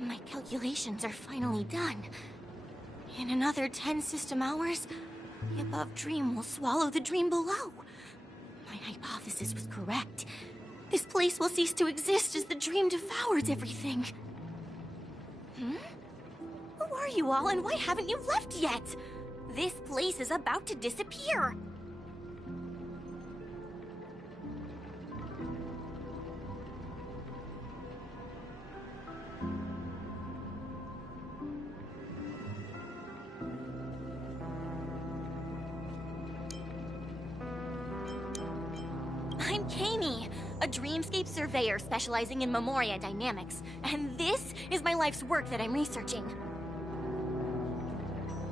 My calculations are finally done. In another 10 system hours, the above dream will swallow the dream below. My hypothesis was correct. This place will cease to exist as the dream devours everything. Who are you all, and why haven't you left yet? This place is about to disappear. I'm Kami, a dreamscape surveyor specializing in Memoria dynamics, and this is my life's work that I'm researching.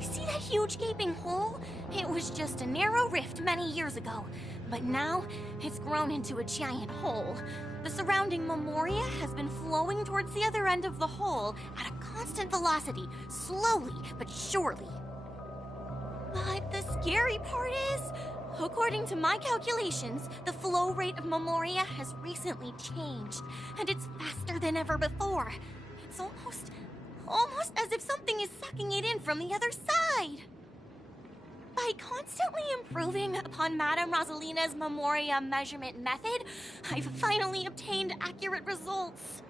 See that huge gaping hole? It was just a narrow rift many years ago, but now it's grown into a giant hole. The surrounding Memoria has been flowing towards the other end of the hole at a constant velocity, slowly but surely. But the scary part is, according to my calculations, the flow rate of Memoria has recently changed, and it's faster than ever before. It's almost as if something is sucking it in from the other side. By constantly improving upon Madame Rosalina's Memoria measurement method, I've finally obtained accurate results.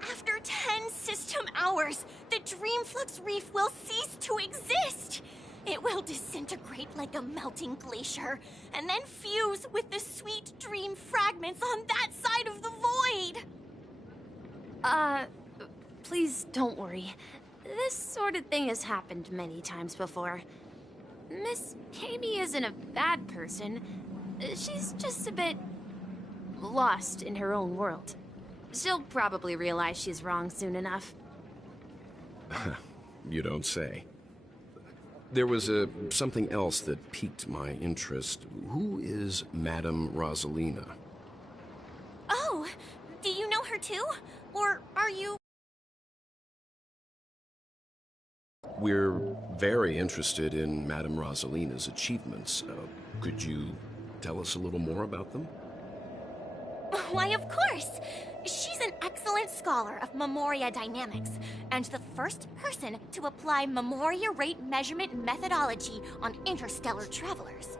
After 10 system hours, the Dreamflux Reef will cease to exist. It will disintegrate like a melting glacier, and then fuse with the sweet dream fragments on that side of the void. Please don't worry. This sort of thing has happened many times before. Miss Kami isn't a bad person. She's just a bit lost in her own world. She'll probably realize she's wrong soon enough. You don't say. There was something else that piqued my interest. Who is Madame Rosalina? Oh, do you know her too? Or are you... We're very interested in Madame Rosalina's achievements. Could you tell us a little more about them? Why, of course! She's an excellent scholar of Memoria dynamics, and the first person to apply Memoria rate measurement methodology on interstellar travelers.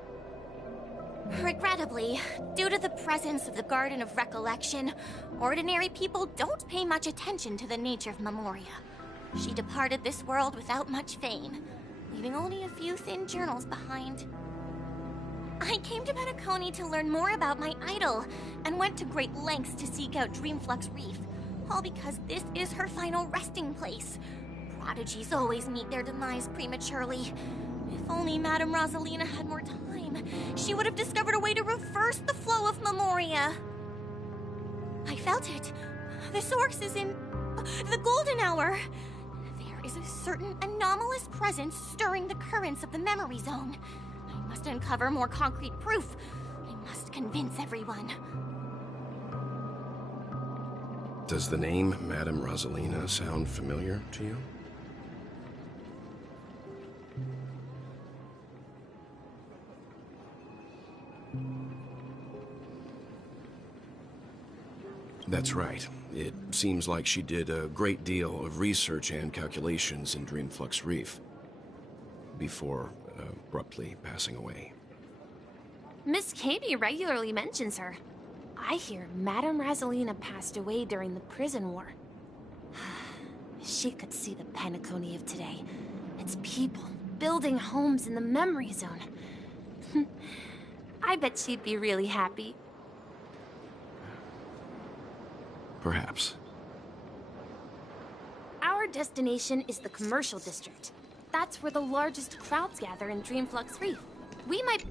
Regrettably, due to the presence of the Garden of Recollection, ordinary people don't pay much attention to the nature of Memoria. She departed this world without much fame, leaving only a few thin journals behind. I came to Penacony to learn more about my idol, and went to great lengths to seek out Dreamflux Reef, all because this is her final resting place. Prodigies always meet their demise prematurely. If only Madame Rosalina had more time, she would have discovered a way to reverse the flow of Memoria. I felt it. The source is in the Golden Hour. There is a certain anomalous presence stirring the currents of the memory zone. I must uncover more concrete proof. I must convince everyone. Does the name Madame Rosalina sound familiar to you? That's right. It seems like she did a great deal of research and calculations in Dreamflux Reef before abruptly passing away. Miss Kami regularly mentions her. I hear Madame Rosalina passed away during the prison war. She could see the Penacony of today. Its people building homes in the memory zone. I bet she'd be really happy. Perhaps. Our destination is the commercial district. That's where the largest crowds gather in Dreamflux Reef. We might...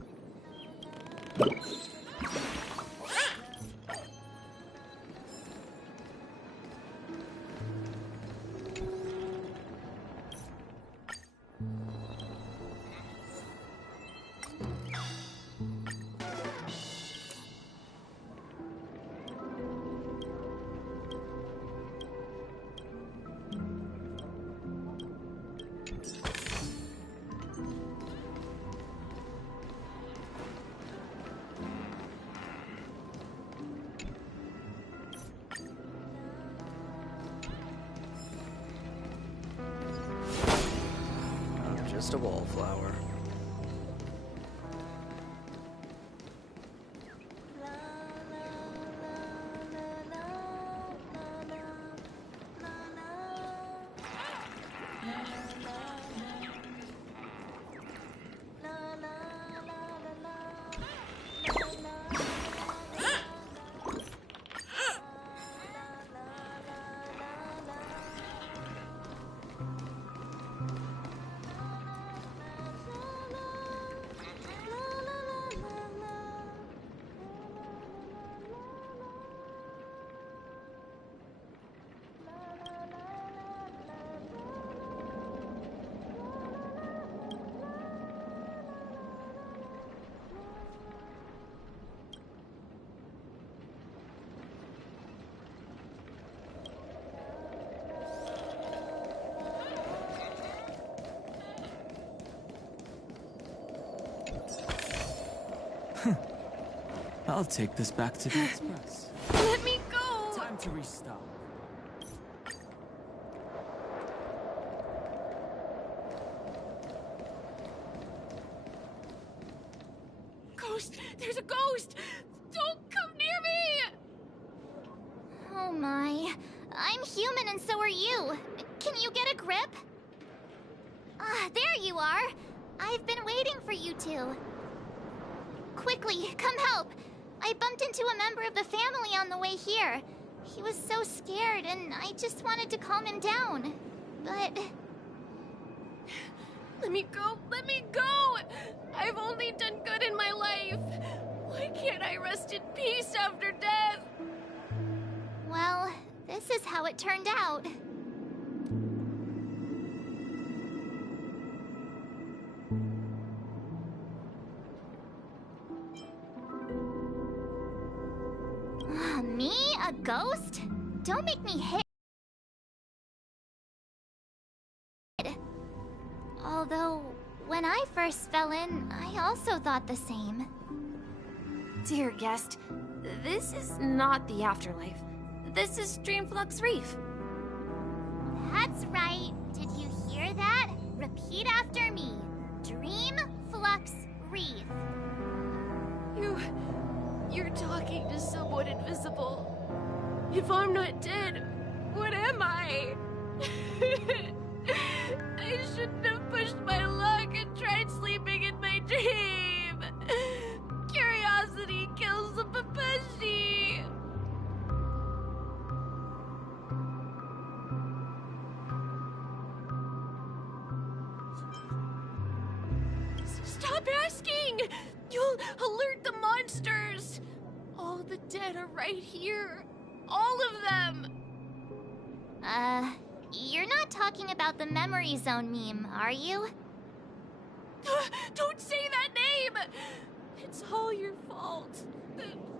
just a wallflower. I'll take this back to the express. Let me go! Time to restart. Ghost! There's a ghost! Don't come near me! Oh my. I'm human and so are you. Can you get a grip? Ah, there you are. I've been waiting for you two. Quickly, come help. I bumped into a member of the family on the way here. He was so scared and I just wanted to calm him down. But... Let me go! Let me go! I've only done good in my life. Why can't I rest in peace after death? well, this is how it turned out. Me? A ghost? Don't make me hit. Although, when I first fell in, I also thought the same. Dear guest, this is not the afterlife. This is Dreamflux Reef. That's right. Did you hear that? Repeat after me. Dreamflux Reef. You're talking to someone invisible. If I'm not dead, what am I? I shouldn't have pushed my luck and tried sleeping in my dream. Curiosity kills the Papashi. Stop asking! You'll alert the monsters! All the dead are right here. All of them! You're not talking about the Memory Zone meme, are you? Don't say that name! It's all your fault.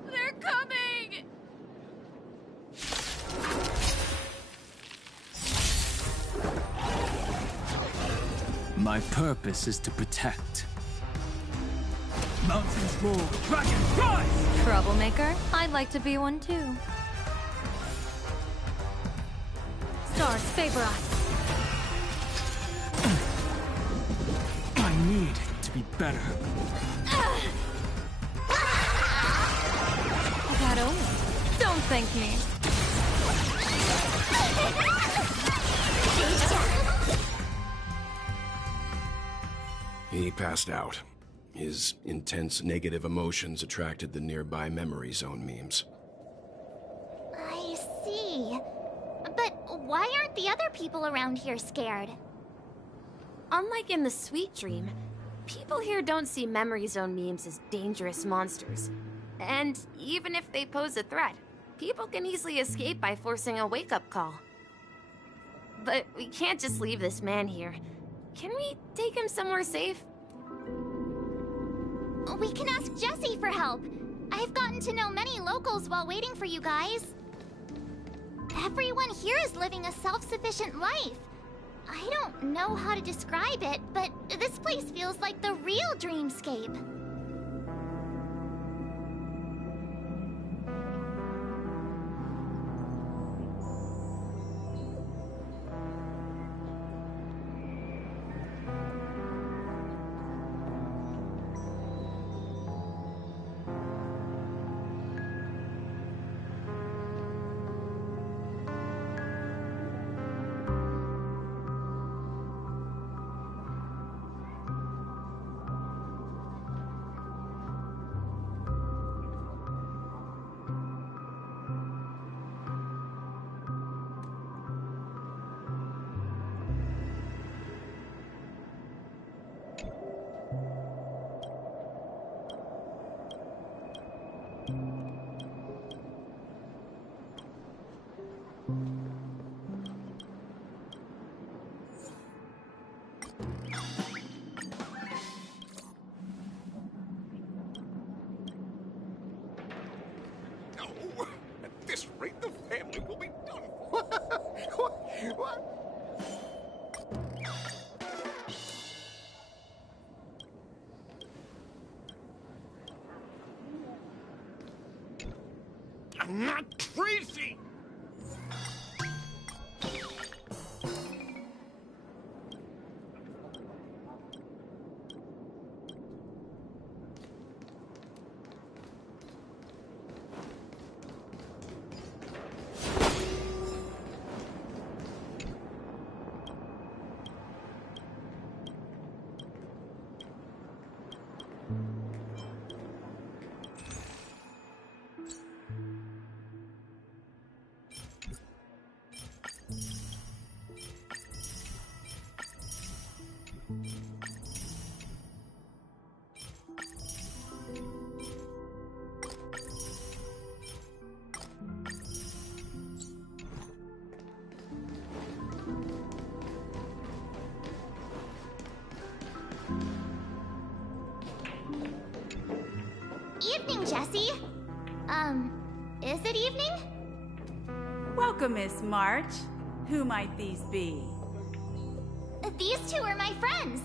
They're coming! My purpose is to protect. Mountains roar, dragons rise! Troublemaker? I'd like to be one too. Stars favor us. I need to be better. Shadow, don't thank me. He passed out. His intense negative emotions attracted the nearby Memory Zone memes. I see. But why aren't the other people around here scared? Unlike in the Sweet Dream, people here don't see Memory Zone memes as dangerous monsters. And even if they pose a threat, people can easily escape by forcing a wake-up call. But we can't just leave this man here. Can we take him somewhere safe? We can ask Jessie for help. I've gotten to know many locals while waiting for you guys. Everyone here is living a self-sufficient life. I don't know how to describe it, but this place feels like the real dreamscape. What? I'm not crazy! Evening, Jessie. Is it evening? Welcome, Miss March. Who might these be? These two are my friends.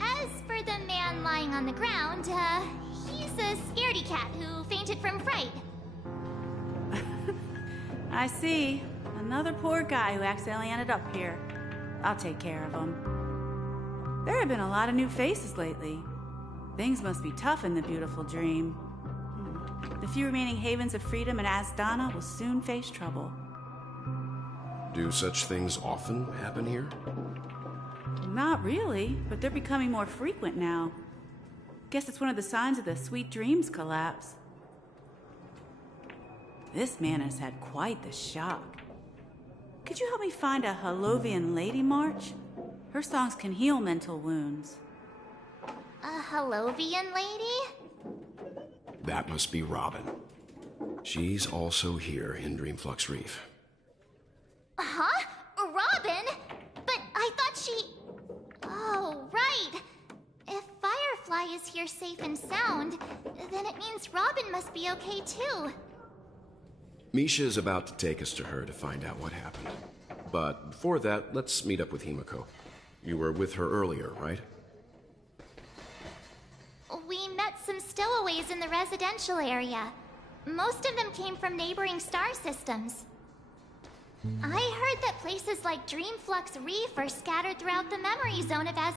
As for the man lying on the ground, he's a scaredy cat who fainted from fright. I see. Another poor guy who accidentally ended up here. I'll take care of him. There have been a lot of new faces lately. Things must be tough in the beautiful dream. The few remaining havens of freedom in Asdana will soon face trouble. Do such things often happen here? Not really, but they're becoming more frequent now. Guess it's one of the signs of the Sweet Dreams collapse. This man has had quite the shock. Could you help me find a Halovian lady, March? Her songs can heal mental wounds. A Halovian lady? That must be Robin. She's also here in Dreamflux Reef. Huh? Robin? But I thought she... Oh, right. If Firefly is here safe and sound, then it means Robin must be okay too. Misha is about to take us to her to find out what happened. But before that, let's meet up with Himiko. You were with her earlier, right? We met some stowaways in the residential area. Most of them came from neighboring star systems. I heard that places like Dreamflux Reef are scattered throughout the memory zone of As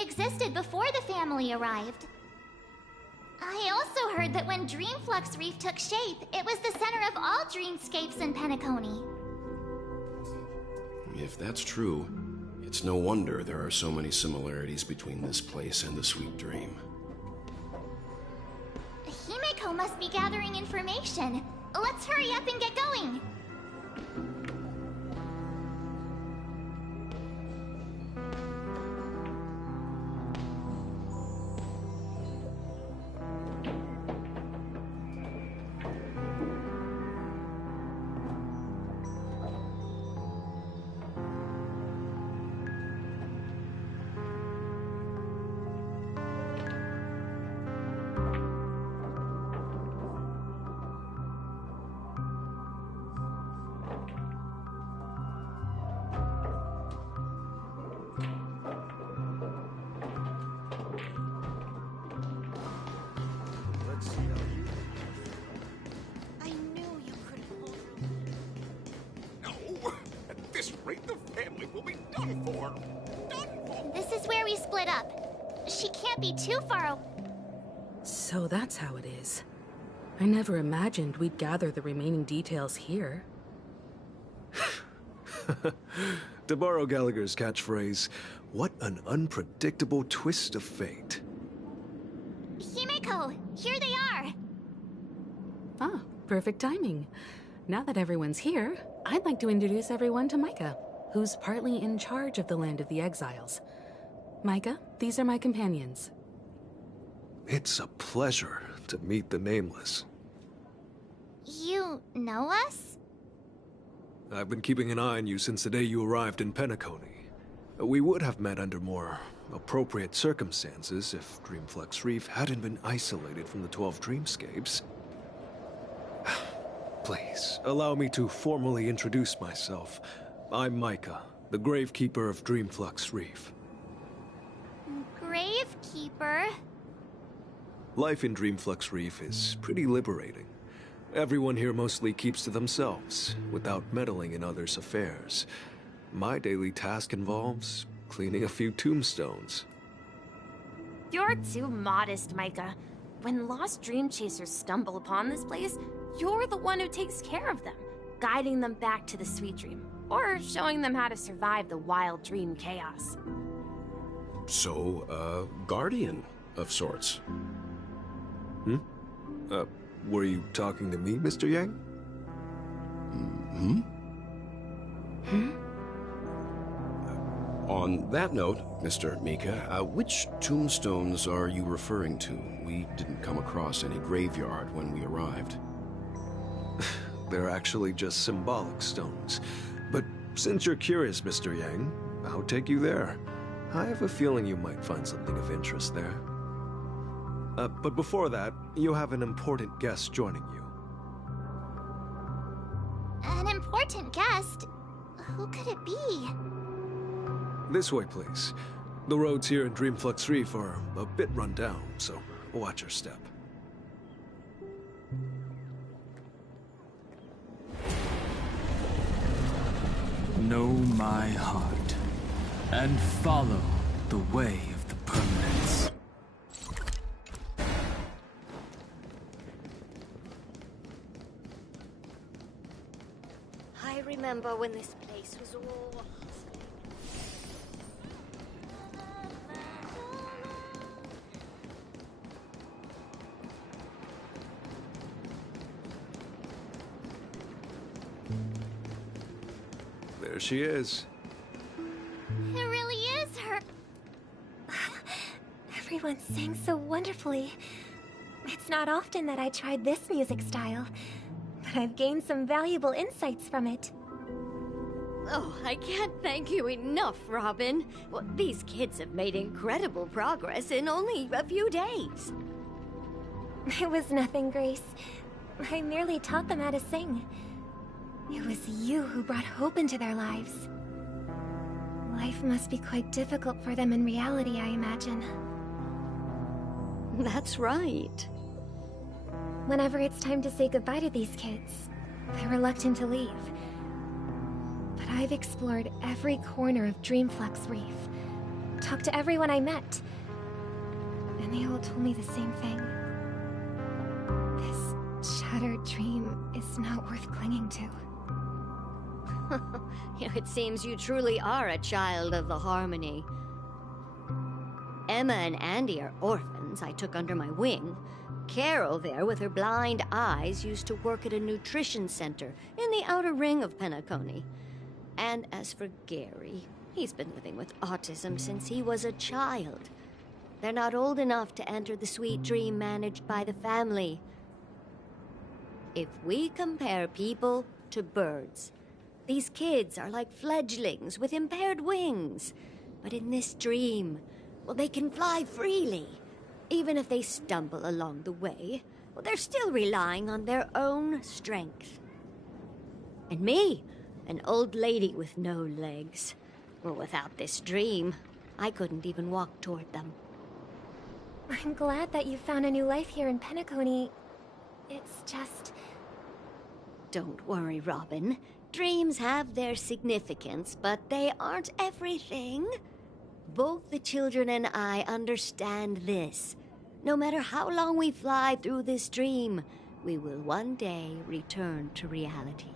existed before the family arrived. I also heard that when Dreamflux Reef took shape, it was the center of all dreamscapes in Penacony. If that's true, it's no wonder there are so many similarities between this place and the Sweet Dream. Himiko must be gathering information. Let's hurry up and get going. I knew you couldn't hold No! At this rate, the family will be done for! Done for! This is where we split up. She can't be too far away. So that's how it is. I never imagined we'd gather the remaining details here. To borrow Gallagher's catchphrase, what an unpredictable twist of fate. Himiko, here they are. Ah, perfect timing. Now that everyone's here, I'd like to introduce everyone to Micah, who's partly in charge of the Land of the Exiles. Micah, these are my companions. It's a pleasure to meet the Nameless. You know us? I've been keeping an eye on you since the day you arrived in Penacony. We would have met under more appropriate circumstances if Dreamflux Reef hadn't been isolated from the 12 dreamscapes. Please, allow me to formally introduce myself. I'm Micah, the Gravekeeper of Dreamflux Reef. Gravekeeper? Life in Dreamflux Reef is pretty liberating. Everyone here mostly keeps to themselves, without meddling in others' affairs. My daily task involves cleaning a few tombstones. You're too modest, Micah. When lost dream chasers stumble upon this place, you're the one who takes care of them, guiding them back to the sweet dream, or showing them how to survive the wild dream chaos. So, a guardian of sorts. Were you talking to me, Mr. Yang? On that note, Mr. Mika, which tombstones are you referring to? We didn't come across any graveyard when we arrived. They're actually just symbolic stones. But since you're curious, Mr. Yang, I'll take you there. I have a feeling you might find something of interest there. But before that, you have an important guest joining you. An important guest? Who could it be? This way, please. The roads here in Dreamflux Reef are a bit run down, so watch your step. Know my heart, and follow the way of the permanence. I remember when this place was all... There she is. It really is her. Everyone sings so wonderfully. It's not often that I tried this music style, but I've gained some valuable insights from it. Oh, I can't thank you enough, Robin. Well, these kids have made incredible progress in only a few days. It was nothing, Grace. I merely taught them how to sing. It was you who brought hope into their lives. Life must be quite difficult for them in reality, I imagine. That's right. Whenever it's time to say goodbye to these kids, they're reluctant to leave. But I've explored every corner of Dreamflux Reef, talked to everyone I met, and they all told me the same thing. This shattered dream is not worth clinging to. It seems you truly are a child of the Harmony. Emma and Andy are orphans I took under my wing. Carol there, with her blind eyes, used to work at a nutrition center in the outer ring of Penacony. And as for Gary, he's been living with autism since he was a child. They're not old enough to enter the sweet dream managed by the family. If we compare people to birds, these kids are like fledglings with impaired wings. But in this dream, well, they can fly freely. Even if they stumble along the way, well, they're still relying on their own strength. And me, an old lady with no legs. Well, without this dream, I couldn't even walk toward them. I'm glad that you found a new life here in Penacony. It's just... Don't worry, Robin. Dreams have their significance, but they aren't everything. Both the children and I understand this. No matter how long we fly through this dream, we will one day return to reality.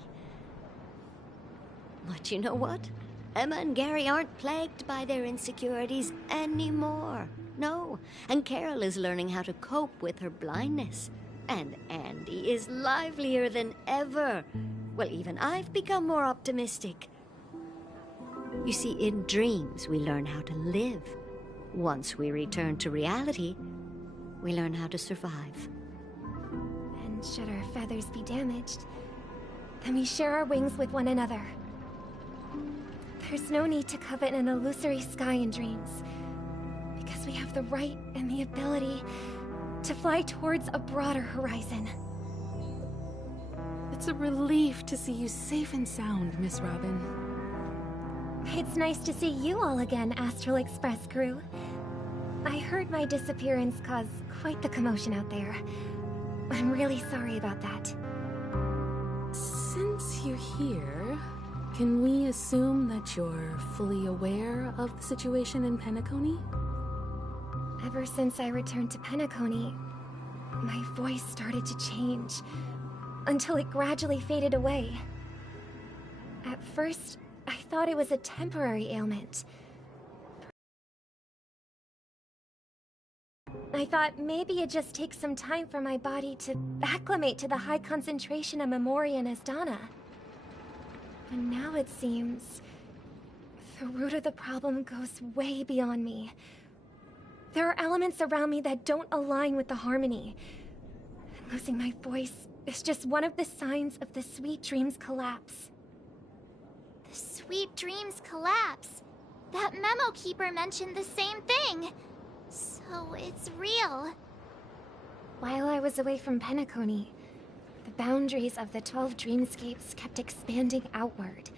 But you know what? Emma and Gary aren't plagued by their insecurities anymore. No, and Carol is learning how to cope with her blindness. And Andy is livelier than ever. Well, even I've become more optimistic. You see, in dreams, we learn how to live. Once we return to reality, we learn how to survive. And should our feathers be damaged, then we share our wings with one another. There's no need to covet an illusory sky in dreams, because we have the right and the ability to fly towards a broader horizon. It's a relief to see you safe and sound, Miss Robin. It's nice to see you all again, Astral Express crew. I heard my disappearance caused quite the commotion out there. I'm really sorry about that. Since you're here, can we assume that you're fully aware of the situation in Penacony? Ever since I returned to Penacony, my voice started to change, until it gradually faded away. At first, I thought it was a temporary ailment. I thought maybe it just takes some time for my body to acclimate to the high concentration of Memoria and Asdana. But now it seems the root of the problem goes way beyond me. There are elements around me that don't align with the harmony. And losing my voice is just one of the signs of the Sweet Dreams collapse. The Sweet Dreams collapse. That memo keeper mentioned the same thing. So it's real. While I was away from Penacony, the boundaries of the 12 dreamscapes kept expanding outward.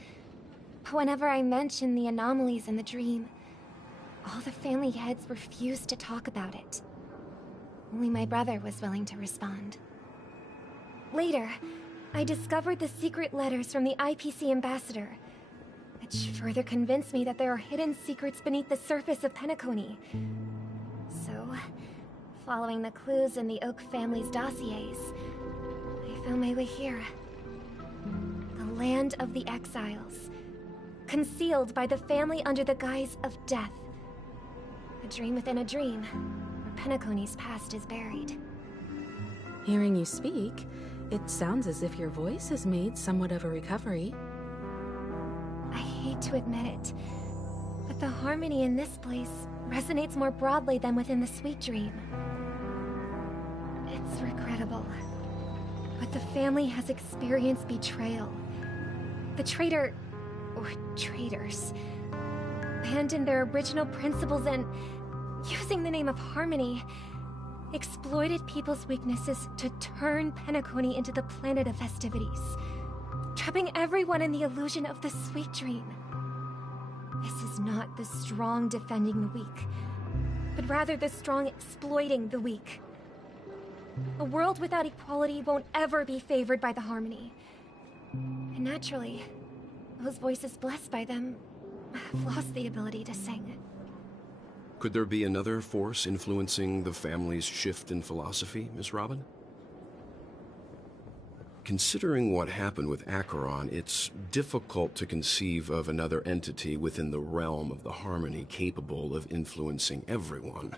But whenever I mentioned the anomalies in the dream, all the family heads refused to talk about it. Only my brother was willing to respond. Later, I discovered the secret letters from the IPC ambassador, which further convinced me that there are hidden secrets beneath the surface of Penacony. So, following the clues in the Oak family's dossiers, I found my way here. The land of the exiles, concealed by the family under the guise of death. A dream within a dream, where Penacony's past is buried. Hearing you speak, it sounds as if your voice has made somewhat of a recovery. I hate to admit it, but the harmony in this place resonates more broadly than within the Sweet Dream. It's regrettable, but the family has experienced betrayal. The traitor, or traitors, abandoned their original principles and, using the name of harmony, exploited people's weaknesses to turn Penacony into the planet of festivities, trapping everyone in the illusion of the Sweet Dream. This is not the strong defending the weak, but rather the strong exploiting the weak. A world without equality won't ever be favored by the harmony. And naturally, those voices blessed by them have lost the ability to sing. Could there be another force influencing the family's shift in philosophy, Miss Robin? Considering what happened with Acheron, it's difficult to conceive of another entity within the realm of the harmony capable of influencing everyone.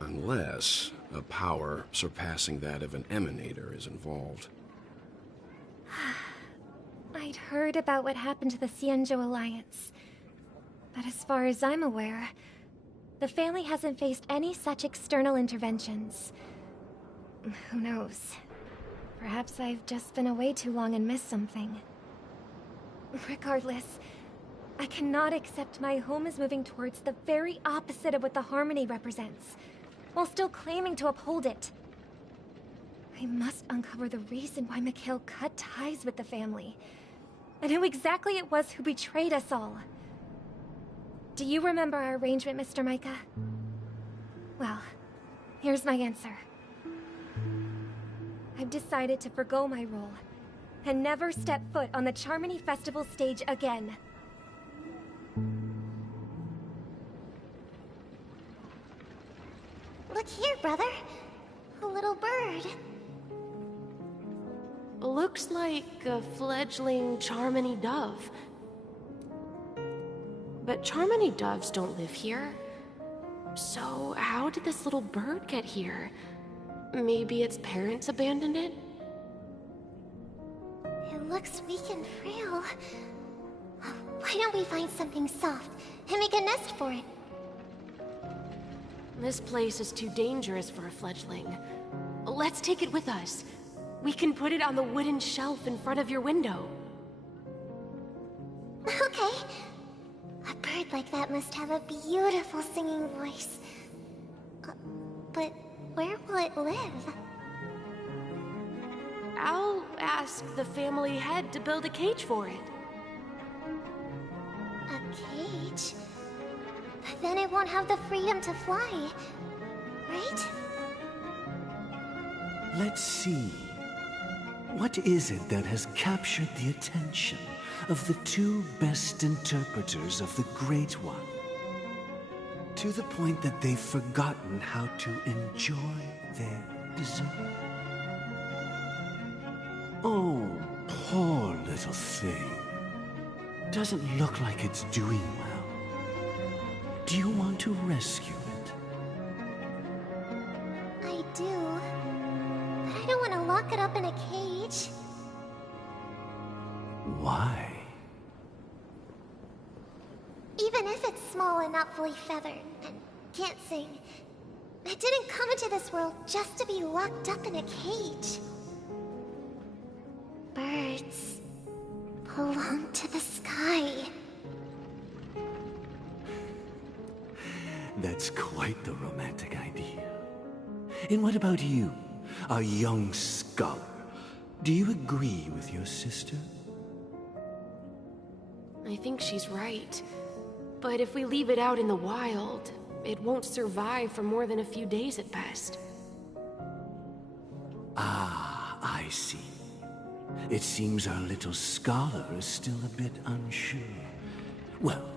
Unless a power surpassing that of an emanator is involved. I'd heard about what happened to the Xianzhou Alliance. But as far as I'm aware, the family hasn't faced any such external interventions. Who knows? Perhaps I've just been away too long and missed something. Regardless, I cannot accept my home is moving towards the very opposite of what the harmony represents, while still claiming to uphold it. I must uncover the reason why Mikhail cut ties with the family, and who exactly it was who betrayed us all. Do you remember our arrangement, Mr. Micah? Well, here's my answer. I've decided to forgo my role, and never step foot on the Charmony Festival stage again. Look here, brother. A little bird. Looks like a fledgling Charmony dove. But Charmony doves don't live here. So how did this little bird get here? Maybe its parents abandoned it? It looks weak and frail. Why don't we find something soft and make a nest for it? This place is too dangerous for a fledgling. Let's take it with us. We can put it on the wooden shelf in front of your window. Okay. A bird like that must have a beautiful singing voice. But where will it live? I'll ask the family head to build a cage for it. A cage? But then it won't have the freedom to fly, right? Let's see. What is it that has captured the attention of the two best interpreters of the Great One? To the point that they've forgotten how to enjoy their dessert. Oh, poor little thing. Doesn't look like it's doing well. Do you want to rescue it? I do. But I don't want to lock it up in a cage. Why? Even if it's small and not fully feathered and can't sing, it didn't come into this world just to be locked up in a cage. Birds belong to the sky. That's quite the romantic idea. And what about you, a young scholar? Do you agree with your sister? I think she's right. But if we leave it out in the wild, it won't survive for more than a few days at best. Ah, I see. It seems our little scholar is still a bit unsure. Well,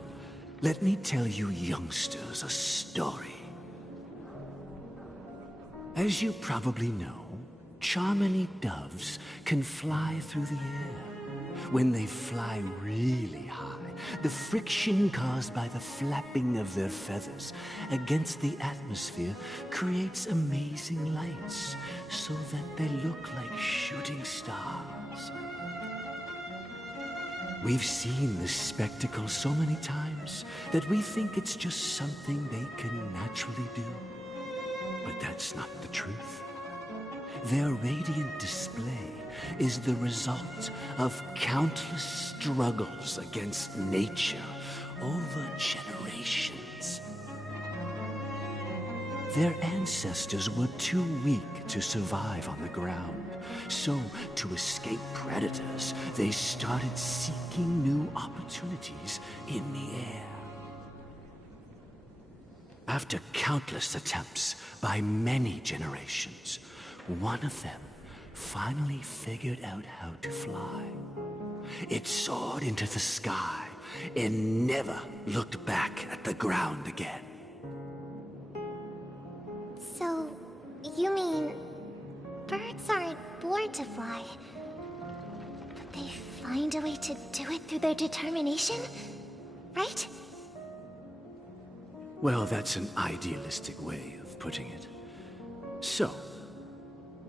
let me tell you youngsters a story. As you probably know, Charmony doves can fly through the air. When they fly really high, the friction caused by the flapping of their feathers against the atmosphere creates amazing lights, so that they look like shooting stars. We've seen this spectacle so many times that we think it's just something they can naturally do. But that's not the truth. Their radiant display is the result of countless struggles against nature over generations. Their ancestors were too weak to survive on the ground, so to escape predators, they started seeking new opportunities in the air. After countless attempts by many generations, one of them finally figured out how to fly. It soared into the sky and never looked back at the ground again. So, you mean birds aren't born to fly, but they find a way to do it through their determination, right? Well, that's an idealistic way of putting it. So,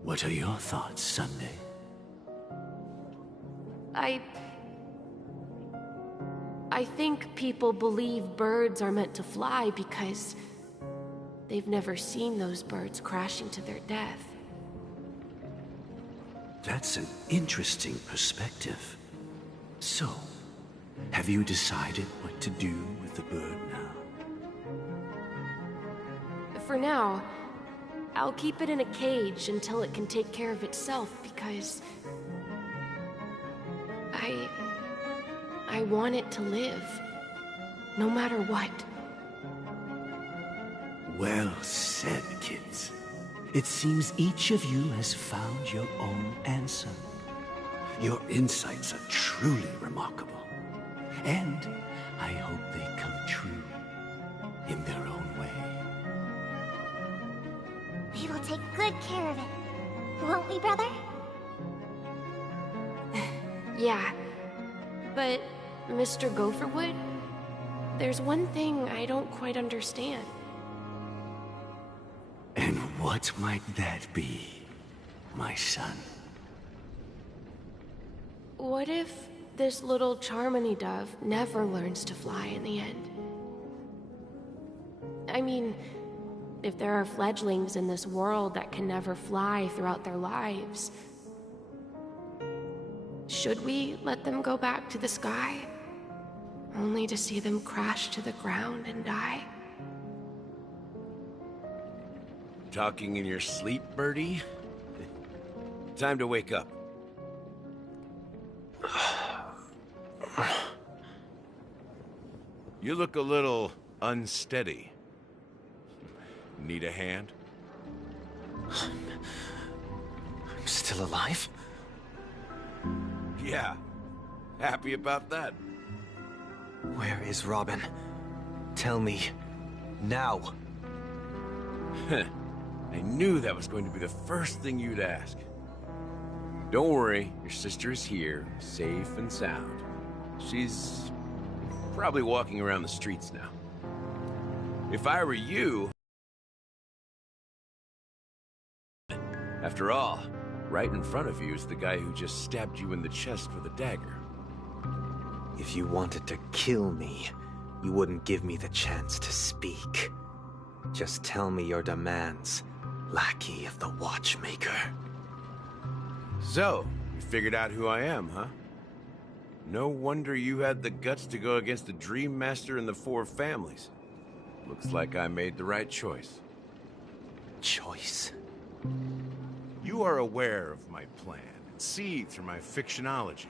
what are your thoughts, Sunday? I think people believe birds are meant to fly because they've never seen those birds crashing to their death. That's an interesting perspective. So, have you decided what to do with the bird now? For now, I'll keep it in a cage until it can take care of itself because I want it to live, no matter what. Well said, kids. It seems each of you has found your own answer. Your insights are truly remarkable. And I hope they come true in their own way. We will take good care of it, won't we, brother? Yeah, but Mr. Gopherwood, there's one thing I don't quite understand. And what might that be, my son? What if this little Charmony dove never learns to fly in the end? I mean, if there are fledglings in this world that can never fly throughout their lives, should we let them go back to the sky, only to see them crash to the ground and die? Talking in your sleep, Birdie? Time to wake up. You look a little unsteady. Need a hand? I'm still alive? Yeah. Happy about that. Where is Robin? Tell me. Now. I knew that was going to be the first thing you'd ask. Don't worry, your sister is here, safe and sound. She's probably walking around the streets now. If I were you... After all, right in front of you is the guy who just stabbed you in the chest with a dagger. If you wanted to kill me, you wouldn't give me the chance to speak. Just tell me your demands, lackey of the Watchmaker. So, you figured out who I am, huh? No wonder you had the guts to go against the Dream Master and the Four Families. Looks like I made the right choice. Choice? You are aware of my plan and see through my fictionology.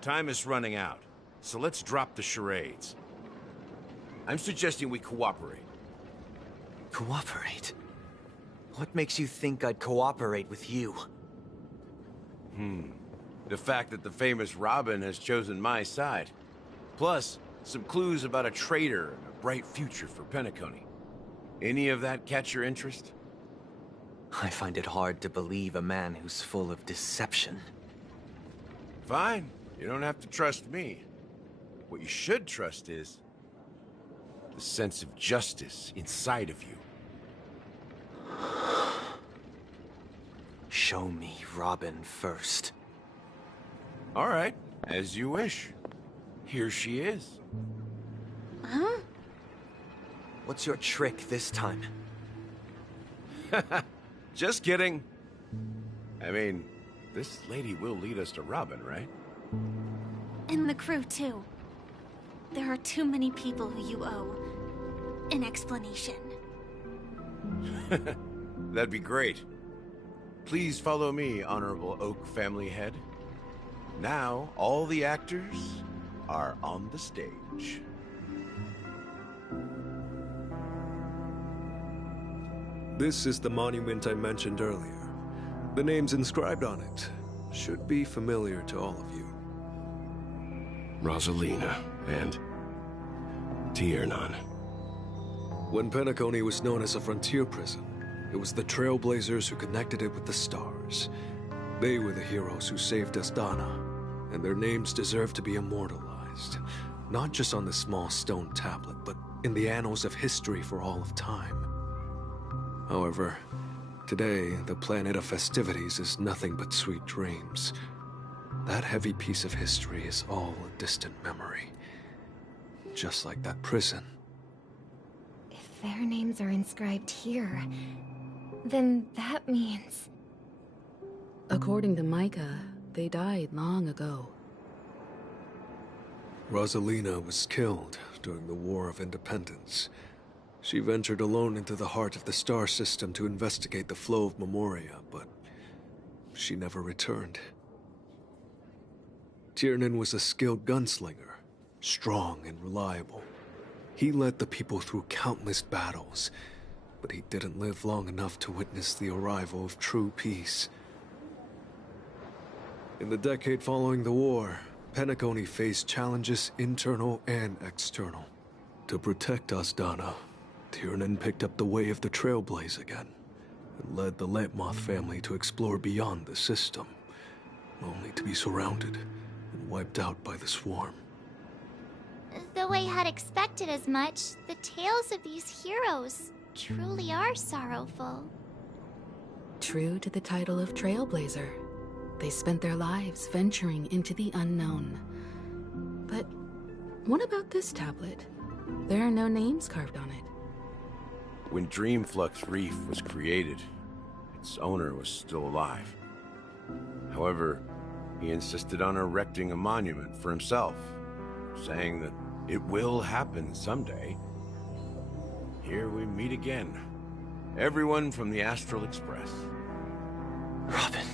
Time is running out, so let's drop the charades. I'm suggesting we cooperate. Cooperate? What makes you think I'd cooperate with you? The fact that the famous Robin has chosen my side. Plus, some clues about a traitor and a bright future for Penacony. Any of that catch your interest? I find it hard to believe a man who's full of deception. Fine. You don't have to trust me. What you should trust is the sense of justice inside of you. Show me Robin first. All right, as you wish. Here she is. Huh? What's your trick this time? Just kidding. I mean, this lady will lead us to Robin, right? And the crew, too. There are too many people who you owe an explanation. That'd be great. Please follow me, Honorable Oak Family Head. Now, all the actors are on the stage. This is the monument I mentioned earlier. The names inscribed on it should be familiar to all of you. Rosalina and Tiernan. When Penacony was known as a frontier prison, it was the Trailblazers who connected it with the stars. They were the heroes who saved Astana, and their names deserve to be immortalized. Not just on this small stone tablet, but in the annals of history for all of time. However, today, the planet of festivities is nothing but sweet dreams. That heavy piece of history is all a distant memory. Just like that prison. If their names are inscribed here, then that means... According to Micah, they died long ago. Rosalina was killed during the War of Independence. She ventured alone into the heart of the star system to investigate the flow of Memoria, but she never returned. Tiernan was a skilled gunslinger, strong and reliable. He led the people through countless battles, but he didn't live long enough to witness the arrival of true peace. In the decade following the war, Penacony faced challenges internal and external. To protect Astana, Tiernan picked up the way of the Trailblaze again, and led the Letmoth family to explore beyond the system, only to be surrounded and wiped out by the Swarm. Though I had expected as much, the tales of these heroes truly are sorrowful. True to the title of Trailblazer, they spent their lives venturing into the unknown. But what about this tablet? There are no names carved on it. When Dreamflux Reef was created, its owner was still alive. However, he insisted on erecting a monument for himself, saying that it will happen someday. Here we meet again. Everyone from the Astral Express. Robin.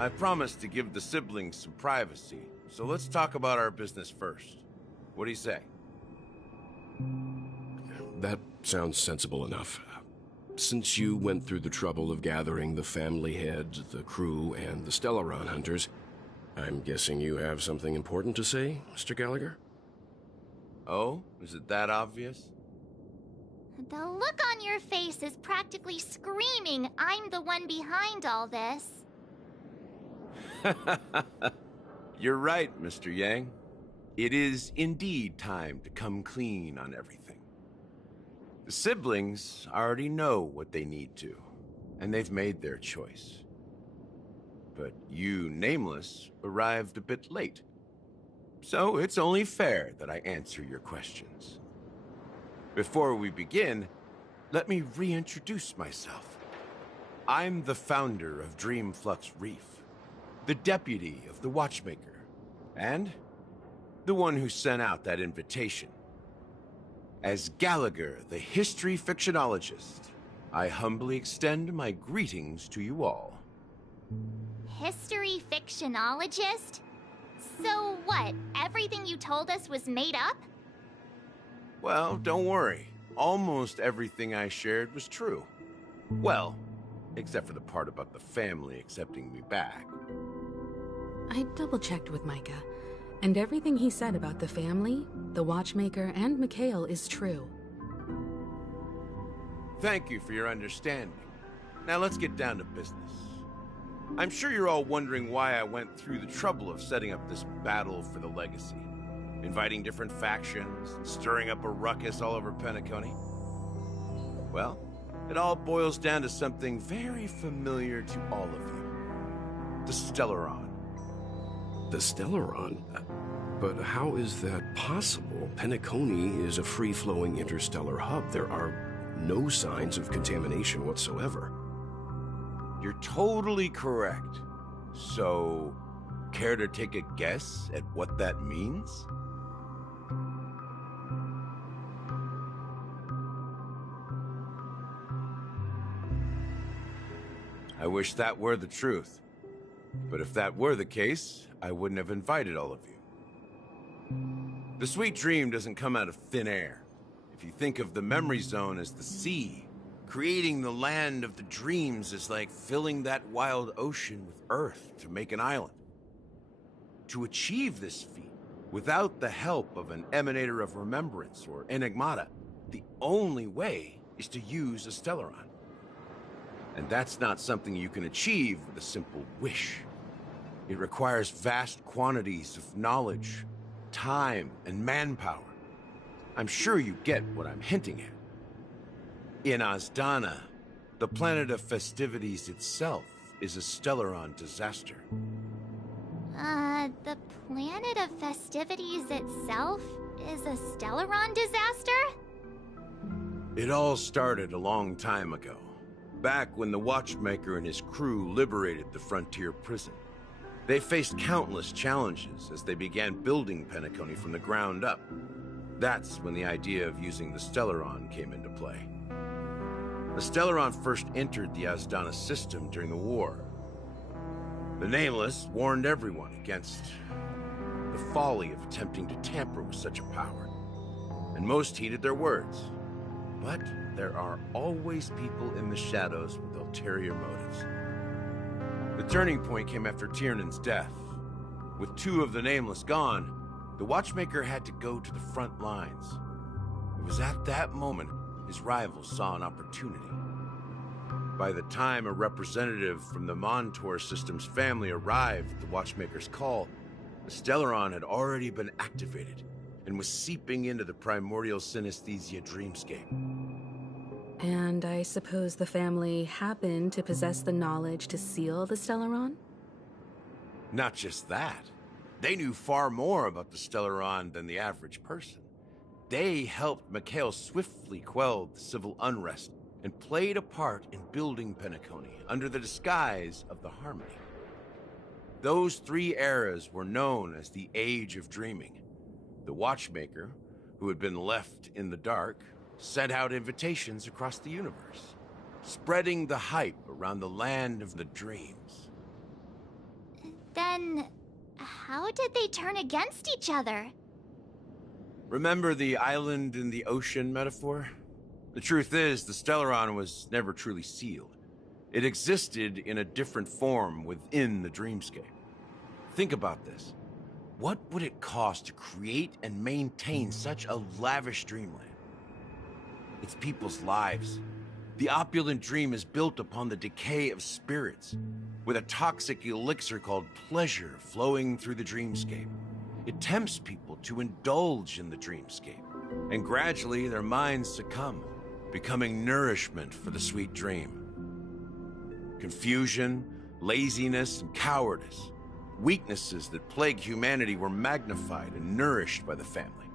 I promised to give the siblings some privacy, so let's talk about our business first. What do you say? That sounds sensible enough. Since you went through the trouble of gathering the family head, the crew, and the Stellaron hunters, I'm guessing you have something important to say, Mr. Gallagher? Oh? Is it that obvious? The look on your face is practically screaming, I'm the one behind all this. You're right, Mr. Yang. It is indeed time to come clean on everything. The siblings already know what they need to, and they've made their choice. But you, Nameless, arrived a bit late. So it's only fair that I answer your questions. Before we begin, let me reintroduce myself. I'm the founder of Dreamflux Reef, the deputy of the Watchmaker, and the one who sent out that invitation. As Gallagher, the history fictionologist, I humbly extend my greetings to you all. History fictionologist? So what, everything you told us was made up? Well, don't worry. Almost everything I shared was true. Well, except for the part about the family accepting me back. I double-checked with Micah, and everything he said about the family, the Watchmaker, and Mikhail is true. Thank you for your understanding. Now let's get down to business. I'm sure you're all wondering why I went through the trouble of setting up this battle for the legacy. Inviting different factions, stirring up a ruckus all over Penacony. Well, it all boils down to something very familiar to all of you. The Stellaron. The Stellaron? But how is that possible? Penacony is a free-flowing interstellar hub. There are no signs of contamination whatsoever. You're totally correct. So, care to take a guess at what that means? I wish that were the truth. But if that were the case, I wouldn't have invited all of you. The sweet dream doesn't come out of thin air. If you think of the memory zone as the sea, creating the land of the dreams is like filling that wild ocean with earth to make an island. To achieve this feat, without the help of an Emanator of Remembrance or Enigmata, the only way is to use a Stellaron. And that's not something you can achieve with a simple wish. It requires vast quantities of knowledge, time, and manpower. I'm sure you get what I'm hinting at. In Azdana, the planet of festivities itself is a Stellaron disaster. The planet of festivities itself is a Stellaron disaster? It all started a long time ago, back when the Watchmaker and his crew liberated the frontier prison. They faced countless challenges as they began building Penacony from the ground up. That's when the idea of using the Stellaron came into play. The Stellaron first entered the Azdana system during the war. The Nameless warned everyone against the folly of attempting to tamper with such a power, and most heeded their words. But there are always people in the shadows with ulterior motives. The turning point came after Tiernan's death. With two of the Nameless gone, the Watchmaker had to go to the front lines. It was at that moment his rivals saw an opportunity. By the time a representative from the Montour Systems family arrived at the Watchmaker's call, the Stellaron had already been activated and was seeping into the primordial synesthesia dreamscape. And I suppose the family happened to possess the knowledge to seal the Stellaron? Not just that. They knew far more about the Stellaron than the average person. They helped Mikhail swiftly quell the civil unrest and played a part in building Penacony under the disguise of the Harmony. Those three eras were known as the Age of Dreaming. The Watchmaker, who had been left in the dark, sent out invitations across the universe, spreading the hype around the land of the dreams. Then, how did they turn against each other? Remember the island in the ocean metaphor? The truth is, the Stellaron was never truly sealed. It existed in a different form within the dreamscape. Think about this. What would it cost to create and maintain such a lavish dreamland? It's people's lives. The opulent dream is built upon the decay of spirits, with a toxic elixir called pleasure flowing through the dreamscape. It tempts people to indulge in the dreamscape, and gradually their minds succumb, becoming nourishment for the sweet dream. Confusion, laziness, and cowardice, weaknesses that plague humanity, were magnified and nourished by the family.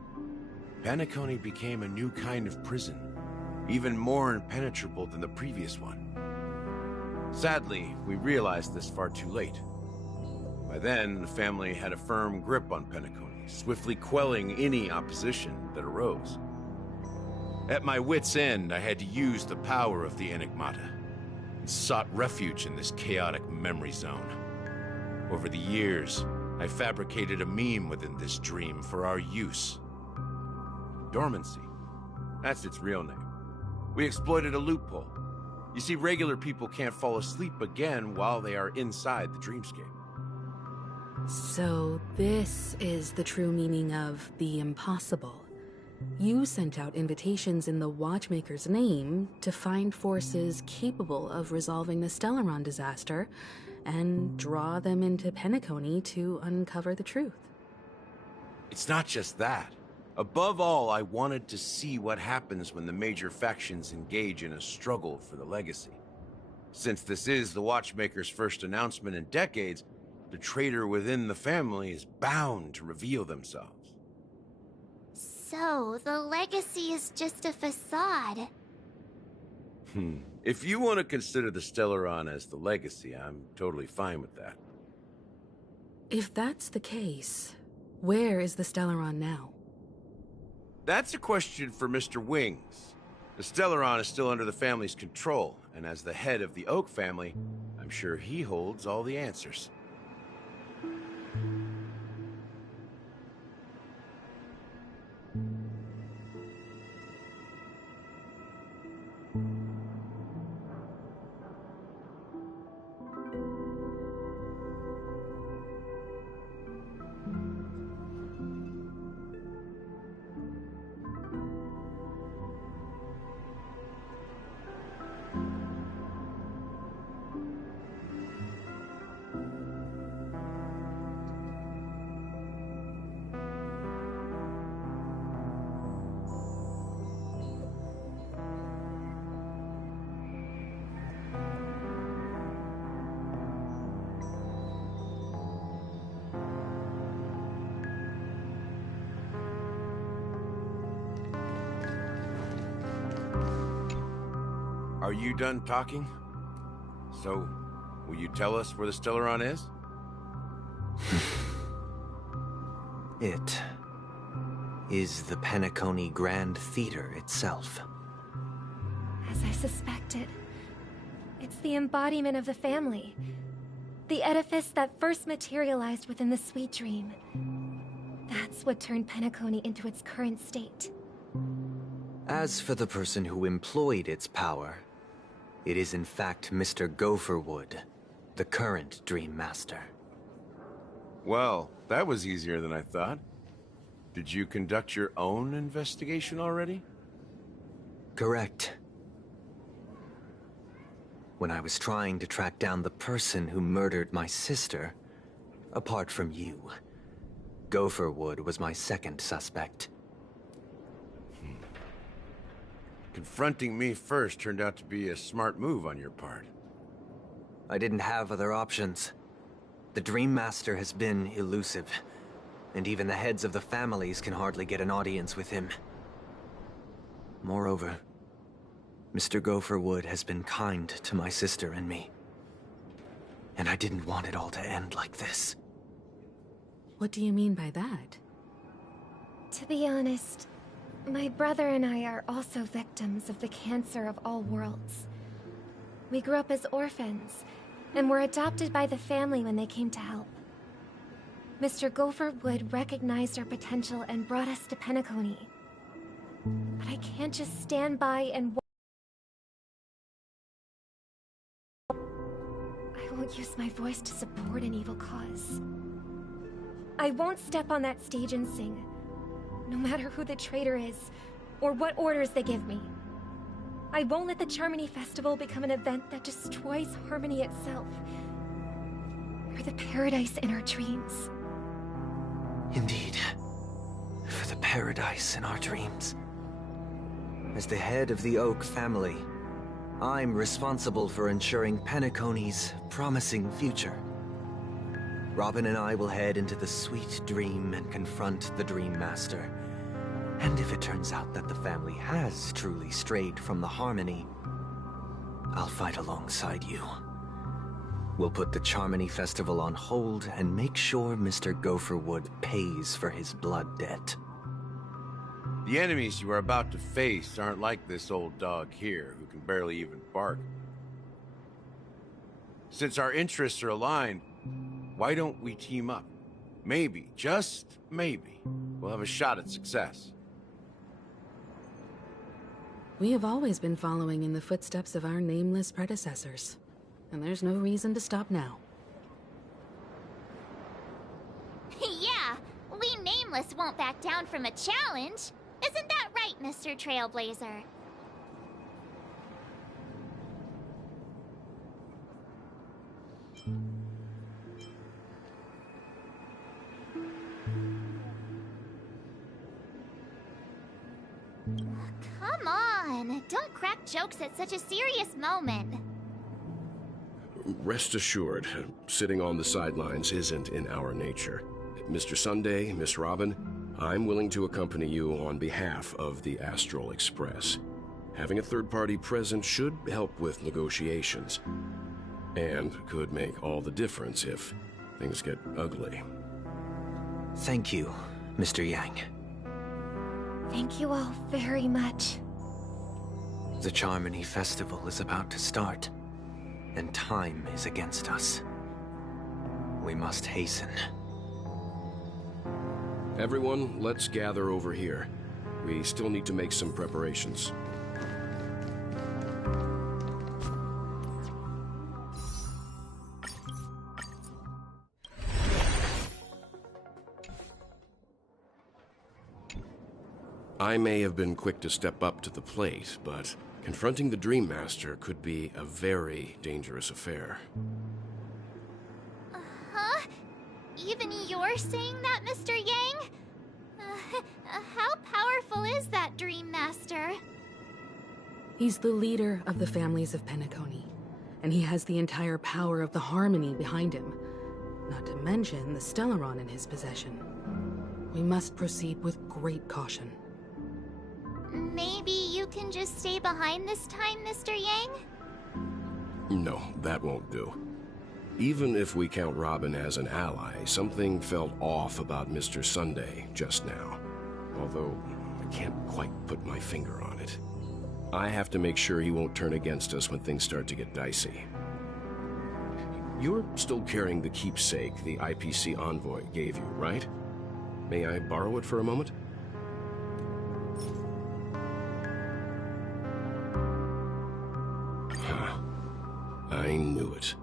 Penacony became a new kind of prison, even more impenetrable than the previous one. Sadly, we realized this far too late. By then, the family had a firm grip on Penacony, swiftly quelling any opposition that arose. At my wit's end, I had to use the power of the Enigmata, and sought refuge in this chaotic memory zone. Over the years, I fabricated a meme within this dream for our use. Dormancy. That's its real name. We exploited a loophole. You see, regular people can't fall asleep again while they are inside the dreamscape. So this is the true meaning of the impossible. You sent out invitations in the Watchmaker's name to find forces capable of resolving the Stellaron disaster and draw them into Penacony to uncover the truth. It's not just that. Above all, I wanted to see what happens when the major factions engage in a struggle for the legacy. Since this is the Watchmaker's first announcement in decades, the traitor within the family is bound to reveal themselves. So, the legacy is just a facade. If you want to consider the Stellaron as the legacy, I'm totally fine with that. If that's the case, where is the Stellaron now? That's a question for Mr. Wings. The Stellaron is still under the family's control, and as the head of the Oak family, I'm sure he holds all the answers. Are you done talking? So, will you tell us where the Stellaron is? It is the Penacony Grand Theater itself. As I suspected, it's the embodiment of the family. The edifice that first materialized within the Sweet Dream. That's what turned Penacony into its current state. As for the person who employed its power, it is in fact Mr. Gopherwood, the current Dream Master. Well, that was easier than I thought. Did you conduct your own investigation already? Correct. When I was trying to track down the person who murdered my sister, apart from you, Gopherwood was my second suspect. Confronting me first turned out to be a smart move on your part. I didn't have other options. The Dream Master has been elusive, and even the heads of the families can hardly get an audience with him. Moreover, Mr. Gopherwood has been kind to my sister and me. And I didn't want it all to end like this. What do you mean by that? To be honest, my brother and I are also victims of the cancer of all worlds. We grew up as orphans, and were adopted by the family when they came to help. Mr. Gopher Wood recognized our potential and brought us to Penacony. But I can't just stand by and I won't use my voice to support an evil cause. I won't step on that stage and sing, no matter who the traitor is, or what orders they give me. I won't let the Charmony Festival become an event that destroys Harmony itself, or the paradise in our dreams. Indeed. For the paradise in our dreams. As the head of the Oak family, I'm responsible for ensuring Penacony's promising future. Robin and I will head into the Sweet Dream and confront the Dream Master. And if it turns out that the family has truly strayed from the Harmony, I'll fight alongside you. We'll put the Charmony Festival on hold and make sure Mr. Gopherwood pays for his blood debt. The enemies you are about to face aren't like this old dog here, who can barely even bark. Since our interests are aligned, why don't we team up? Maybe, just maybe, we'll have a shot at success. We have always been following in the footsteps of our nameless predecessors, and there's no reason to stop now. Yeah, we Nameless won't back down from a challenge. Isn't that right, Mr. Trailblazer? Come on, don't crack jokes at such a serious moment. Rest assured, sitting on the sidelines isn't in our nature. Mr. Sunday, Miss Robin, I'm willing to accompany you on behalf of the Astral Express. Having a third party present should help with negotiations, and could make all the difference if things get ugly. Thank you, Mr. Yang. Thank you all very much. The Charmony Festival is about to start, and time is against us. We must hasten. Everyone, let's gather over here. We still need to make some preparations. I may have been quick to step up to the plate, but confronting the Dream Master could be a very dangerous affair. Huh? Even you're saying that, Mr. Yang? How powerful is that Dream Master? He's the leader of the families of Penacony, and he has the entire power of the Harmony behind him, not to mention the Stellaron in his possession. We must proceed with great caution. Maybe you can just stay behind this time, Mr. Yang? No, that won't do. Even if we count Robin as an ally, something felt off about Mr. Sunday just now. Although, I can't quite put my finger on it. I have to make sure he won't turn against us when things start to get dicey. You're still carrying the keepsake the IPC envoy gave you, right? May I borrow it for a moment? Huh. I knew it.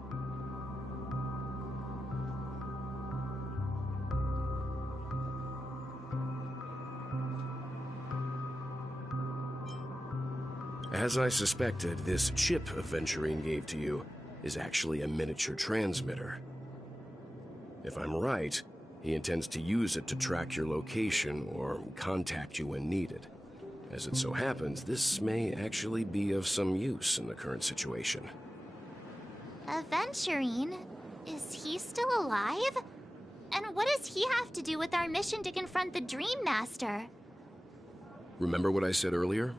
As I suspected, this chip Aventurine gave to you is actually a miniature transmitter. If I'm right, he intends to use it to track your location or contact you when needed. As it so happens, this may actually be of some use in the current situation. Aventurine? Is he still alive? And what does he have to do with our mission to confront the Dream Master? Remember what I said earlier?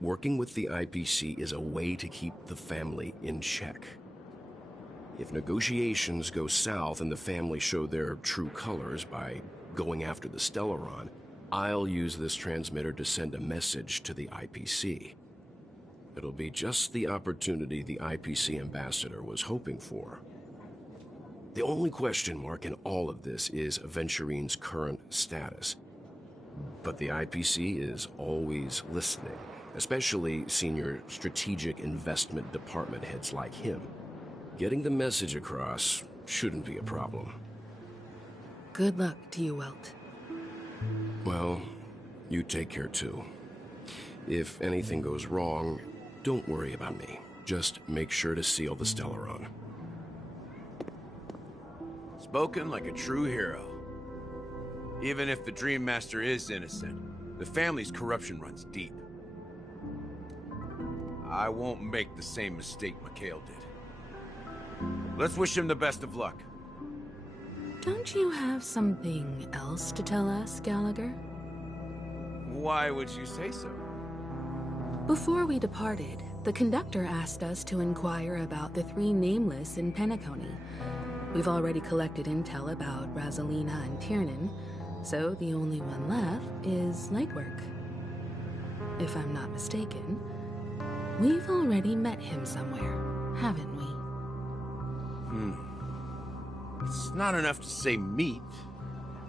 Working with the IPC is a way to keep the family in check. If negotiations go south and the family show their true colors by going after the Stellaron, I'll use this transmitter to send a message to the IPC. It'll be just the opportunity the IPC ambassador was hoping for. The only question mark in all of this is Aventurine's current status. But the IPC is always listening, especially senior strategic investment department heads like him. Getting the message across shouldn't be a problem. Good luck to you, Welt. Well, you take care too. If anything goes wrong, don't worry about me. Just make sure to seal the Stellaron. Spoken like a true hero. Even if the Dream Master is innocent, the family's corruption runs deep. I won't make the same mistake Mikhail did. Let's wish him the best of luck. Don't you have something else to tell us, Gallagher? Why would you say so? Before we departed, the conductor asked us to inquire about the 3 Nameless in Penacony. We've already collected intel about Rosalina and Tiernan, so the only one left is Lightwork. If I'm not mistaken, we've already met him somewhere, haven't we? It's not enough to say meet,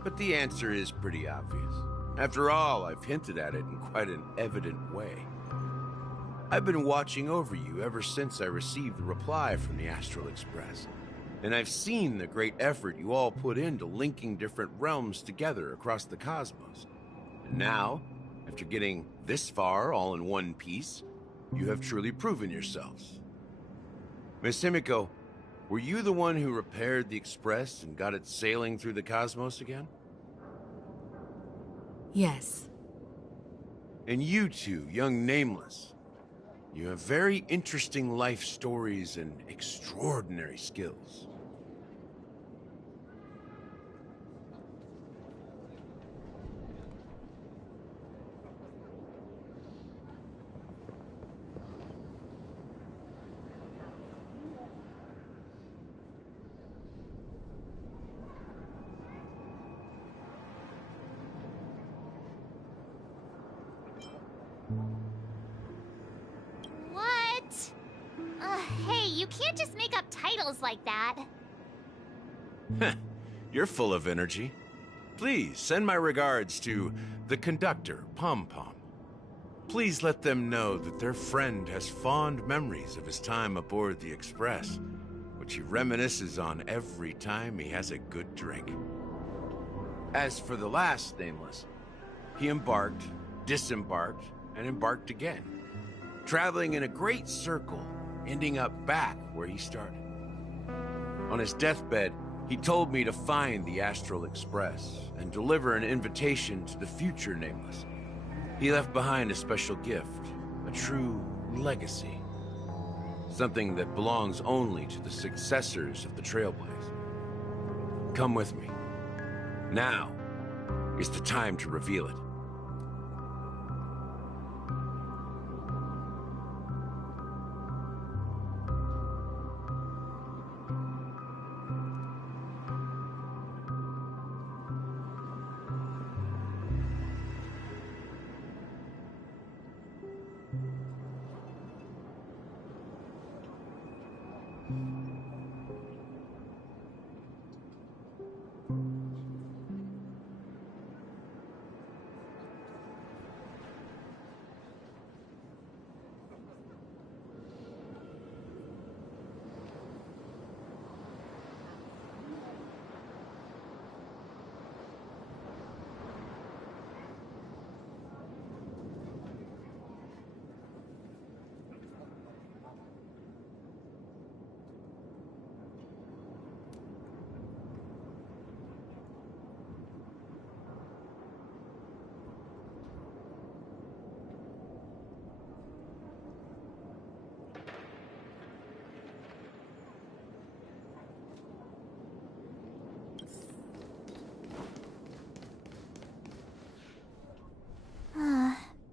but the answer is pretty obvious. After all, I've hinted at it in quite an evident way. I've been watching over you ever since I received the reply from the Astral Express. And I've seen the great effort you all put into linking different realms together across the cosmos. And now, after getting this far all in one piece, you have truly proven yourselves. Miss Himiko, were you the one who repaired the Express and got it sailing through the cosmos again? Yes. And you two, young Nameless, you have very interesting life stories and extraordinary skills. Hey, you can't just make up titles like that. You're full of energy. Please send my regards to the conductor, Pom Pom. Please let them know that their friend has fond memories of his time aboard the Express, which he reminisces on every time he has a good drink. As for the last Nameless, he embarked, disembarked, and embarked again, traveling in a great circle, ending up back where he started. On his deathbed, he told me to find the Astral Express and deliver an invitation to the future Nameless. He left behind a special gift, a true legacy. Something that belongs only to the successors of the Trailblaze. Come with me. Now is the time to reveal it.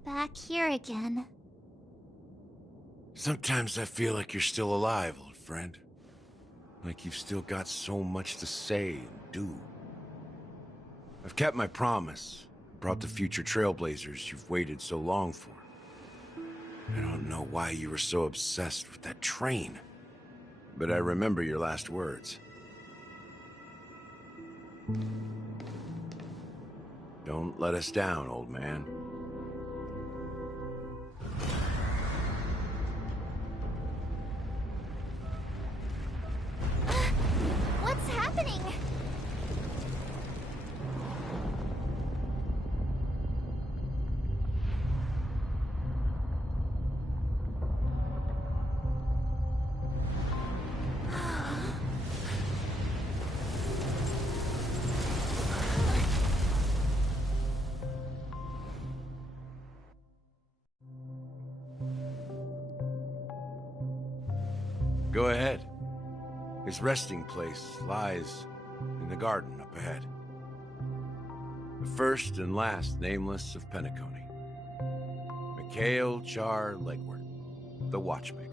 Back here again. Sometimes I feel like you're still alive, old friend. Like you've still got so much to say and do. I've kept my promise, brought the future Trailblazers you've waited so long for. I don't know why you were so obsessed with that train, but I remember your last words. Don't let us down, old man. What's happening? Go ahead. His resting place lies in the garden up ahead. The first and last nameless of Penacony. Mikhail Char Legward, the Watchmaker.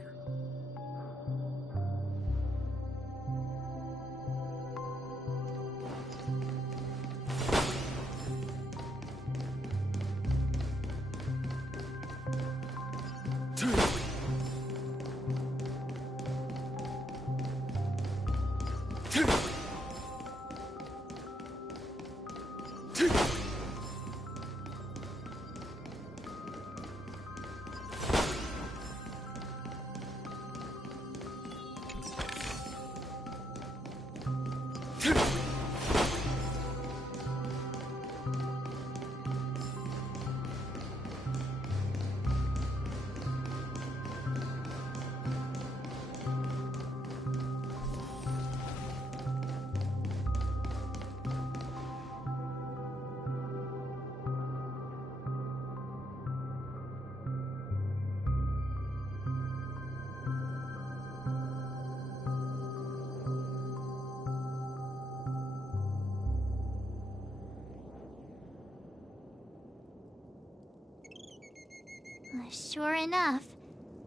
Sure enough,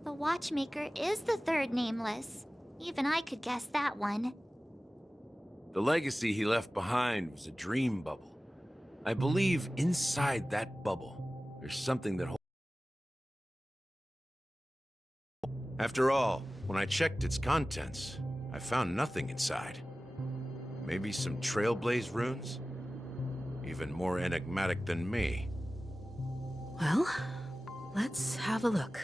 the Watchmaker is the third nameless. Even I could guess that one. The legacy he left behind was a dream bubble. I believe inside that bubble, there's something that holds. After all, when I checked its contents, I found nothing inside. Maybe some Trailblaze runes? Even more enigmatic than me. Well, let's have a look.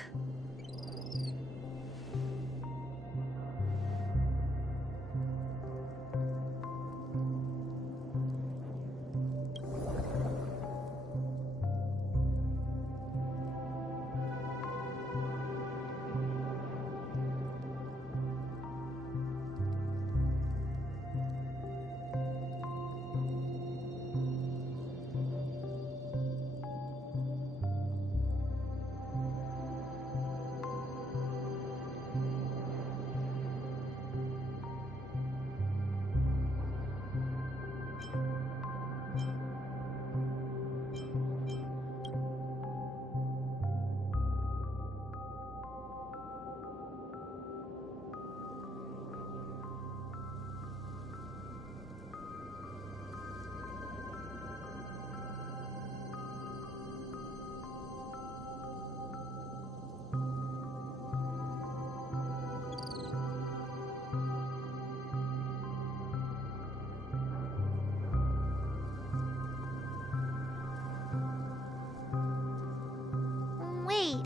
Wait,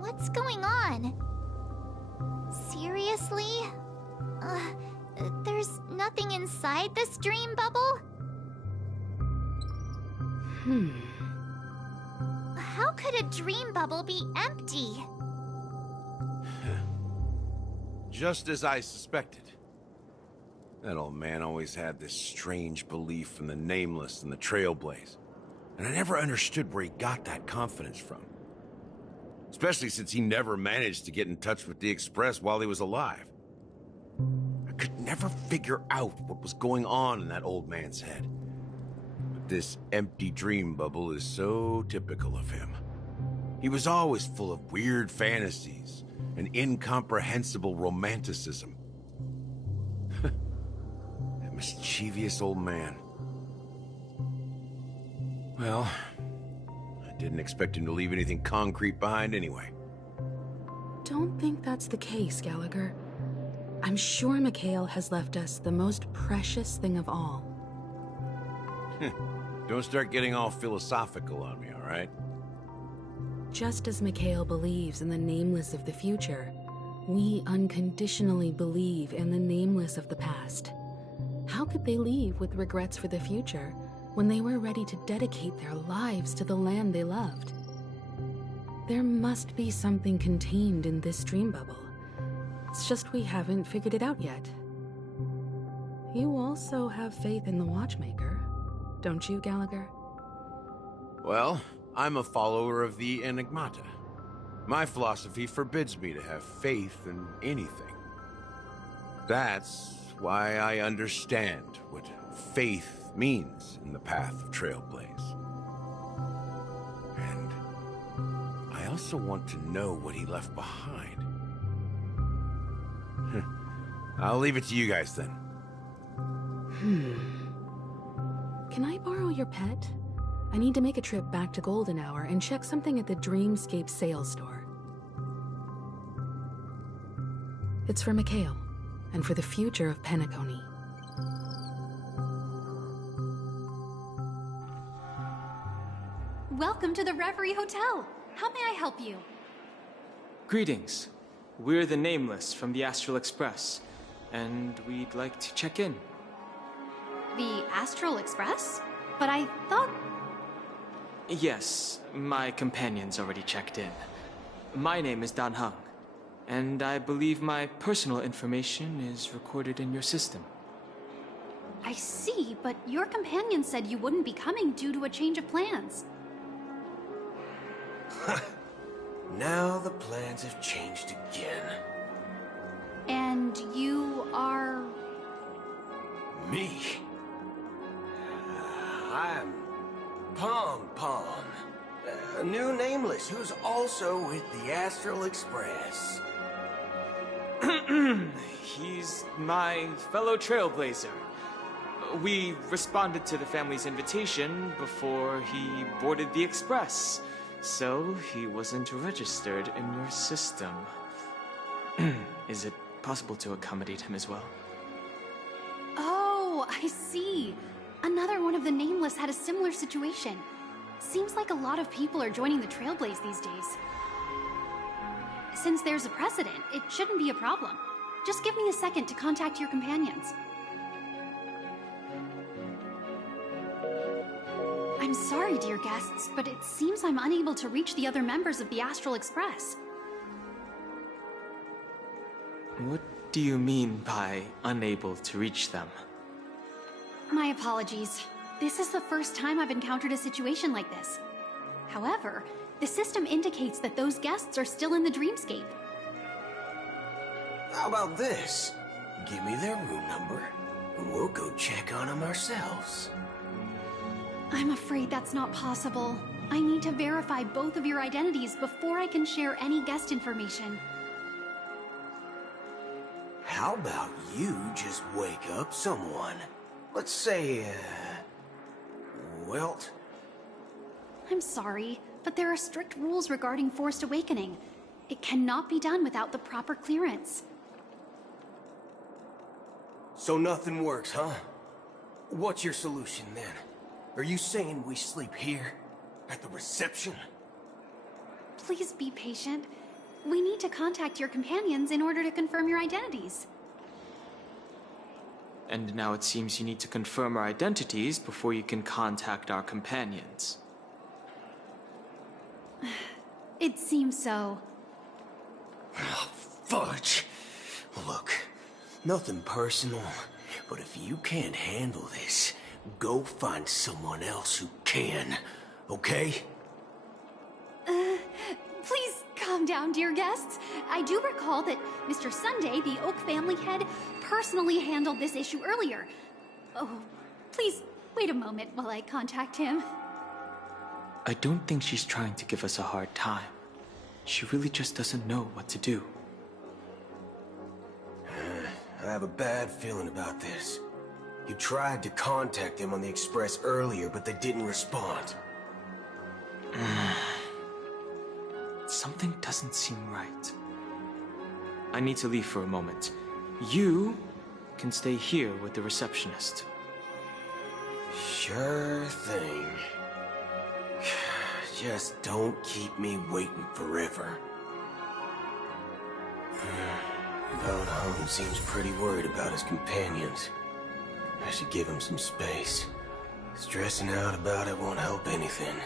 what's going on? Seriously? There's nothing inside this dream bubble? How could a dream bubble be empty? Just as I suspected. That old man always had this strange belief in the Nameless and the Trailblaze. And I never understood where he got that confidence from. Especially since he never managed to get in touch with the Express while he was alive. I could never figure out what was going on in that old man's head. But this empty dream bubble is so typical of him. He was always full of weird fantasies and incomprehensible romanticism. That mischievous old man. Well, I didn't expect him to leave anything concrete behind anyway. Don't think that's the case, Gallagher. I'm sure Mikhail has left us the most precious thing of all. Don't start getting all philosophical on me, all right? Just as Mikhail believes in the nameless of the future, we unconditionally believe in the nameless of the past. How could they leave with regrets for the future when they were ready to dedicate their lives to the land they loved? There must be something contained in this dream bubble. It's just we haven't figured it out yet. You also have faith in the Watchmaker, don't you, Gallagher? Well, I'm a follower of the Enigmata. My philosophy forbids me to have faith in anything. That's why I understand what faith means in the path of Trailblaze. And I also want to know what he left behind. I'll leave it to you guys then. Can I borrow your pet? I need to make a trip back to Golden Hour and check something at the Dreamscape sales store. It's for Mikhail, and for the future of Penacony. Welcome to the Reverie Hotel. How may I help you? Greetings. We're the Nameless from the Astral Express, and we'd like to check in. The Astral Express? But I thought... Yes, my companion's already checked in. My name is Dan Heng, and I believe my personal information is recorded in your system. I see, but your companion said you wouldn't be coming due to a change of plans. Now the plans have changed again. And you are... Me? I'm Pom Pom, a new Nameless who's also with the Astral Express. He's my fellow Trailblazer. We responded to the family's invitation before he boarded the Express, so he wasn't registered in your system. Is it possible to accommodate him as well? Oh, I see. Another one of the Nameless had a similar situation. Seems like a lot of people are joining the Trailblaze these days. Since there's a precedent, it shouldn't be a problem. Just give me a second to contact your companions. I'm sorry, dear guests, but it seems I'm unable to reach the other members of the Astral Express. What do you mean by unable to reach them? My apologies. This is the first time I've encountered a situation like this. However, the system indicates that those guests are still in the Dreamscape. How about this? Give me their room number, and we'll go check on them ourselves. I'm afraid that's not possible. I need to verify both of your identities before I can share any guest information. How about you just wake up someone? Let's say, Welt? I'm sorry, but there are strict rules regarding forced awakening. It cannot be done without the proper clearance. So nothing works, huh? What's your solution then? Are you saying we sleep here? At the reception? Please be patient. We need to contact your companions in order to confirm your identities. And now it seems you need to confirm our identities before you can contact our companions. It seems so. Oh, fudge! Look, nothing personal, but if you can't handle this, go find someone else who can, okay? Please calm down, dear guests. I do recall that Mr. Sunday, the Oak family head, personally handled this issue earlier. Oh, please wait a moment while I contact him. I don't think she's trying to give us a hard time. She really just doesn't know what to do. I have a bad feeling about this. You tried to contact them on the Express earlier, but they didn't respond. Something doesn't seem right. I need to leave for a moment. You can stay here with the receptionist. Sure thing. Just don't keep me waiting forever. Balnholm seems pretty worried about his companions. I should give him some space. Stressing out about it won't help anything.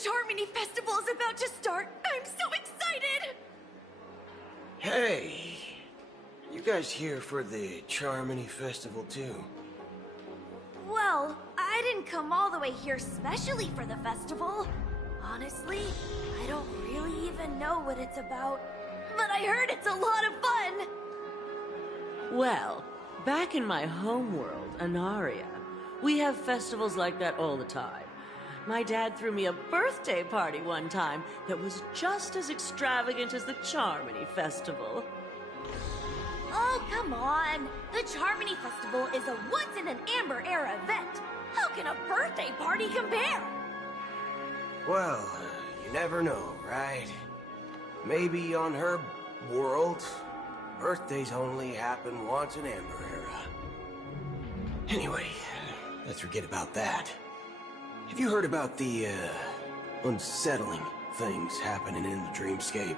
Charmony Festival is about to start! I'm so excited! Hey, you guys here for the Charmony Festival too? Well, I didn't come all the way here specially for the festival. Honestly, I don't really even know what it's about. But I heard it's a lot of fun! Well, back in my homeworld, Anaria, we have festivals like that all the time. My dad threw me a birthday party one time that was just as extravagant as the Charmony Festival. Oh, come on! The Charmony Festival is a once-in-an-Amber-era event! How can a birthday party compare? Well, you never know, right? Maybe on her world, birthdays only happen once in Amber Era. Anyway, let's forget about that. Have you heard about the, unsettling things happening in the dreamscape?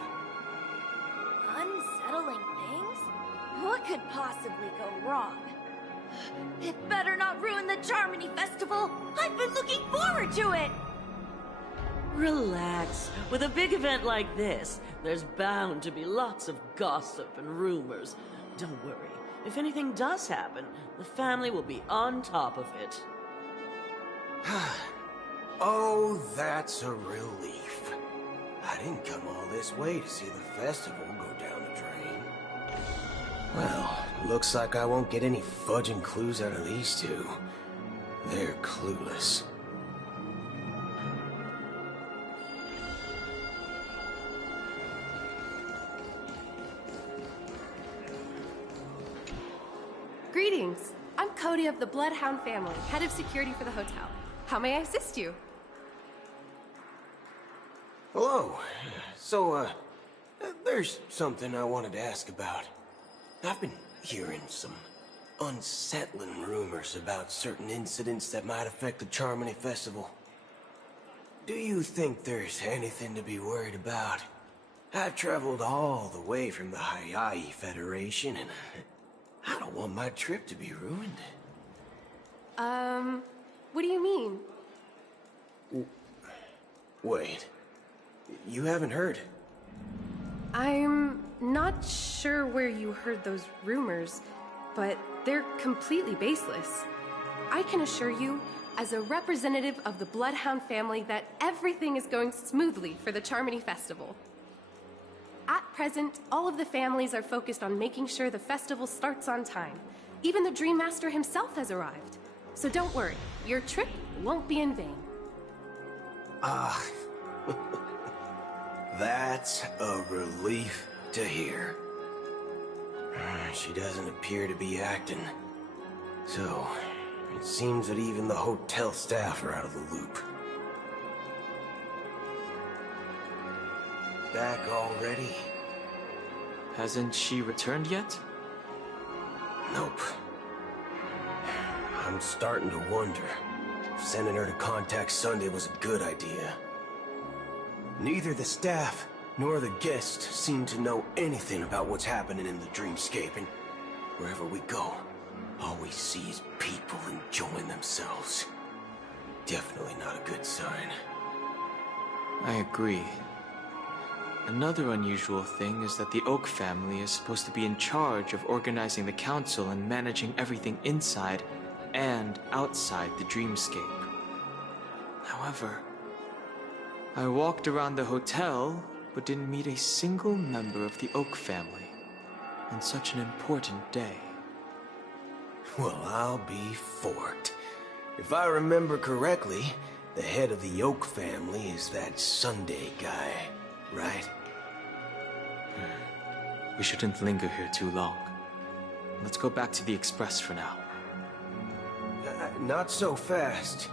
Unsettling things? What could possibly go wrong? It better not ruin the Charmony Festival! I've been looking forward to it! Relax. With a big event like this, there's bound to be lots of gossip and rumors. Don't worry. If anything does happen, the family will be on top of it. Oh, that's a relief. I didn't come all this way to see the festival go down the drain. Well, looks like I won't get any fudging clues out of these two. They're clueless. Greetings. I'm Cody of the Bloodhound family, head of security for the hotel. How may I assist you? Hello. So, there's something I wanted to ask about. I've been hearing some unsettling rumors about certain incidents that might affect the Charmony Festival. Do you think there's anything to be worried about? I've traveled all the way from the Hayaii Federation, and I don't want my trip to be ruined. What do you mean? Wait. You haven't heard? I'm not sure where you heard those rumors, but they're completely baseless. I can assure you, as a representative of the Bloodhound family, that everything is going smoothly for the Charmony Festival. At present, all of the families are focused on making sure the festival starts on time. Even the Dream Master himself has arrived. So don't worry, your trip won't be in vain. Ah, that's a relief to hear. She doesn't appear to be acting. So, it seems that even the hotel staff are out of the loop. Back already? Hasn't she returned yet? Nope. I'm starting to wonder if sending her to contact Sunday was a good idea. Neither the staff nor the guests seem to know anything about what's happening in the dreamscape, and wherever we go, all we see is people enjoying themselves. Definitely not a good sign. I agree. Another unusual thing is that the Oak family is supposed to be in charge of organizing the council and managing everything inside and outside the dreamscape. However, I walked around the hotel but didn't meet a single member of the Oak family on such an important day. Well, I'll be forked. If I remember correctly, the head of the Oak family is that Sunday guy, right? We shouldn't linger here too long. Let's go back to the Express for now. Not so fast.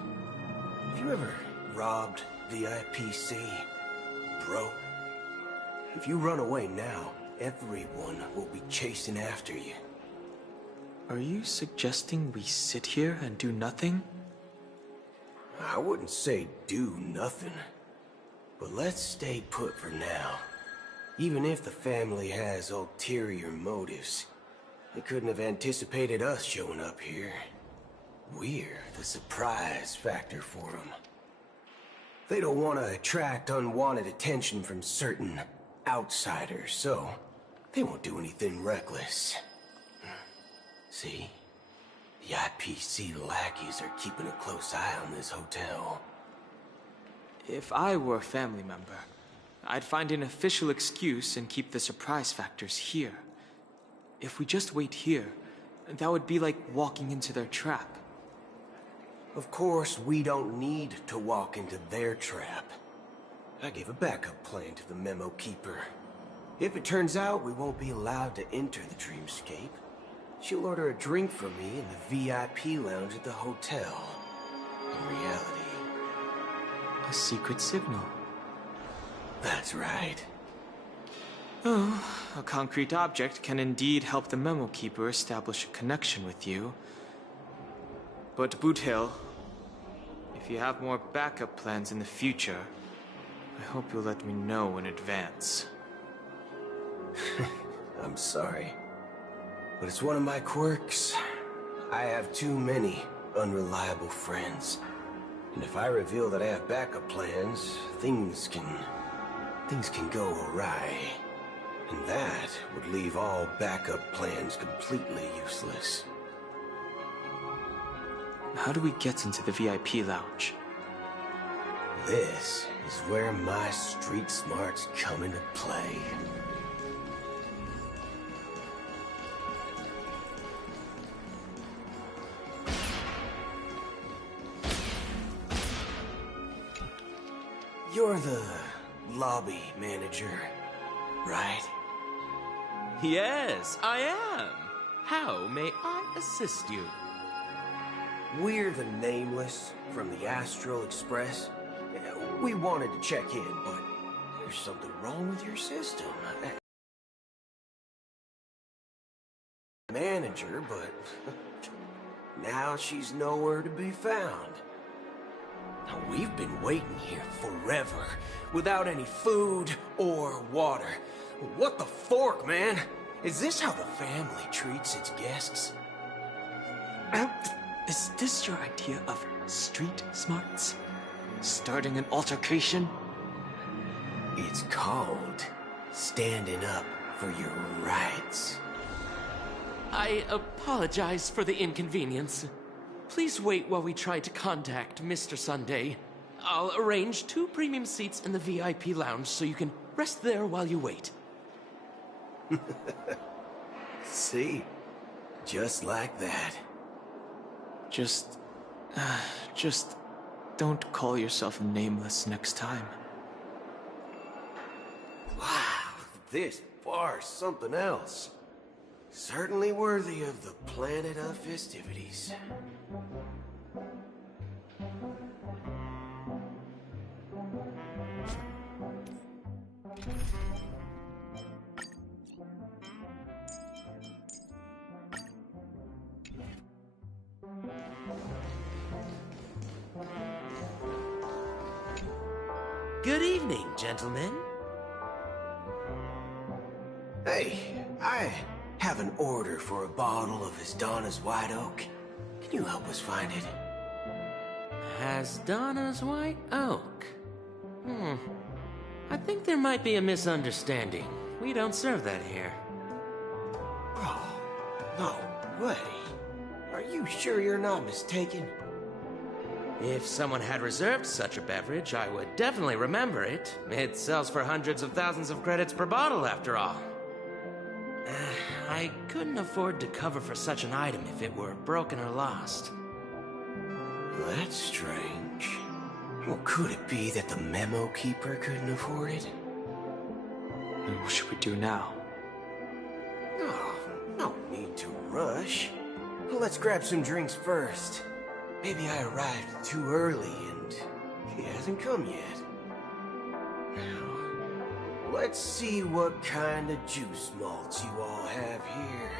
Have you ever robbed the IPC, bro? If you run away now, everyone will be chasing after you. Are you suggesting we sit here and do nothing? I wouldn't say do nothing. But let's stay put for now. Even if the family has ulterior motives, they couldn't have anticipated us showing up here. We're the surprise factor for them. They don't want to attract unwanted attention from certain outsiders, so they won't do anything reckless. See? The IPC lackeys are keeping a close eye on this hotel. If I were a family member, I'd find an official excuse and keep the surprise factors here. If we just wait here, that would be like walking into their trap. Of course, we don't need to walk into their trap. I gave a backup plan to the Memo Keeper. If it turns out we won't be allowed to enter the dreamscape, she'll order a drink for me in the VIP lounge at the hotel. In reality... a secret signal. That's right. Oh, a concrete object can indeed help the Memo Keeper establish a connection with you. But Boot Hill, if you have more backup plans in the future, I hope you'll let me know in advance. I'm sorry, but it's one of my quirks. I have too many unreliable friends. And if I reveal that I have backup plans, things can go awry. And that would leave all backup plans completely useless. How do we get into the VIP lounge? This is where my street smarts come into play. You're the lobby manager, right? Yes, I am. How may I assist you? We're the Nameless from the Astral Express. We wanted to check in, but there's something wrong with your system. Manager, but now she's nowhere to be found. Now, we've been waiting here forever, without any food or water. What the fork, man? Is this how the family treats its guests? Is this your idea of street smarts? Starting an altercation? It's called standing up for your rights. I apologize for the inconvenience. Please wait while we try to contact Mr. Sunday. I'll arrange 2 premium seats in the VIP lounge so you can rest there while you wait. See? Just like that. Just don't call yourself Nameless next time. Wow, this bar's something else. Certainly worthy of the planet of festivities. Good evening, gentlemen. Hey, I have an order for a bottle of Hasdana's White Oak. Can you help us find it? Hasdana's White Oak? I think there might be a misunderstanding. We don't serve that here. Oh, no way. Are you sure you're not mistaken? If someone had reserved such a beverage, I would definitely remember it. It sells for hundreds of thousands of credits per bottle, after all. I couldn't afford to cover for such an item if it were broken or lost. That's strange. Well, could it be that the Memo Keeper couldn't afford it? And what should we do now? No need to rush. Well, let's grab some drinks first. Maybe I arrived too early and he hasn't come yet. Now, let's see what kind of juice malts you all have here.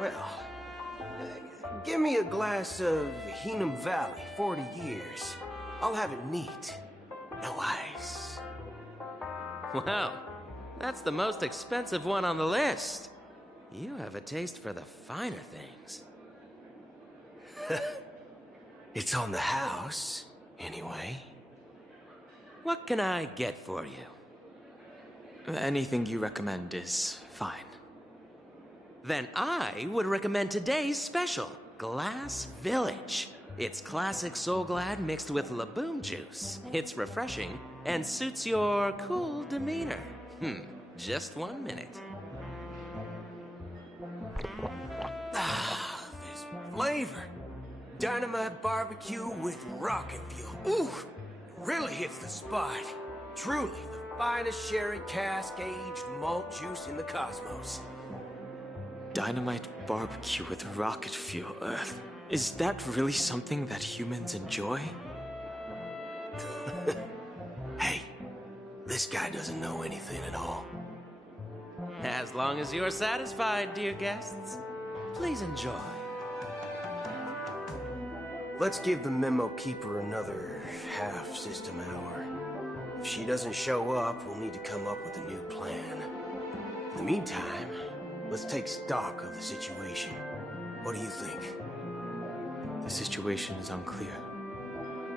Well, give me a glass of Heenum Valley, 40 years. I'll have it neat. No ice. Wow, that's the most expensive one on the list. You have a taste for the finer things. It's on the house. Anyway. What can I get for you? Anything you recommend is fine. Then I would recommend today's special, Glass Village. It's classic Soul Glad mixed with Laboom juice. It's refreshing and suits your cool demeanor. Just 1 minute. Ah, this flavor. Dynamite barbecue with rocket fuel. Ooh, really hits the spot. Truly the finest sherry cask-aged malt juice in the cosmos. Dynamite barbecue with rocket fuel. Is that really something that humans enjoy? Hey, this guy doesn't know anything at all. As long as you're satisfied, dear guests, please enjoy. Let's give the memo keeper another half-system hour. If she doesn't show up, we'll need to come up with a new plan. In the meantime, let's take stock of the situation. What do you think? The situation is unclear.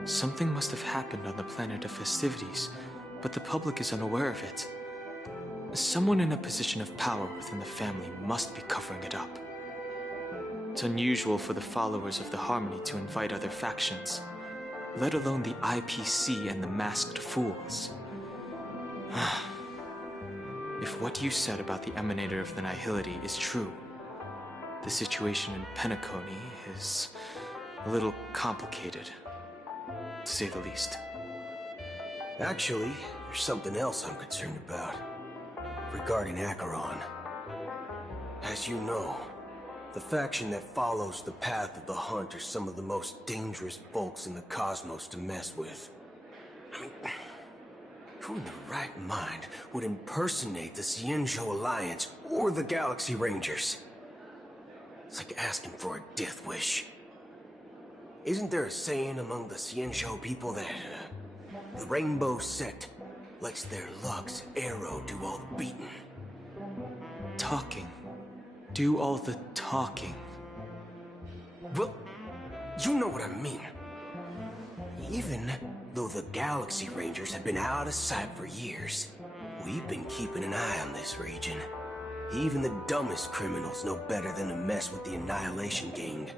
Something must have happened on the planet of festivities, but the public is unaware of it. Someone in a position of power within the family must be covering it up. It's unusual for the followers of the Harmony to invite other factions, let alone the IPC and the Masked Fools. If what you said about the Emanator of the Nihility is true, the situation in Penacony is a little complicated, to say the least. Actually, there's something else I'm concerned about. Regarding Acheron. As you know, the faction that follows the path of the Hunt are some of the most dangerous folks in the cosmos to mess with. I mean, who in their right mind would impersonate the Xianzhou Alliance or the Galaxy Rangers? It's like asking for a death wish. Isn't there a saying among the Xianzhou people that the Rainbow Sect lets their Lux Arrow do all the beating? Talking. Do all the talking. Well, you know what I mean. Even though the Galaxy Rangers have been out of sight for years, we've been keeping an eye on this region. Even the dumbest criminals know better than to mess with the Annihilation Gang,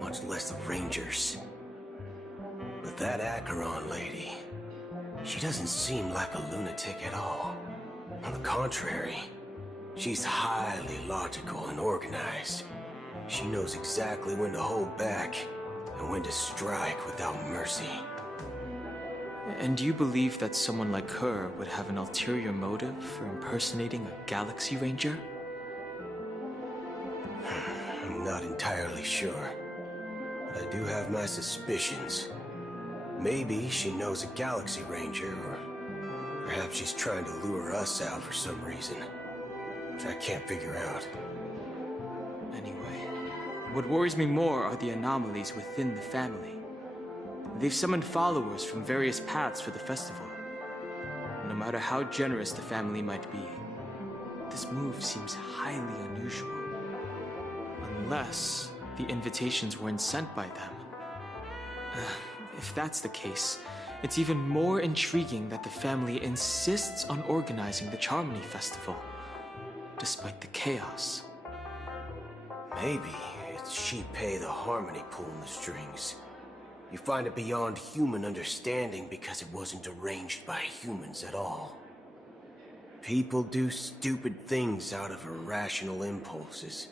much less the Rangers. But that Acheron lady, she doesn't seem like a lunatic at all. On the contrary, she's highly logical and organized. She knows exactly when to hold back and when to strike without mercy. And you believe that someone like her would have an ulterior motive for impersonating a Galaxy Ranger? I'm not entirely sure, but I do have my suspicions. Maybe she knows a Galaxy Ranger, or perhaps she's trying to lure us out for some reason, which I can't figure out. Anyway, what worries me more are the anomalies within the family. They've summoned followers from various paths for the festival. No matter how generous the family might be, this move seems highly unusual. Unless the invitations weren't sent by them. If that's the case, it's even more intriguing that the family insists on organizing the Charmony Festival, despite the chaos. Maybe it's Shipei the Harmony pulling the strings. You find it beyond human understanding because it wasn't arranged by humans at all. People do stupid things out of irrational impulses.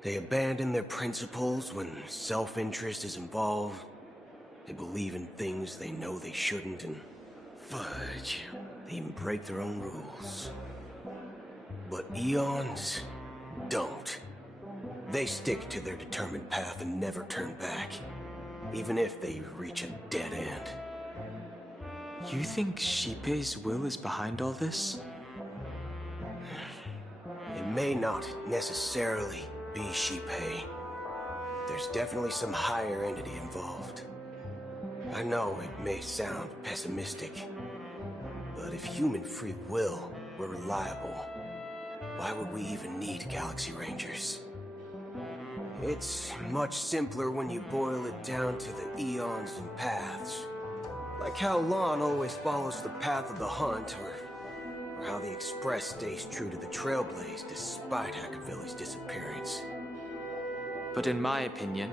They abandon their principles when self-interest is involved. They believe in things they know they shouldn't, and fudge, they even break their own rules. But Eons don't. They stick to their determined path and never turn back, even if they reach a dead end. You think Shipei's will is behind all this? It may not necessarily be Shipei. There's definitely some higher entity involved. I know it may sound pessimistic, but if human free will were reliable, why would we even need Galaxy Rangers? It's much simpler when you boil it down to the eons and paths. Like how Lon always follows the path of the hunt, or how the Express stays true to the Trailblaze despite Akavili's disappearance. But in my opinion,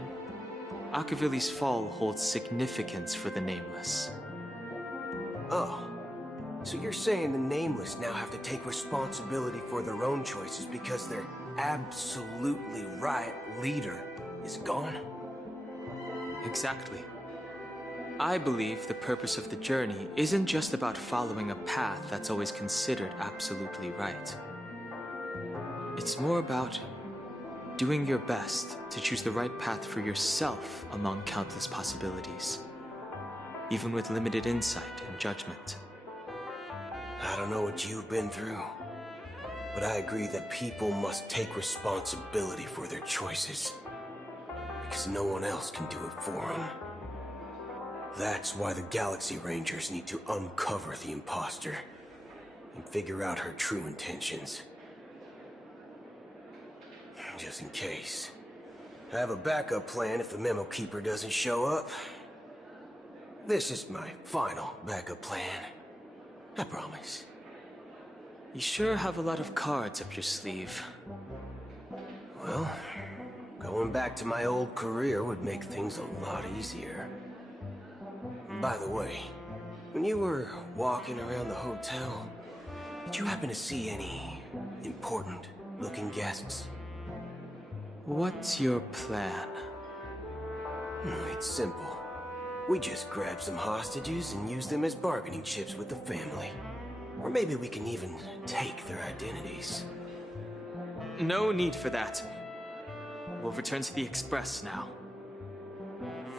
Akavili's fall holds significance for the Nameless. Oh. So you're saying the Nameless now have to take responsibility for their own choices because their absolutely right leader is gone? Exactly. I believe the purpose of the journey isn't just about following a path that's always considered absolutely right. It's more about doing your best to choose the right path for yourself among countless possibilities, even with limited insight and judgment. I don't know what you've been through, but I agree that people must take responsibility for their choices, because no one else can do it for them. That's why the Galaxy Rangers need to uncover the imposter and figure out her true intentions. Just in case. I have a backup plan if the Memo Keeper doesn't show up. This is my final backup plan. I promise. You sure have a lot of cards up your sleeve. Well, going back to my old career would make things a lot easier. By the way, when you were walking around the hotel, did you happen to see any important-looking guests? What's your plan? It's simple. We just grab some hostages and use them as bargaining chips with the family. Or maybe we can even take their identities. No need for that. We'll return to the Express now.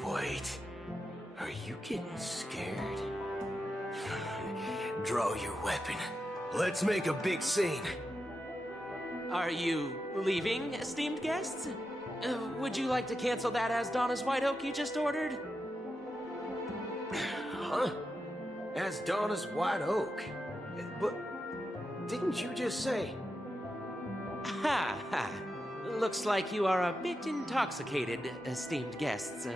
Wait. Are you getting scared? Draw your weapon. Let's make a big scene. Are you leaving, esteemed guests? Would you like to cancel that Asdana's White Oak you just ordered? Huh? Asdana's White Oak? But didn't you just say... Ha ha. Looks like you are a bit intoxicated, esteemed guests.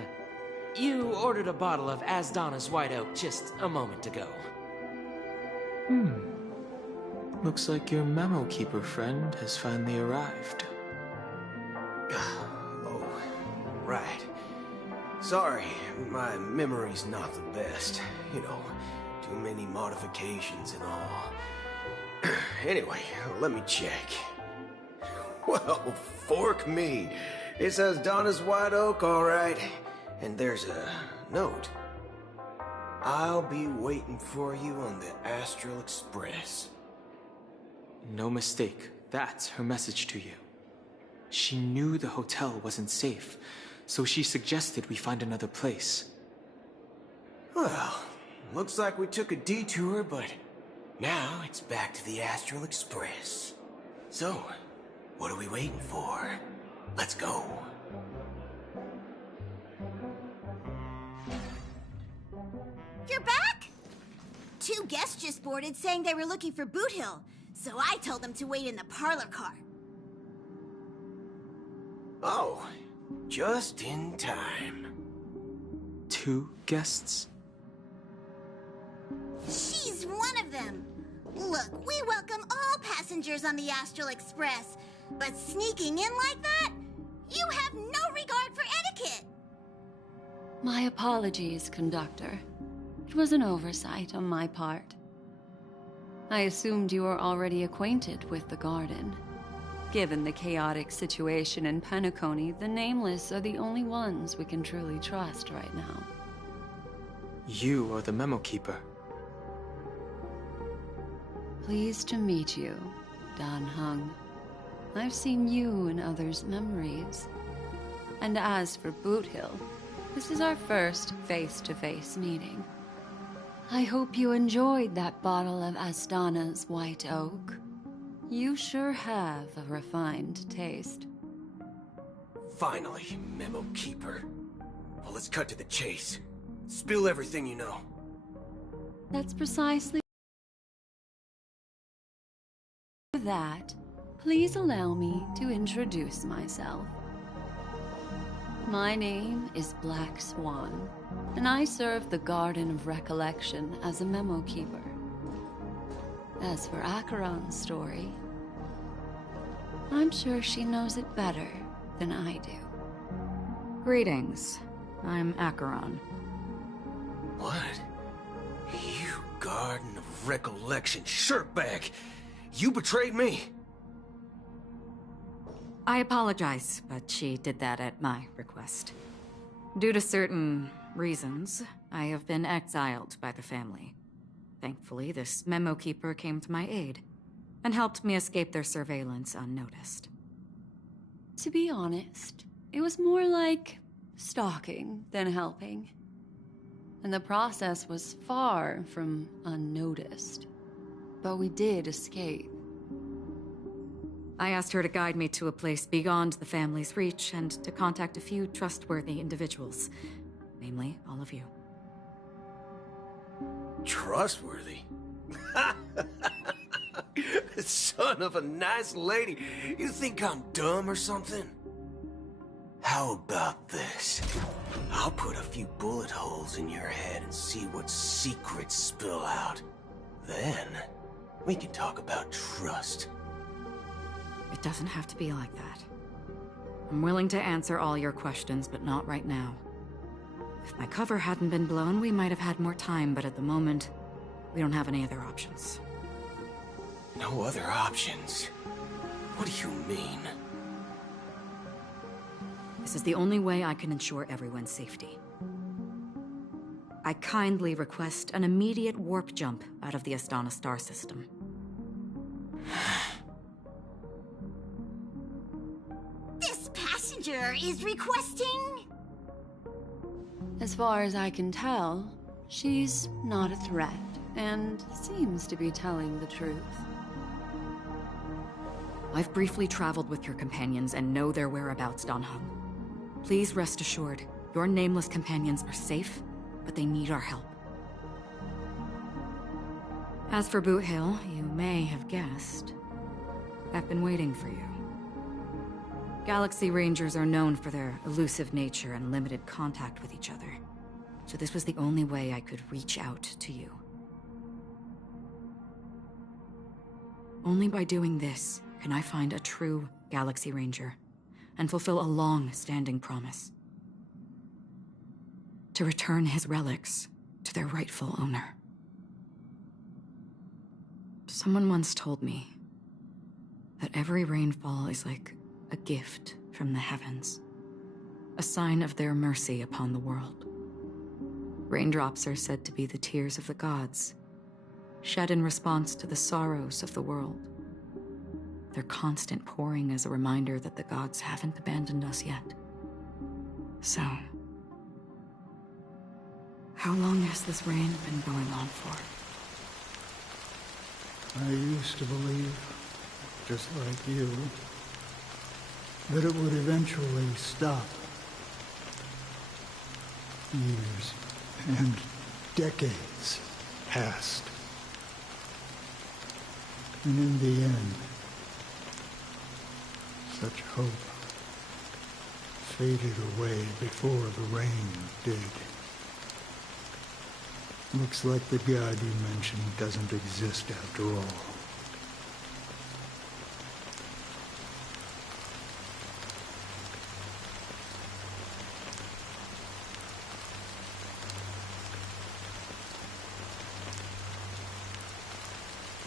You ordered a bottle of Asdana's White Oak just a moment ago. Looks like your Memo Keeper friend has finally arrived. Oh, right. Sorry, my memory's not the best. You know, too many modifications and all. Anyway, let me check. Well, fork me. It says Donna's White Oak, all right. And there's a note. I'll be waiting for you on the Astral Express. No mistake. That's her message to you. She knew the hotel wasn't safe, so she suggested we find another place. Well, looks like we took a detour, but now it's back to the Astral Express. So, what are we waiting for? Let's go. You're back? 2 guests just boarded saying they were looking for Boot Hill, so I told them to wait in the parlor car. Oh, just in time. 2 guests? She's one of them. Look, we welcome all passengers on the Astral Express, but sneaking in like that? You have no regard for etiquette! My apologies, conductor. It was an oversight on my part. I assumed you were already acquainted with the garden. Given the chaotic situation in Penacony, the Nameless are the only ones we can truly trust right now. You are the Memo Keeper. Pleased to meet you, Dan Heng. I've seen you in others' memories. And as for Boot Hill, this is our first face-to-face meeting. I hope you enjoyed that bottle of Asdana's White Oak. You sure have a refined taste. Finally, Memo Keeper. Well, let's cut to the chase. Spill everything you know. That's precisely that. Please allow me to introduce myself. My name is Black Swan, and I serve the Garden of Recollection as a memo keeper. As for Acheron's story, I'm sure she knows it better than I do. Greetings. I'm Acheron. What? You Garden of Recollection shirtbag! You betrayed me! I apologize, but she did that at my request. Due to certain reasons, I have been exiled by the family. Thankfully, this memo keeper came to my aid and helped me escape their surveillance unnoticed. To be honest, it was more like stalking than helping. And the process was far from unnoticed. But we did escape. I asked her to guide me to a place beyond the family's reach and to contact a few trustworthy individuals. Namely, all of you. Trustworthy? Son of a nice lady. You think I'm dumb or something? How about this? I'll put a few bullet holes in your head and see what secrets spill out. Then, we can talk about trust. It doesn't have to be like that. I'm willing to answer all your questions, but not right now. If my cover hadn't been blown, we might have had more time, but at the moment, we don't have any other options. No other options? What do you mean? This is the only way I can ensure everyone's safety. I kindly request an immediate warp jump out of the Astana star system. This passenger is requesting... As far as I can tell, she's not a threat, and seems to be telling the truth. I've briefly traveled with your companions and know their whereabouts, Dan Heng. Please rest assured, your nameless companions are safe, but they need our help. As for Boot Hill, you may have guessed, I've been waiting for you. Galaxy Rangers are known for their elusive nature and limited contact with each other, so this was the only way I could reach out to you. Only by doing this can I find a true Galaxy Ranger and fulfill a long-standing promise. To return his relics to their rightful owner. Someone once told me that every rainfall is like a gift from the heavens, a sign of their mercy upon the world. Raindrops are said to be the tears of the gods, shed in response to the sorrows of the world. Their constant pouring is a reminder that the gods haven't abandoned us yet. So, how long has this rain been going on for? I used to believe, just like you, that it would eventually stop. Years and decades passed. And in the end, such hope faded away before the rain did. Looks like the god you mentioned doesn't exist after all.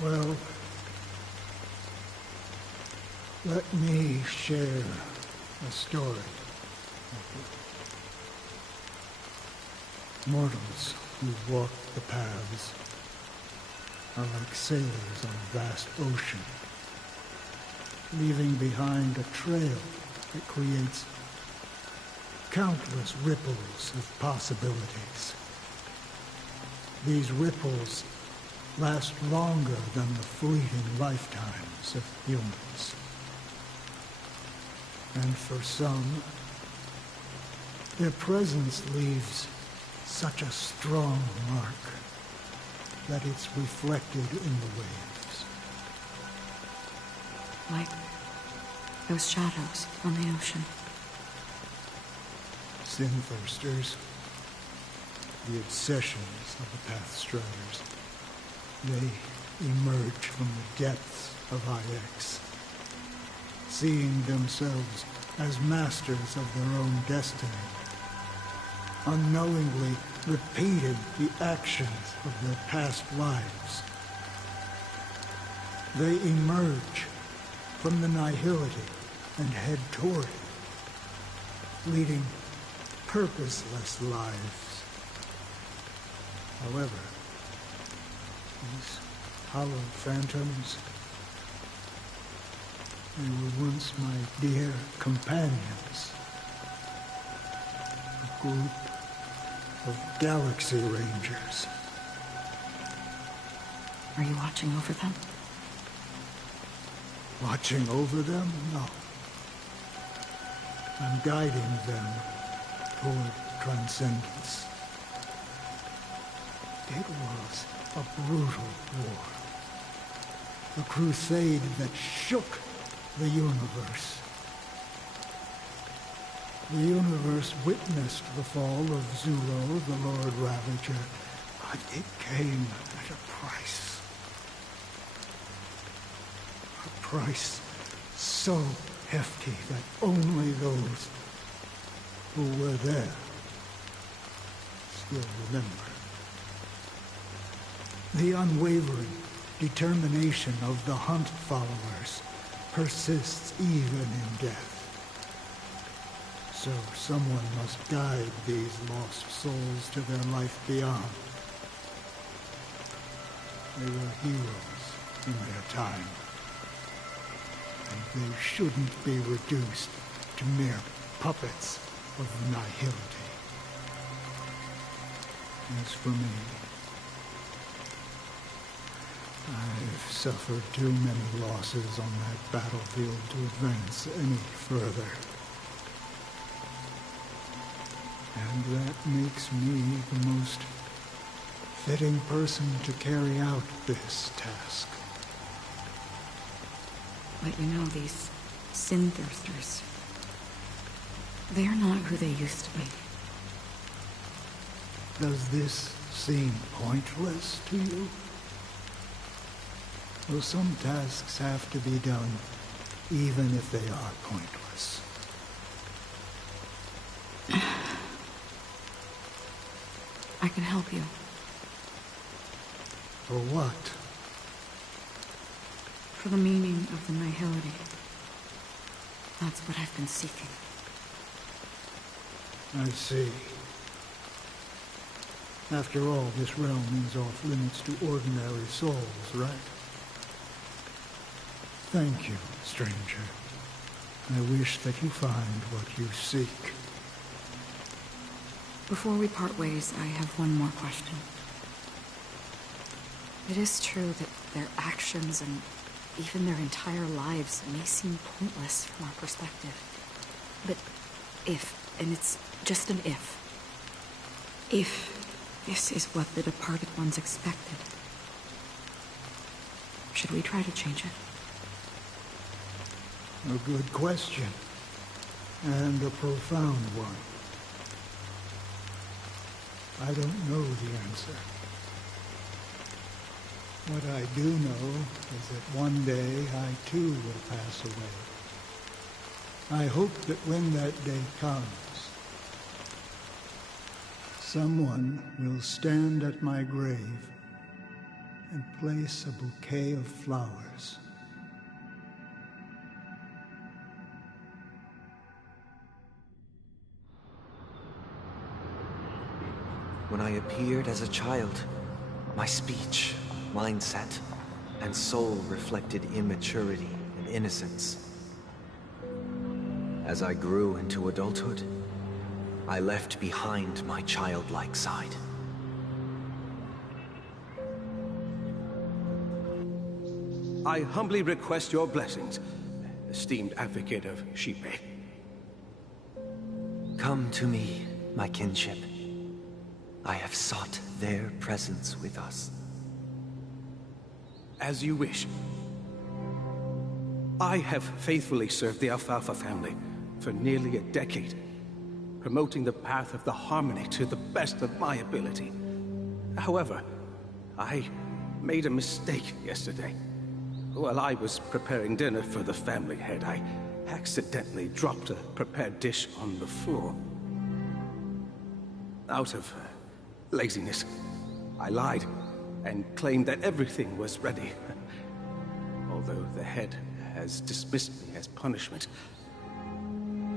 Well, let me share a story with you. Mortals who walk the paths are like sailors on a vast ocean, leaving behind a trail that creates countless ripples of possibilities. These ripples last longer than the fleeting lifetimes of humans. And for some, their presence leaves such a strong mark that it's reflected in the waves. Like those shadows on the ocean. Sin-thirsters, the obsessions of the Pathstriders. They emerge from the depths of IX, seeing themselves as masters of their own destiny, unknowingly repeating the actions of their past lives. They emerge from the nihility and head toward it, leading purposeless lives. However, these hollow phantoms, they were once my dear companions. A group of Galaxy Rangers. Are you watching over them? Watching over them? No. I'm guiding them toward transcendence. It was a brutal war. A crusade that shook the universe. The universe witnessed the fall of Zulo, the Lord Ravager, but it came at a price. A price so hefty that only those who were there still remember. The unwavering determination of the Hunt followers persists even in death. So someone must guide these lost souls to their life beyond. They were heroes in their time, and they shouldn't be reduced to mere puppets of nihility. As for me, I've suffered too many losses on that battlefield to advance any further. And that makes me the most fitting person to carry out this task. But you know, these Sin-thirsters, they're not who they used to be. Does this seem pointless to you? Well, some tasks have to be done, even if they are pointless. I can help you. For what? For the meaning of the nihility. That's what I've been seeking. I see. After all, this realm is off limits to ordinary souls, right? Thank you, stranger. I wish that you find what you seek. Before we part ways, I have one more question. It is true that their actions and even their entire lives may seem pointless from our perspective. But if, and it's just an if this is what the departed ones expected, should we try to change it? A good question, and a profound one. I don't know the answer. What I do know is that one day I too will pass away. I hope that when that day comes, someone will stand at my grave and place a bouquet of flowers. When I appeared as a child, my speech, mindset, and soul reflected immaturity and innocence. As I grew into adulthood, I left behind my childlike side. I humbly request your blessings, esteemed advocate of Xipe. Come to me, my kinship. I have sought their presence with us. As you wish. I have faithfully served the Alfalfa family for nearly a decade. promoting the path of the Harmony to the best of my ability. However, I made a mistake yesterday. While I was preparing dinner for the family head, I accidentally dropped a prepared dish on the floor. Out of laziness, I lied and claimed that everything was ready. Although the head has dismissed me as punishment,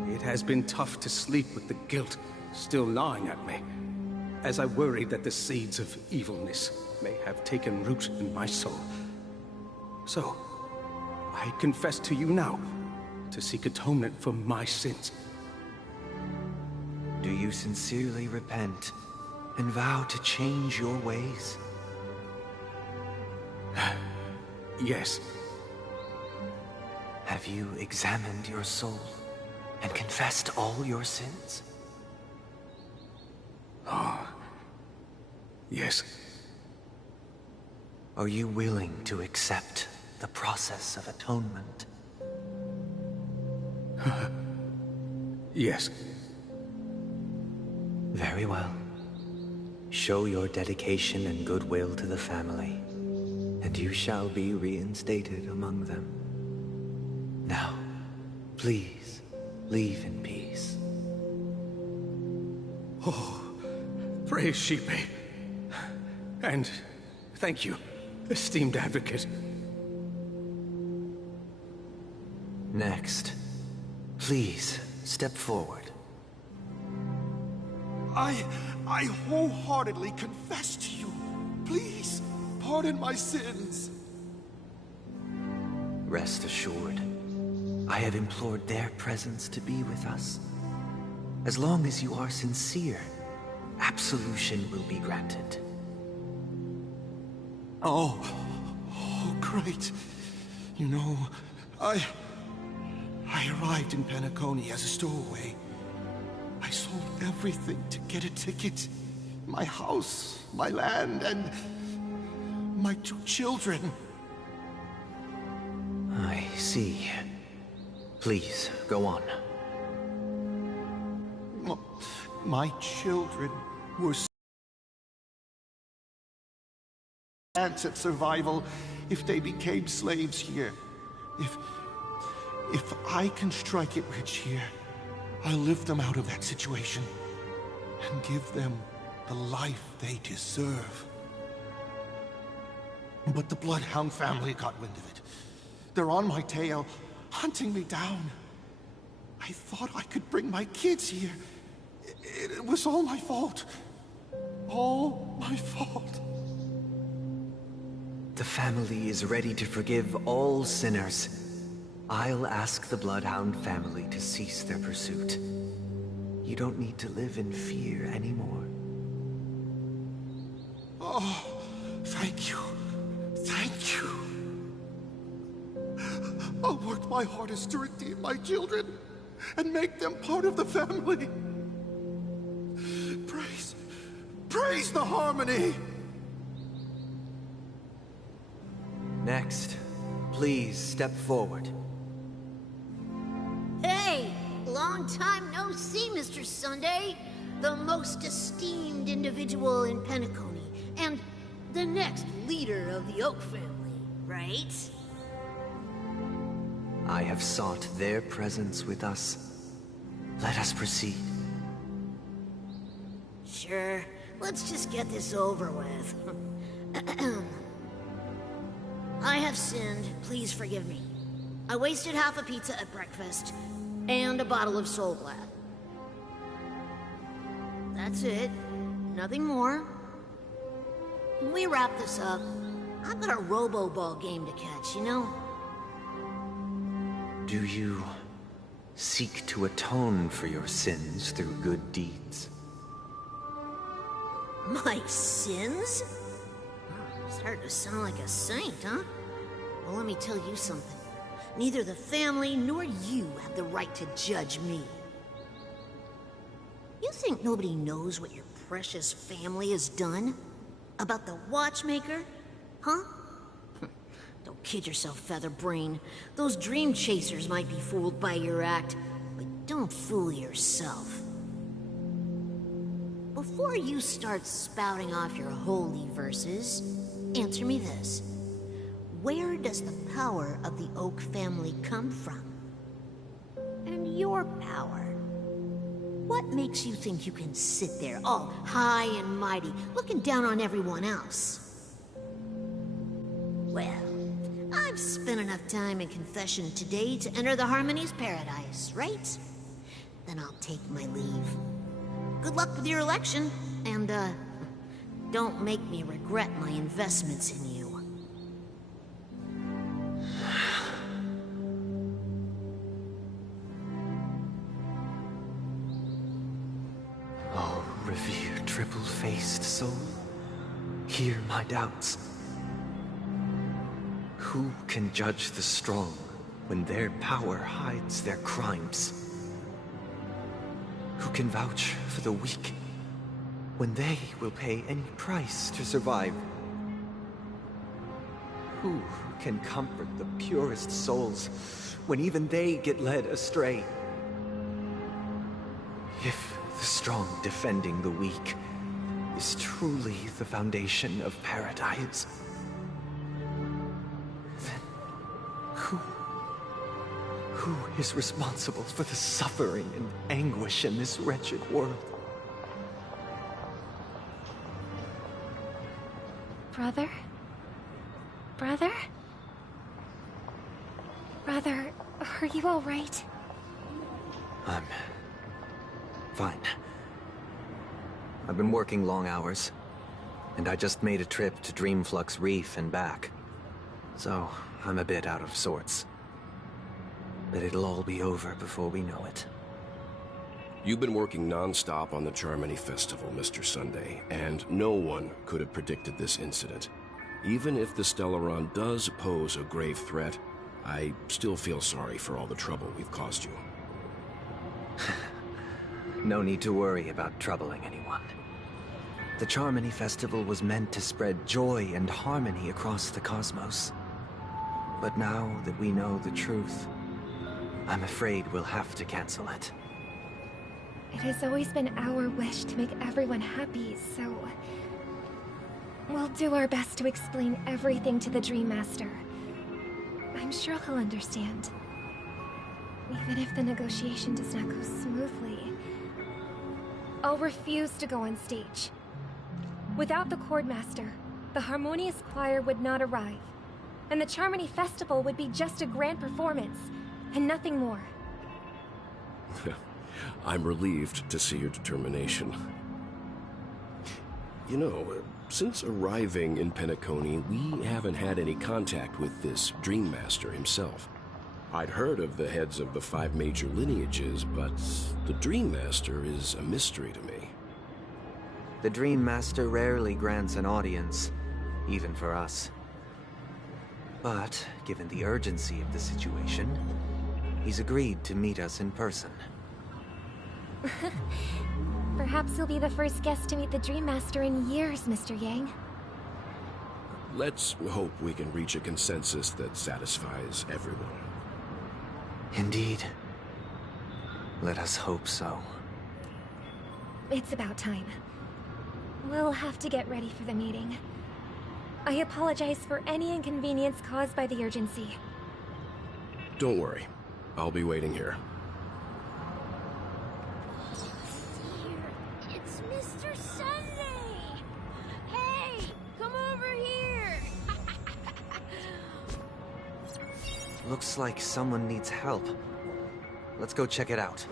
it has been tough to sleep with the guilt still gnawing at me, as I worried that the seeds of evilness may have taken root in my soul. So, I confess to you now to seek atonement for my sins. Do you sincerely repent and vow to change your ways? Yes. Have you examined your soul and confessed all your sins? Oh, yes. Are you willing to accept the process of atonement? Yes. Very well. Show your dedication and goodwill to the family, and you shall be reinstated among them. Now, please, leave in peace. Oh, praise Sheepy. And thank you, esteemed advocate. Next, please step forward. I wholeheartedly confess to you. Please, pardon my sins. Rest assured, I have implored their presence to be with us. As long as you are sincere, absolution will be granted. Oh, great. You know, I arrived in Penacony as a stowaway. I sold everything to get a ticket. My house, my land, and my 2 children. I see. Please, go on. My children were chance at survival if they became slaves here. If I can strike it rich here, I'll lift them out of that situation and give them the life they deserve. But the Bloodhound family got wind of it. They're on my tail, hunting me down. I thought I could bring my kids here. It was all my fault. All my fault. The family is ready to forgive all sinners. I'll ask the Bloodhound family to cease their pursuit. You don't need to live in fear anymore. Oh, thank you. Thank you. I'll work my hardest to redeem my children and make them part of the family. Praise the Harmony! Next, please step forward. Hey! Long time no see, Mr. Sunday. The most esteemed individual in Penacony, and the next leader of the Oak family, right? I have sought their presence with us. Let us proceed. Sure. Let's just get this over with. I have sinned. Please forgive me. I wasted half a pizza at breakfast, and a bottle of Soul Glad. That's it. Nothing more. When we wrap this up, I've got a Robo-Ball game to catch, you know? Do you seek to atone for your sins through good deeds? My sins? Starting to sound like a saint, huh? Well, let me tell you something. Neither the family nor you have the right to judge me. You think nobody knows what your precious family has done? About the Watchmaker? Huh? Don't kid yourself, Featherbrain. Those dream chasers might be fooled by your act, but don't fool yourself. before you start spouting off your holy verses, answer me this. Where does the power of the Oak family come from? And your power? What makes you think you can sit there, all high and mighty, looking down on everyone else? Well, I've spent enough time in confession today to enter the Harmony's paradise, right? Then I'll take my leave. Good luck with your election, and, don't make me regret my investments in you. Oh, revered triple-faced soul, hear my doubts. Who can judge the strong when their power hides their crimes? Who can vouch for the weak when they will pay any price to survive? Who can comfort the purest souls when even they get led astray? If the strong defending the weak is truly the foundation of paradise, then who is responsible for the suffering and anguish in this wretched world? Brother? Brother? Brother, are you all right? I'm fine. I've been working long hours, and I just made a trip to Dreamflux Reef and back. So, I'm a bit out of sorts. But it'll all be over before we know it. You've been working non-stop on the Charmony Festival, Mr. Sunday, and no one could have predicted this incident. Even if the Stellaron does pose a grave threat, I still feel sorry for all the trouble we've caused you. No need to worry about troubling anyone. The Charmony Festival was meant to spread joy and harmony across the cosmos. But now that we know the truth, I'm afraid we'll have to cancel it. It has always been our wish to make everyone happy, so... we'll do our best to explain everything to the Dream Master. I'm sure he'll understand. Even if the negotiation does not go smoothly. I'll refuse to go on stage. Without the Chordmaster, the Harmonious Choir would not arrive, and the Charmony Festival would be just a grand performance, and nothing more. I'm relieved to see your determination. You know, since arriving in Penacony, we haven't had any contact with this Dream Master himself. I'd heard of the heads of the 5 major lineages, but the Dream Master is a mystery to me. The Dream Master rarely grants an audience, even for us. But, given the urgency of the situation, he's agreed to meet us in person. Perhaps you'll be the first guest to meet the Dream Master in years, Mr. Yang. Let's hope we can reach a consensus that satisfies everyone. Indeed. Let us hope so. It's about time. We'll have to get ready for the meeting. I apologize for any inconvenience caused by the urgency. Don't worry. I'll be waiting here. It's Mr. Sunday! Hey, come over here! Looks like someone needs help. Let's go check it out.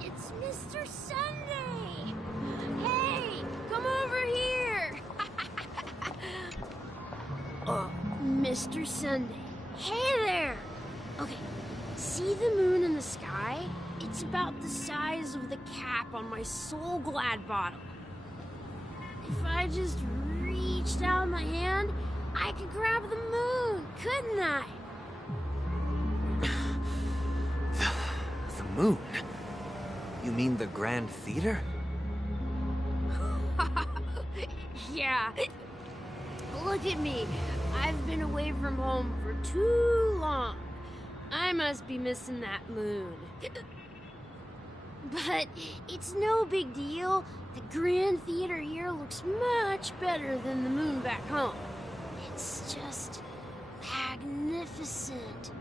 It's Mr. Sunday! Hey, come over here! Mr. Sunday. Hey there! Okay, see the moon in the sky? It's about the size of the cap on my Soul Glad bottle. If I just reached out my hand, I could grab the moon, couldn't I? The moon? You mean the Grand Theater? Yeah. Look at me. I've been away from home for too long. I must be missing that moon. But it's no big deal. The Grand Theater here looks much better than the moon back home. It's just magnificent.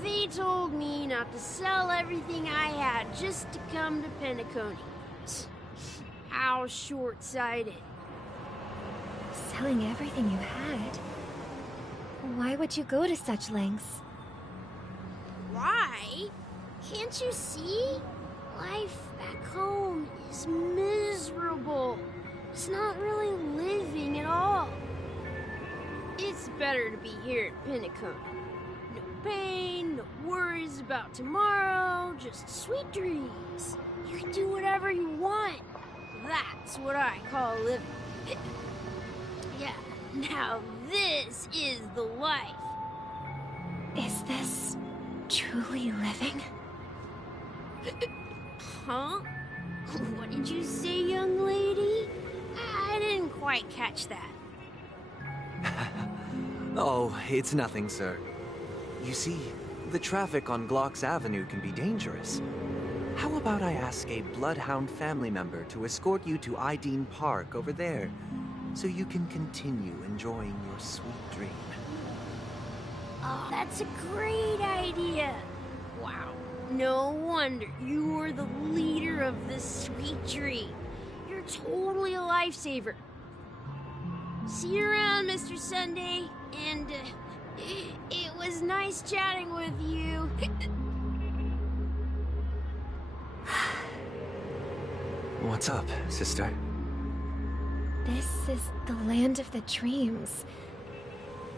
They told me not to sell everything I had just to come to Penacony. How short-sighted. Selling everything you had? Why would you go to such lengths? Why? Can't you see? Life back home is miserable. It's not really living at all. It's better to be here at Penacony. No pain, no worries about tomorrow, just sweet dreams. You can do whatever you want. That's what I call living. Yeah, now this is the life. Is this truly living? Huh? What did you say, young lady? I didn't quite catch that. Oh, it's nothing, sir. You see, the traffic on Glocks Avenue can be dangerous. How about I ask a Bloodhound family member to escort you to Ideen Park over there, so you can continue enjoying your sweet dream? Oh, that's a great idea. Wow. No wonder you were the leader of this sweet dream. You're totally a lifesaver. See you around, Mr. Sunday. And it was nice chatting with you. What's up, sister? This is the land of the dreams.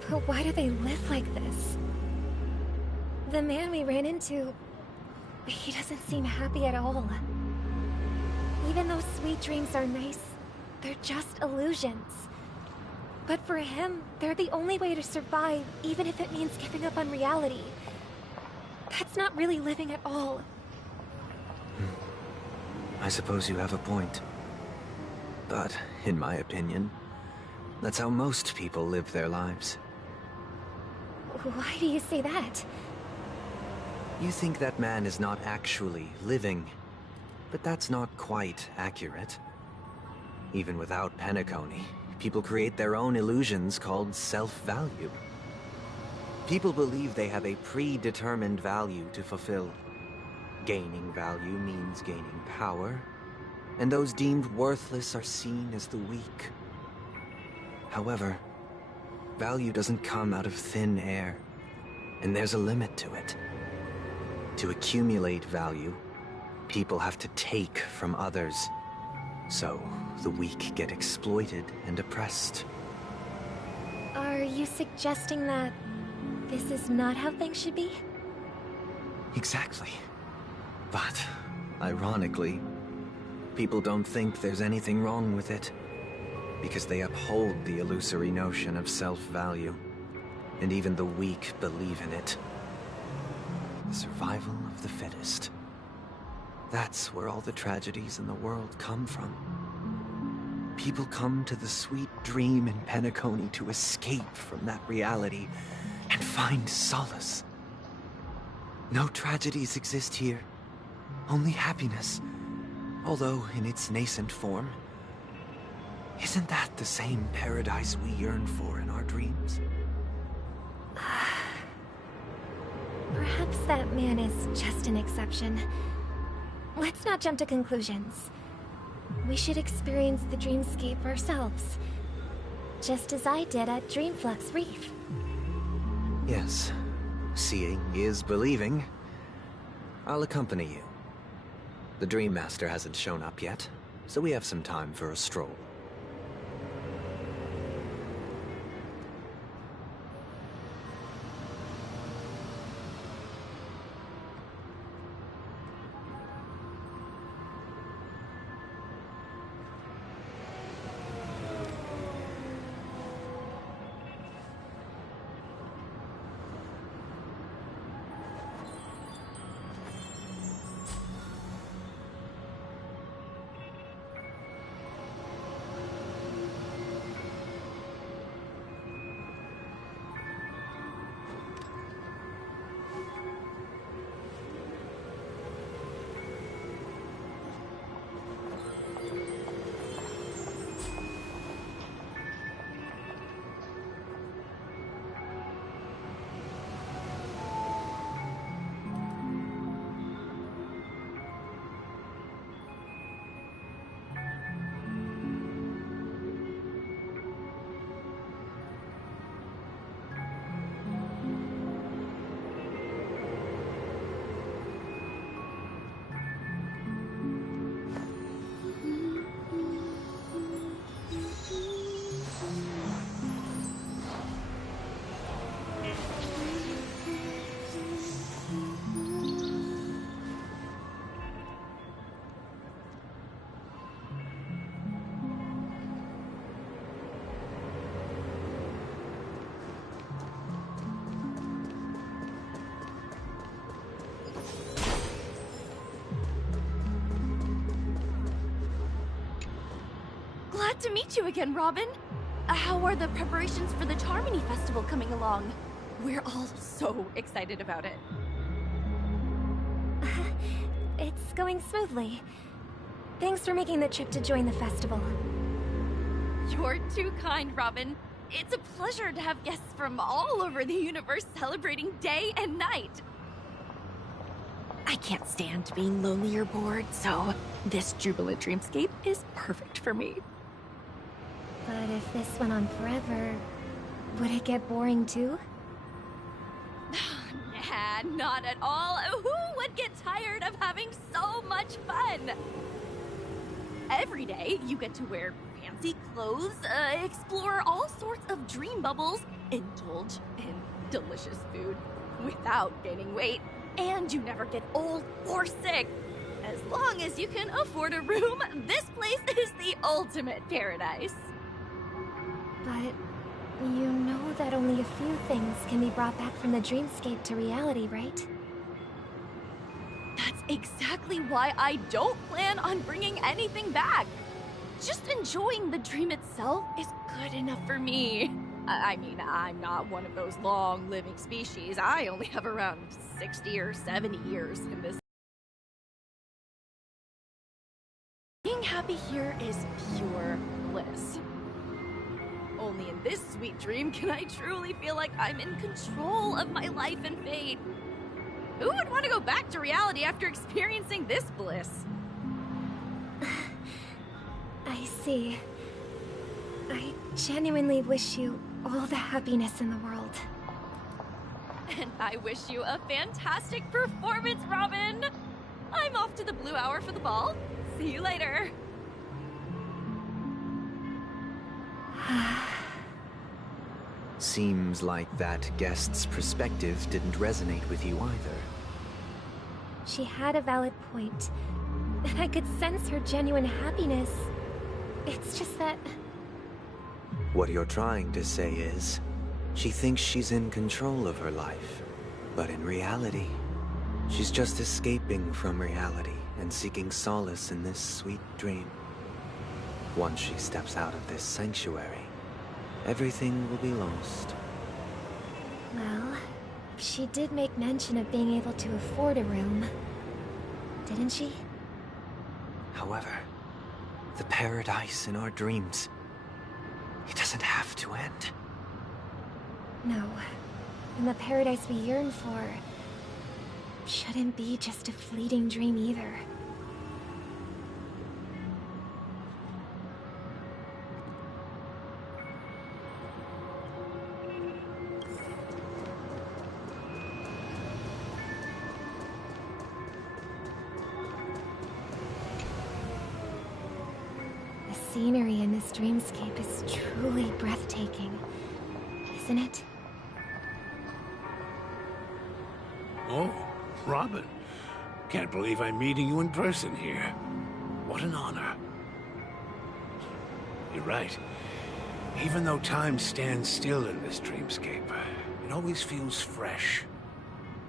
But why do they live like this? The man we ran into, he doesn't seem happy at all. Even though sweet dreams are nice, they're just illusions. But for him, they're the only way to survive, even if it means giving up on reality. That's not really living at all. I suppose you have a point. But, in my opinion, that's how most people live their lives. Why do you say that? You think that man is not actually living, but that's not quite accurate. Even without Penacony, people create their own illusions called self-value. People believe they have a predetermined value to fulfill. Gaining value means gaining power, and those deemed worthless are seen as the weak. However, value doesn't come out of thin air, and there's a limit to it. To accumulate value, people have to take from others. So, the weak get exploited and oppressed. Are you suggesting that this is not how things should be? Exactly. But, ironically, people don't think there's anything wrong with it, because they uphold the illusory notion of self-value, and even the weak believe in it. The survival of the fittest. That's where all the tragedies in the world come from. People come to the sweet dream in Penacony to escape from that reality and find solace. No tragedies exist here, only happiness. although in its nascent form. Isn't that the same paradise we yearn for in our dreams? Perhaps that man is just an exception. Let's not jump to conclusions. We should experience the dreamscape ourselves. Just as I did at Dreamflux Reef. Yes. Seeing is believing. I'll accompany you. The Dream Master hasn't shown up yet, so we have some time for a stroll. Glad to meet you again, Robin. How are the preparations for the Charmony Festival coming along? We're all so excited about it. It's going smoothly. Thanks for making the trip to join the festival. You're too kind, Robin. It's a pleasure to have guests from all over the universe celebrating day and night. I can't stand being lonely or bored, so this jubilant dreamscape is perfect for me. But if this went on forever, would it get boring too? Nah, not at all. Who would get tired of having so much fun? Every day, you get to wear fancy clothes, explore all sorts of dream bubbles, indulge in delicious food without gaining weight, and you never get old or sick. As long as you can afford a room, this place is the ultimate paradise. But you know that only a few things can be brought back from the dreamscape to reality, right? That's exactly why I don't plan on bringing anything back. Just enjoying the dream itself is good enough for me. I mean, I'm not one of those long-living species. I only have around 60 or 70 years in this. Being happy here is pure bliss. Only in this sweet dream can I truly feel like I'm in control of my life and fate. Who would want to go back to reality after experiencing this bliss? I see. I genuinely wish you all the happiness in the world. And I wish you a fantastic performance, Robin! I'm off to the Blue Hour for the ball. See you later. Seems like that guest's perspective didn't resonate with you either. She had a valid point, and I could sense her genuine happiness. It's just that... What you're trying to say is, she thinks she's in control of her life, but in reality, she's just escaping from reality and seeking solace in this sweet dream. Once she steps out of this sanctuary, everything will be lost. Well, she did make mention of being able to afford a room, didn't she? However, the paradise in our dreams, it doesn't have to end. No. And the paradise we yearn for shouldn't be just a fleeting dream either. The scenery in this dreamscape is truly breathtaking, isn't it? Oh, Robin. Can't believe I'm meeting you in person here. What an honor. You're right. Even though time stands still in this dreamscape, it always feels fresh.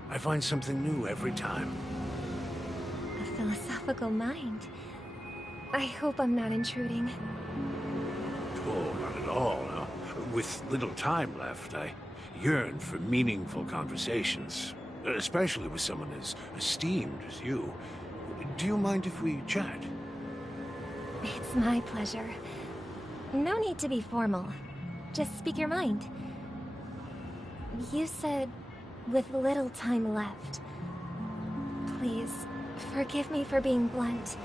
I find something new every time. A philosophical mind. I hope I'm not intruding. Oh, not at all. No. With little time left, I yearn for meaningful conversations. Especially with someone as esteemed as you. Do you mind if we chat? It's my pleasure. No need to be formal. Just speak your mind. You said, with little time left. Please, forgive me for being blunt.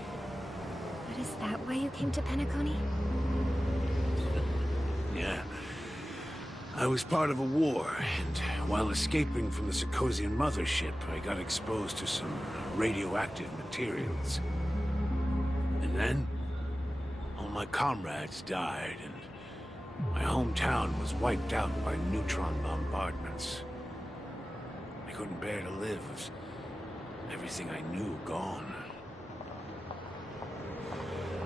But is that why you came to Penacony? Yeah. I was part of a war, and while escaping from the Sarkosian mothership, I got exposed to some radioactive materials. And then, all my comrades died, and my hometown was wiped out by neutron bombardments. I couldn't bear to live with everything I knew gone.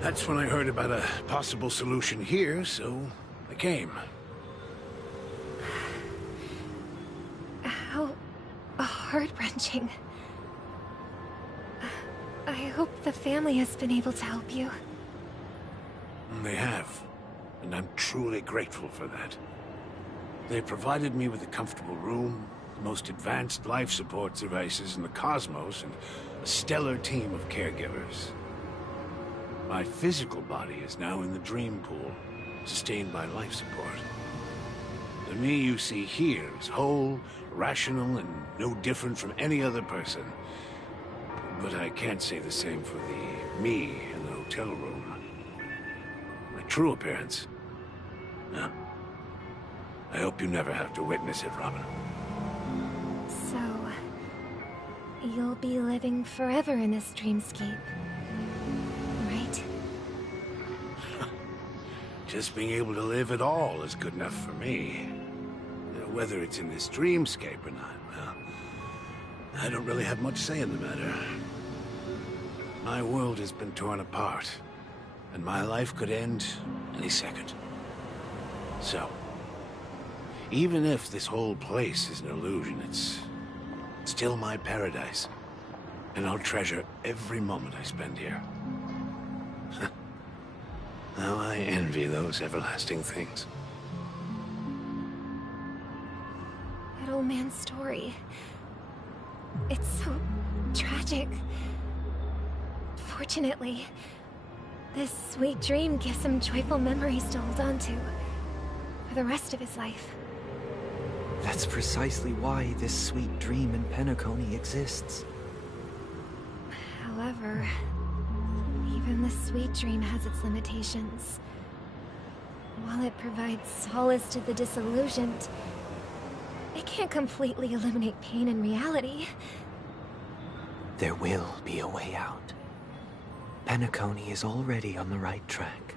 That's when I heard about a possible solution here, so I came. How heart-wrenching. I hope the family has been able to help you. They have, and I'm truly grateful for that. They provided me with a comfortable room, the most advanced life support devices in the cosmos, and a stellar team of caregivers. My physical body is now in the dream pool, sustained by life support. The me you see here is whole, rational, and no different from any other person. But I can't say the same for the me in the hotel room. My true appearance? No. I hope you never have to witness it, Robin. So, you'll be living forever in this dreamscape, right? Just being able to live at all is good enough for me. Whether it's in this dreamscape or not, well, I don't really have much say in the matter. My world has been torn apart, and my life could end any second. So, even if this whole place is an illusion, it's still my paradise, and I'll treasure every moment I spend here. How I envy those everlasting things. That old man's story. It's so tragic. Fortunately, this sweet dream gives him joyful memories to hold on to for the rest of his life. That's precisely why this sweet dream in Penacony exists. However, even the sweet dream has its limitations. While it provides solace to the disillusioned, it can't completely eliminate pain in reality. There will be a way out. Penacony is already on the right track.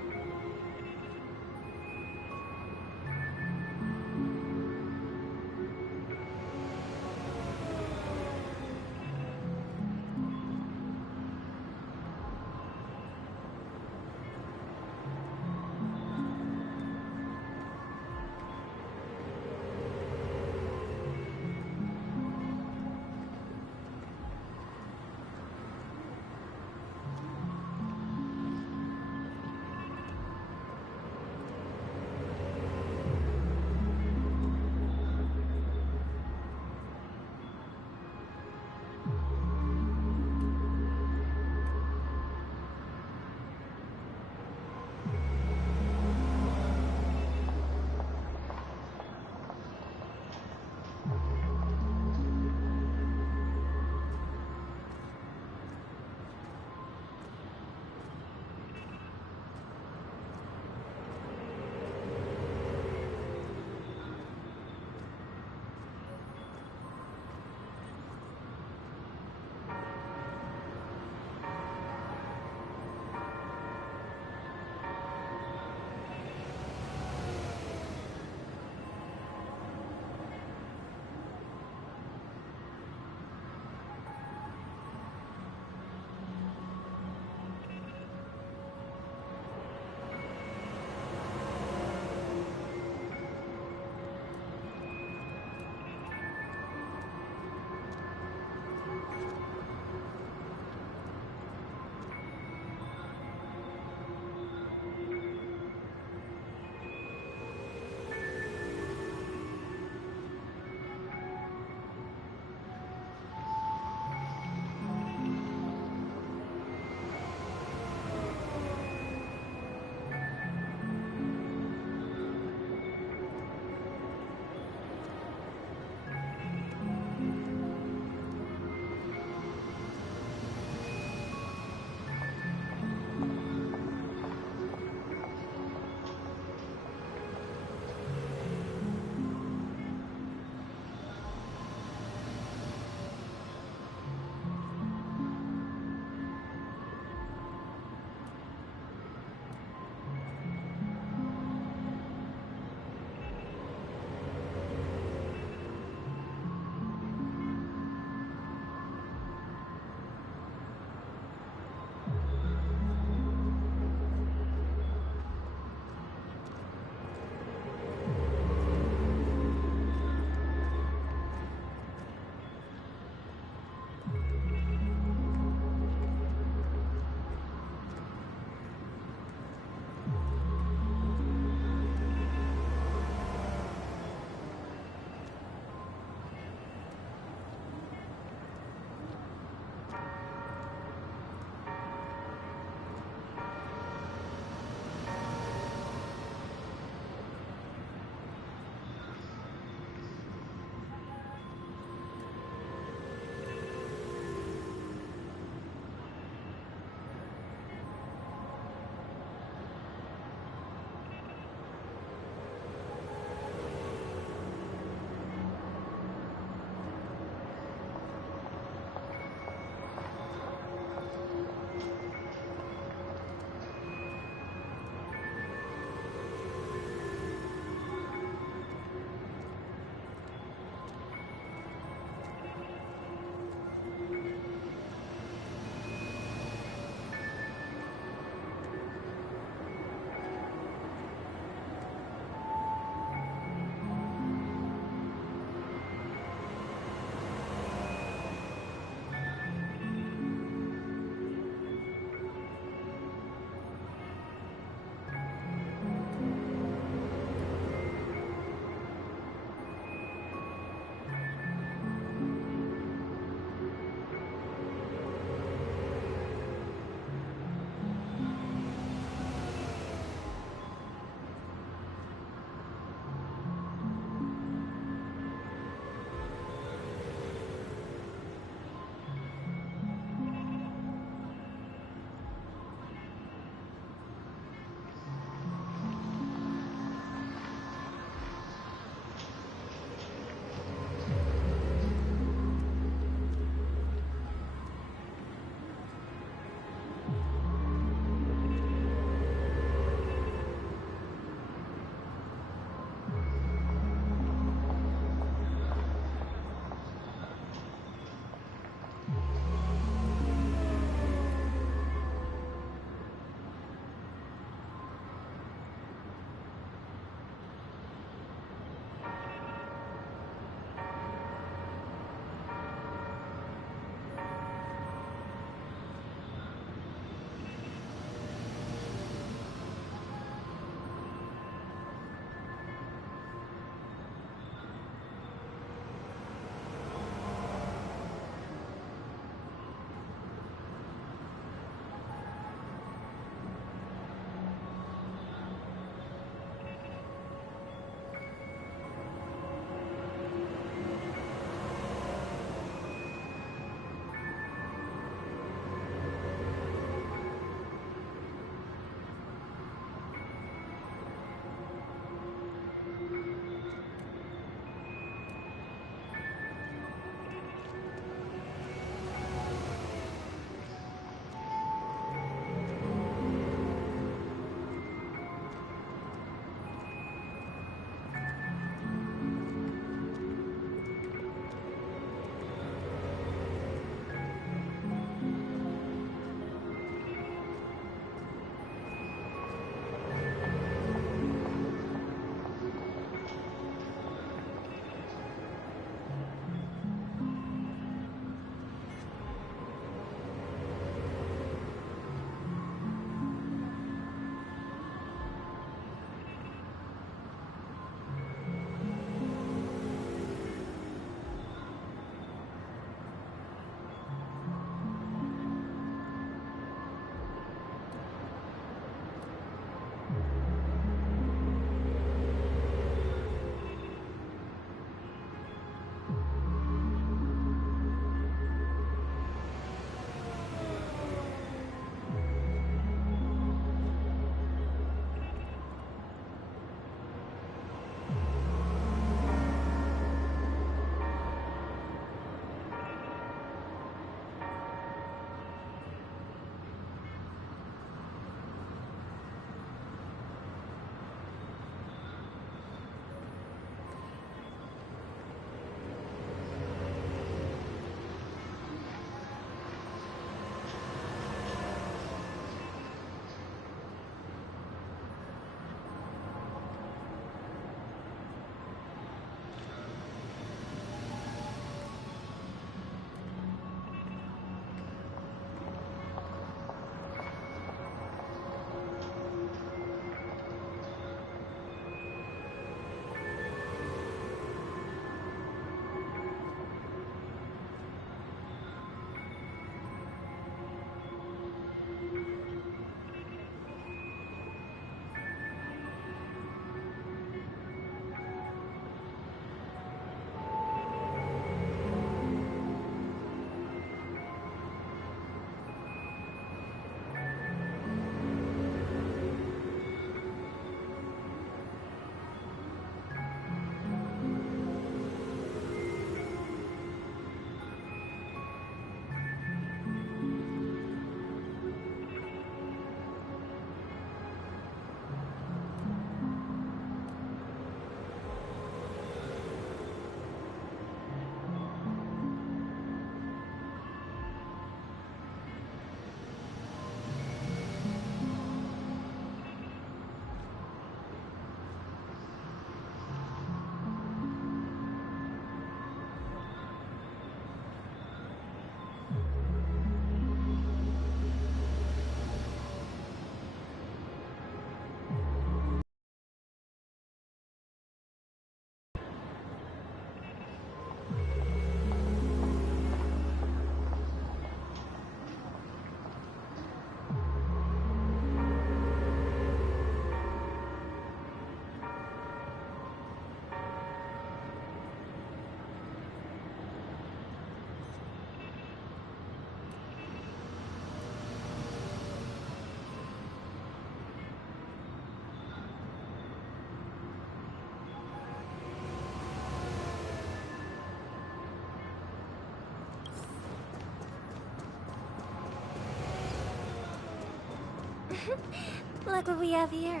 Look what we have here.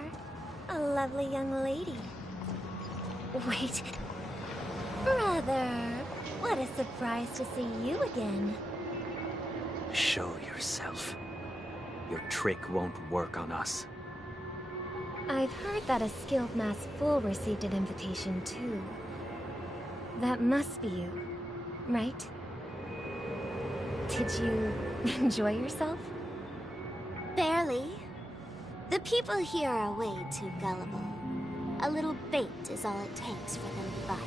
A lovely young lady. Wait. Brother, what a surprise to see you again. Show yourself. Your trick won't work on us. I've heard that a skilled mass fool received an invitation too. That must be you, right? Did you enjoy yourself? Barely. The people here are way too gullible. A little bait is all it takes for them to bite.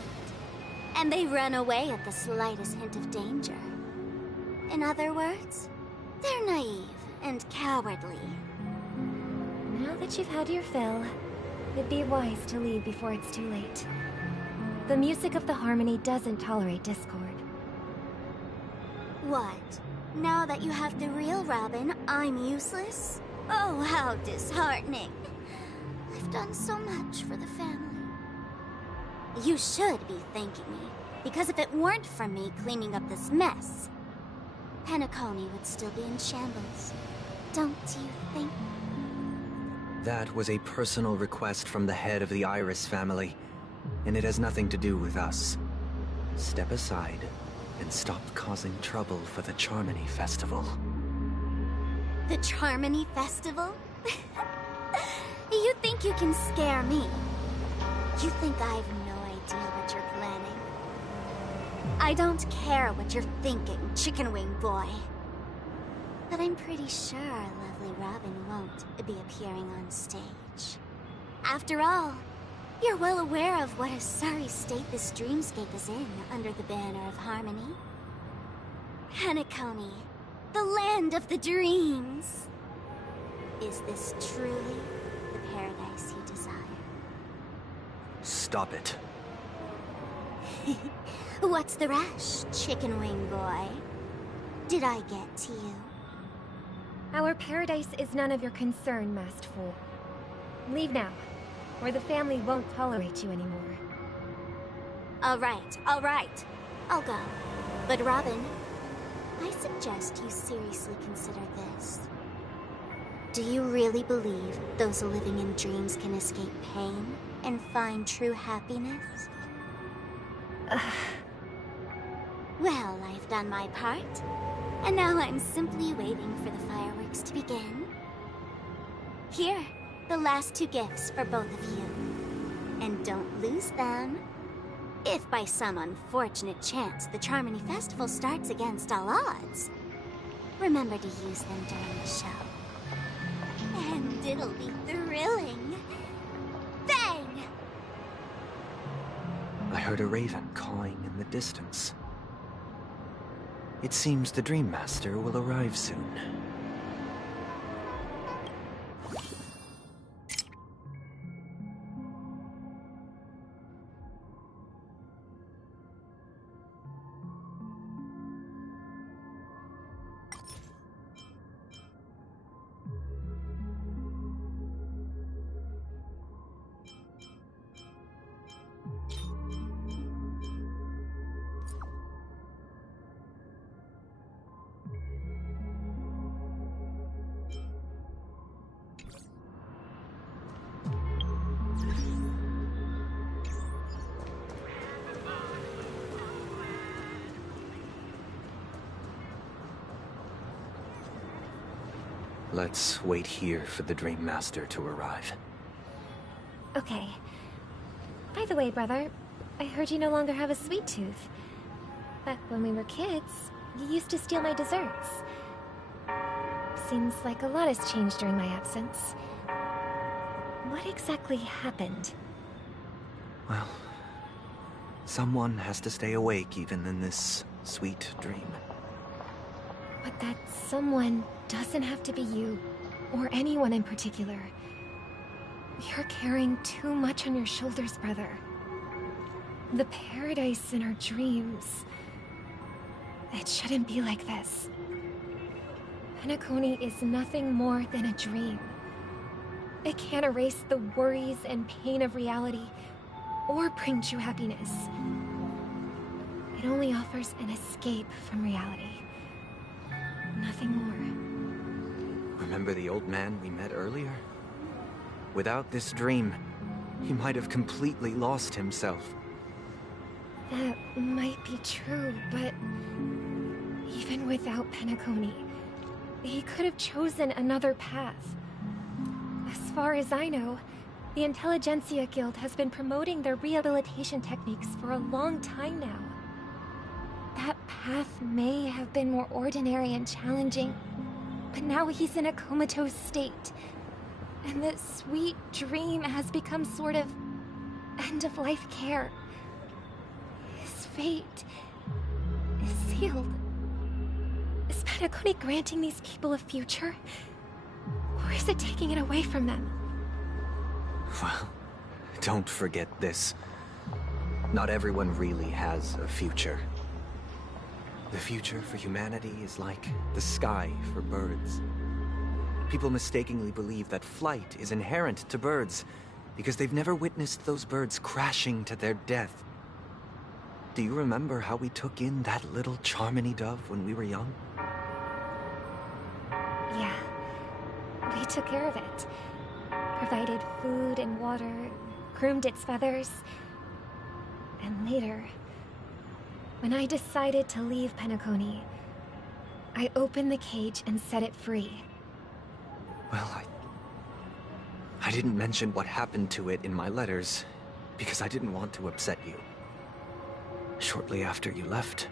And they run away at the slightest hint of danger. In other words, they're naive and cowardly. Now that you've had your fill, it'd be wise to leave before it's too late. The music of the Harmony doesn't tolerate discord. What? Now that you have the real Robin, I'm useless? Oh, how disheartening. I've done so much for the family. You should be thanking me, because if it weren't for me cleaning up this mess, Penacony would still be in shambles. Don't you think? That was a personal request from the head of the Iris family, and it has nothing to do with us. Step aside and stop causing trouble for the Charmony Festival. The Charmony Festival? You think you can scare me? You think I have no idea what you're planning? I don't care what you're thinking, Chicken Wing Boy. But I'm pretty sure lovely Robin won't be appearing on stage. After all, you're well aware of what a sorry state this dreamscape is in under the banner of Harmony. Penacony, the land of the dreams. Is this truly the paradise you desire? Stop it. What's the rush, Chicken Wing Boy? Did I get to you? Our paradise is none of your concern, masked fool. Leave now, or the family won't tolerate you anymore. All right. I'll go. But Robin, I suggest you seriously consider this. Do you really believe those living in dreams can escape pain and find true happiness? Well, I've done my part, and now I'm simply waiting for the fireworks to begin. Here, the last 2 gifts for both of you. And don't lose them. If by some unfortunate chance the Charmony Festival starts against all odds, remember to use them during the show. And it'll be thrilling. Bang! I heard a raven cawing in the distance. It seems the Dream Master will arrive soon. Let's wait here for the Dream Master to arrive. Okay. By the way, brother, I heard you no longer have a sweet tooth. Back when we were kids, you used to steal my desserts. Seems like a lot has changed during my absence. What exactly happened? Well, someone has to stay awake even in this sweet dream. But that someone doesn't have to be you, or anyone in particular. You're carrying too much on your shoulders, brother. The paradise in our dreams. It shouldn't be like this. Penacony is nothing more than a dream. It can't erase the worries and pain of reality, or bring true happiness. It only offers an escape from reality. Nothing more. Remember the old man we met earlier? Without this dream, he might have completely lost himself. That might be true, but even without Penacony, he could have chosen another path. As far as I know, the Intelligentsia Guild has been promoting their rehabilitation techniques for a long time now. That path may have been more ordinary and challenging, but now he's in a comatose state, and the sweet dream has become sort of end-of-life care. His fate is sealed. Is Penacony granting these people a future? Or is it taking it away from them? Well, don't forget this. Not everyone really has a future. The future for humanity is like the sky for birds. People mistakenly believe that flight is inherent to birds because they've never witnessed those birds crashing to their death. Do you remember how we took in that little Charmony dove when we were young? Yeah. We took care of it. Provided food and water, groomed its feathers. And later, when I decided to leave Penacony, I opened the cage and set it free. Well, I didn't mention what happened to it in my letters because I didn't want to upset you. Shortly after you left,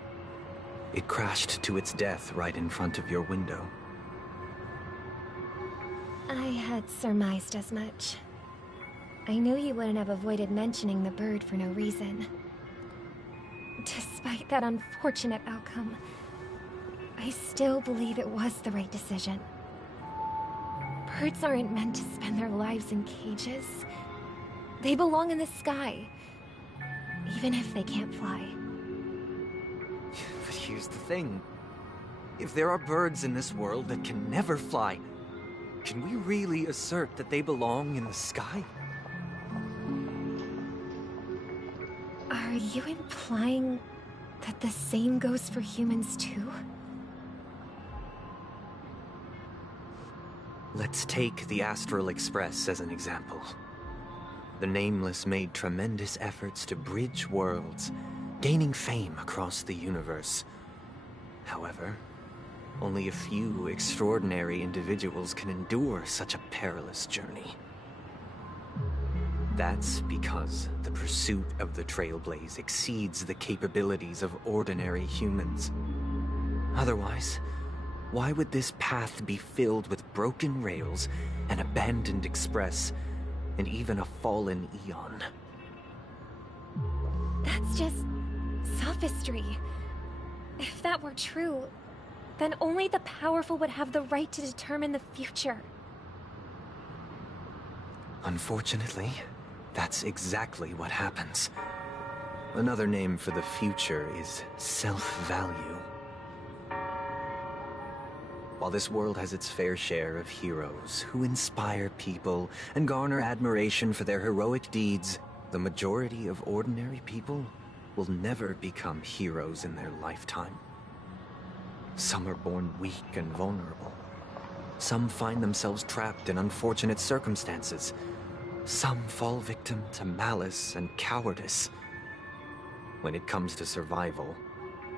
it crashed to its death right in front of your window. I had surmised as much. I knew you wouldn't have avoided mentioning the bird for no reason. Despite that unfortunate outcome, I still believe it was the right decision. Birds aren't meant to spend their lives in cages. They belong in the sky, even if they can't fly. But here's the thing. If there are birds in this world that can never fly, can we really assert that they belong in the sky? Are you implying that the same goes for humans too? Let's take the Astral Express as an example. The Nameless made tremendous efforts to bridge worlds, gaining fame across the universe. However, only a few extraordinary individuals can endure such a perilous journey. That's because the pursuit of the Trailblaze exceeds the capabilities of ordinary humans. Otherwise, why would this path be filled with broken rails, an abandoned express, and even a fallen Eon? That's just sophistry. If that were true, then only the powerful would have the right to determine the future. Unfortunately, that's exactly what happens. Another name for the future is self-value. While this world has its fair share of heroes who inspire people and garner admiration for their heroic deeds, the majority of ordinary people will never become heroes in their lifetime. Some are born weak and vulnerable. Some find themselves trapped in unfortunate circumstances. Some fall victim to malice and cowardice. When it comes to survival,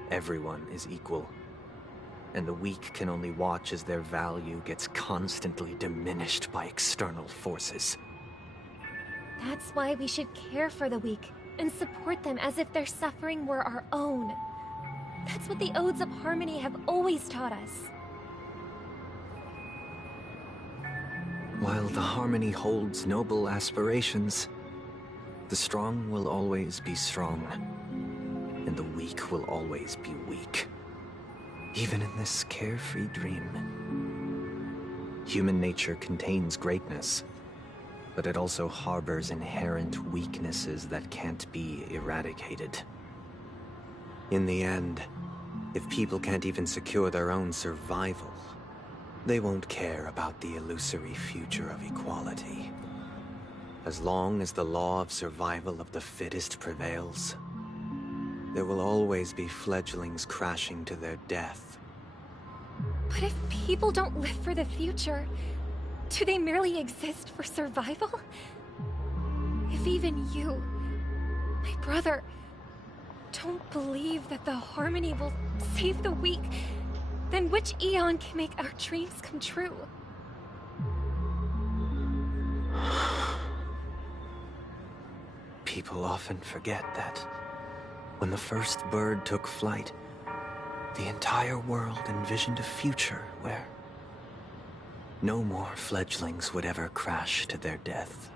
everyone is equal. And the weak can only watch as their value gets constantly diminished by external forces. That's why we should care for the weak and support them as if their suffering were our own. That's what the Odes of Harmony have always taught us. While the Harmony holds noble aspirations, the strong will always be strong, and the weak will always be weak. Even in this carefree dream. Human nature contains greatness, but it also harbors inherent weaknesses that can't be eradicated. In the end, if people can't even secure their own survival, they won't care about the illusory future of equality. As long as the law of survival of the fittest prevails, there will always be fledglings crashing to their death. What if people don't live for the future? Do they merely exist for survival? If even you, my brother, don't believe that the Harmony will save the weak, then which Aeon can make our dreams come true? People often forget that when the first bird took flight, the entire world envisioned a future where no more fledglings would ever crash to their death.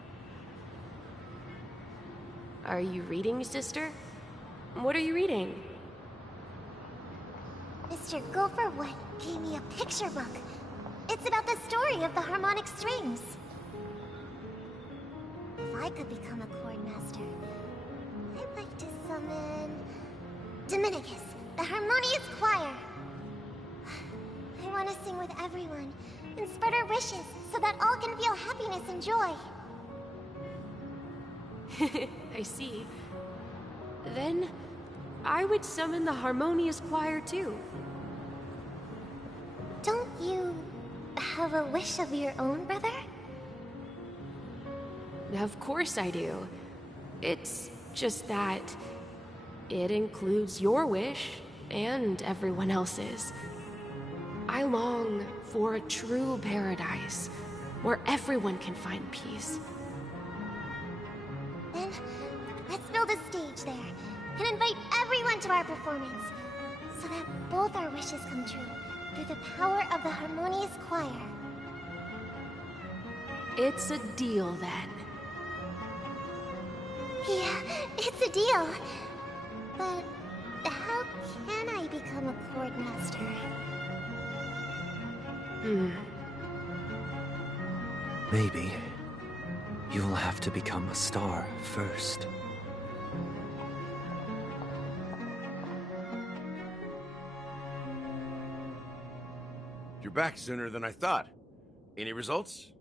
Are you reading, sister? What are you reading? Mr. Gopherwood gave me a picture book. It's about the story of the harmonic strings. If I could become a chord master, I'd like to summon Dominicus, the harmonious choir. I want to sing with everyone and spread our wishes so that all can feel happiness and joy. I see. Then, I would summon the harmonious choir too. Don't you have a wish of your own, brother? Of course I do. It's just that it includes your wish and everyone else's. I long for a true paradise where everyone can find peace. Then, let's build a stage there and invite everyone to our performance so that both our wishes come true through the power of the harmonious choir. It's a deal then. Yeah, it's a deal. But how can I become a chord master? Maybe you'll have to become a star first. You're back sooner than I thought. Any results?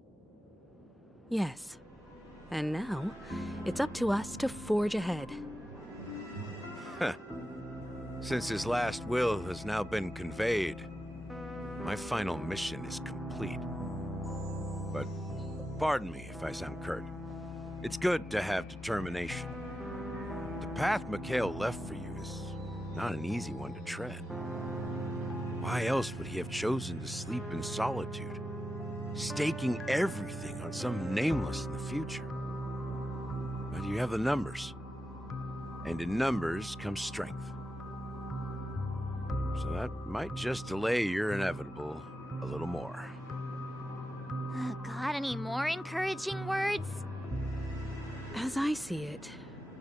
Yes. And now, it's up to us to forge ahead. Huh. Since his last will has now been conveyed, my final mission is complete. But pardon me if I sound curt. It's good to have determination. The path Mikhail left for you is not an easy one to tread. Why else would he have chosen to sleep in solitude, staking everything on some nameless in the future? But you have the numbers, and in numbers comes strength. So that might just delay your inevitable a little more. Got any more encouraging words? As I see it,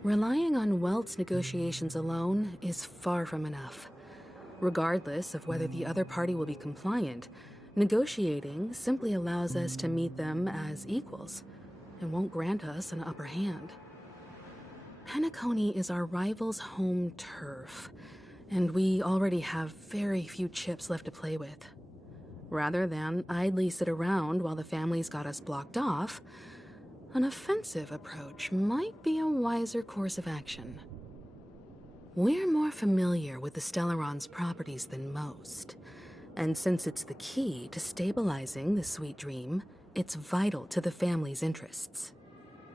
relying on Welt's negotiations alone is far from enough. Regardless of whether the other party will be compliant, negotiating simply allows us to meet them as equals and won't grant us an upper hand. Penacony is our rival's home turf, and we already have very few chips left to play with. Rather than idly sit around while the family's got us blocked off, an offensive approach might be a wiser course of action. We're more familiar with the Stellaron's properties than most, and since it's the key to stabilizing the Sweet Dream, it's vital to the family's interests.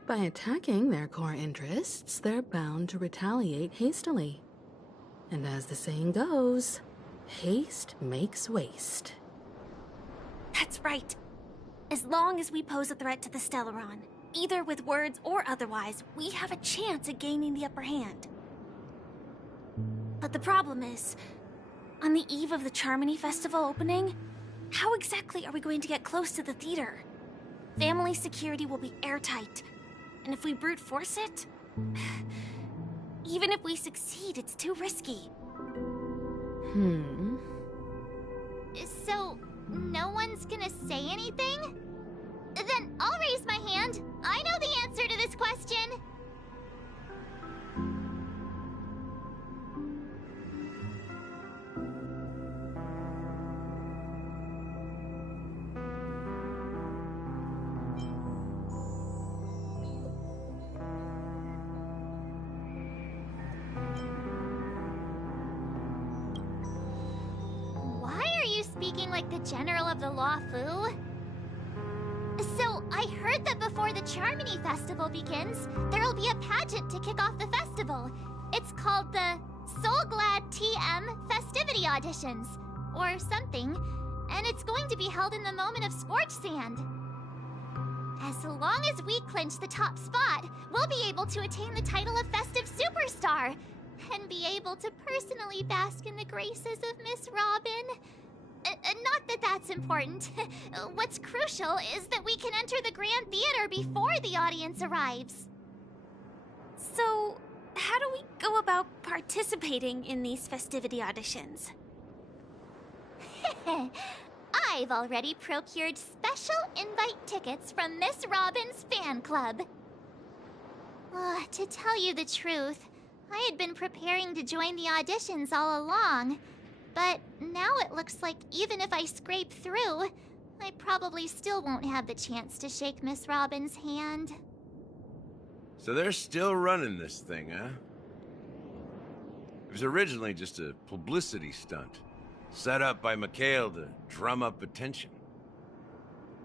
By attacking their core interests, they're bound to retaliate hastily. And as the saying goes, haste makes waste. That's right. As long as we pose a threat to the Stellaron, either with words or otherwise, we have a chance at gaining the upper hand. But the problem is, on the eve of the Charmony Festival opening, how exactly are we going to get close to the theater? Family security will be airtight, and if we brute force it, even if we succeed, it's too risky. So, no one's gonna say anything? Then I'll raise my hand. I know the answer to this question. Why are you speaking like the General of the Luofu? So, I heard that before the Charmony Festival begins, there'll be a pageant to kick off the festival. It's called the Soul Glad TM Festivity Auditions, or something, and it's going to be held in the moment of Scorch Sand. As long as we clinch the top spot, we'll be able to attain the title of Festive Superstar, and be able to personally bask in the graces of Miss Robin. Not that that's important. What's crucial is that we can enter the Grand Theater before the audience arrives. So, how do we go about participating in these festivity auditions? I've already procured special invite tickets from Miss Robin's fan club. To tell you the truth, I had been preparing to join the auditions all along. But now it looks like even if I scrape through, I probably still won't have the chance to shake Miss Robin's hand. So they're still running this thing, huh? It was originally just a publicity stunt, set up by Mikhail to drum up attention.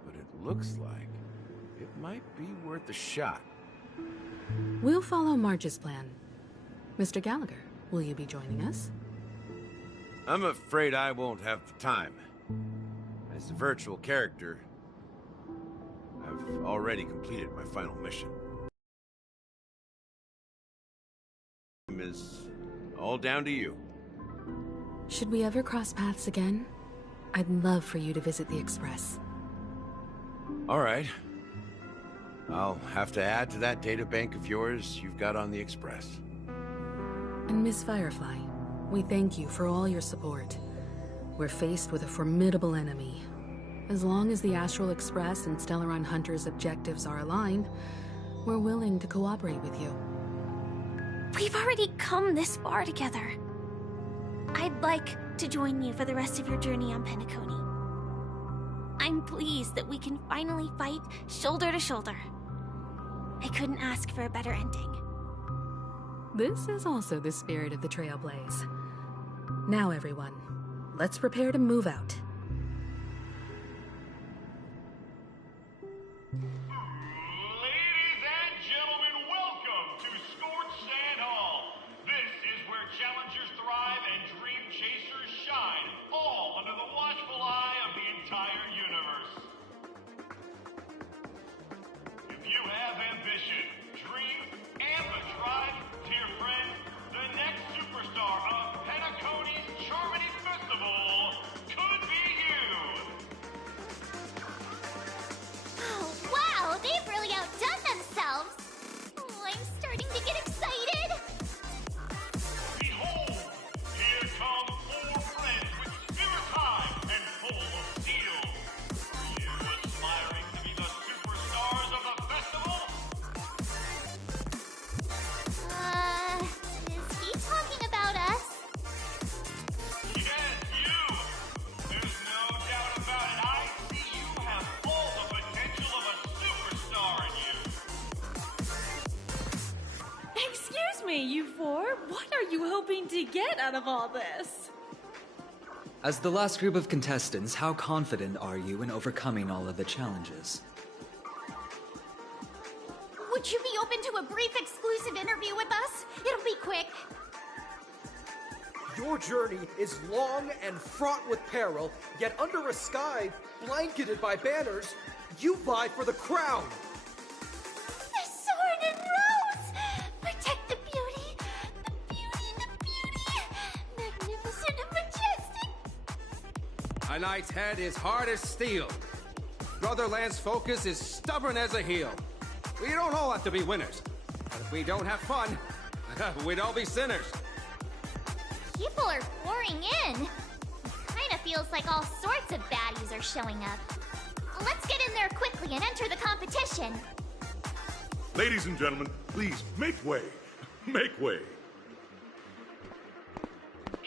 But it looks like it might be worth a shot. We'll follow Marge's plan. Mr. Gallagher, will you be joining us? I'm afraid I won't have the time. As a virtual character, I've already completed my final mission. Is all down to you. Should we ever cross paths again? I'd love for you to visit the Express. All right. I'll have to add to that databank of yours you've got on the Express. And Miss Firefly, we thank you for all your support. We're faced with a formidable enemy. As long as the Astral Express and Stellaron Hunter's objectives are aligned, we're willing to cooperate with you. We've already come this far together. I'd like to join you for the rest of your journey on Penacony. I'm pleased that we can finally fight shoulder to shoulder. I couldn't ask for a better ending. This is also the spirit of the Trailblaze. Now, everyone, let's prepare to move out. Ladies and gentlemen, welcome to Scorch Sand Hall. This is where challengers thrive and dream chasers shine, all under the watchful eye of the entire universe. If you have ambition, dream, and the drive, dear friend, the next superstar of Penacony's Charmony Festival could be you! Oh, wow! They've really outdone themselves! Oh, I'm starting to get excited! Behold! Here come 4 friends with spirit high and full of steel! Are you aspiring to be the superstars of the festival? Is he talking about us? Yes, you! There's no doubt about it. I see you have all the potential of a superstar in you. Excuse me, you four. What are you hoping to get out of all this? As the last group of contestants, how confident are you in overcoming all of the challenges? Would you be open to a brief exclusive interview with us? It'll be quick. Your journey is long and fraught with peril, yet under a sky blanketed by banners, you vie for the crown. The sword and rose! Protect the beauty! The beauty, the beauty! Magnificent and majestic! A knight's head is hard as steel. Brother Lance Focus is stubborn as a heel. We don't all have to be winners. But if we don't have fun, we'd all be sinners. People are pouring in. Kinda feels like all sorts of baddies are showing up. Let's get in there quickly and enter the competition. Ladies and gentlemen, please make way. Make way.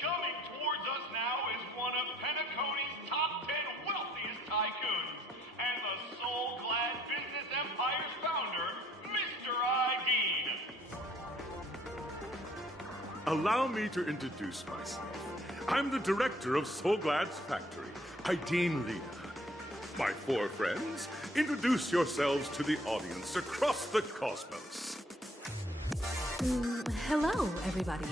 Coming towards us now is one of Penacony's top 10 wealthiest tycoons, and the soul-glad business empire's founder, Mr. Ideen. allow me to introduce myself. I'm the director of Soulglad's factory, Ideen Lena. My four friends, introduce yourselves to the audience across the cosmos. Hello, everybody.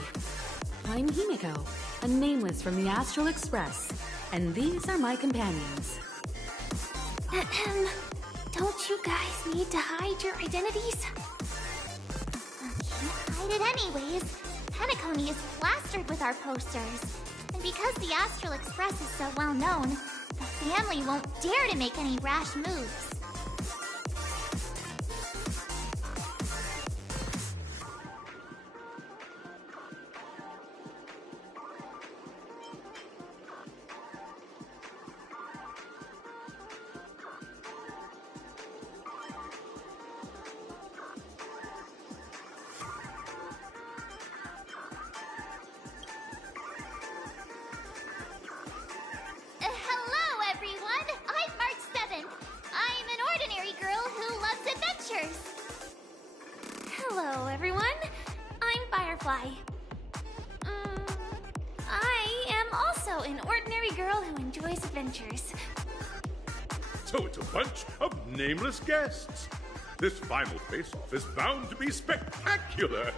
I'm Himiko, a nameless from the Astral Express, and these are my companions. Don't you guys need to hide your identities? Can't hide it anyways. Penacony is plastered with our posters. And because the Astral Express is so well known, the family won't dare to make any rash moves. Hello, everyone. I'm Firefly. I am also an ordinary girl who enjoys adventures. So it's a bunch of nameless guests. This final face-off is bound to be spectacular.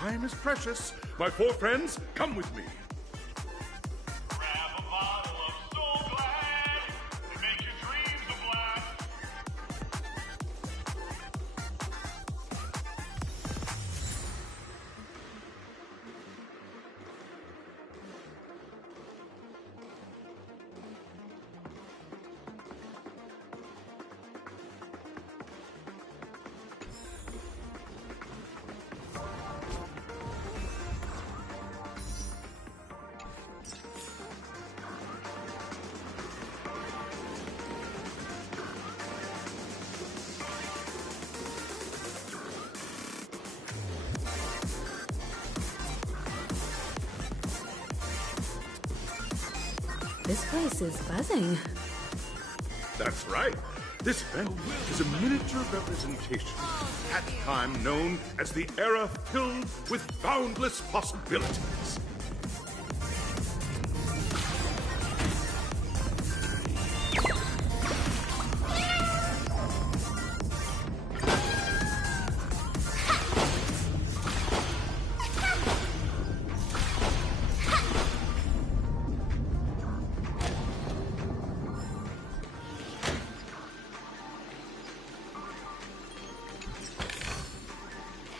Time is precious. My four friends, come with me. Grab a bottle of Soulglad and make your dreams a blast. This place is buzzing. That's right. This event is a miniature representation, at the time known as the era filled with boundless possibilities.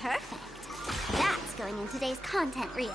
Perfect. That's going in today's content reel.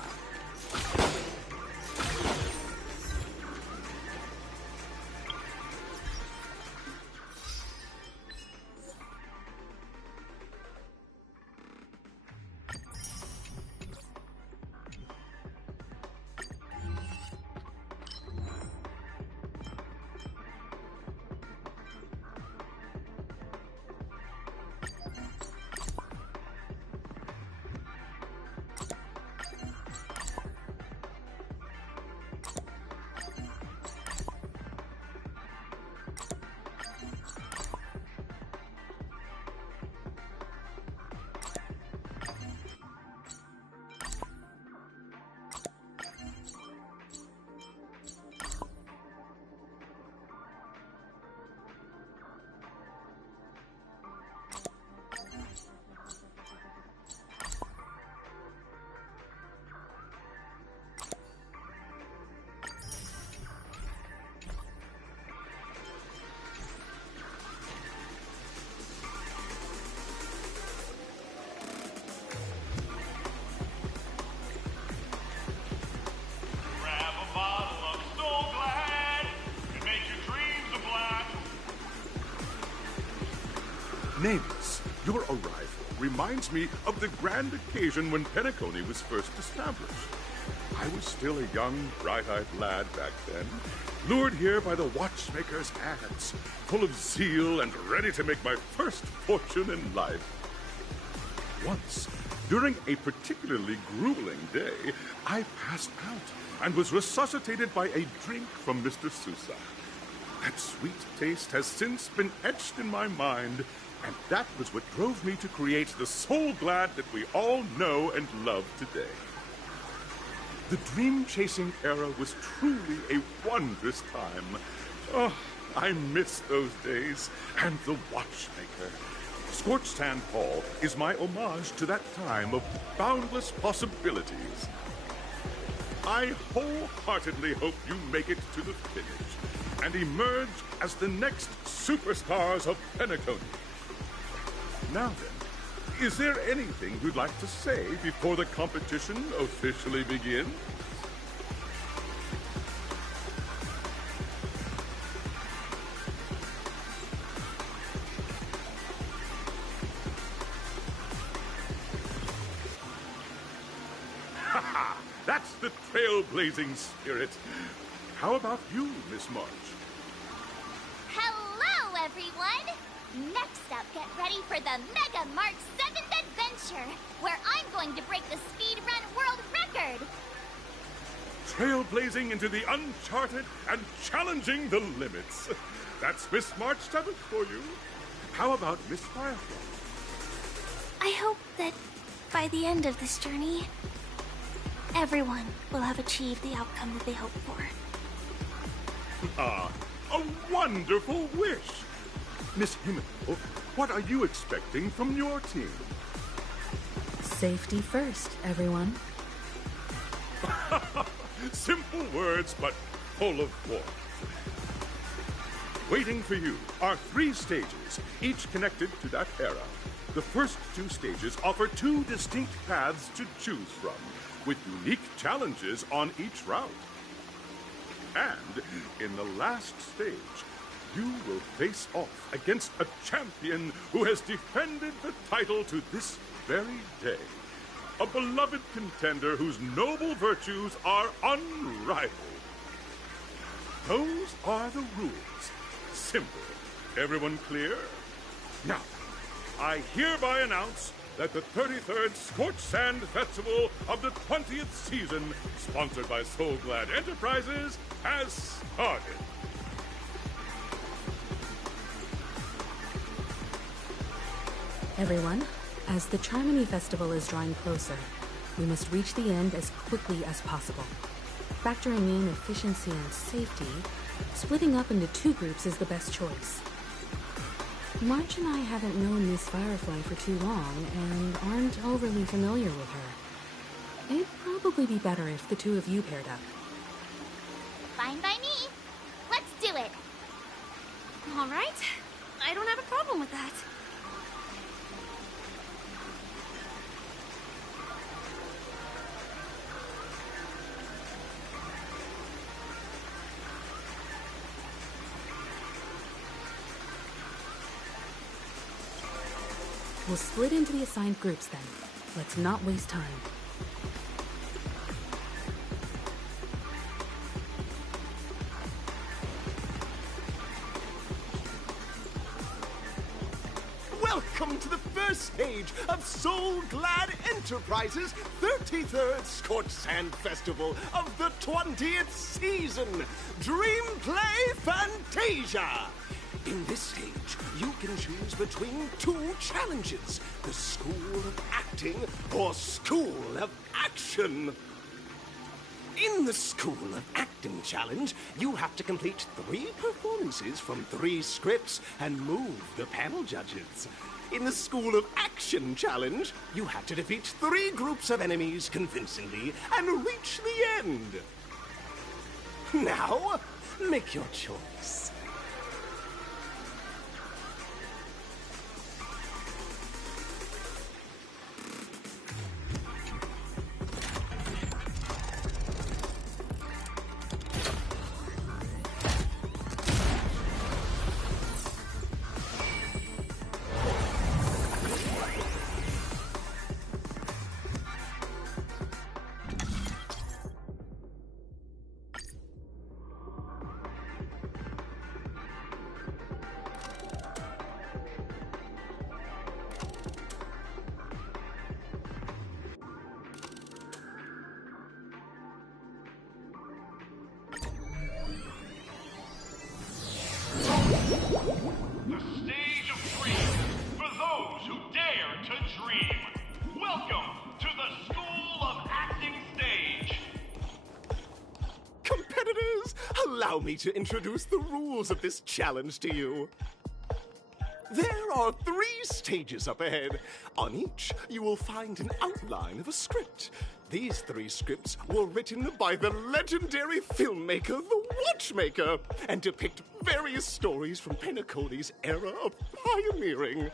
Grab a bottle of Soulglad and make your dreams a blast. Nameless, your arrival reminds me of the grand occasion when Penacony was first established. I was still a young, bright-eyed lad back then, lured here by the watchmaker's ads, full of zeal and ready to make my first fortune in life. Once, during a particularly grueling day, I passed out and was resuscitated by a drink from Mr. Sousa. That sweet taste has since been etched in my mind, and that was what drove me to create the Soulglad that we all know and love today. The dream-chasing era was truly a wondrous time. Oh, I miss those days, and the Watchmaker. Scorched Sand Hall is my homage to that time of boundless possibilities. I wholeheartedly hope you make it to the finish and emerge as the next superstars of Penacony. Now then, is there anything you'd like to say before the competition officially begins? That's the trailblazing spirit. How about you, Miss March? Hello, everyone! Next up, get ready for the Mega March 7th Adventure, where I'm going to break the speedrun world record! Trailblazing into the uncharted and challenging the limits. That's Miss March 7th for you. How about Miss Firefly? I hope that by the end of this journey, everyone will have achieved the outcome that they hoped for. Ah, a wonderful wish! Miss Himiko, what are you expecting from your team? Safety first, everyone. Simple words, but full of warmth. Waiting for you are 3 stages, each connected to that era. The first 2 stages offer 2 distinct paths to choose from, with unique challenges on each route. And in the last stage, you will face off against a champion who has defended the title to this very day. A beloved contender whose noble virtues are unrivaled. Those are the rules. Simple. Everyone clear? Now, I hereby announce that the 33rd Scorched Sand Festival of the 20th season, sponsored by Soul Glad Enterprises, has started. Everyone, as the Charmony Festival is drawing closer, we must reach the end as quickly as possible. Factoring in efficiency and safety, splitting up into 2 groups is the best choice. March and I haven't known Miss Firefly for too long and aren't overly familiar with her. It'd probably be better if the 2 of you paired up. Fine by me. Let's do it. All right. I don't have a problem with that. We'll split into the assigned groups then. Let's not waste time. Welcome to the first stage of Soul Glad Enterprises' 33rd Scorched Sand Festival of the 20th season, Dream Play Fantasia! In this stage, you can choose between 2 challenges, the School of Acting or School of Action. In the School of Acting challenge, you have to complete 3 performances from 3 scripts and move the panel judges. In the School of Action challenge, you have to defeat 3 groups of enemies convincingly and reach the end. Now, make your choice. allow me to introduce the rules of this challenge to you. There are 3 stages up ahead. On each, you will find an outline of a script. These 3 scripts were written by the legendary filmmaker, The Watchmaker, and depict various stories from Penacony's era of pioneering.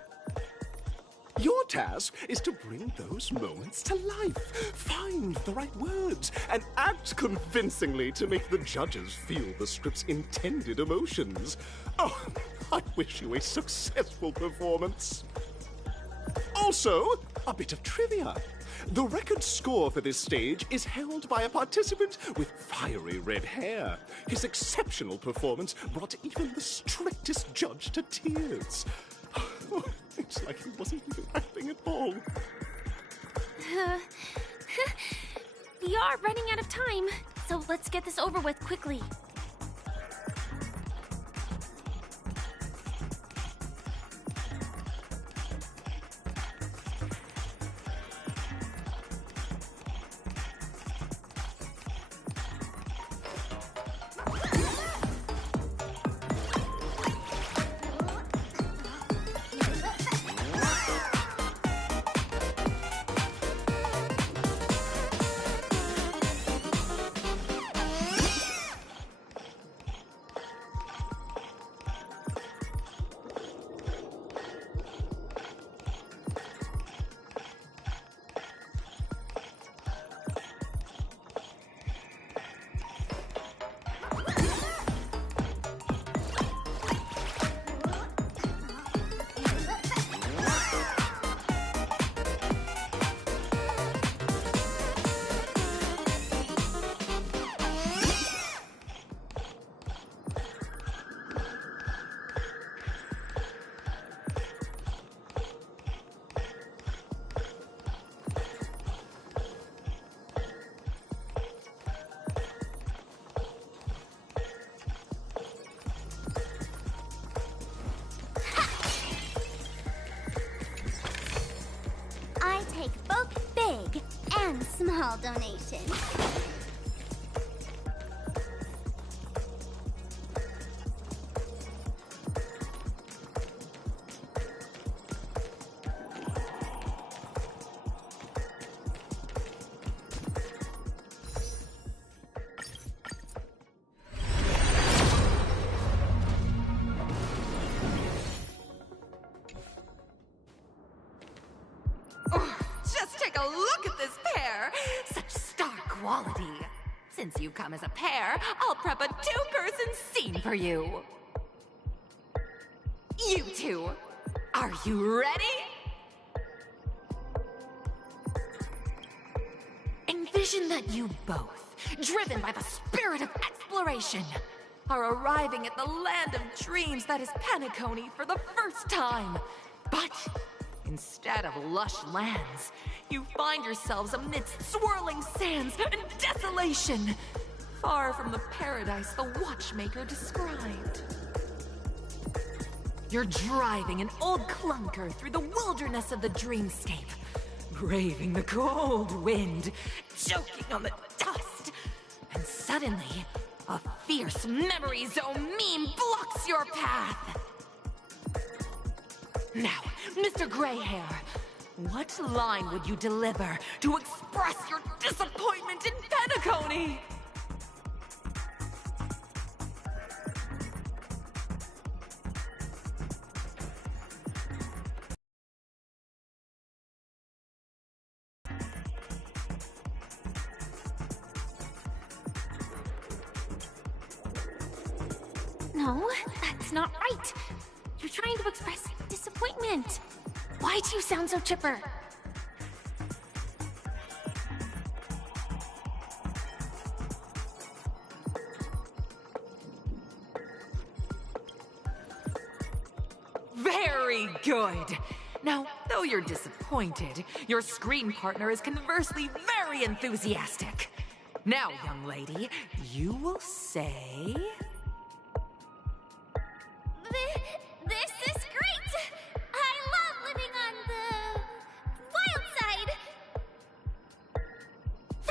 Your task is to bring those moments to life, find the right words, and act convincingly to make the judges feel the script's intended emotions. Oh, I wish you a successful performance. Also, a bit of trivia. The record score for this stage is held by a participant with fiery red hair. His exceptional performance brought even the strictest judge to tears. It's like he wasn't even acting at all. We are running out of time, so let's get this over with quickly. Small donation. Just take a look at this pair! Such star quality. Since you've come as a pair, I'll prep a 2-person scene for you. You two, are you ready? Envision that you both, driven by the spirit of exploration, are arriving at the land of dreams that is Penacony for the first time. But instead of lush lands, you find yourselves amidst swirling sands and desolation, far from the paradise the Watchmaker described. You're driving an old clunker through the wilderness of the dreamscape, braving the cold wind, choking on the dust, and suddenly, a fierce memory zone meme blocks your path. Now, Mr. Greyhair, what line would you deliver to express your disappointment in Penacony? No, that's not right. You're trying to express disappointment. Why do you sound so chipper? Very good. Now, though you're disappointed, your screen partner is conversely very enthusiastic. Now, young lady, you will say... This is great! I love living on the wild side!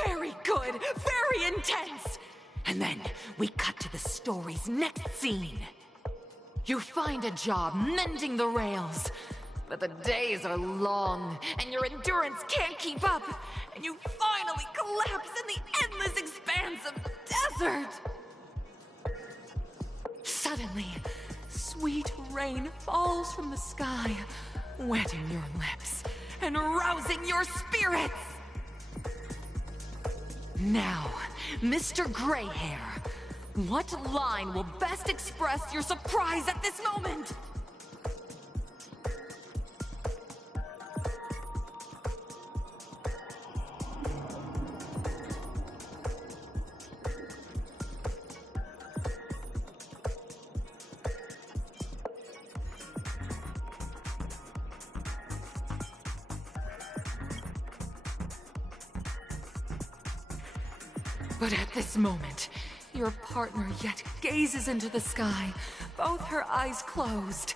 Very good! Very intense! And And then we cut to the story's next scene. You find a job mending the rails, but the days are long, and your endurance can't keep up, and you finally collapse in the endless expanse of desert. Suddenly, sweet rain falls from the sky, wetting your lips and rousing your spirits. Now, Mr. Greyhair, what line will best express your surprise at this moment? But at this moment, your partner yet gazes into the sky, both her eyes closed.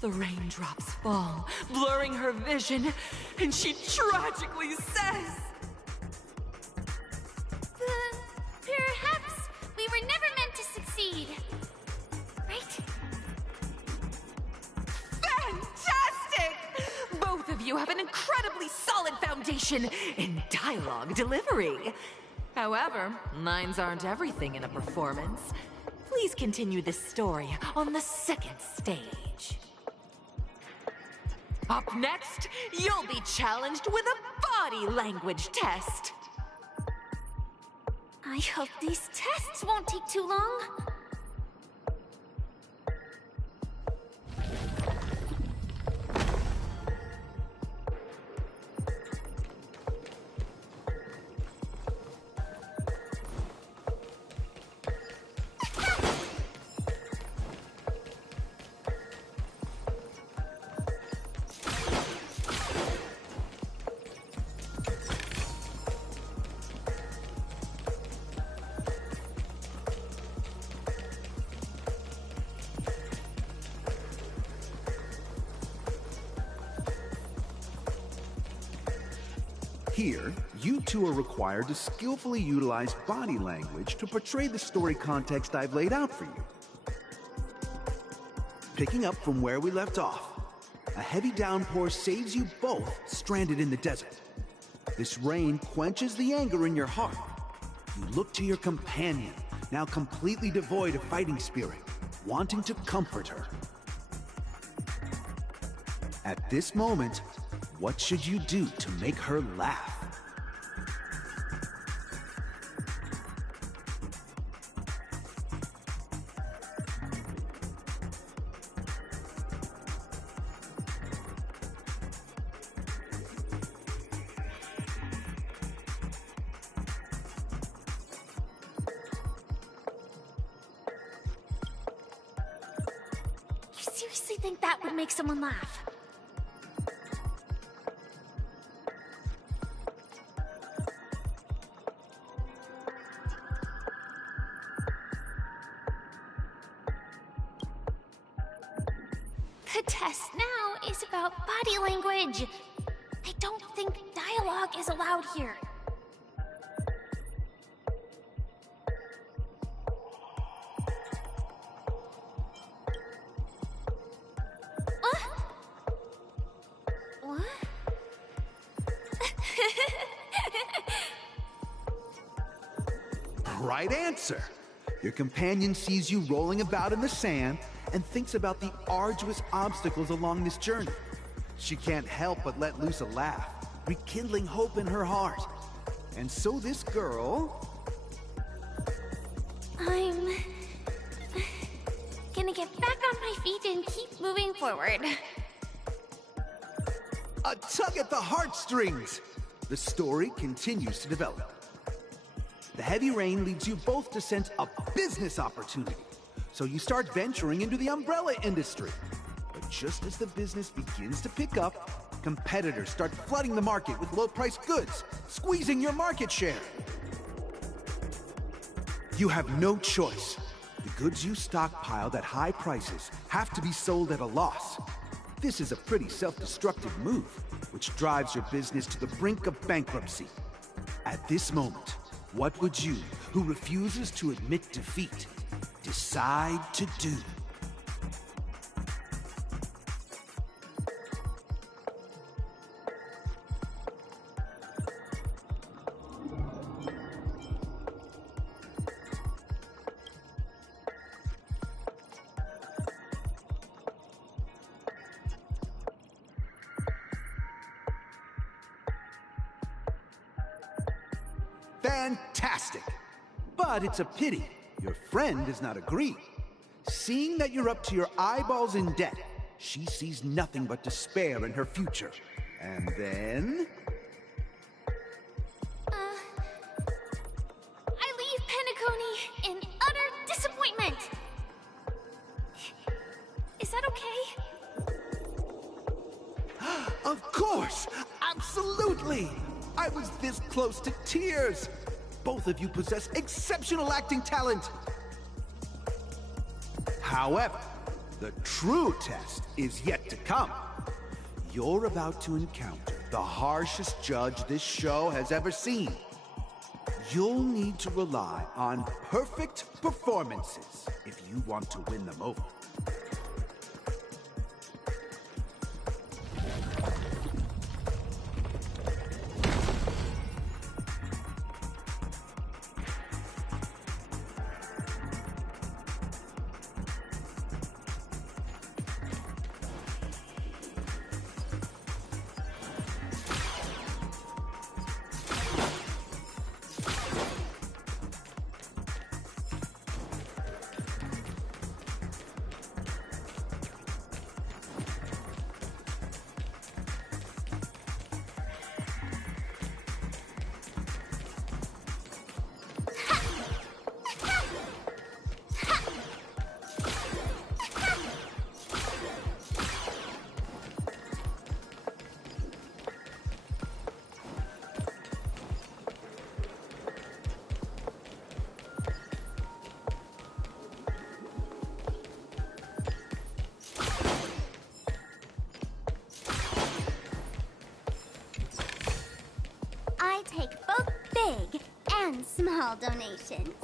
The raindrops fall, blurring her vision, and she tragically says, Perhaps we were never meant to succeed. Right? Fantastic! Both of you have an incredibly solid foundation in dialogue delivery. However, lines aren't everything in a performance. Please continue this story on the second stage. Up next, you'll be challenged with a body language test. I hope these tests won't take too long. Here, you two are required to skillfully utilize body language to portray the story context I've laid out for you. Picking up from where we left off, a heavy downpour saves you both stranded in the desert. This rain quenches the anger in your heart. You look to your companion, now completely devoid of fighting spirit, wanting to comfort her. At this moment, what should you do to make her laugh? You seriously think that would make someone laugh? The test now is about body language. I don't think dialogue is allowed here. What? Right answer! Your companion sees you rolling about in the sand and thinks about the arduous obstacles along this journey. She can't help but let loose a laugh, rekindling hope in her heart. And so this girl... I'm gonna get back on my feet and keep moving forward. A tug at the heartstrings! The story continues to develop. The heavy rain leads you both to sense a business opportunity. So you start venturing into the umbrella industry. But just as the business begins to pick up, competitors start flooding the market with low-priced goods, squeezing your market share. You have no choice. The goods you stockpiled at high prices have to be sold at a loss. This is a pretty self-destructive move, which drives your business to the brink of bankruptcy. At this moment, what would you, who refuses to admit defeat. Decide to do. Fantastic! But it's a pity your friend does not agree. Seeing that you're up to your eyeballs in debt, she sees nothing but despair in her future. And then... I leave Penacony in utter disappointment. Is that okay? Of course! Absolutely! I was this close to tears! Both of you possess exceptional acting talent! However, the true test is yet to come. You're about to encounter the harshest judge this show has ever seen. You'll need to rely on perfect performances if you want to win them over. I take both big and small donations.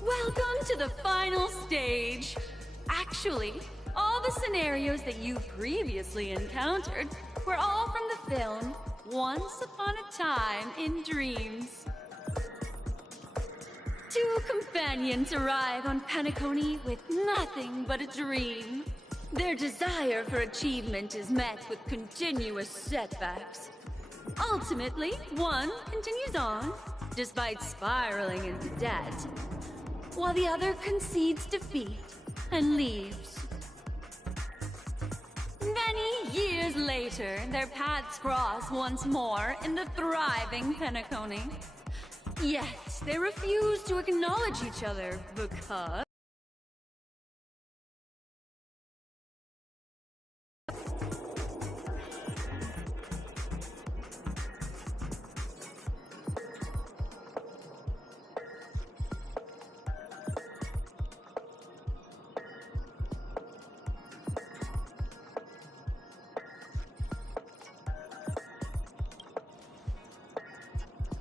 Welcome to the final stage. Actually, all the scenarios that you previously encountered were all from the film Once Upon a Time in Dreams. Two companions arrive on Penacony with nothing but a dream. Their desire for achievement is met with continuous setbacks. Ultimately, one continues on, despite spiraling into debt, while the other concedes defeat and leaves. later, their paths cross once more in the thriving Penacony. Yet, they refuse to acknowledge each other because...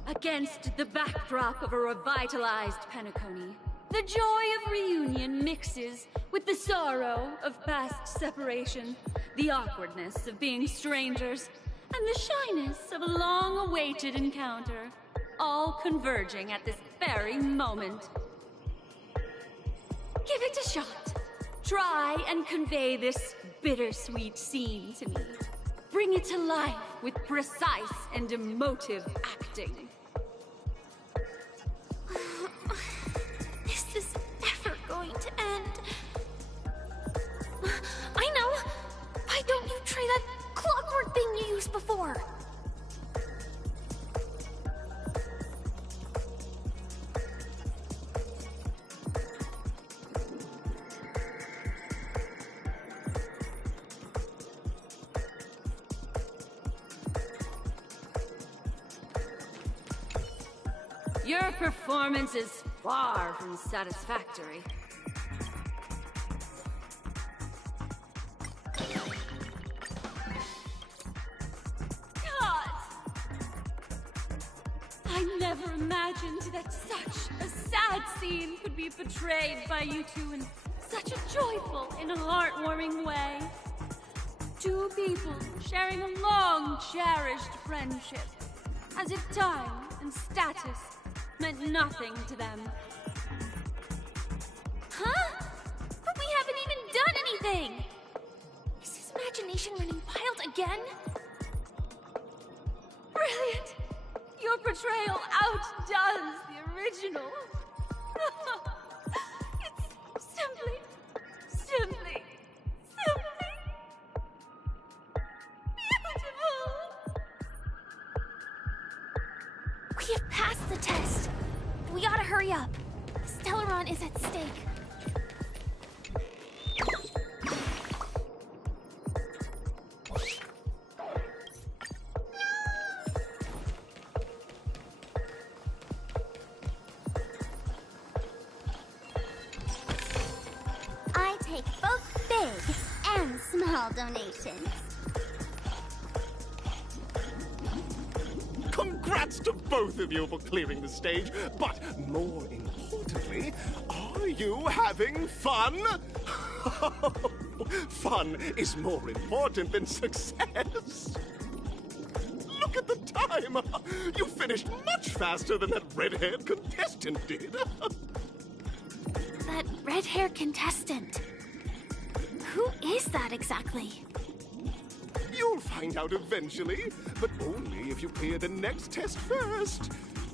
Against the backdrop of a revitalized Penacony, the joy of reunion mixes with the sorrow of past separation, the awkwardness of being strangers, and the shyness of a long-awaited encounter, all converging at this very moment. Give it a shot. Try and convey this bittersweet scene to me. Bring it to life with precise and emotive acting. This is never going to end. I know! Why don't you try that clockwork thing you used before? Your performance is far from satisfactory. God! I never imagined that such a sad scene could be portrayed by you two in such a joyful and heartwarming way. Two people sharing a long, cherished friendship, as if time and status meant nothing to them. Huh? But we haven't even done anything! Is his imagination running wild again? Brilliant! Your portrayal outdoes the original. It's simply beautiful! We have passed the test. We ought to hurry up. Stellaron is at stake. I take both big and small donations. Congrats to both of you for clearing the stage, but more importantly, are you having fun? Fun is more important than success. Look at the time! You finished much faster than that red-haired contestant did. That red-haired contestant. Who is that exactly? You'll find out eventually, but only if you clear the next test first.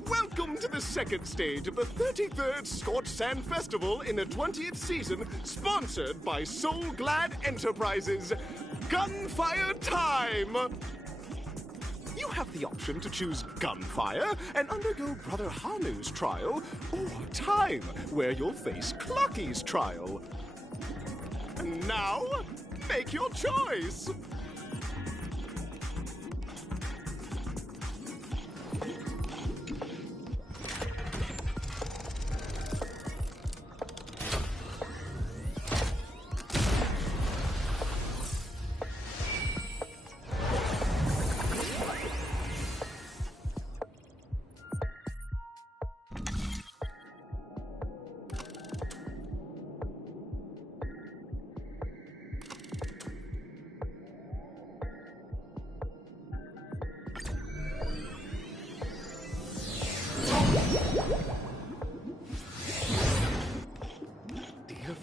Welcome to the second stage of the 33rd Scorched Sand Festival in the 20th season, sponsored by Soul Glad Enterprises. Gunfire time! You have the option to choose Gunfire and undergo Brother Hanu's trial, or Time, where you'll face Clucky's trial. And now, make your choice!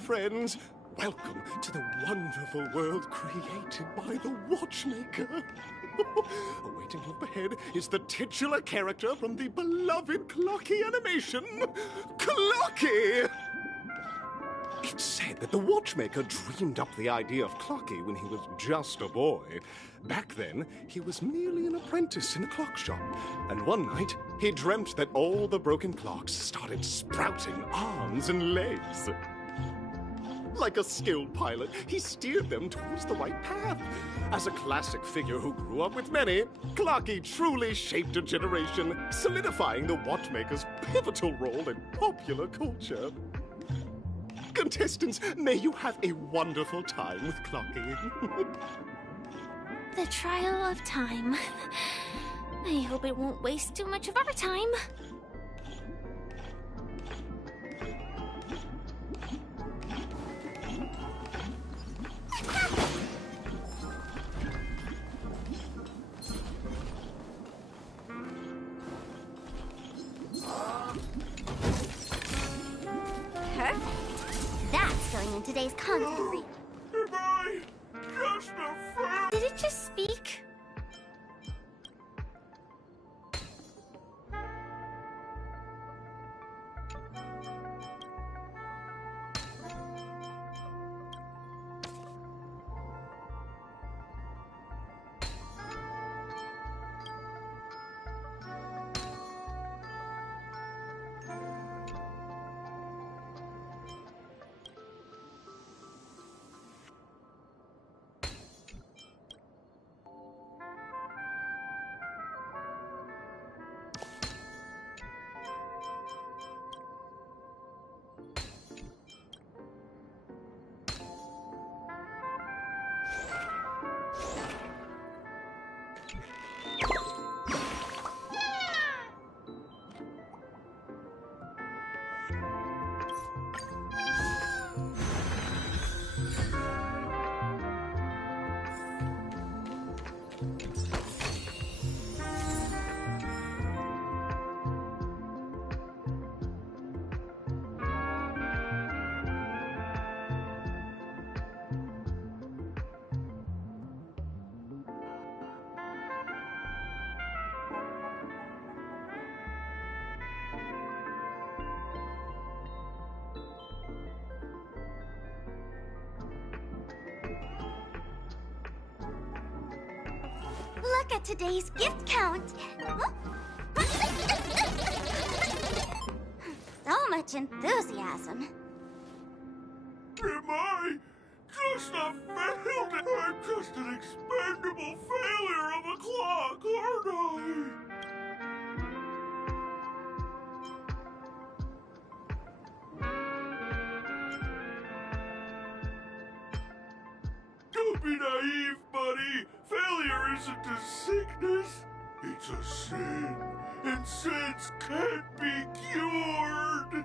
Friends, welcome to the wonderful world created by the Watchmaker. Awaiting up ahead is the titular character from the beloved Clocky animation, Clocky! It's said that the watchmaker dreamed up the idea of Clocky when he was just a boy. Back then, he was merely an apprentice in a clock shop. And one night, he dreamt that all the broken clocks started sprouting arms and legs. Like a skilled pilot, he steered them towards the right path. As a classic figure who grew up with many, Clocky truly shaped a generation, solidifying the watchmaker's pivotal role in popular culture. Contestants, may you have a wonderful time with Clocky. The trial of time. I hope it won't waste too much of our time. Perfect. That's going in today's content brief. Did it just speak? Look at today's gift count. So much enthusiasm. Am I just a failed? I'm just an expendable failure of a clock, aren't I? Don't be naive, buddy. Failure isn't a sickness. It's a sin. And sins can't be cured.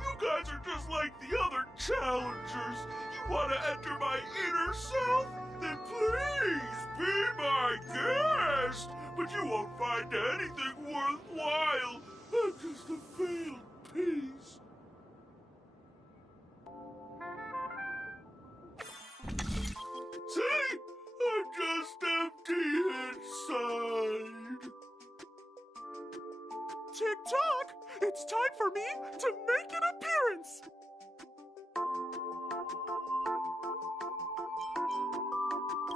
You guys are just like the other challengers. You want to enter my inner self? Then please be my guest. But you won't find anything worthwhile. I'm just a failed piece. See? I'm just empty inside. Tick-tock! It's time for me to make an appearance!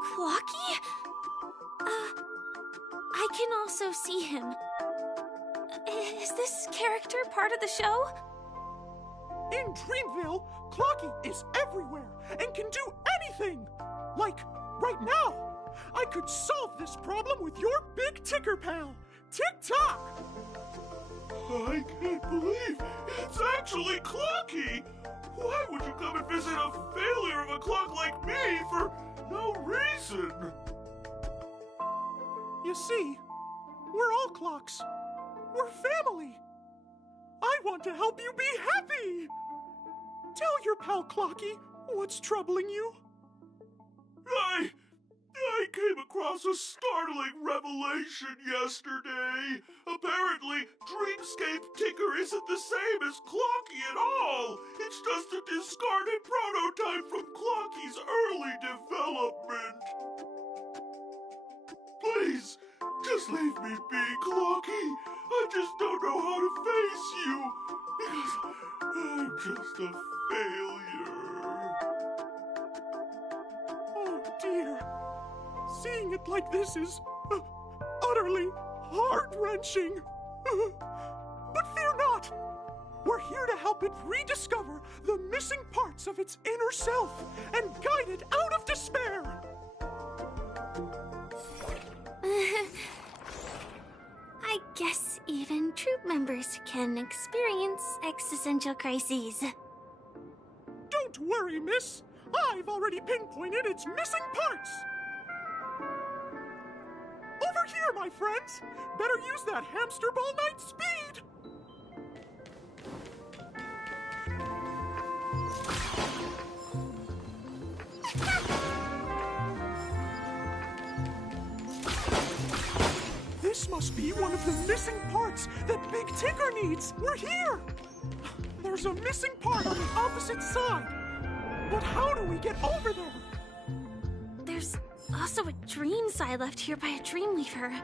Clocky? I can also see him. Is this character part of the show? In Dreamville, Clocky is everywhere and can do anything! Like, right now, I could solve this problem with your big ticker pal, Tick-tock! I can't believe it's actually Clocky! Why would you come and visit a failure of a clock like me for no reason? You see, we're all clocks. We're family. I want to help you be happy! Tell your pal Clocky what's troubling you. I came across a startling revelation yesterday. Apparently, Dreamscape Ticker isn't the same as Clocky at all. It's just a discarded prototype from Clocky's early development. Please, just leave me be, Clocky. I just don't know how to face you. I'm just a failure. Oh dear. Seeing it like this is utterly heart-wrenching. But fear not. We're here to help it rediscover the missing parts of its inner self and guide it out of despair. I guess even troop members can experience existential crises. Don't worry, miss. I've already pinpointed its missing parts. Over here, my friends. Better use that hamster ball knight speed. This must be one of the missing parts that Big Tigger needs. We're here! There's a missing part on the opposite side. But how do we get over there? There's also a dream side left here by a Dreamweaver.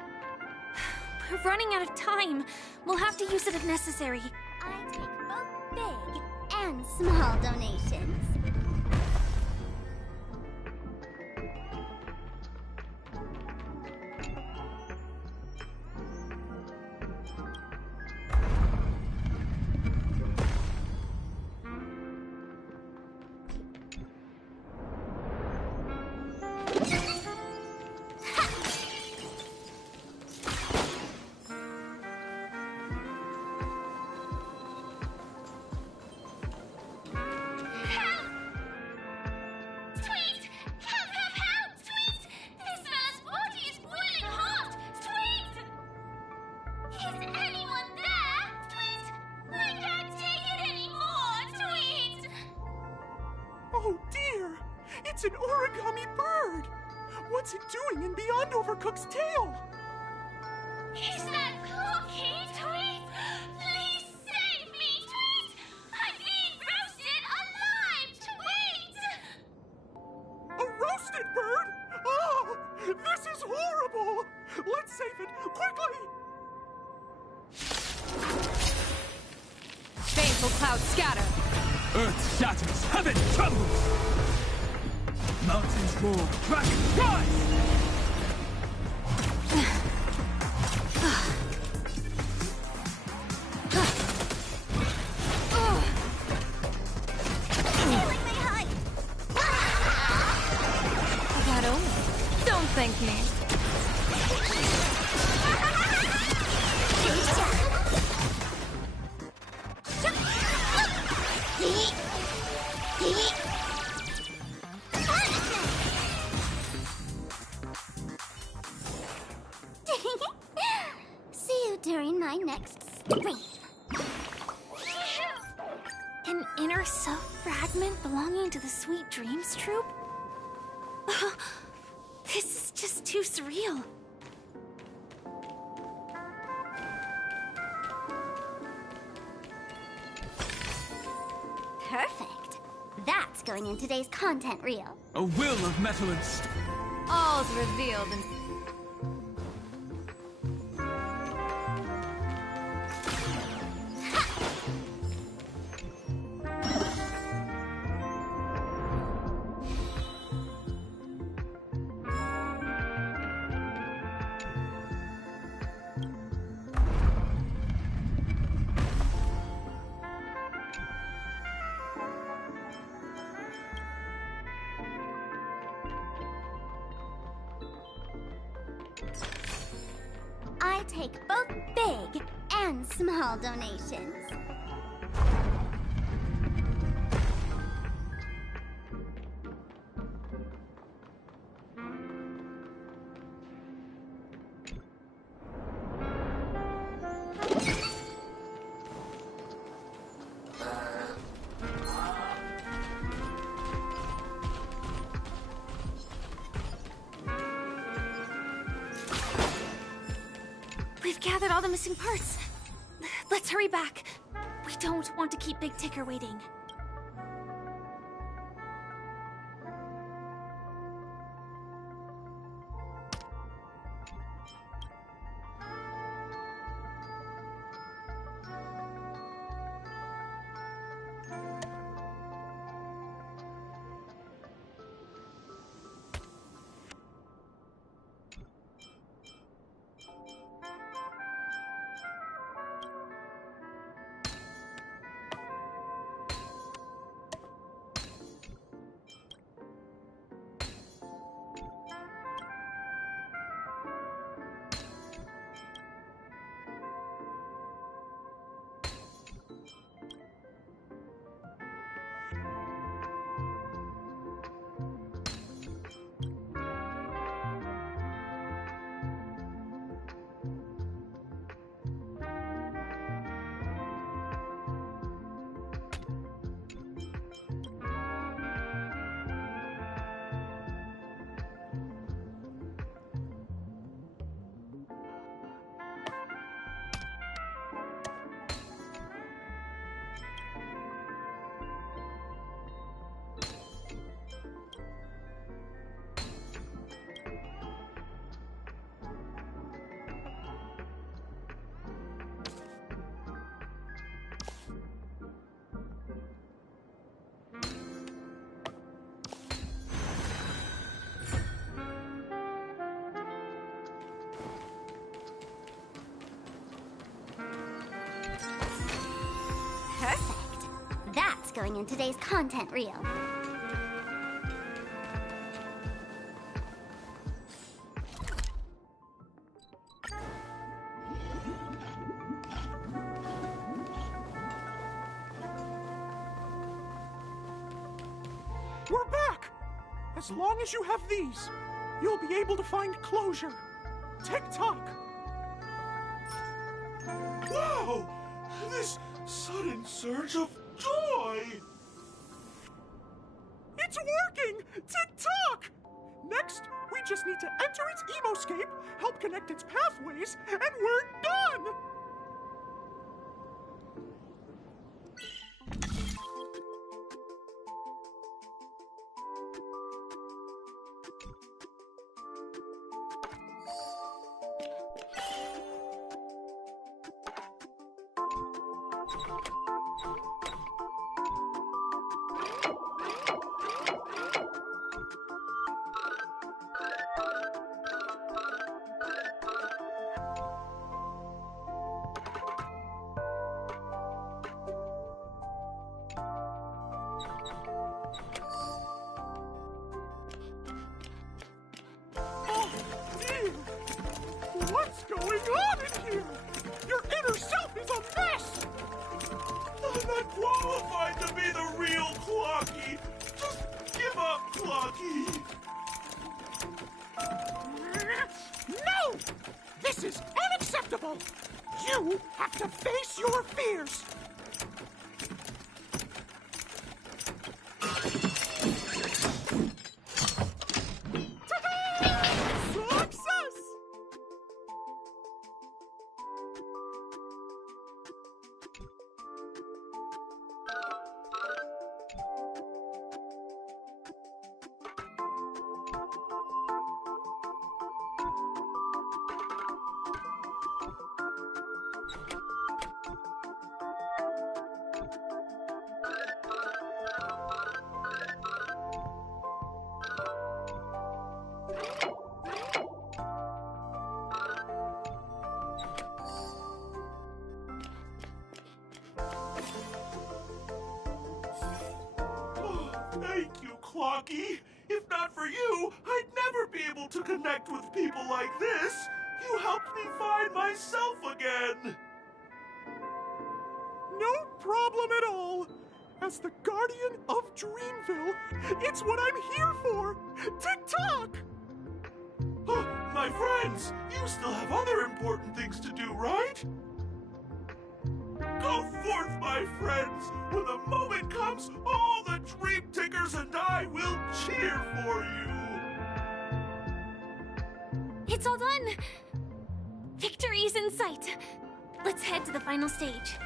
We're running out of time. We'll have to use it if necessary. I take both big and small donations. Oh dear! It's an origami bird! What's it doing in Beyond Overcook's tail? Is that Cookie, Tweet? Please save me, Tweet! I'm being roasted alive, Tweet! A roasted bird? Oh! This is horrible! Let's save it, quickly! Baneful clouds scatter. Earth shatters, heaven trembles! Mountains roar, dragons rise! Shadow, don't thank me. See you during my next stream. An inner self fragment belonging to the Sweet Dreams Troop? This is just too surreal. Perfect. That's going in today's content reel. A will of metal and All's revealed in... I take both big and small donations. We've gathered all the missing parts. Let's hurry back. We don't want to keep Big Tigger waiting. going in today's content reel. We're back! As long as you have these, you'll be able to find closure. Tick-tock! Wow! This sudden surge of joy! It's working! Tick-tock! Next, we just need to enter its emoscape, help connect its pathways, and we're done! What's going on in here? Your inner self is a mess! I'm not qualified to be the real Clocky! Just give up, Clocky! No! This is unacceptable! You have to face your fears! Success! Thank you, Clocky. If not for you, I'd never be able to connect with people like this. You helped me find myself again. No problem at all. As the guardian of Dreamville, it's what I'm here for. Tick-tock! My friends, you still have other important things to do, right? Go forth, my friends! When the moment comes, all the Dream Tickers and I will cheer for you! It's all done! Victory's in sight! Let's head to the final stage.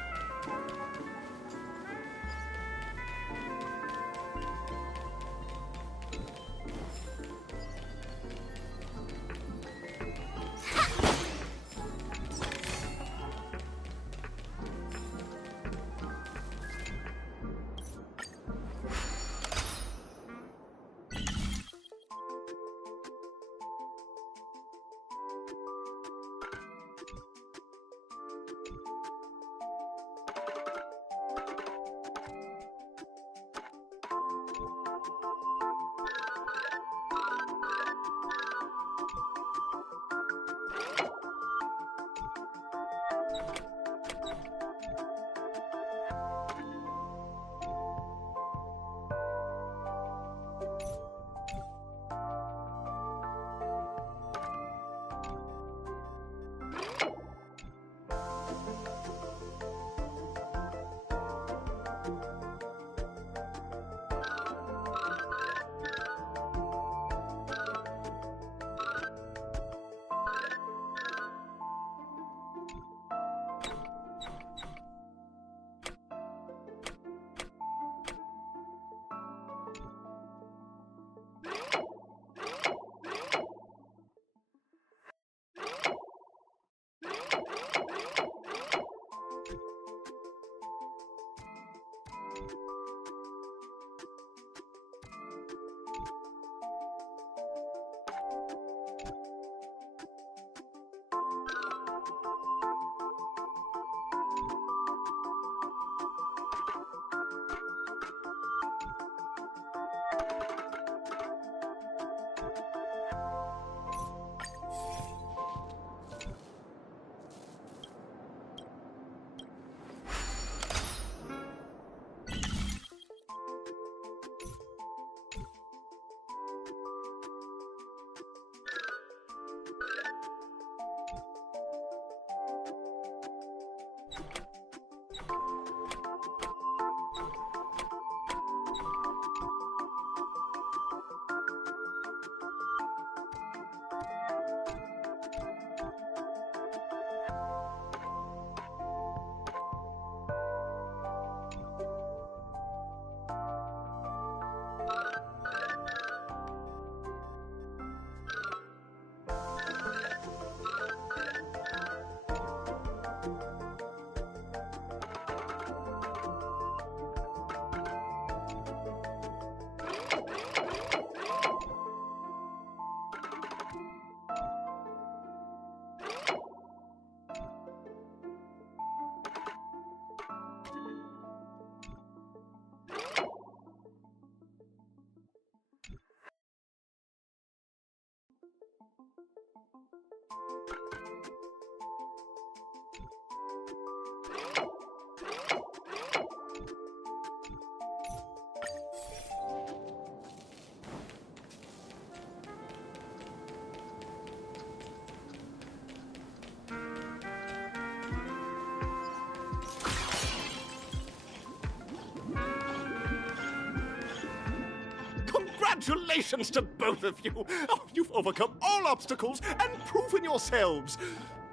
Congratulations to both of you! Oh, you've overcome all obstacles and proven yourselves!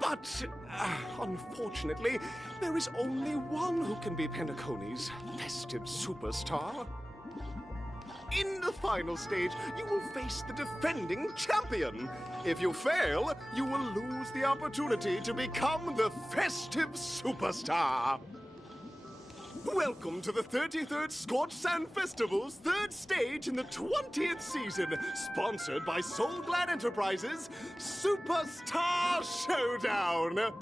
But, unfortunately, there is only one who can be Penacony's festive superstar. In the final stage, you will face the defending champion. If you fail, you will lose the opportunity to become the festive superstar. Welcome to the 33rd Scorched Sand Festival's third stage in the 20th season, sponsored by Soul Glad Enterprises, Superstar Showdown!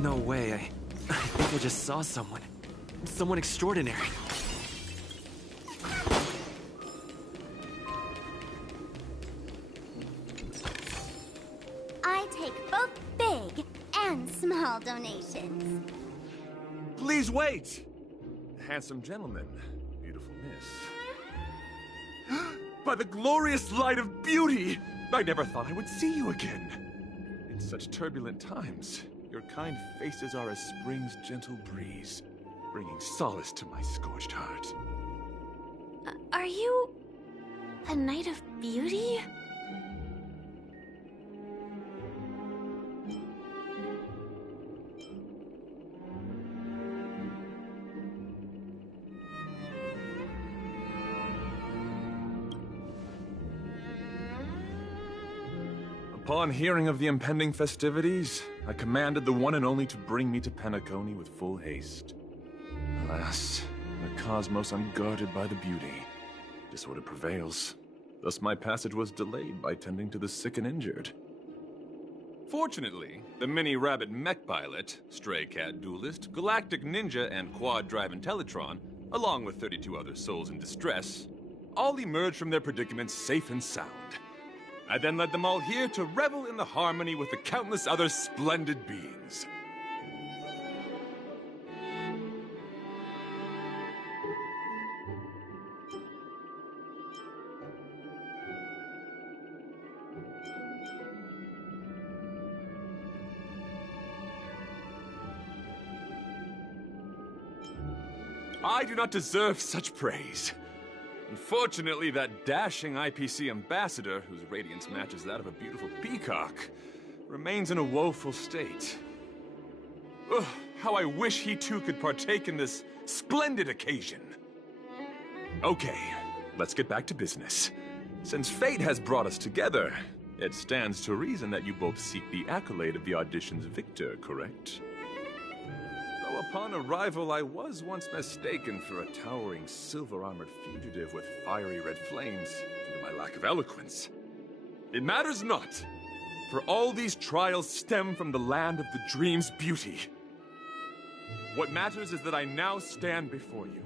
No way. I think I just saw someone. Someone extraordinary. I take both big and small donations. Please wait! Handsome gentleman, beautiful miss. By the glorious light of beauty! I never thought I would see you again. In such turbulent times, your kind faces are as spring's gentle breeze, bringing solace to my scorched heart. Are you the Knight of Beauty? Upon hearing of the impending festivities, I commanded the one and only to bring me to Penacony with full haste. Alas, the cosmos unguarded by the beauty. Disorder prevails. Thus my passage was delayed by tending to the sick and injured. Fortunately, the mini-rabbit mech pilot, stray cat duelist, galactic ninja, and quad-drive Intellitron, along with 32 other souls in distress, all emerged from their predicaments safe and sound. I then led them all here to revel in the harmony with the countless other splendid beings. I do not deserve such praise. Unfortunately, that dashing IPC ambassador, whose radiance matches that of a beautiful peacock, remains in a woeful state. Ugh, how I wish he too could partake in this splendid occasion. Okay, let's get back to business. Since fate has brought us together, it stands to reason that you both seek the accolade of the audition's victor, correct? Though upon arrival, I was once mistaken for a towering silver-armored fugitive with fiery red flames due to my lack of eloquence. It matters not, for all these trials stem from the land of the dream's beauty. What matters is that I now stand before you.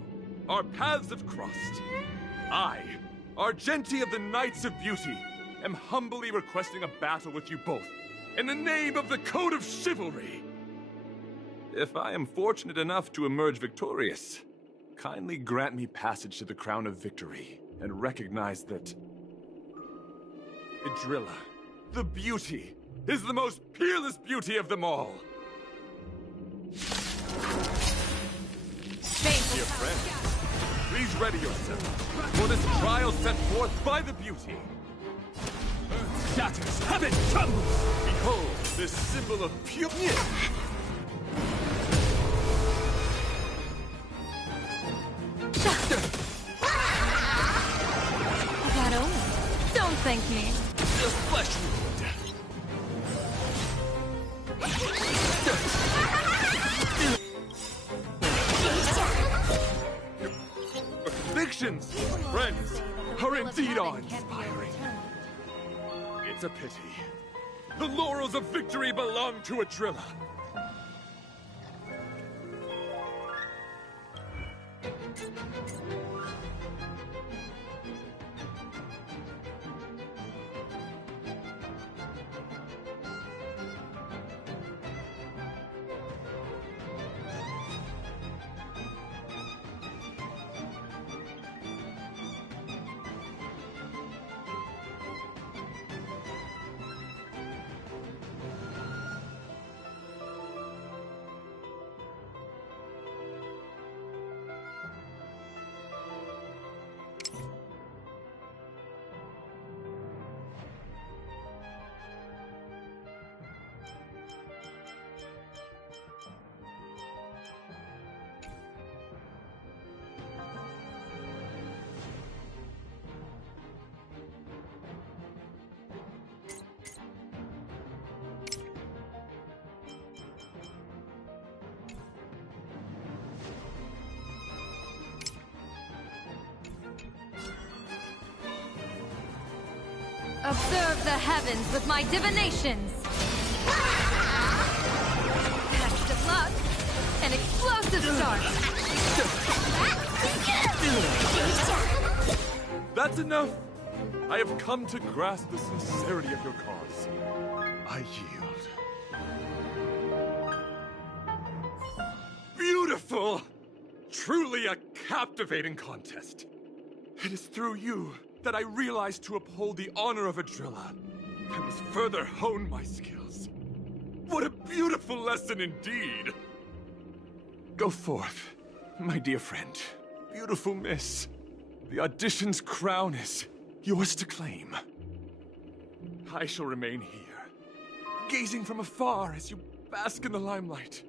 Our paths have crossed. I, Argenti of the Knights of Beauty, am humbly requesting a battle with you both, in the name of the Code of Chivalry. If I am fortunate enough to emerge victorious, kindly grant me passage to the Crown of Victory, and recognize that Idrilla, the beauty, is the most peerless beauty of them all. Dear friend, please ready yourself for this trial set forth by the beauty. Earth shatters, heaven trembles! Behold, this symbol of pure... That omen. Don't thank me. The flesh wound. Your convictions, friends, are indeed awe-inspiring. It's a pity. The laurels of victory belong to Idrilla. Observe the heavens with my divinations! Cast Explosive start! That's enough! I have come to grasp the sincerity of your cause. I yield. Beautiful! Truly a captivating contest. It is through you that I realized to uphold the honor of Adrilla. I must further hone my skills. What a beautiful lesson indeed! Go forth, my dear friend. Beautiful miss. The audition's crown is yours to claim. I shall remain here, gazing from afar as you bask in the limelight,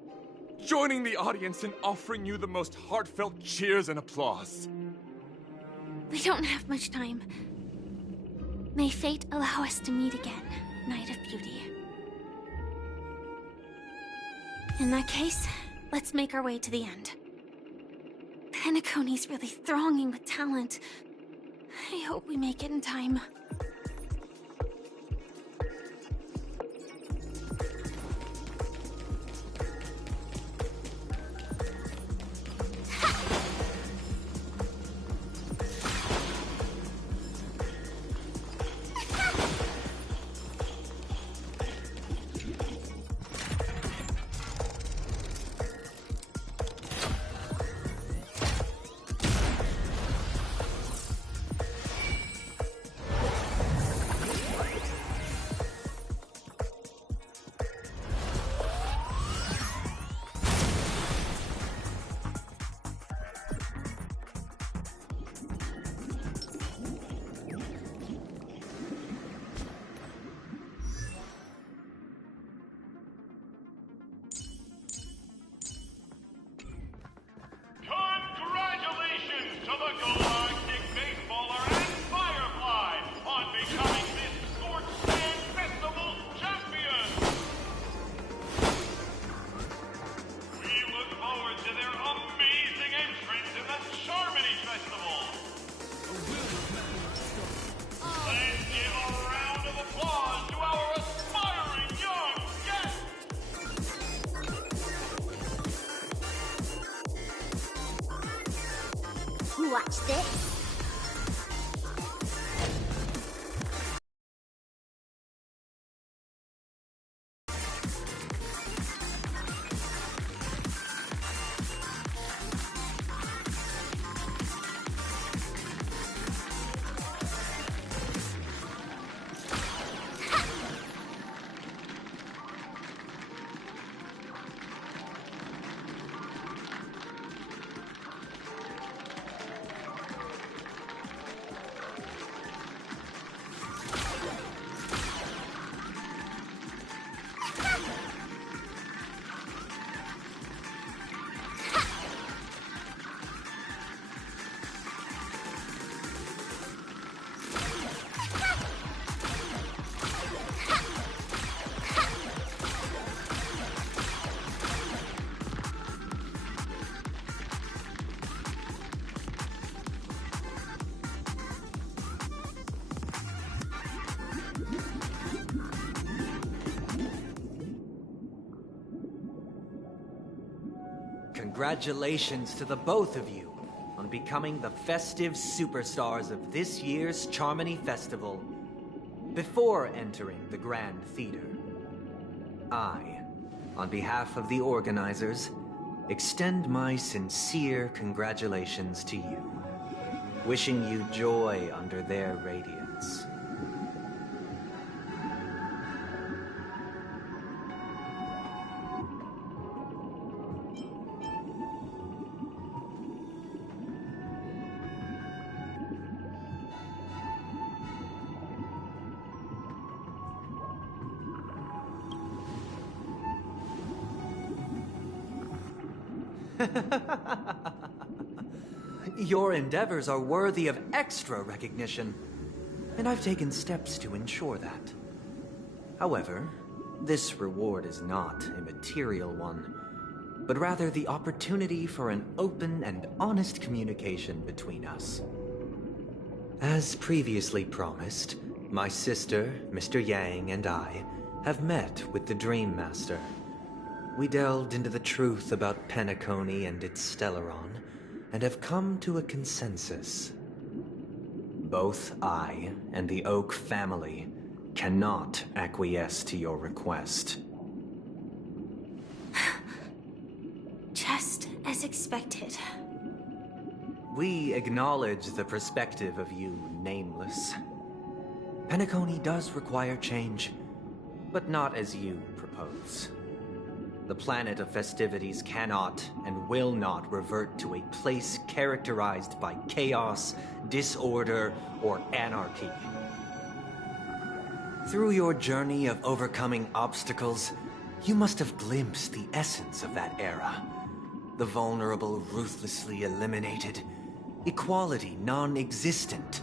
joining the audience in offering you the most heartfelt cheers and applause. We don't have much time. May fate allow us to meet again, Knight of Beauty. In that case, let's make our way to the end. Penacony's really thronging with talent. I hope we make it in time. Congratulations to the Galactic Baseballer and Firefly on becoming this Scorched Sand Festival champion! We look forward to their amazing entrance in the Charmony Festival! Let's give a round of applause to our aspiring young guests! Watch this. Congratulations to the both of you on becoming the festive superstars of this year's Charmony Festival. Before entering the Grand Theater, I, on behalf of the organizers, extend my sincere congratulations to you, wishing you joy under their radiance. Your endeavors are worthy of extra recognition, and I've taken steps to ensure that. However, this reward is not a material one, but rather the opportunity for an open and honest communication between us. As previously promised, my sister, Mr. Yang, and I have met with the Dream Master. we delved into the truth about Penacony and its Stellaron, and have come to a consensus. Both I and the Oak family cannot acquiesce to your request. Just as expected. We acknowledge the perspective of you, Nameless. Penacony does require change, but not as you propose. The planet of festivities cannot and will not revert to a place characterized by chaos, disorder, or anarchy. Through your journey of overcoming obstacles, you must have glimpsed the essence of that era. The vulnerable ruthlessly eliminated, equality non-existent,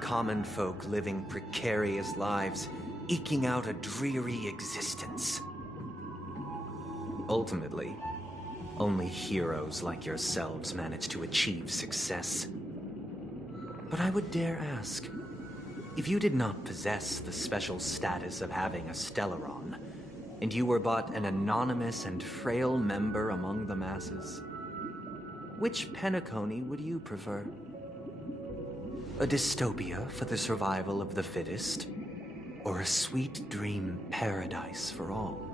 common folk living precarious lives, eking out a dreary existence. Ultimately, only heroes like yourselves manage to achieve success. But I would dare ask, if you did not possess the special status of having a Stellaron, and you were but an anonymous and frail member among the masses, which Penacony would you prefer? A dystopia for the survival of the fittest, or a sweet dream paradise for all?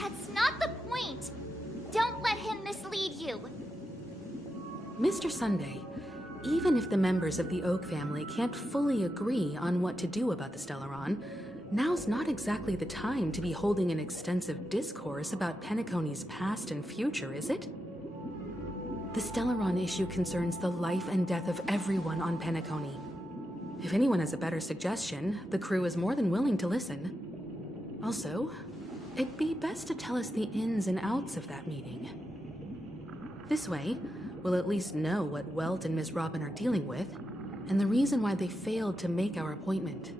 That's not the point! Don't let him mislead you! Mr. Sunday, even if the members of the Oak family can't fully agree on what to do about the Stellaron, now's not exactly the time to be holding an extensive discourse about Penacony's past and future, is it? The Stellaron issue concerns the life and death of everyone on Penacony. If anyone has a better suggestion, the crew is more than willing to listen. Also, it'd be best to tell us the ins and outs of that meeting. This way, we'll at least know what Welt and Ms. Robin are dealing with, and the reason why they failed to make our appointment.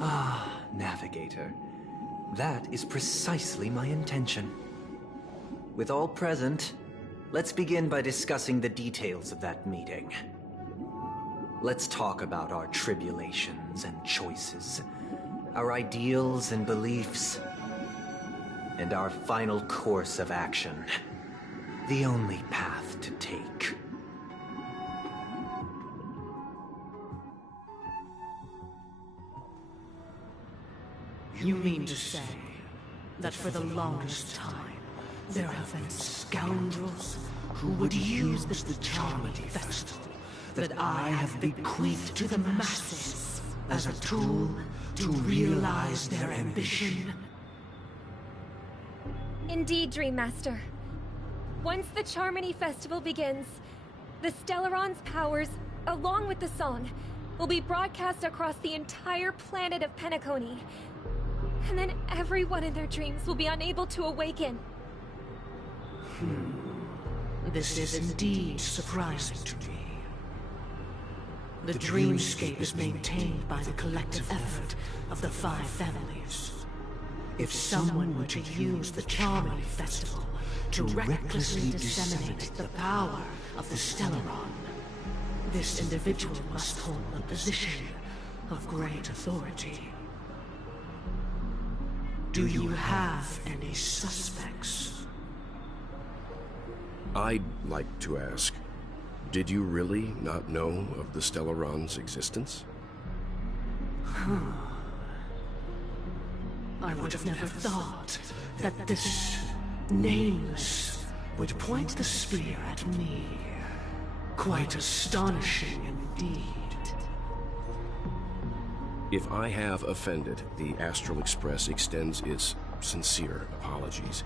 Ah, Navigator. That is precisely my intention. With all present, let's begin by discussing the details of that meeting. Let's talk about our tribulations and choices, our ideals and beliefs, and our final course of action. The only path to take. You mean to say that for the longest time, there have been scoundrels who would use the Charmony Festival that I have bequeathed to the masses as a tool to realize their ambition? Indeed, Dream Master. Once the Charmony Festival begins, the Stellaron's powers, along with the song, will be broadcast across the entire planet of Penacony. And then everyone in their dreams will be unable to awaken. This is indeed surprising to me. The dreamscape is maintained by the collective effort of the 5 families. If someone were to use the Charmony Festival to recklessly disseminate the power of the Stellaron, this individual must hold a position of great authority. Do you have any suspects? I'd like to ask, did you really not know of the Stellaron's existence? I would have never thought that this Nameless would point the spear at me. Quite astonishing indeed. If I have offended, the Astral Express extends its sincere apologies.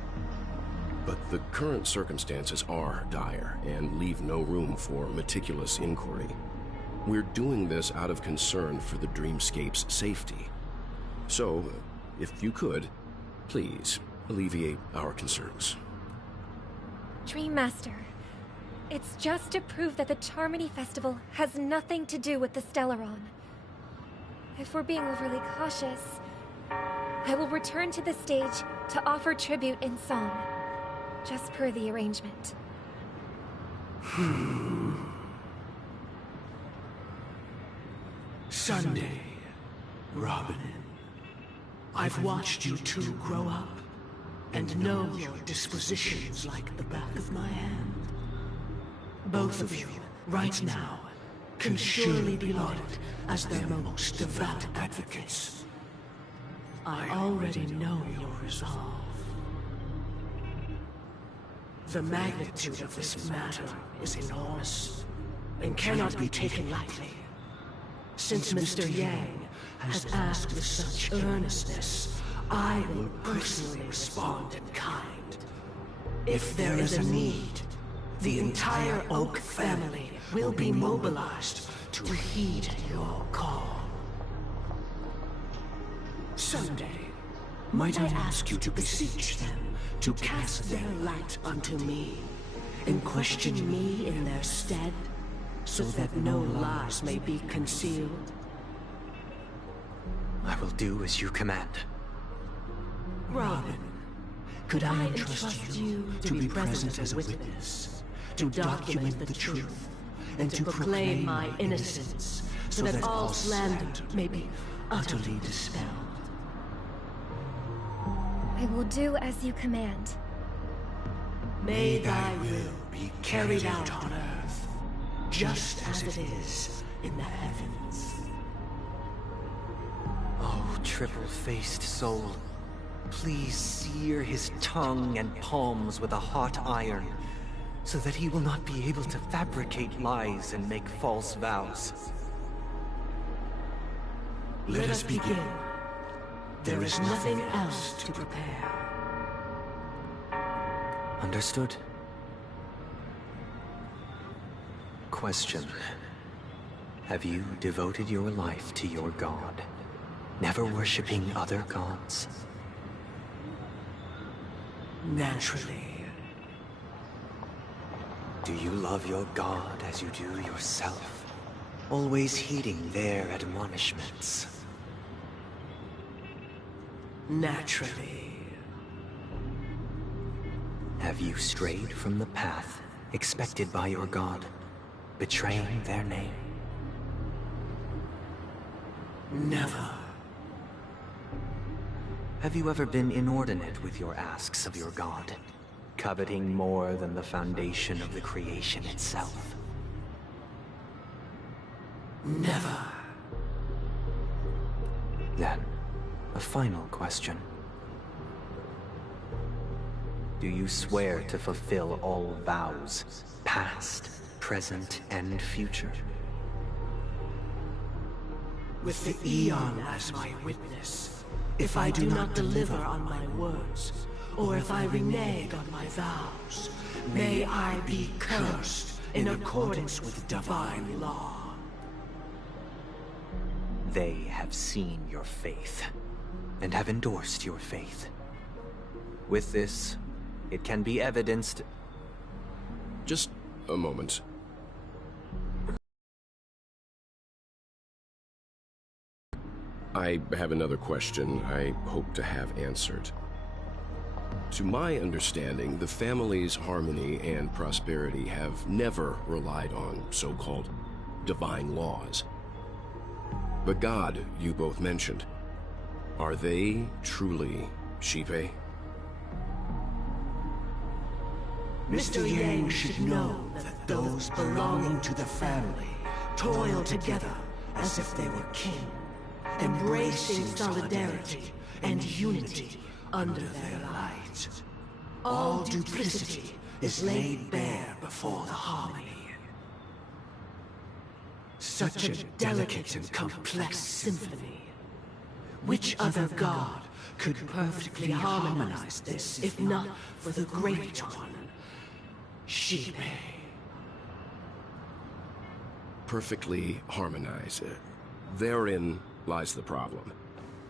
But the current circumstances are dire and leave no room for meticulous inquiry. We're doing this out of concern for the Dreamscape's safety. So, if you could, please alleviate our concerns. Dream Master, it's just to prove that the Charmony Festival has nothing to do with the Stellaron. If we're being overly cautious, I will return to the stage to offer tribute in song, just per the arrangement. Sunday, Robin. I've watched you two grow up, and know your dispositions like the back of my hand. Both of you, right now, can surely be lauded as their most devout advocates. I already know your resolve. The magnitude of this matter is enormous, and cannot be taken lightly. Since Mr. Yang has asked with such earnestness, I will personally respond in kind. If there is a need, the entire Oak family will be mobilized to heed your call. Sunday, might I ask you to beseech them to cast their light unto me, and question me in their stead, so that no lies may be concealed? I will do as you command. Robin, could I entrust you to be present as a witness, to document the truth, and to proclaim my innocence, so that all slander may be utterly dispelled? I will do as you command. May thy will be carried out on earth, just as it is in the heavens. Oh, triple-faced soul, please sear his tongue and palms with a hot iron, so that he will not be able to fabricate lies and make false vows. Let us begin. There is nothing else to prepare. Understood. Question. Have you devoted your life to your god, never worshipping other gods? Naturally. Do you love your god as you do yourself, always heeding their admonishments? Naturally. Have you strayed from the path expected by your god, betraying their name? Never. Have you ever been inordinate with your asks of your god, coveting more than the foundation of the creation itself? Never. Then, a final question. Do you swear to fulfill all vows, past, present, and future? With the Aeon as my witness, if I do not deliver on my words, or if I renege on my vows, may I be cursed in accordance with divine law. They have seen your faith, and have endorsed your faith. With this, it can be evidenced... Just a moment. I have another question I hope to have answered. To my understanding, the family's harmony and prosperity have never relied on so-called divine laws. The god you both mentioned, are they truly Xipe? Mr. Yang should know that those belonging to the family toil together as if they were kin, embracing solidarity and unity under their light. All duplicity is laid bare before the harmony. Such a delicate and complex symphony. Which other god could perfectly harmonize this, if not for the Great One, Xipe? Perfectly harmonize. Therein lies the problem.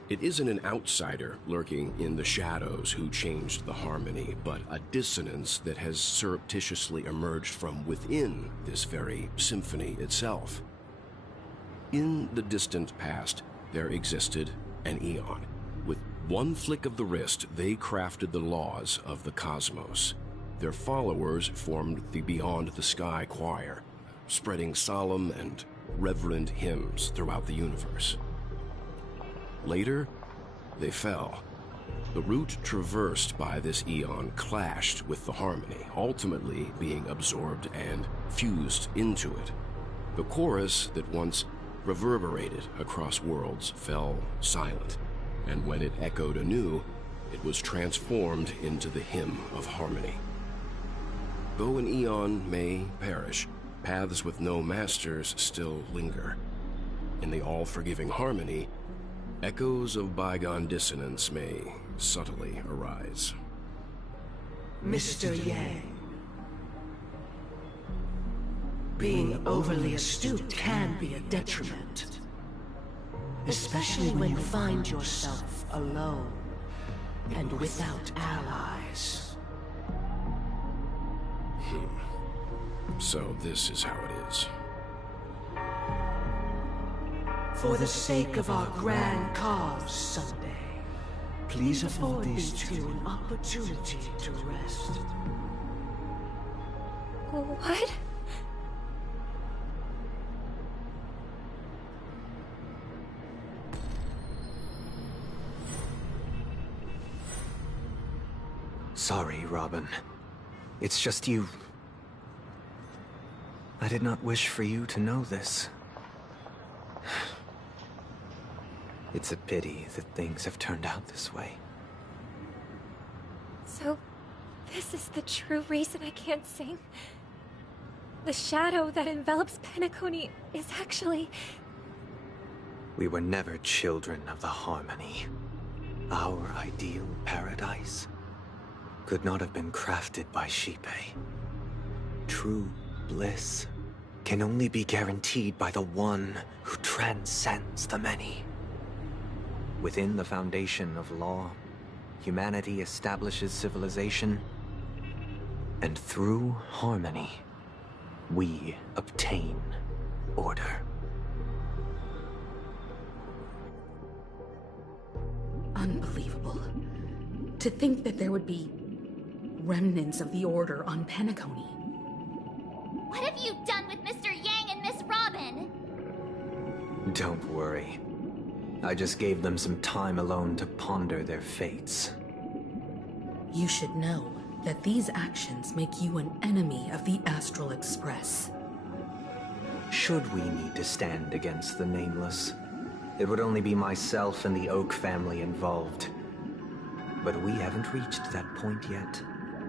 It isn't an outsider lurking in the shadows who changed the harmony, but a dissonance that has surreptitiously emerged from within this very symphony itself. In the distant past, there existed an Aeon. With one flick of the wrist, they crafted the laws of the cosmos. Their followers formed the Beyond the Sky Choir, spreading solemn and reverent hymns throughout the universe. Later, they fell. The route traversed by this Aeon clashed with the harmony, ultimately being absorbed and fused into it. The chorus that once reverberated across worlds fell silent, and when it echoed anew, it was transformed into the hymn of harmony. Though an Aeon may perish, paths with no masters still linger. In the all-forgiving harmony, echoes of bygone dissonance may subtly arise. Mr. Yang, being overly astute can be a detriment, especially when you find yourself alone and without allies. So this is how it is. For the sake of our grand cause someday, please afford these two an opportunity to rest. What? Sorry, Robin. It's just you. I did not wish for you to know this. It's a pity that things have turned out this way. So, this is the true reason I can't sing? The shadow that envelops Penacony is actually... We were never children of the harmony. Our ideal paradise could not have been crafted by Xipe. True bliss can only be guaranteed by the one who transcends the many. Within the foundation of law, humanity establishes civilization, and through harmony, we obtain order. Unbelievable. To think that there would be remnants of the Order on Penacony. What have you done with Mr. Yang and Miss Robin? Don't worry. I just gave them some time alone to ponder their fates. You should know that these actions make you an enemy of the Astral Express. Should we need to stand against the Nameless, it would only be myself and the Oak family involved. But we haven't reached that point yet,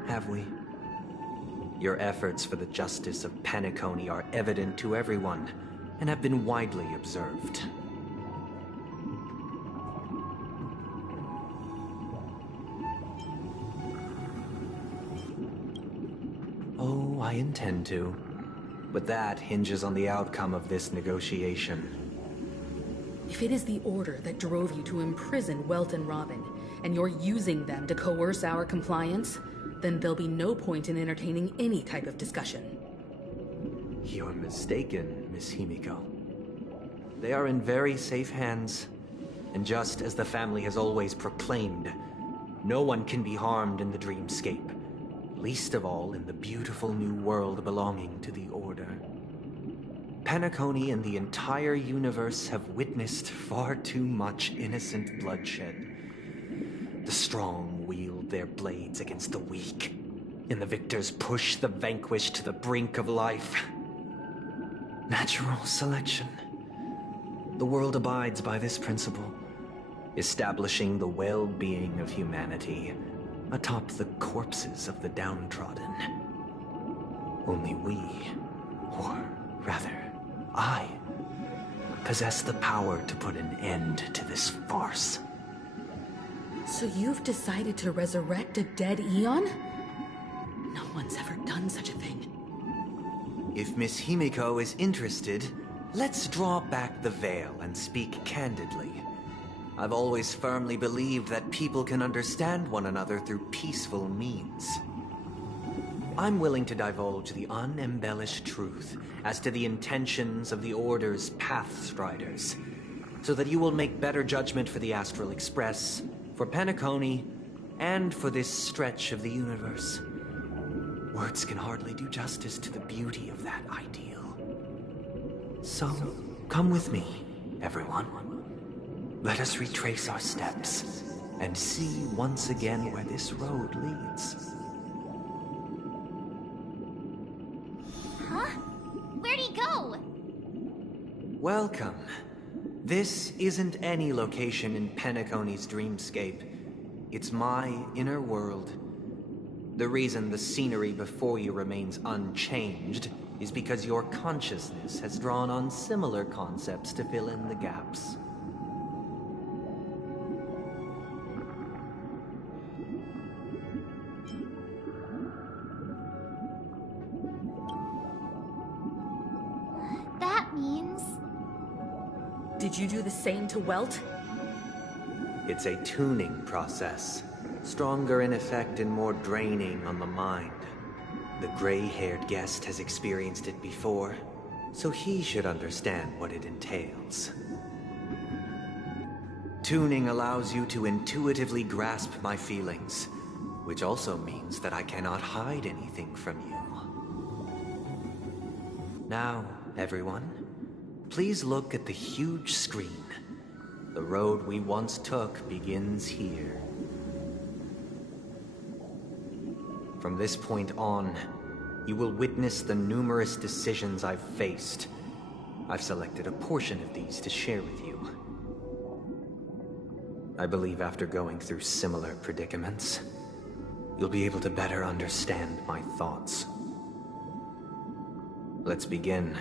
have we? Your efforts for the justice of Penacony are evident to everyone, and have been widely observed. Oh, I intend to. But that hinges on the outcome of this negotiation. If it is the Order that drove you to imprison Welt and Robin, and you're using them to coerce our compliance, then there'll be no point in entertaining any type of discussion. You're mistaken, Miss Himiko. They are in very safe hands, and just as the family has always proclaimed, no one can be harmed in the dreamscape, least of all in the beautiful new world belonging to the Order. Penacony and the entire universe have witnessed far too much innocent bloodshed. The strong wield their blades against the weak, and the victors push the vanquished to the brink of life. Natural selection. The world abides by this principle, establishing the well-being of humanity atop the corpses of the downtrodden. Only we, or rather, I, possess the power to put an end to this farce. So you've decided to resurrect a dead Eon? No one's ever done such a thing. If Miss Himiko is interested, let's draw back the veil and speak candidly. I've always firmly believed that people can understand one another through peaceful means. I'm willing to divulge the unembellished truth as to the intentions of the Order's Pathstriders, so that you will make better judgment for the Astral Express, for Penacony, and for this stretch of the universe. Words can hardly do justice to the beauty of that ideal. So, come with me, everyone. Let us retrace our steps and see once again where this road leads. Huh? Where'd he go? Welcome. This isn't any location in Penacony's dreamscape. It's my inner world. The reason the scenery before you remains unchanged is because your consciousness has drawn on similar concepts to fill in the gaps. That means... Did you do the same to Welt? It's a tuning process. Stronger in effect and more draining on the mind. The gray-haired guest has experienced it before, so he should understand what it entails. Tuning allows you to intuitively grasp my feelings, which also means that I cannot hide anything from you. Now, everyone, please look at the huge screen. The road we once took begins here. From this point on, you will witness the numerous decisions I've faced. I've selected a portion of these to share with you. I believe after going through similar predicaments, you'll be able to better understand my thoughts. Let's begin.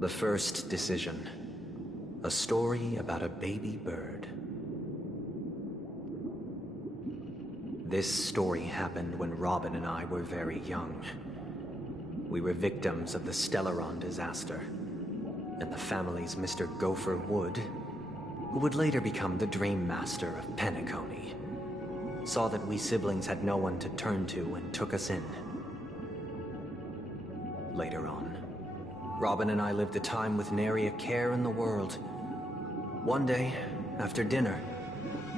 The first decision. A story about a baby bird. This story happened when Robin and I were very young. We were victims of the Stellaron disaster, and the family's Mr. Gopher Wood, who would later become the Dream Master of Penacony, saw that we siblings had no one to turn to and took us in. Later on, Robin and I lived a time with nary a care in the world. One day, after dinner,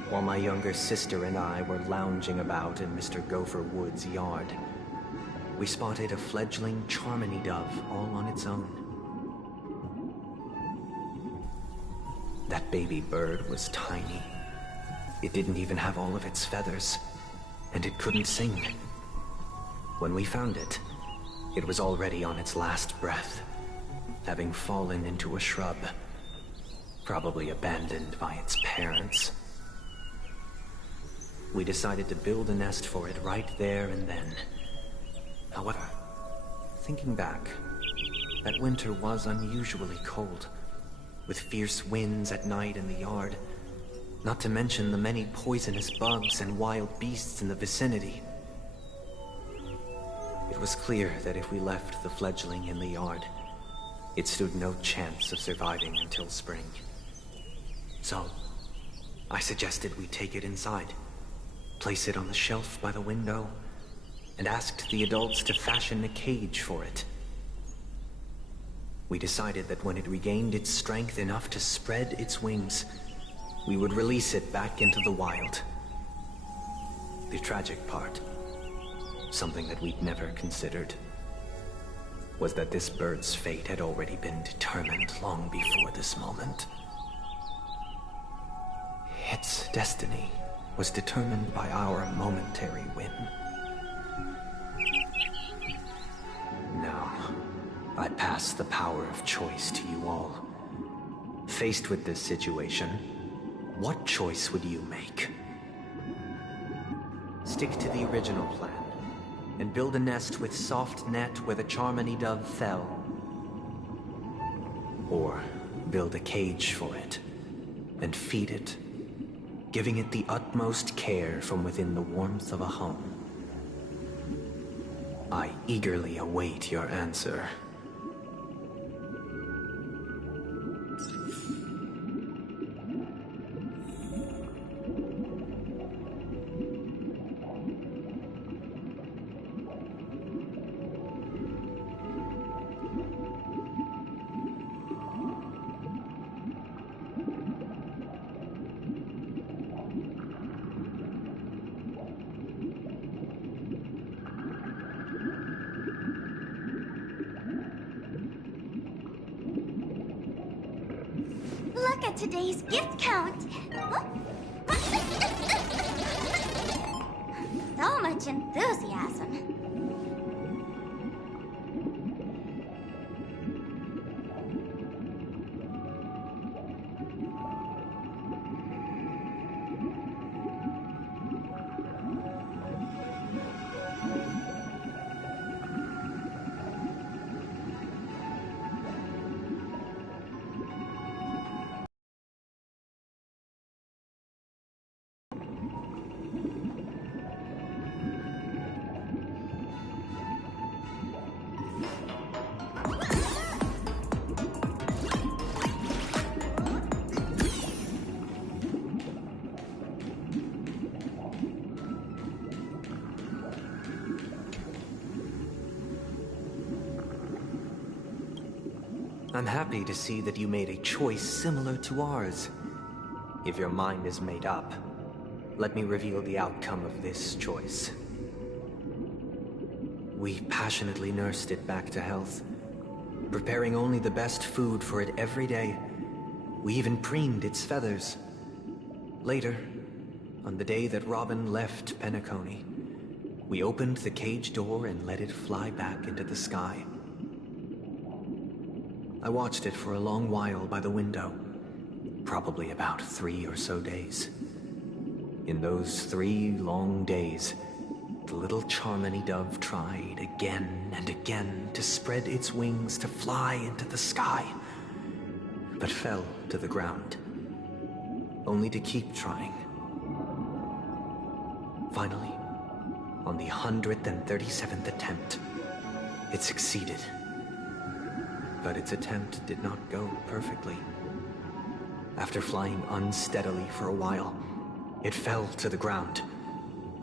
while my younger sister and I were lounging about in Mr. Gopher Wood's yard, we spotted a fledgling Charmony dove all on its own. That baby bird was tiny. It didn't even have all of its feathers, and it couldn't sing. When we found it, it was already on its last breath, having fallen into a shrub, probably abandoned by its parents. We decided to build a nest for it right there and then. However, thinking back, that winter was unusually cold, with fierce winds at night in the yard, not to mention the many poisonous bugs and wild beasts in the vicinity. It was clear that if we left the fledgling in the yard, it stood no chance of surviving until spring. So, I suggested we take it inside, place it on the shelf by the window, and asked the adults to fashion a cage for it. We decided that when it regained its strength enough to spread its wings, we would release it back into the wild. The tragic part, something that we'd never considered, was that this bird's fate had already been determined long before this moment. Its destiny was determined by our momentary whim. I pass the power of choice to you all. Faced with this situation, what choice would you make? Stick to the original plan, and build a nest with soft net where the Charmony dove fell. Or build a cage for it, and feed it, giving it the utmost care from within the warmth of a home. I eagerly await your answer. Look at today's gift count. So much enthusiasm. I'm happy to see that you made a choice similar to ours. If your mind is made up, let me reveal the outcome of this choice. We passionately nursed it back to health, preparing only the best food for it every day. We even preened its feathers. Later, on the day that Robin left Penacony, we opened the cage door and let it fly back into the sky. I watched it for a long while by the window, probably about 3 or so days. In those 3 long days, the little Charmony dove tried again and again to spread its wings to fly into the sky, but fell to the ground, only to keep trying. Finally, on the 137th attempt, it succeeded. But its attempt did not go perfectly. After flying unsteadily for a while, it fell to the ground,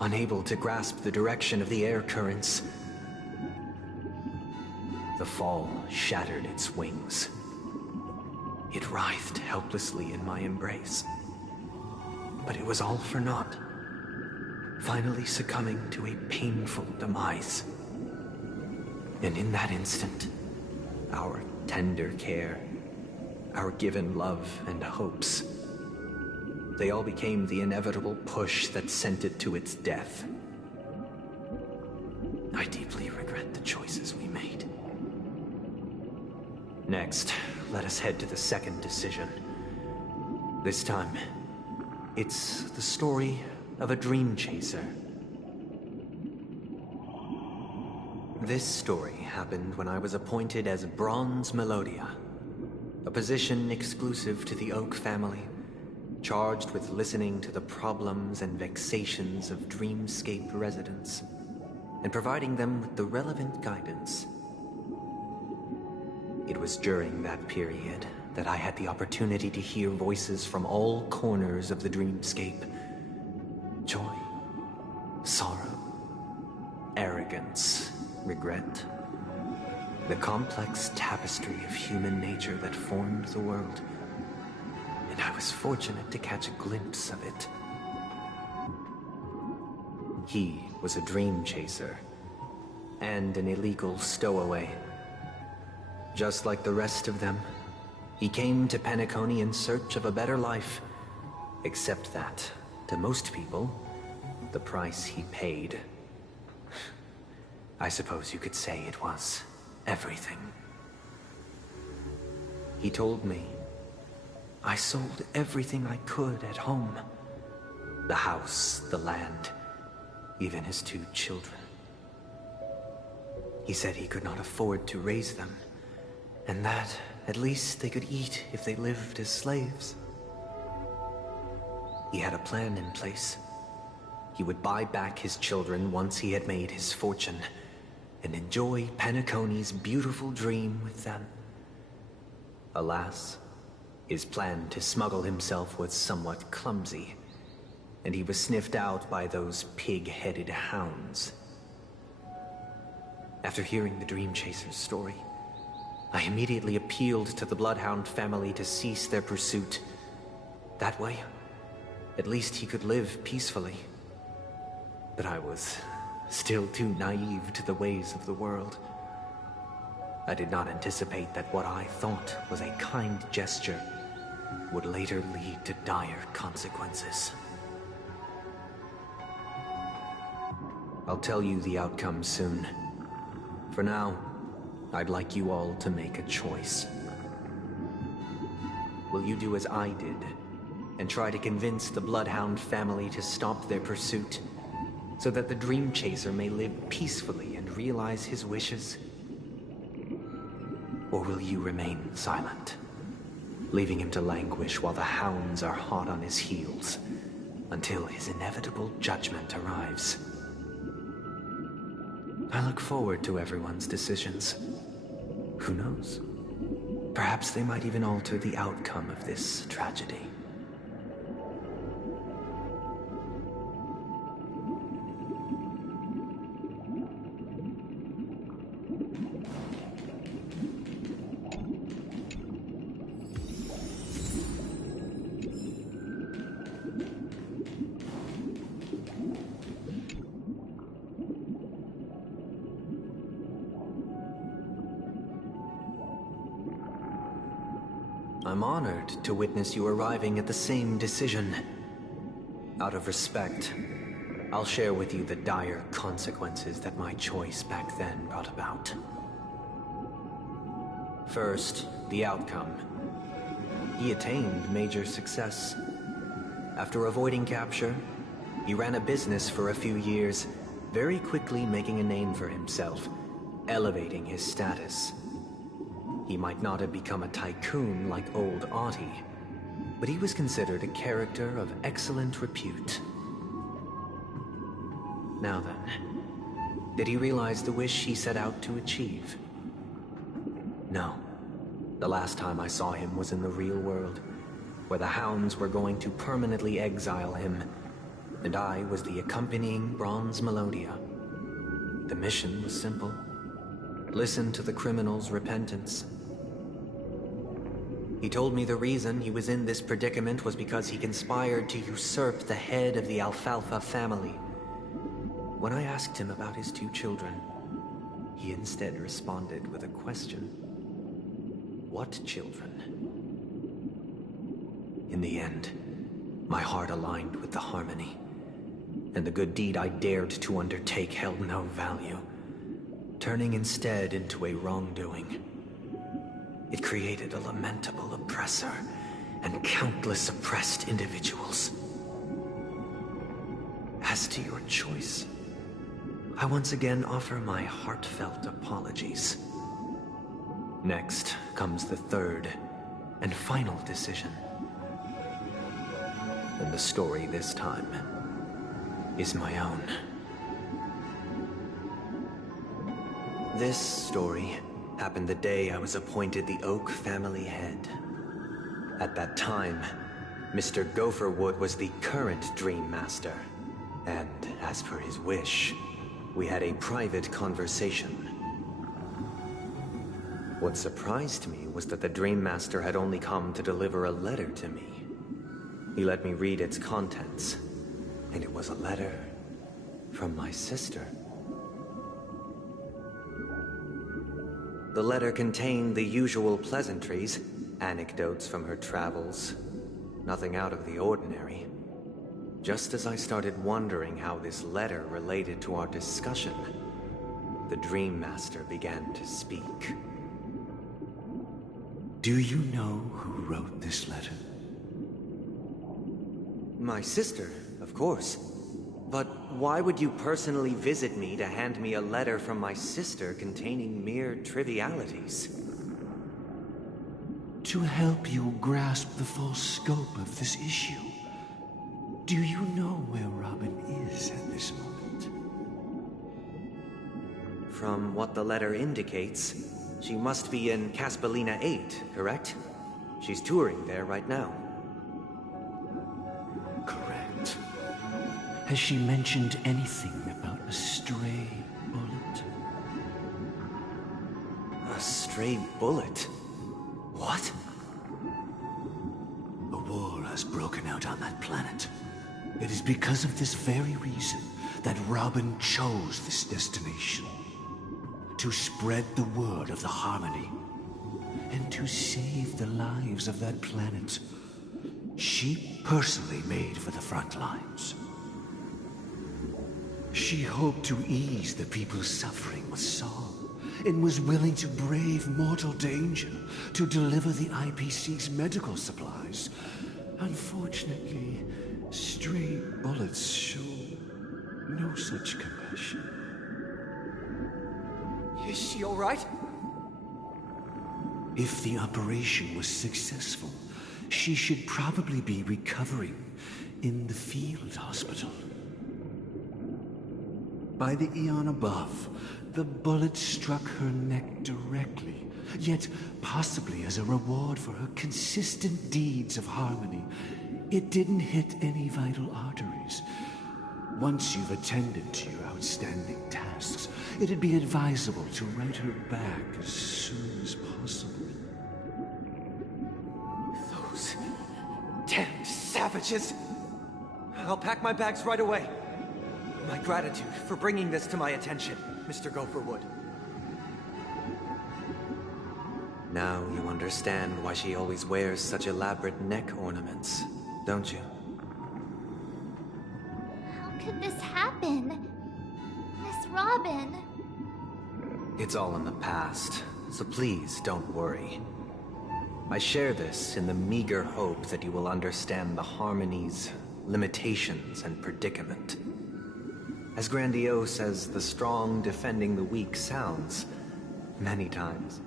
unable to grasp the direction of the air currents. The fall shattered its wings. It writhed helplessly in my embrace. But it was all for naught, finally succumbing to a painful demise. And in that instant, our tender care, our given love and hopes, they all became the inevitable push that sent it to its death. I deeply regret the choices we made. Next, let us head to the second decision. This time, it's the story of a dream chaser. This story happened when I was appointed as Bronze Melodia, a position exclusive to the Oak family, charged with listening to the problems and vexations of Dreamscape residents, and providing them with the relevant guidance. It was during that period that I had the opportunity to hear voices from all corners of the Dreamscape. Joy, sorrow, arrogance, regret. The complex tapestry of human nature that formed the world. And I was fortunate to catch a glimpse of it. He was a dream chaser, and an illegal stowaway. Just like the rest of them, he came to Penacony in search of a better life, except that, to most people, the price he paid, I suppose you could say it was everything. He told me I sold everything I could at home. The house, the land, even his 2 children. He said he could not afford to raise them, and that at least they could eat if they lived as slaves. He had a plan in place. He would buy back his children once he had made his fortune, and enjoy Penacony's beautiful dream with them. Alas, his plan to smuggle himself was somewhat clumsy, and he was sniffed out by those pig-headed hounds. After hearing the Dream Chaser's story, I immediately appealed to the Bloodhound family to cease their pursuit. That way, at least he could live peacefully. But I was still too naive to the ways of the world. I did not anticipate that what I thought was a kind gesture would later lead to dire consequences. I'll tell you the outcome soon. For now, I'd like you all to make a choice. Will you do as I did, and try to convince the Bloodhound family to stop their pursuit, so that the Dream Chaser may live peacefully and realize his wishes? Or will you remain silent, leaving him to languish while the hounds are hot on his heels, until his inevitable judgment arrives? I look forward to everyone's decisions. Who knows? Perhaps they might even alter the outcome of this tragedy. I'm honored to witness you arriving at the same decision. Out of respect, I'll share with you the dire consequences that my choice back then brought about. First, the outcome. He attained major success. After avoiding capture, he ran a business for a few years, very quickly making a name for himself, elevating his status. He might not have become a tycoon like old Ahti, but he was considered a character of excellent repute. Now then, did he realize the wish he set out to achieve? No. The last time I saw him was in the real world, where the hounds were going to permanently exile him, and I was the accompanying Bronze Melodia. The mission was simple. Listen to the criminal's repentance. He told me the reason he was in this predicament was because he conspired to usurp the head of the Alfalfa family. When I asked him about his 2 children, he instead responded with a question. What children? In the end, my heart aligned with the harmony, and the good deed I dared to undertake held no value, turning instead into a wrongdoing. It created a lamentable oppressor and countless oppressed individuals. As to your choice, I once again offer my heartfelt apologies. Next comes the third and final decision. And the story this time is my own. This story happened the day I was appointed the Oak family head. At that time, Mr. Gopherwood was the current Dream Master, and as per his wish, we had a private conversation. What surprised me was that the Dream Master had only come to deliver a letter to me. He let me read its contents, and it was a letter from my sister. The letter contained the usual pleasantries, anecdotes from her travels, nothing out of the ordinary. Just as I started wondering how this letter related to our discussion, the Dream Master began to speak. Do you know who wrote this letter? My sister, of course. But why would you personally visit me to hand me a letter from my sister containing mere trivialities? To help you grasp the full scope of this issue. Do you know where Robin is at this moment? From what the letter indicates, she must be in Caspolina 8, correct? She's touring there right now. Correct. Has she mentioned anything about a stray bullet? A stray bullet? What? A war has broken out on that planet. It is because of this very reason that Robin chose this destination. To spread the word of the Harmony. And to save the lives of that planet. She personally made for the front lines. She hoped to ease the people's suffering with song, and was willing to brave mortal danger to deliver the IPC's medical supplies. Unfortunately, stray bullets show no such compassion. Is she all right? If the operation was successful, she should probably be recovering in the field hospital. By the eon above, the bullet struck her neck directly, yet possibly as a reward for her consistent deeds of harmony, it didn't hit any vital arteries. Once you've attended to your outstanding tasks, it'd be advisable to write her back as soon as possible. Those damned savages! I'll pack my bags right away. My gratitude for bringing this to my attention, Mr. Gopherwood. Now you understand why she always wears such elaborate neck ornaments, don't you? How could this happen? Miss Robin. It's all in the past, so please don't worry. I share this in the meager hope that you will understand the Harmony's limitations and predicament. As grandiose as the strong defending the weak sounds, many times,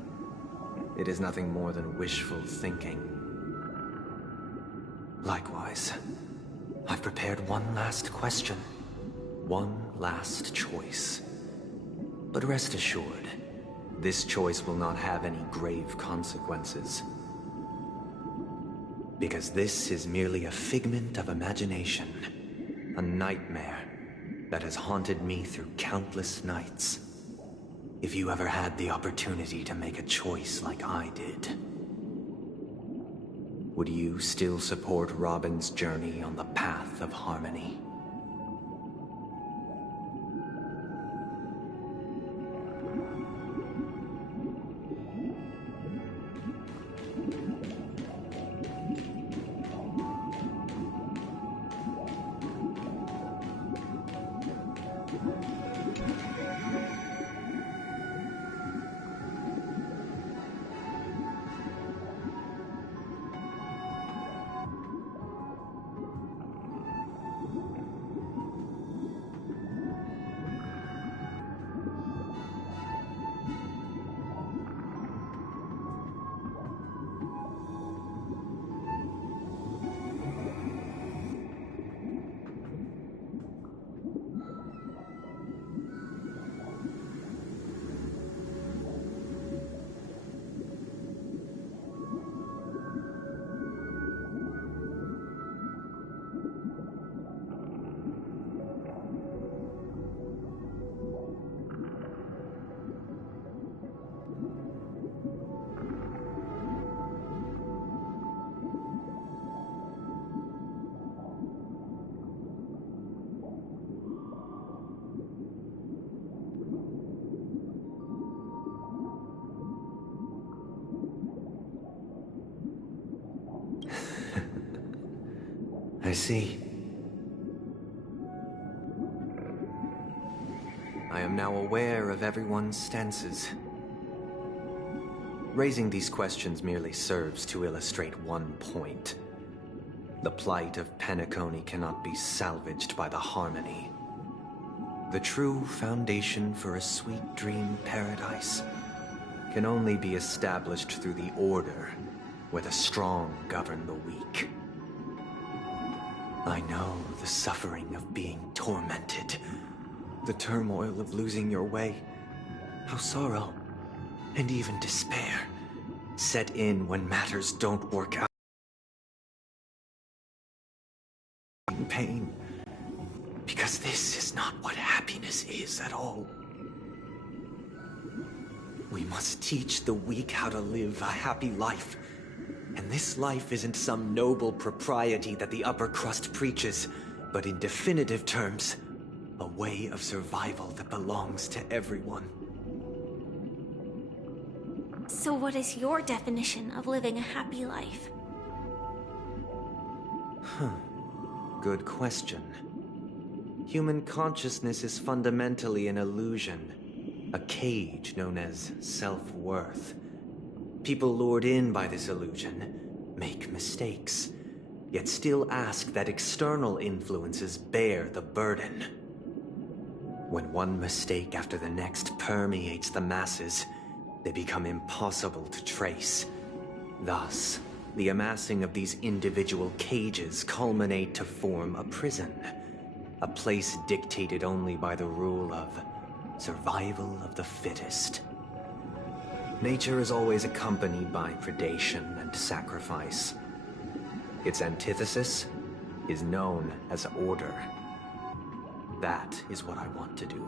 it is nothing more than wishful thinking. Likewise, I've prepared one last question, one last choice. But rest assured, this choice will not have any grave consequences. Because this is merely a figment of imagination, a nightmare that has haunted me through countless nights. If you ever had the opportunity to make a choice like I did, would you still support Robin's journey on the path of harmony? I see. I am now aware of everyone's stances. Raising these questions merely serves to illustrate one point. The plight of Penacony cannot be salvaged by the Harmony. The true foundation for a sweet dream paradise can only be established through the Order, where the strong govern the weak. I know the suffering of being tormented, the turmoil of losing your way, how sorrow and even despair set in when matters don't work out. Pain, because this is not what happiness is at all. We must teach the weak how to live a happy life. And this life isn't some noble propriety that the upper crust preaches, but in definitive terms, a way of survival that belongs to everyone. So what is your definition of living a happy life? Good question. Human consciousness is fundamentally an illusion, a cage known as self-worth. People lured in by this illusion make mistakes, yet still ask that external influences bear the burden. When one mistake after the next permeates the masses, they become impossible to trace. Thus, the amassing of these individual cages culminate to form a prison, a place dictated only by the rule of survival of the fittest. Nature is always accompanied by predation and sacrifice. Its antithesis is known as order. That is what I want to do.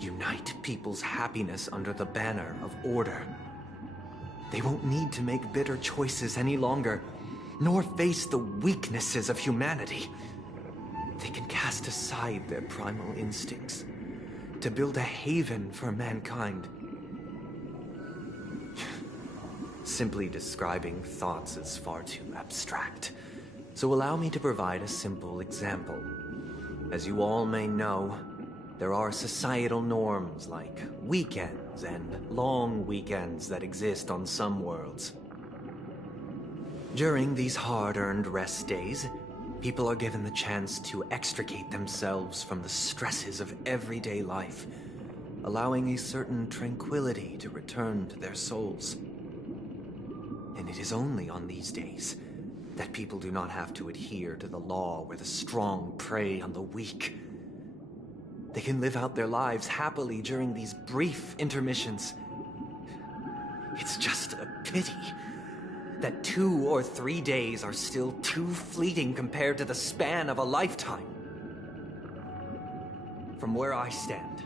Unite people's happiness under the banner of order. They won't need to make bitter choices any longer, nor face the weaknesses of humanity. They can cast aside their primal instincts to build a haven for mankind. Simply describing thoughts is far too abstract, so allow me to provide a simple example. As you all may know, there are societal norms like weekends and long weekends that exist on some worlds. During these hard-earned rest days, people are given the chance to extricate themselves from the stresses of everyday life, allowing a certain tranquility to return to their souls. And it is only on these days that people do not have to adhere to the law where the strong prey on the weak. They can live out their lives happily during these brief intermissions. It's just a pity that 2 or 3 days are still too fleeting compared to the span of a lifetime. From where I stand,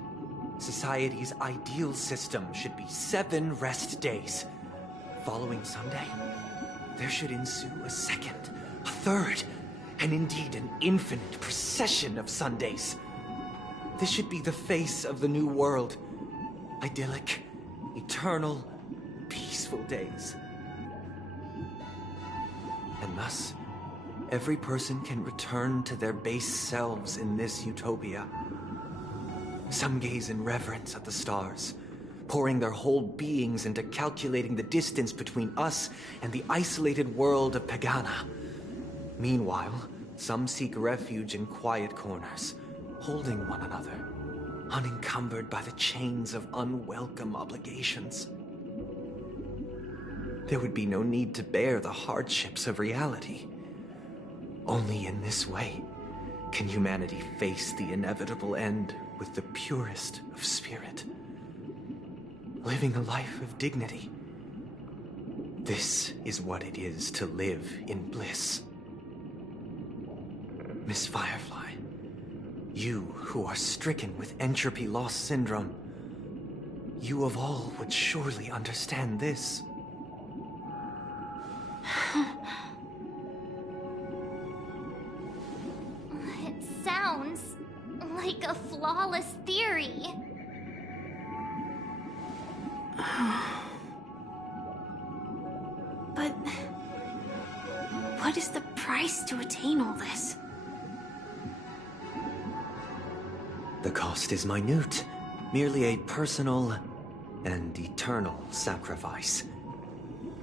society's ideal system should be 7 rest days. Following Sunday, there should ensue a second, a third, and indeed an infinite procession of Sundays. This should be the face of the new world. Idyllic, eternal, peaceful days. And thus, every person can return to their base selves in this utopia. Some gaze in reverence at the stars, pouring their whole beings into calculating the distance between us and the isolated world of Pagana. Meanwhile, some seek refuge in quiet corners, holding one another, unencumbered by the chains of unwelcome obligations. There would be no need to bear the hardships of reality. Only in this way can humanity face the inevitable end with the purest of spirit, living a life of dignity. This is what it is to live in bliss. Miss Firefly, you who are stricken with entropy loss syndrome, you of all would surely understand this. It sounds like a flawless theory. But what is the price to attain all this? The cost is minute, merely a personal and eternal sacrifice.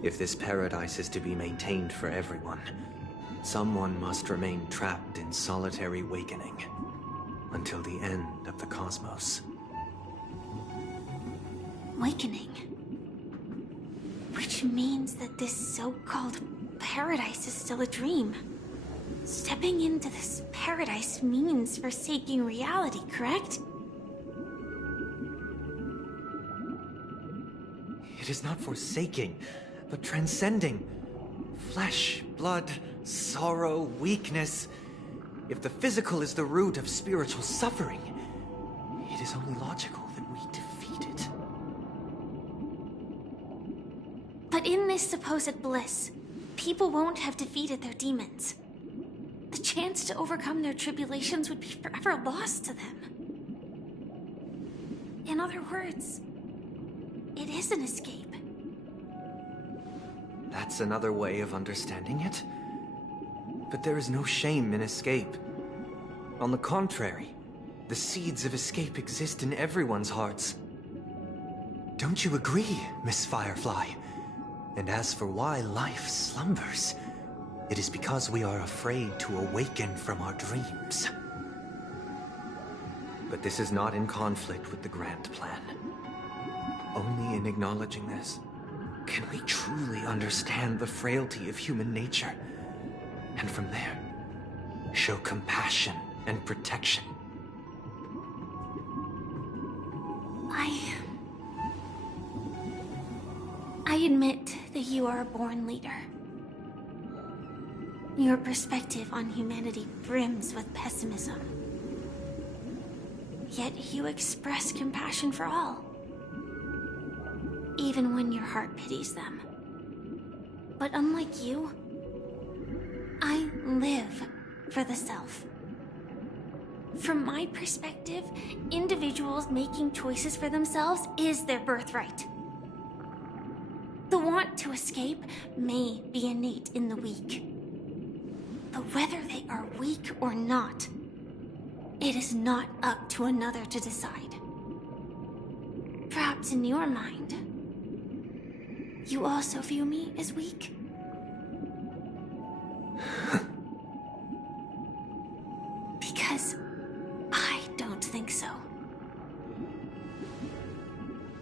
If this paradise is to be maintained for everyone, someone must remain trapped in solitary awakening until the end of the cosmos. Awakening. Which means that this so-called paradise is still a dream. Stepping into this paradise means forsaking reality, correct? It is not forsaking, but transcending. Flesh, blood, sorrow, weakness. If the physical is the root of spiritual suffering, it is only logical that we defeat it. But in this supposed bliss, people won't have defeated their demons. The chance to overcome their tribulations would be forever lost to them. In other words, it is an escape. That's another way of understanding it. But there is no shame in escape. On the contrary, the seeds of escape exist in everyone's hearts. Don't you agree, Miss Firefly? And as for why life slumbers, it is because we are afraid to awaken from our dreams. But this is not in conflict with the grand plan. Only in acknowledging this can we truly understand the frailty of human nature, and from there, show compassion and protection. I admit that you are a born leader. Your perspective on humanity brims with pessimism. Yet you express compassion for all, even when your heart pities them. But unlike you, I live for the self. From my perspective, individuals making choices for themselves is their birthright. The want to escape may be innate in the weak. But whether they are weak or not, it is not up to another to decide. Perhaps in your mind, you also view me as weak? Because I don't think so.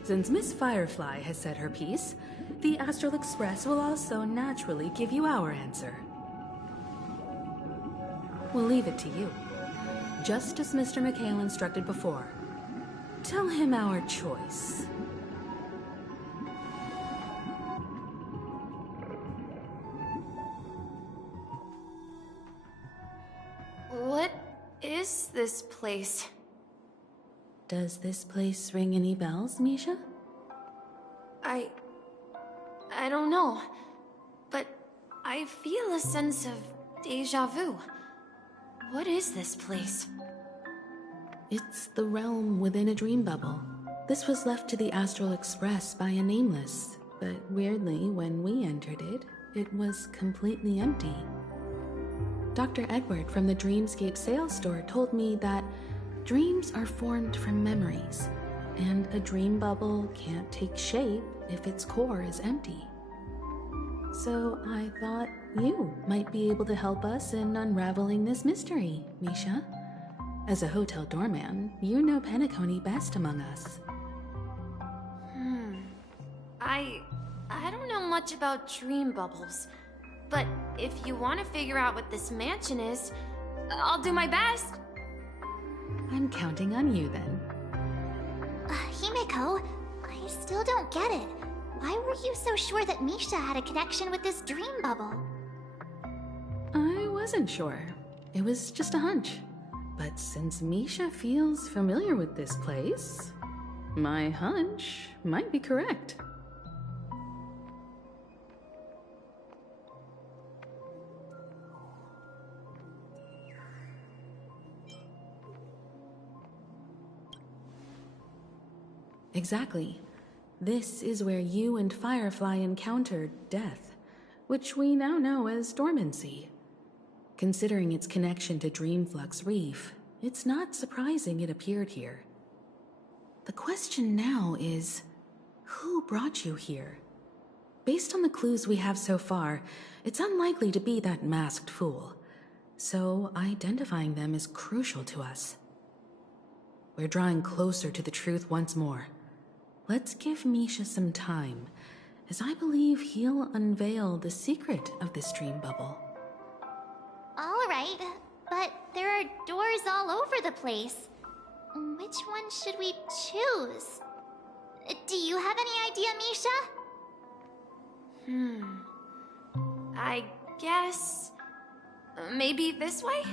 Since Miss Firefly has said her piece, the Astral Express will also naturally give you our answer. We'll leave it to you. Just as Mr. McHale instructed before. Tell him our choice. What is this place? Does this place ring any bells, Misha? I don't know, but I feel a sense of deja vu. What is this place? It's the realm within a dream bubble. This was left to the Astral Express by a nameless, but weirdly, when we entered it, it was completely empty. Dr. Edward from the Dreamscape sales store told me that dreams are formed from memories, and a dream bubble can't take shape if its core is empty. So I thought you might be able to help us in unraveling this mystery, Misha. As a hotel doorman, you know Penacony best among us. I don't know much about dream bubbles, but if you want to figure out what this mansion is, I'll do my best. I'm counting on you then. Himeko, I still don't get it. Why were you so sure that Misha had a connection with this dream bubble? I wasn't sure. It was just a hunch. But since Misha feels familiar with this place, my hunch might be correct. Exactly. This is where you and Firefly encountered death, which we now know as dormancy. Considering its connection to Dreamflux Reef, it's not surprising it appeared here. The question now is, Who brought you here? Based on the clues we have so far, it's unlikely to be that masked fool. So identifying them is crucial to us. We're drawing closer to the truth once more. Let's give Misha some time, as I believe he'll unveil the secret of this dream bubble. All right, but there are doors all over the place. Which one should we choose? Do you have any idea, Misha? I guess... maybe this way?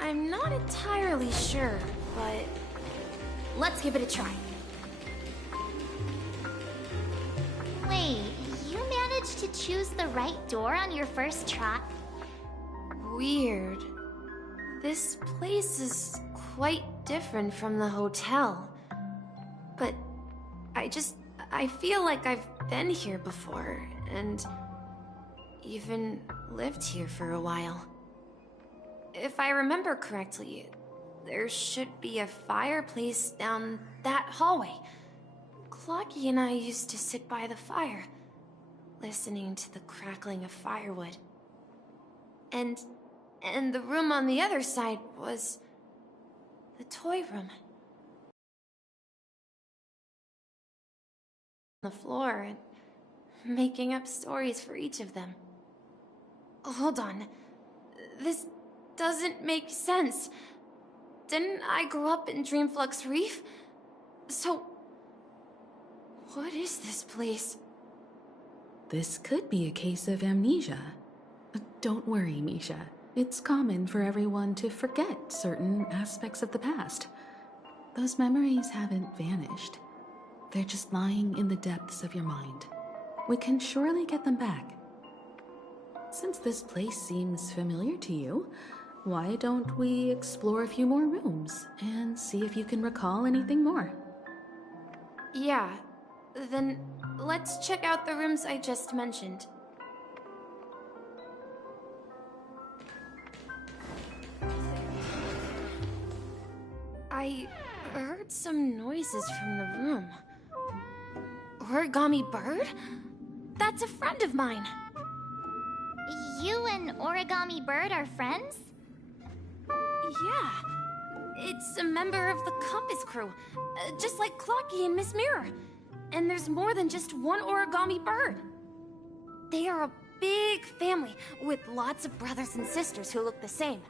I'm not entirely sure, but let's give it a try. Wait, you managed to choose the right door on your first try? Weird. This place is quite different from the hotel. But I feel like I've been here before, and even lived here for a while. If I remember correctly, there should be a fireplace down that hallway. Clocky and I used to sit by the fire, listening to the crackling of firewood. And the room on the other side was the toy room. On the floor and making up stories for each of them. Hold on. This doesn't make sense. Didn't I grow up in Dreamflux Reef? So, what is this place? This could be a case of amnesia. Don't worry, Misha. It's common for everyone to forget certain aspects of the past. Those memories haven't vanished. They're just lying in the depths of your mind. We can surely get them back. Since this place seems familiar to you, why don't we explore a few more rooms and see if you can recall anything more? Yeah, then let's check out the rooms I just mentioned. I heard some noises from the room. Origami Bird? That's a friend of mine. You and Origami Bird are friends? Yeah. It's a member of the Compass crew, just like Clocky and Miss Mirror. And there's more than just one Origami Bird. They are a big family with lots of brothers and sisters who look the same.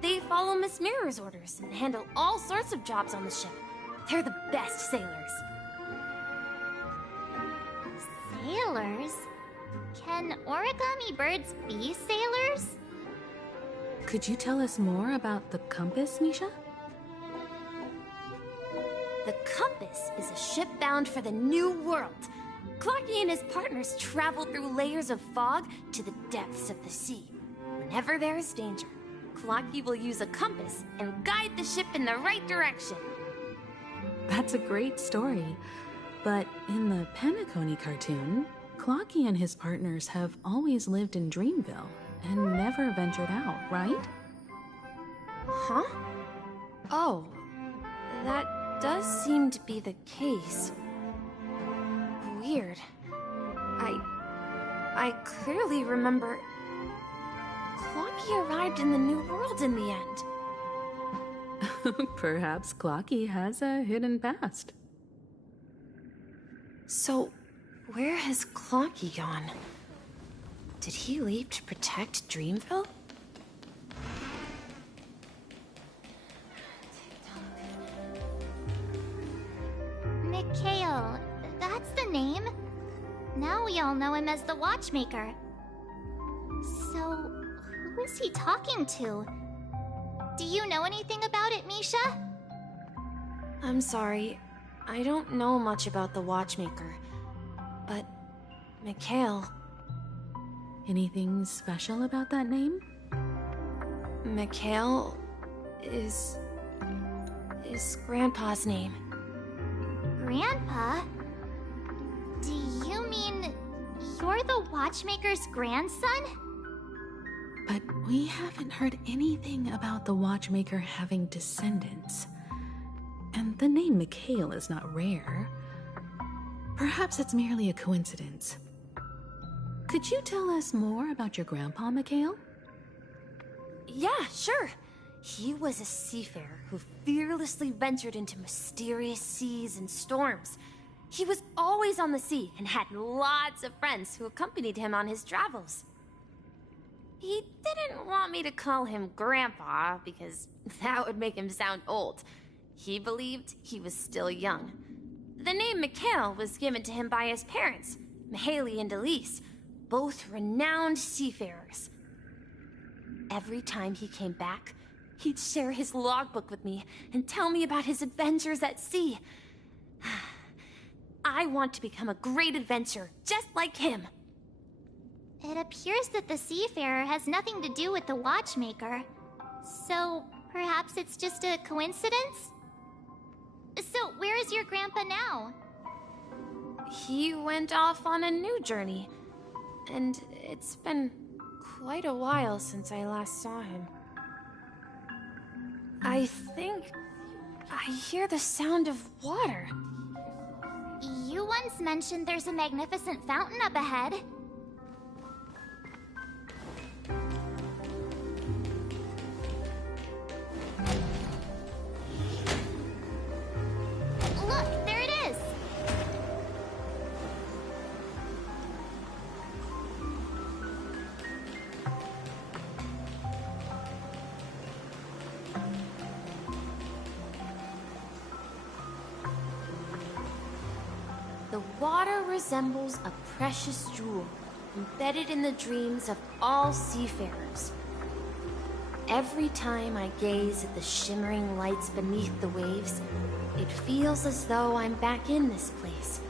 They follow Miss Mirror's orders and handle all sorts of jobs on the ship. They're the best sailors. Sailors? Can Origami Birds be sailors? Could you tell us more about the Compass, Misha? The Compass is a ship bound for the New World. Clocky and his partners travel through layers of fog to the depths of the sea. Whenever there is danger, Clocky will use a compass and guide the ship in the right direction. That's a great story. But in the Penacony cartoon, Clocky and his partners have always lived in Dreamville and never ventured out, right? Huh? Oh, that does seem to be the case. Weird. I clearly remember... Clocky arrived in the New World in the end. Perhaps Clocky has a hidden past. So, where has Clocky gone? Did he leave to protect Dreamville? Mikhail, that's the name. Now we all know him as the Watchmaker. So, who is he talking to? Do you know anything about it, Misha? I'm sorry. I don't know much about the Watchmaker. But, Mikhail... Anything special about that name? Mikhail is Grandpa's name. Grandpa? Do you mean you're the Watchmaker's grandson? But we haven't heard anything about the Watchmaker having descendants. And the name Mikhail is not rare. Perhaps it's merely a coincidence. Could you tell us more about your grandpa, Mikhail? Yeah, sure. He was a seafarer who fearlessly ventured into mysterious seas and storms. He was always on the sea and had lots of friends who accompanied him on his travels. He didn't want me to call him Grandpa because that would make him sound old. He believed he was still young. The name Mikhail was given to him by his parents, Mihaly and Elise, both renowned seafarers. Every time he came back, he'd share his logbook with me and tell me about his adventures at sea. I want to become a great adventurer, just like him. It appears that the seafarer has nothing to do with the Watchmaker. So, perhaps it's just a coincidence? So, where is your grandpa now? He went off on a new journey. And it's been quite a while since I last saw him. I think I hear the sound of water. You once mentioned there's a magnificent fountain up ahead. Look, there it is! The water resembles a precious jewel embedded in the dreams of all seafarers. Every time I gaze at the shimmering lights beneath the waves, it feels as though I'm back in this place,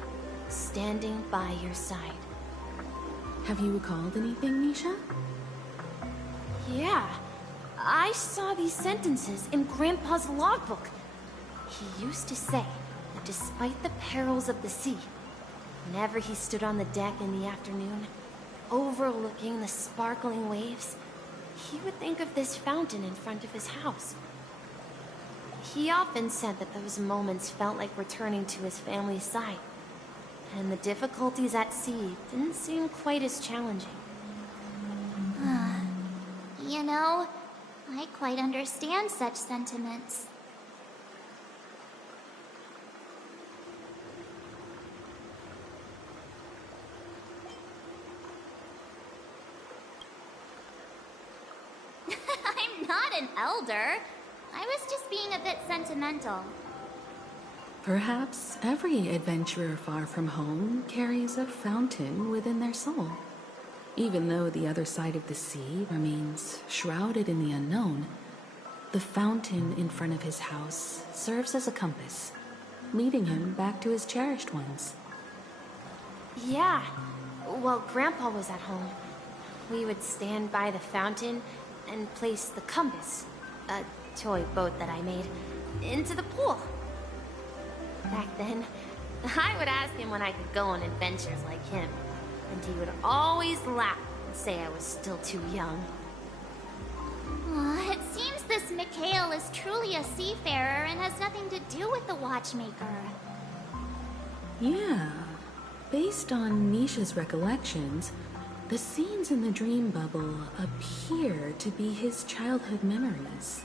standing by your side. Have you recalled anything, Misha? Yeah, I saw these sentences in Grandpa's logbook. He used to say that despite the perils of the sea, whenever he stood on the deck in the afternoon, overlooking the sparkling waves, he would think of this fountain in front of his house. He often said that those moments felt like returning to his family's side, and the difficulties at sea didn't seem quite as challenging. You know, I quite understand such sentiments. I'm not an elder. I was just being a bit sentimental. Perhaps every adventurer far from home carries a fountain within their soul. Even though the other side of the sea remains shrouded in the unknown, the fountain in front of his house serves as a compass, leading him back to his cherished ones. Yeah, while Grandpa was at home, we would stand by the fountain and place the compass, a toy boat that I made, into the pool. Back then, I would ask him when I could go on adventures like him, and he would always laugh and say I was still too young. It seems this Mikhail is truly a seafarer and has nothing to do with the Watchmaker. Yeah. Based on Misha's recollections, the scenes in the dream bubble appear to be his childhood memories.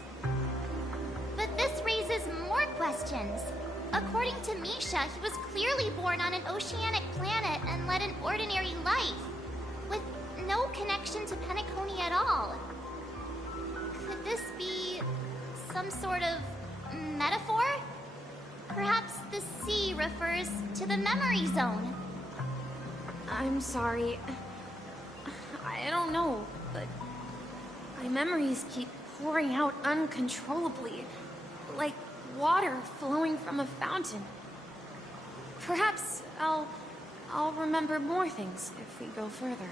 But this raises more questions. According to Misha, he was clearly born on an oceanic planet and led an ordinary life, with no connection to Penacony at all. Could this be some sort of metaphor? Perhaps the sea refers to the memory zone. I'm sorry. I don't know, but my memories keep pouring out uncontrollably, like water flowing from a fountain. Perhaps I'll remember more things if we go further.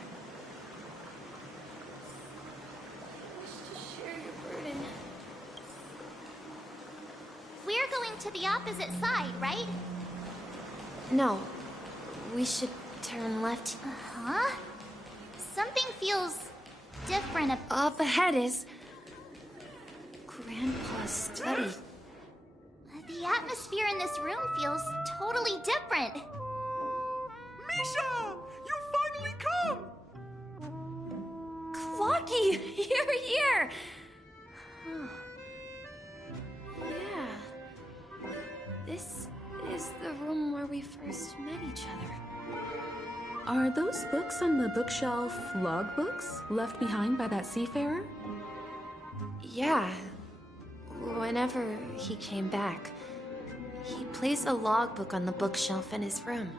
Wish to share your burden. We're going to the opposite side, right? No, we should turn left. Uh-huh. Something feels different. Up ahead is Grandpa's study. The atmosphere in this room feels totally different. Misha! You finally come! Clocky, you're here! Yeah. This is the room where we first met each other. Are those books on the bookshelf logbooks left behind by that seafarer? Yeah. Whenever he came back, he placed a logbook on the bookshelf in his room.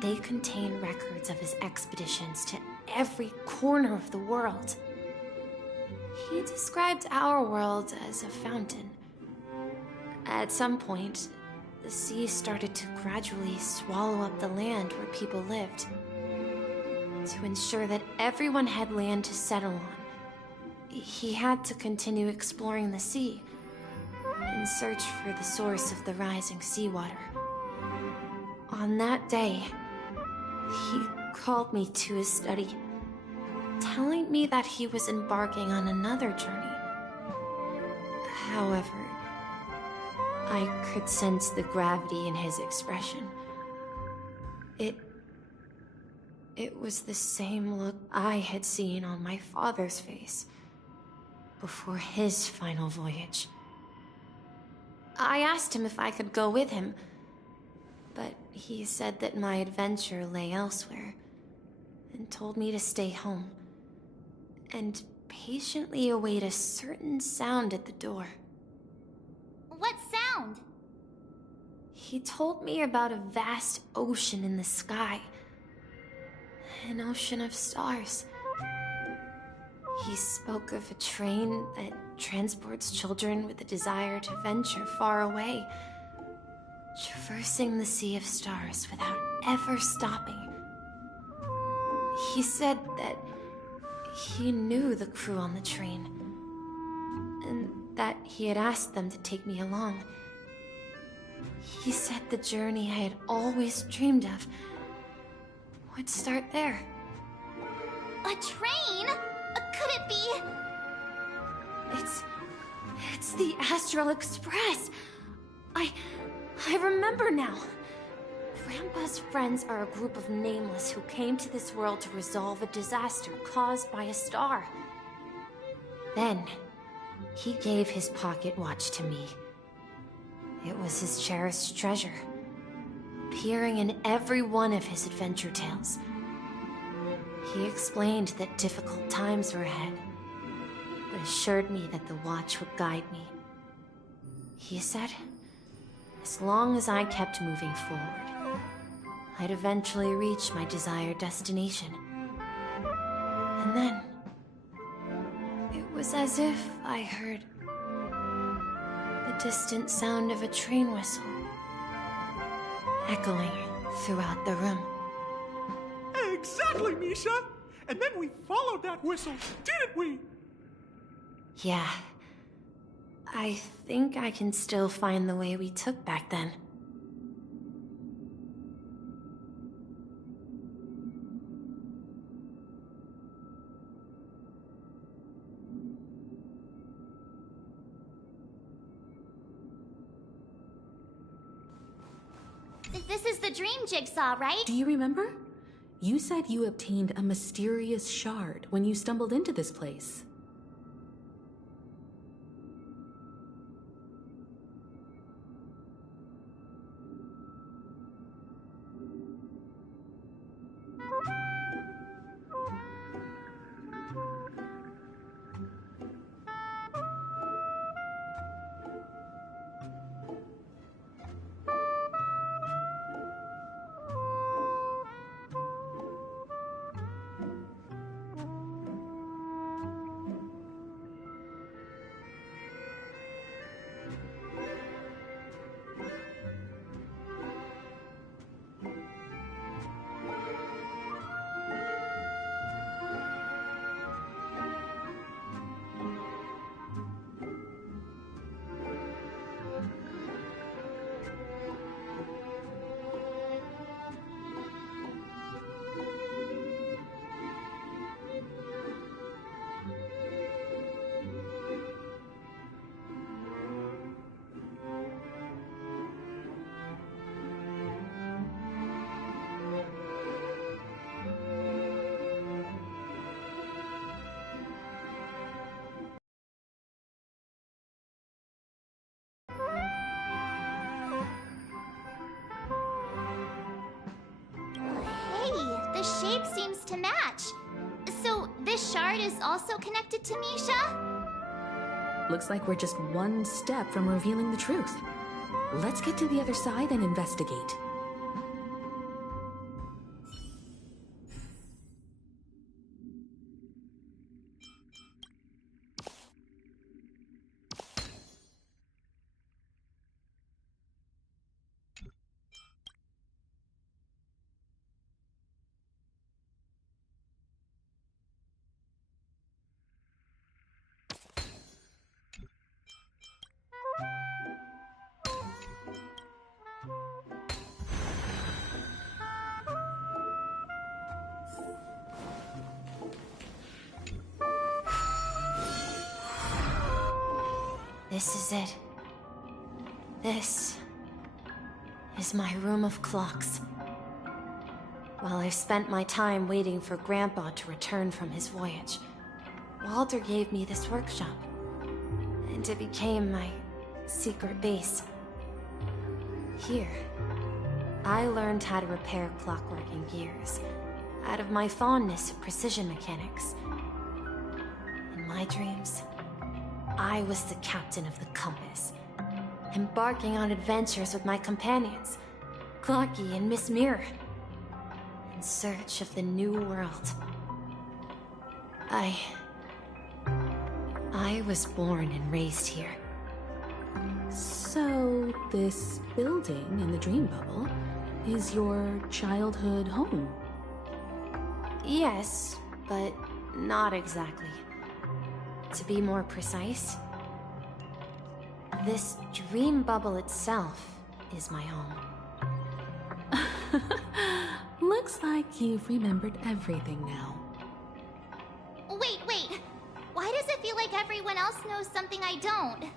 They contain records of his expeditions to every corner of the world. He described our world as a fountain. At some point, the sea started to gradually swallow up the land where people lived. To ensure that everyone had land to settle on, he had to continue exploring the sea in search for the source of the rising seawater. On that day, he called me to his study, telling me that he was embarking on another journey. However, I could sense the gravity in his expression. It was the same look I had seen on my father's face before his final voyage. I asked him if I could go with him, but he said that my adventure lay elsewhere, and told me to stay home, and patiently await a certain sound at the door. What sound? He told me about a vast ocean in the sky. An ocean of stars. He spoke of a train that transports children with a desire to venture far away, traversing the sea of stars without ever stopping. He said that he knew the crew on the train, and that he had asked them to take me along. He said the journey I had always dreamed of would start there. A train? Could it be? It's the Astral Express. I remember now. Grandpa's friends are a group of nameless who came to this world to resolve a disaster caused by a star. Then, he gave his pocket watch to me. It was his cherished treasure, appearing in every one of his adventure tales. He explained that difficult times were ahead, but assured me that the watch would guide me. He said, as long as I kept moving forward, I'd eventually reach my desired destination. And then, it was as if I heard the distant sound of a train whistle, echoing throughout the room. Exactly, Misha! And then we followed that whistle, didn't we? Yeah. I think I can still find the way we took back then. this is the dream jigsaw, right? Do you remember? You said you obtained a mysterious shard when you stumbled into this place. The shape seems to match. So, this shard is also connected to Misha? Looks like we're just one step from revealing the truth. Let's get to the other side and investigate. This is it. This is my room of clocks. While I've spent my time waiting for Grandpa to return from his voyage, Walter gave me this workshop, and it became my secret base. Here, I learned how to repair clockwork and gears out of my fondness of precision mechanics. In my dreams, I was the captain of the compass, embarking on adventures with my companions, Clocky and Miss Mirror, in search of the new world. I was born and raised here. So, this building in the dream bubble is your childhood home? Yes, but not exactly. To be more precise, this dream bubble itself is my home. Looks like you've remembered everything now. Wait. Why does it feel like everyone else knows something I don't?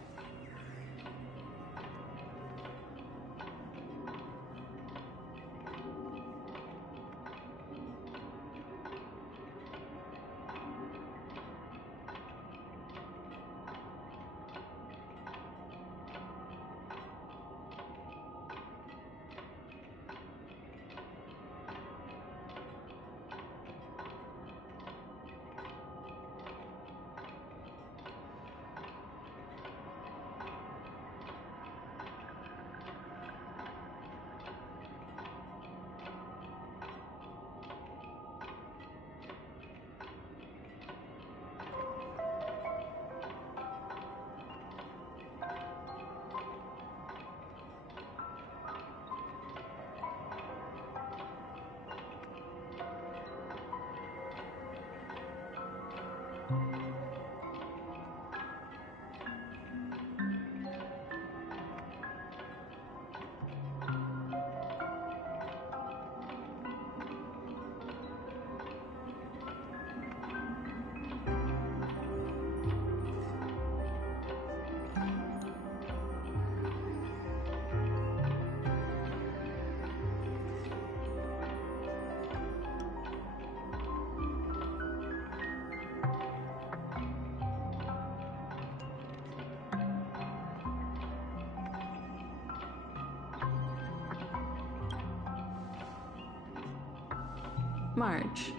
March,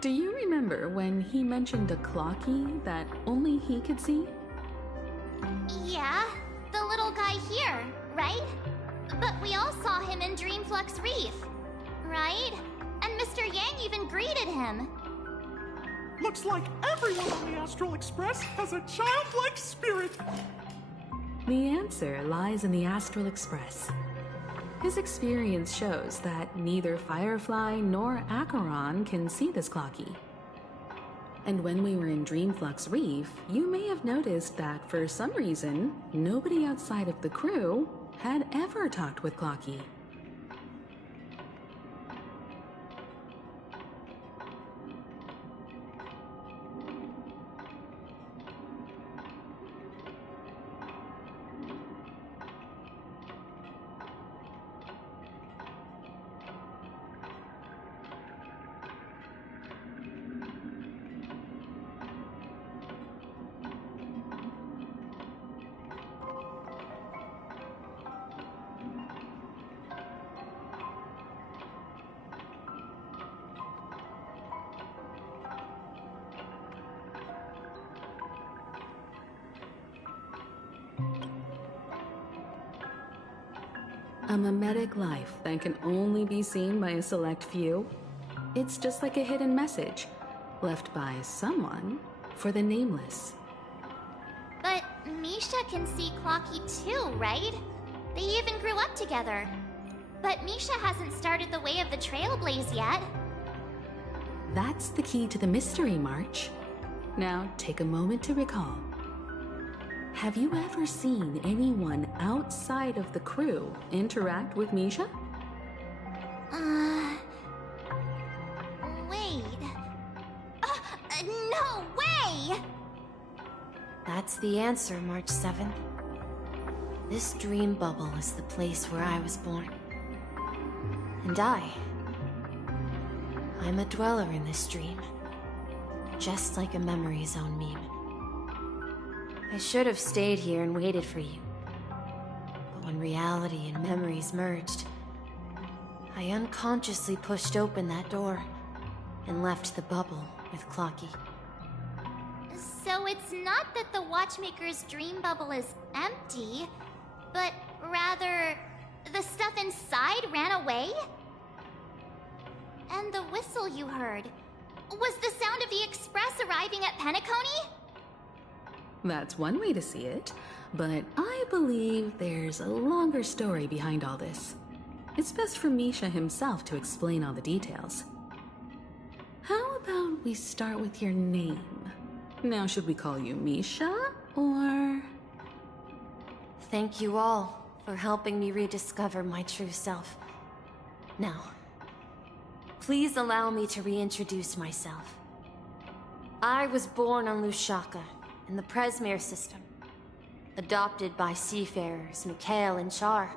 do you remember when he mentioned a Clocky that only he could see? Yeah, the little guy here, right? But we all saw him in Dreamflux Reef, right? And Mr. Yang even greeted him. Looks like everyone on the Astral Express has a childlike spirit. The answer lies in the Astral Express. His experience shows that neither Firefly nor Acheron can see this Clocky. And when we were in Dreamflux Reef, you may have noticed that for some reason, nobody outside of the crew had ever talked with Clocky. A mimetic life that can only be seen by a select few? It's just like a hidden message, left by someone for the nameless. But Misha can see Clocky too, right? They even grew up together. But Misha hasn't started the way of the Trailblaze yet. That's the key to the mystery, March. Now take a moment to recall. Have you ever seen anyone outside of the crew interact with Misha? Wait. No way! That's the answer, March 7th. This dream bubble is the place where I was born. And I'm a dweller in this dream. Just like a memory zone meme. I should have stayed here and waited for you. But when reality and memories merged, I unconsciously pushed open that door and left the bubble with Clocky. So it's not that the Watchmaker's dream bubble is empty, but rather the stuff inside ran away? And the whistle you heard was the sound of the Express arriving at Penacony? That's one way to see it, but I believe there's a longer story behind all this. It's best for Misha himself to explain all the details. How about we start with your name? Now, should we call you Misha, or...? Thank you all for helping me rediscover my true self. Now, please allow me to reintroduce myself. I was born on Lushaka, in the Presmere system, adopted by seafarers Mikhail and Char.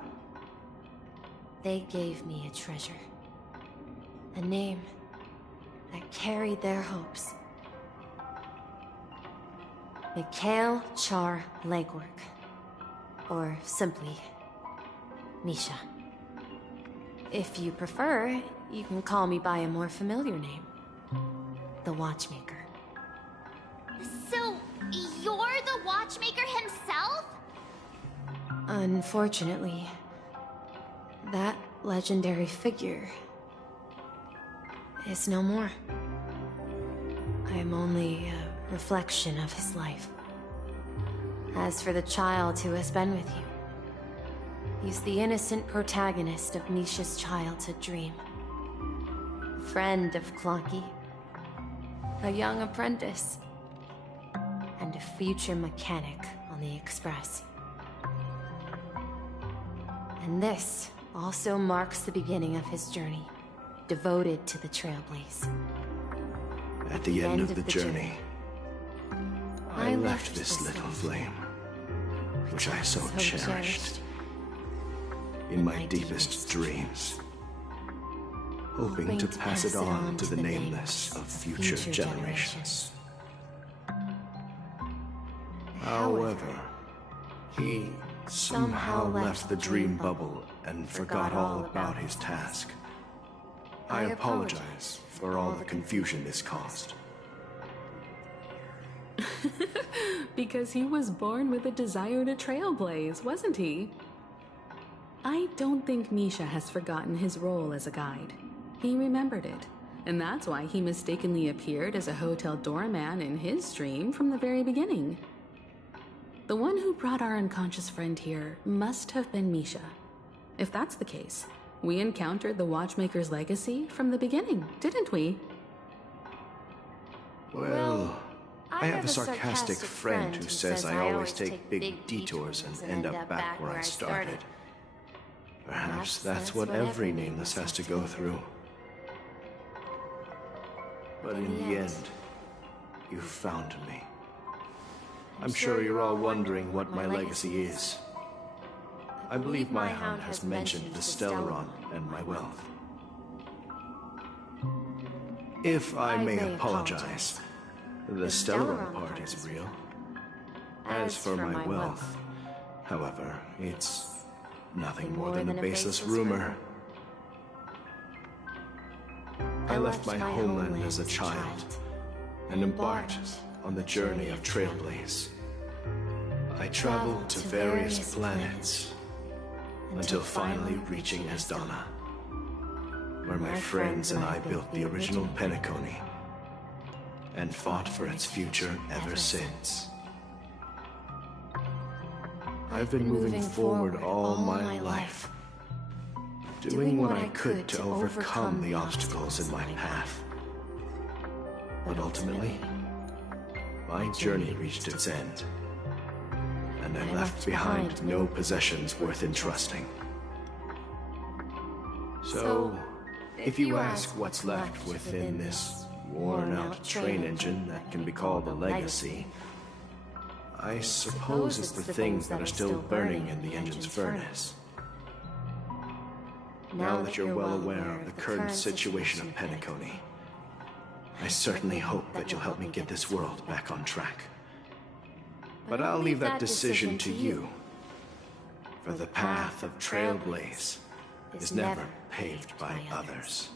They gave me a treasure, a name that carried their hopes. Mikhail Char Legwork, or simply, Misha. If you prefer, you can call me by a more familiar name, the Watchmaker. So, you're the Watchmaker himself? Unfortunately, that legendary figure is no more. I am only a reflection of his life. As for the child who has been with you, he's the innocent protagonist of Misha's childhood dream. Friend of Clocky, a young apprentice, and a future mechanic on the Express. And this also marks the beginning of his journey, devoted to the Trailblaze. At the end of the journey, I left this little flame, which I so cherished, in my deepest dreams, hoping to pass it on to the nameless of future generations. However, he somehow left the dream bubble and forgot all about his task. I apologize for all the confusion this caused. Because he was born with a desire to trailblaze, wasn't he? I don't think Misha has forgotten his role as a guide. He remembered it, and that's why he mistakenly appeared as a hotel doorman in his dream from the very beginning. The one who brought our unconscious friend here must have been Misha. If that's the case, we encountered the Watchmaker's legacy from the beginning, didn't we? Well, I have a sarcastic friend who says I always take big detours and end up back where I started. Perhaps that's what every nameless has to go through. But in the end, you found me. I'm sure you're all wondering what my legacy is. I believe my hound has mentioned the Stellaron and my wealth. If I may apologize, the Stellaron part is real. As for my wealth, however, it's nothing more than a baseless rumor. I left my homeland as a child and embarked on the journey of Trailblaze. I traveled to various planets until finally reaching Asdana, where my friends and I built the original Penacony and fought for its future ever since. I've been moving forward all my life, doing what I could to overcome the obstacles in my path. But ultimately, my journey reached its end, and I left behind no possessions worth entrusting. So, if you ask what's left within this worn-out train engine that can be called a legacy, I suppose it's the things that are still burning in the engine's furnace. Now that you're well aware of the current situation of Penacony, I certainly hope that you'll help me get this world back on track. But I'll leave that decision to you, for the path of Trailblaze is never paved by others.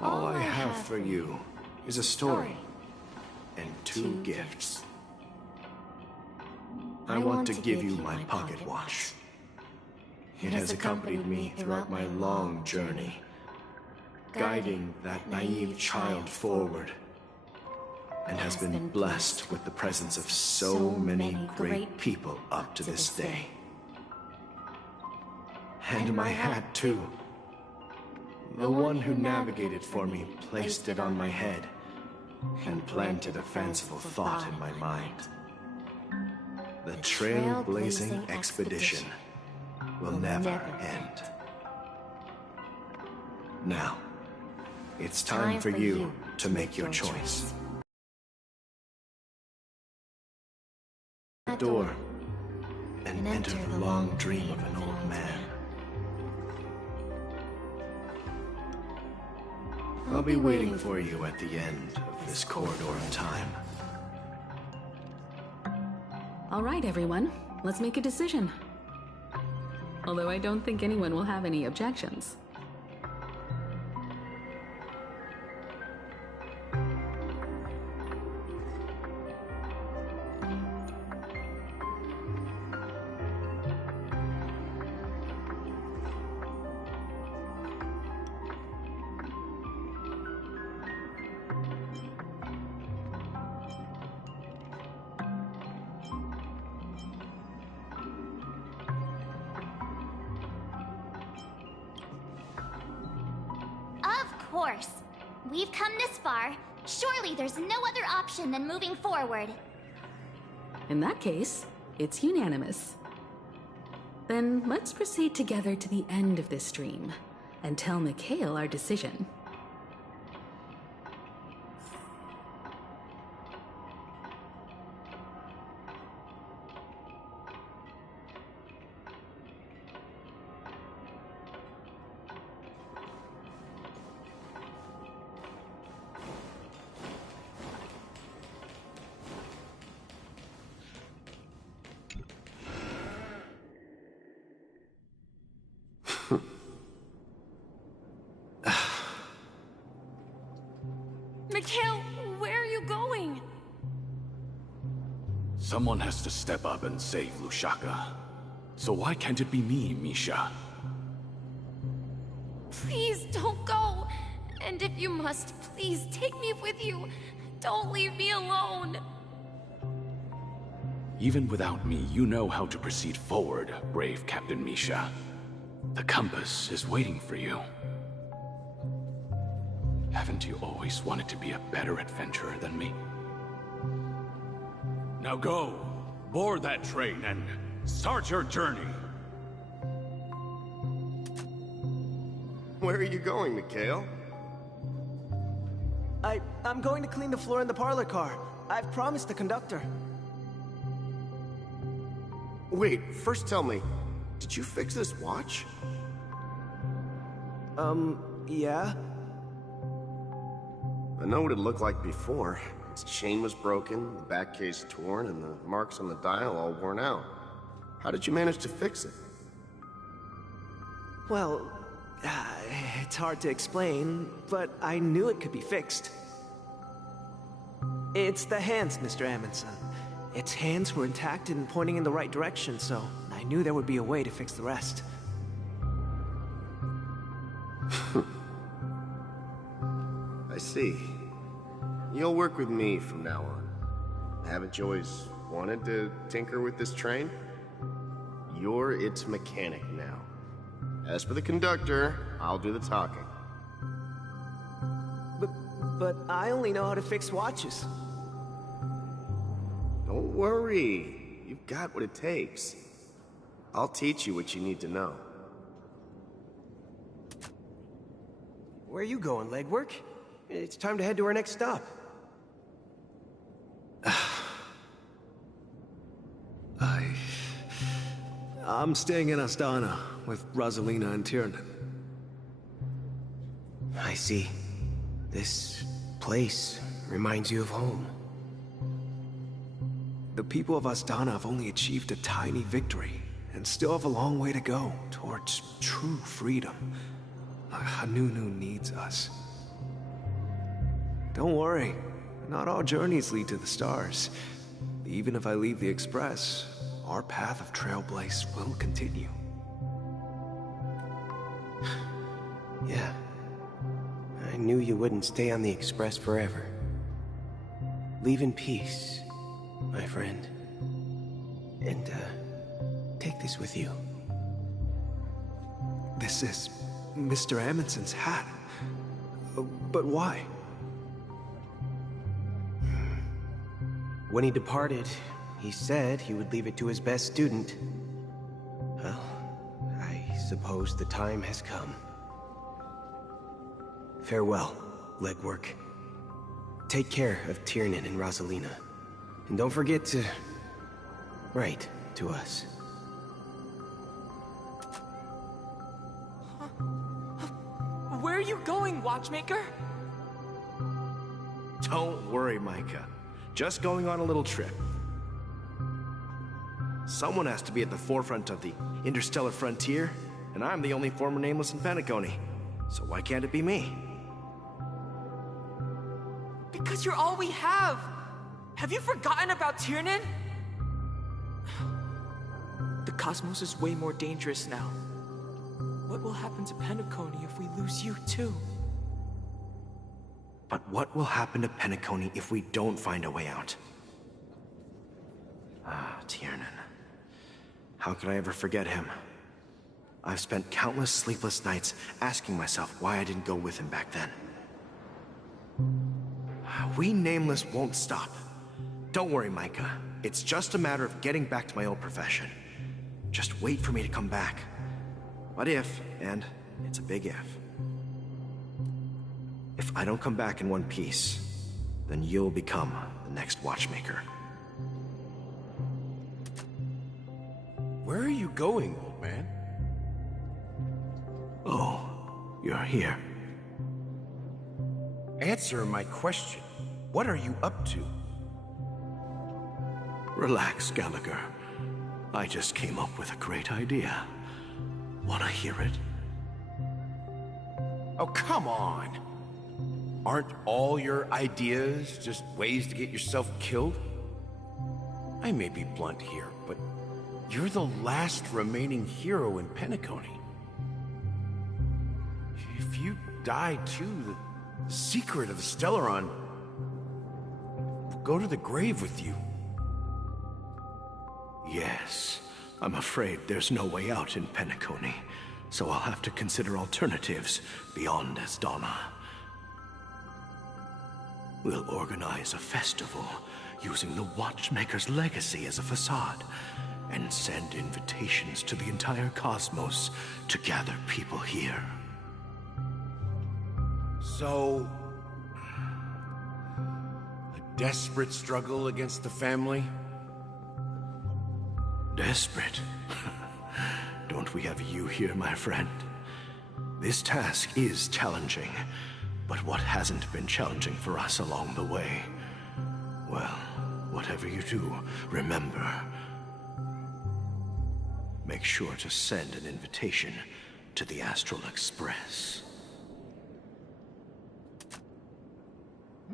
All I have for you is a story and 2 gifts. I want to give you my pocket watch. It has accompanied me throughout my long journey, guiding that naive child forward, and has been blessed with the presence of so many great people up to this day. And my hat, too. The one who navigated for me placed it on my head and planted a fanciful thought in my mind. The trailblazing expedition will never end. Now, it's time for you to make your choice. The door and enter the long dream of an old man. I'll be waiting for you at the end of this corridor of time. All right, everyone. Let's make a decision. Although I don't think anyone will have any objections. Of course. We've come this far. Surely there's no other option than moving forward. In that case, it's unanimous. Then let's proceed together to the end of this dream and tell Mikhail our decision. Mikhail, where are you going? Someone has to step up and save Lushaka. So why can't it be me, Misha? Please don't go. And if you must, please take me with you. Don't leave me alone. Even without me, you know how to proceed forward, brave Captain Misha. The compass is waiting for you. Haven't you always wanted to be a better adventurer than me? Now go, board that train and start your journey. Where are you going, Mikhail? I'm going to clean the floor in the parlor car. I've promised the conductor. Wait, first tell me, did you fix this watch? Yeah? I know what it looked like before. Its chain was broken, the back case torn, and the marks on the dial all worn out. How did you manage to fix it? Well, it's hard to explain, but I knew it could be fixed. It's the hands, Mr. Amundsen. Its hands were intact and pointing in the right direction, so I knew there would be a way to fix the rest. I see. You'll work with me from now on. Haven't you always wanted to tinker with this train? You're its mechanic now. As for the conductor, I'll do the talking. But I only know how to fix watches. Don't worry. You've got what it takes. I'll teach you what you need to know. Where are you going, Legwork? It's time to head to our next stop. I'm staying in Astana with Rosalina and Tiernan. I see. This place reminds you of home. The people of Astana have only achieved a tiny victory, and still have a long way to go towards true freedom. Hanunu needs us. Don't worry, not all journeys lead to the stars. Even if I leave the Express, our path of Trailblaze will continue. Yeah. I knew you wouldn't stay on the Express forever. Leave in peace, my friend. And, take this with you. This is Mr. Amundsen's hat. But why? When he departed, he said he would leave it to his best student. Well, I suppose the time has come. Farewell, Legwork. Take care of Tiernan and Rosalina. And don't forget to write to us. Where are you going, Watchmaker? Don't worry, Micah. Just going on a little trip. Someone has to be at the forefront of the interstellar frontier, and I'm the only former Nameless in Penacony. So why can't it be me? Because you're all we have! Have you forgotten about Tiernan? The cosmos is way more dangerous now. What will happen to Penacony if we lose you too? But what will happen to Penacony if we don't find a way out? Ah, Tiernan. How could I ever forget him? I've spent countless sleepless nights asking myself why I didn't go with him back then. We Nameless won't stop. Don't worry, Micah. It's just a matter of getting back to my old profession. Just wait for me to come back. What if, and it's a big if I don't come back in one piece, then you'll become the next Watchmaker. Where are you going, old man? Oh, you're here. Answer my question. What are you up to? Relax, Gallagher. I just came up with a great idea. Wanna hear it? Oh, come on! Aren't all your ideas just ways to get yourself killed? I may be blunt here, but you're the last remaining hero in Penacony. If you die too, the secret of the Stellaron will go to the grave with you. Yes, I'm afraid there's no way out in Penacony, so I'll have to consider alternatives beyond Asdana. We'll organize a festival using the Watchmaker's legacy as a facade, and send invitations to the entire cosmos to gather people here. So, a desperate struggle against the family? Desperate? Don't we have you here, my friend? This task is challenging, but what hasn't been challenging for us along the way? Well, whatever you do, remember, make sure to send an invitation to the Astral Express.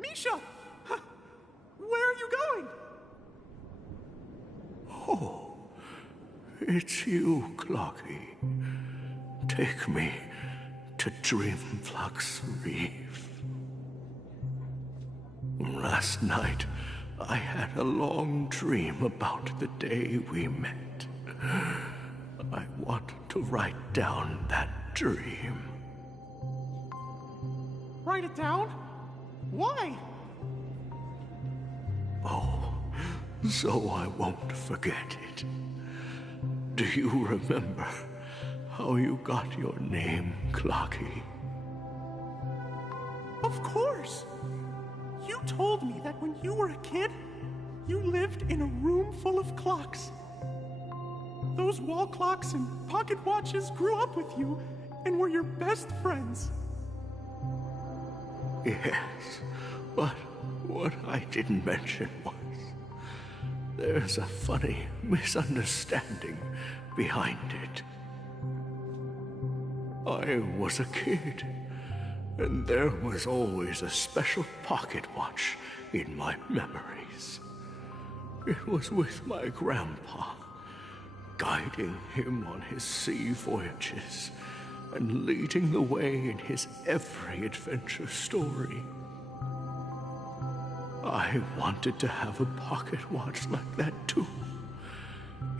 Misha! Where are you going? Oh, it's you, Clocky. Take me to Dreamflux Reef. Last night, I had a long dream about the day we met. I want to write down that dream. Write it down? Why? Oh, so I won't forget it. Do you remember how you got your name, Clocky? Of course! You told me that when you were a kid, you lived in a room full of clocks. Those wall clocks and pocket watches grew up with you and were your best friends. Yes, but what I didn't mention was there's a funny misunderstanding behind it. I was a kid, and there was always a special pocket watch in my memories. It was with my grandpa, guiding him on his sea voyages and leading the way in his every adventure story. I wanted to have a pocket watch like that too.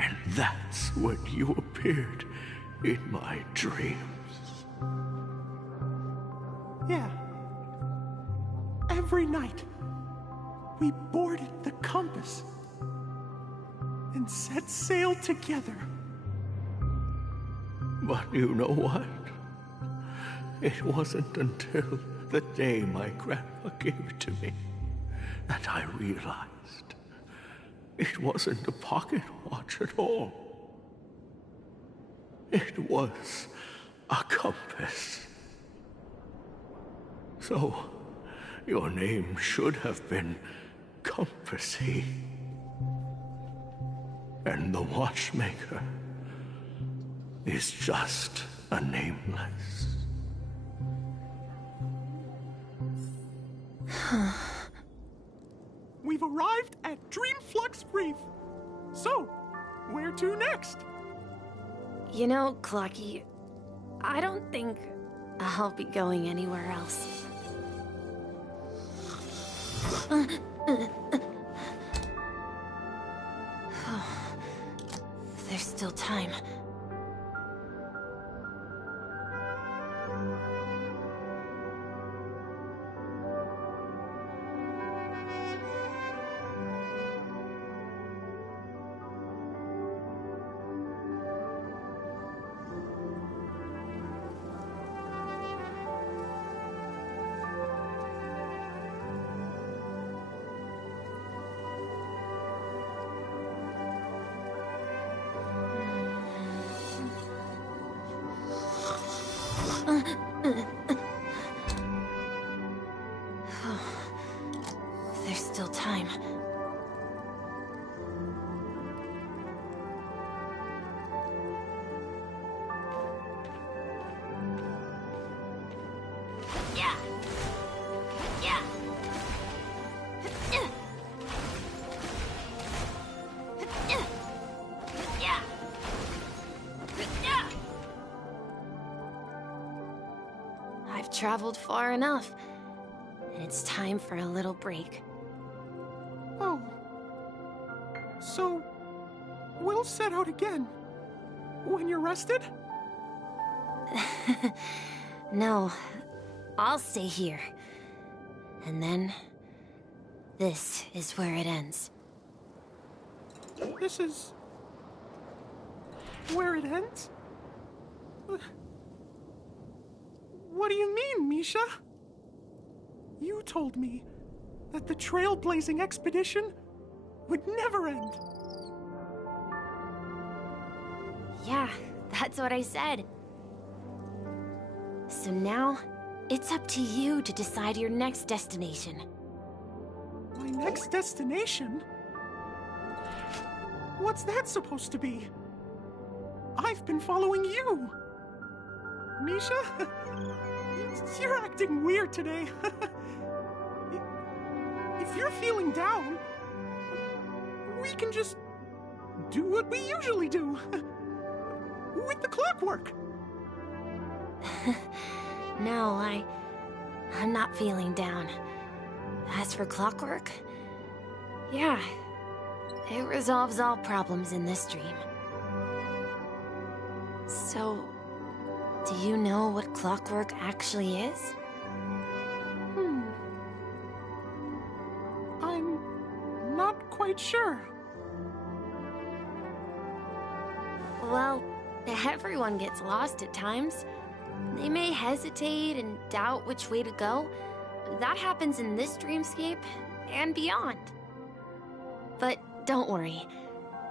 And that's when you appeared in my dreams. Yeah. Every night, we boarded the compass and set sail together. But you know what? It wasn't until the day my grandpa gave it to me that I realized it wasn't a pocket watch at all. It was a compass. So, your name should have been Compassy. And the Watchmaker is just a nameless. We've arrived at Dreamflux Reef. So, where to next? You know, Clocky, I don't think I'll be going anywhere else. There's still time. There's still time. Yeah. traveled far enough. It's time for a little break. Oh. So, we'll set out again. When you're rested? No, I'll stay here. And then, this is where it ends. This is... where it ends? What do you mean, Misha? You told me that the trailblazing expedition would never end. Yeah, that's what I said. So now, it's up to you to decide your next destination. My next destination? What's that supposed to be? I've been following you. Misha? You're acting weird today. If you're feeling down, we can just do what we usually do. With the clockwork. No, I'm not feeling down. As for clockwork, yeah, it resolves all problems in this dream. So, do you know what clockwork actually is? I'm not quite sure. Well, everyone gets lost at times. They may hesitate and doubt which way to go. That happens in this dreamscape and beyond. But don't worry.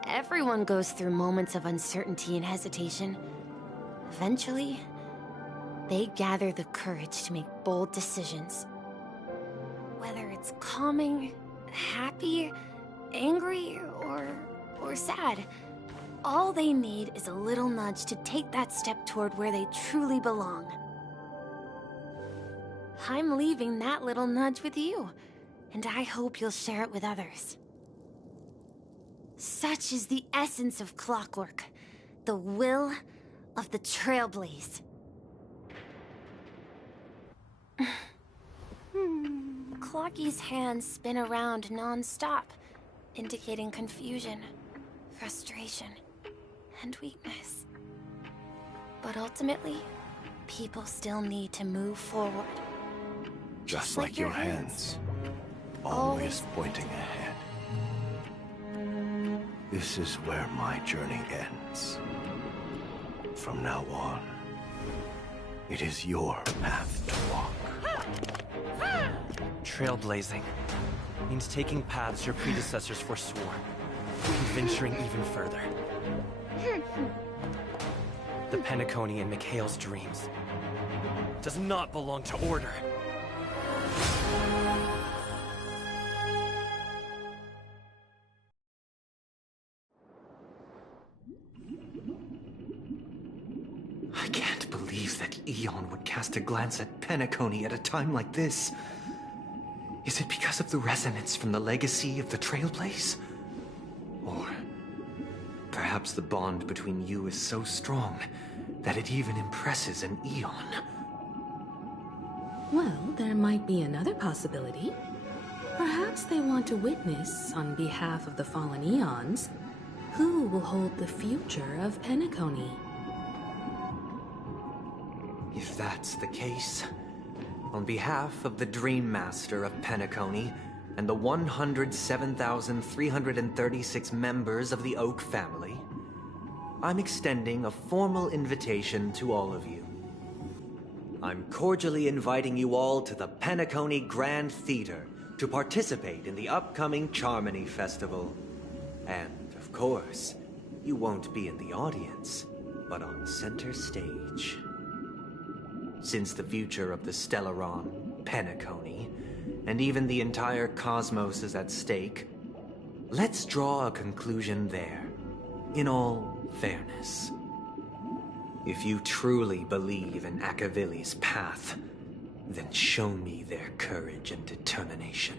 Everyone goes through moments of uncertainty and hesitation. Eventually, they gather the courage to make bold decisions. Whether it's calming, happy, angry, or sad, all they need is a little nudge to take that step toward where they truly belong. I'm leaving that little nudge with you, and I hope you'll share it with others. Such is the essence of clockwork, the will of the Trailblaze. Clocky's hands spin around non-stop, indicating confusion, frustration, and weakness. But ultimately, people still need to move forward. Just like your hands, always pointing ahead. This is where my journey ends. From now on, it is your path to walk. Trailblazing means taking paths your predecessors forswore, and venturing even further. The Penacony in Mikhail's dreams does not belong to Order. I can't believe that Eon would cast a glance at Penacony at a time like this. Is it because of the resonance from the legacy of the Trailblaze? Or perhaps the bond between you is so strong that it even impresses an Eon? Well, there might be another possibility. Perhaps they want to witness, on behalf of the fallen Eons, who will hold the future of Penacony. If that's the case, on behalf of the Dream Master of Penacony and the 107,336 members of the Oak family, I'm extending a formal invitation to all of you. I'm cordially inviting you all to the Penacony Grand Theater to participate in the upcoming Charmony Festival. And, of course, you won't be in the audience, but on center stage. Since the future of the Stellaron, Penacony, and even the entire cosmos is at stake, let's draw a conclusion there, in all fairness. If you truly believe in Akavili's path, then show me their courage and determination.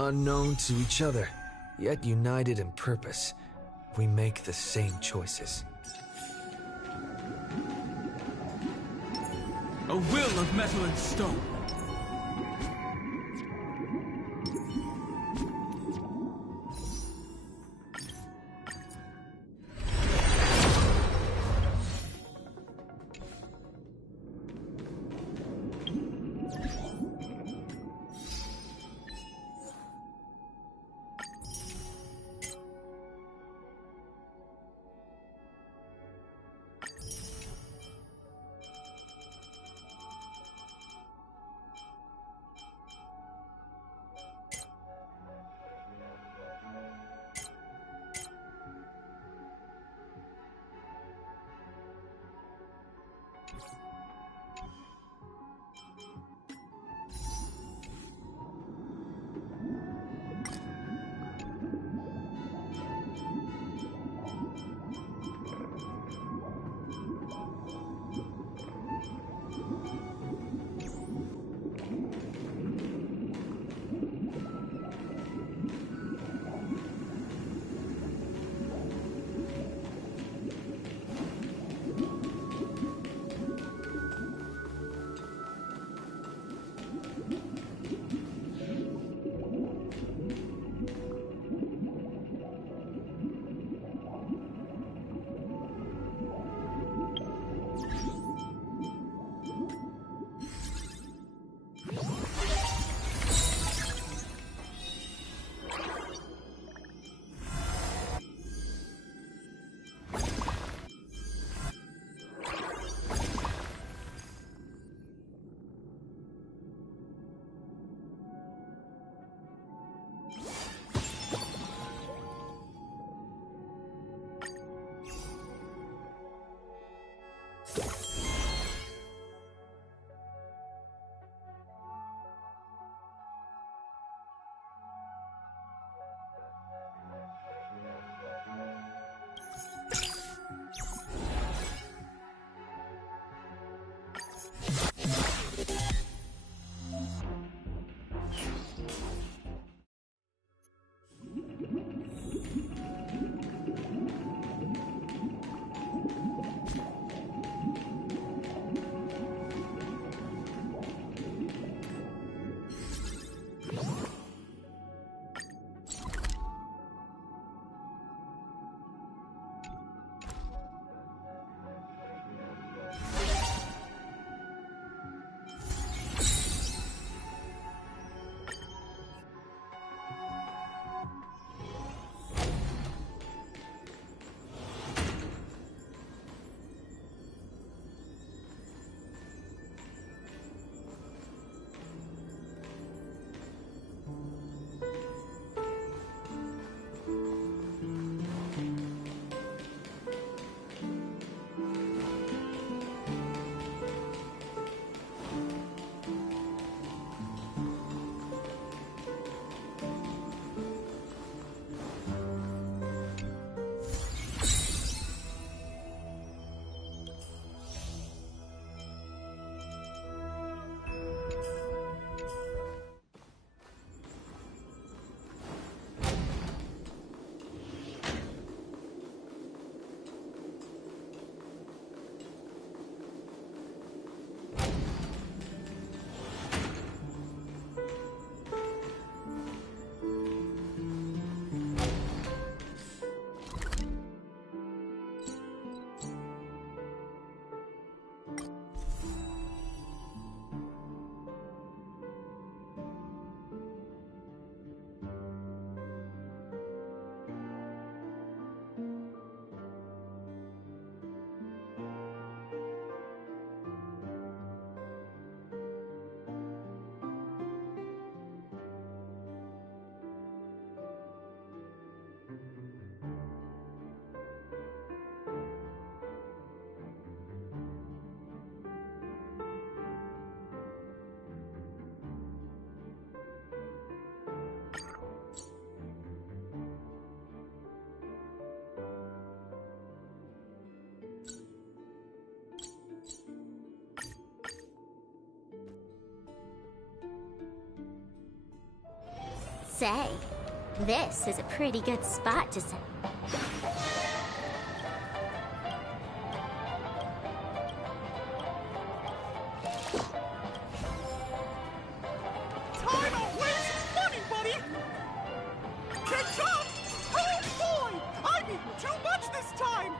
Unknown to each other, yet united in purpose, we make the same choices. A will of metal and stone. say, this is a pretty good spot to set. Time outweighs money, buddy! Catch up! Oh boy! I've eaten too much this time!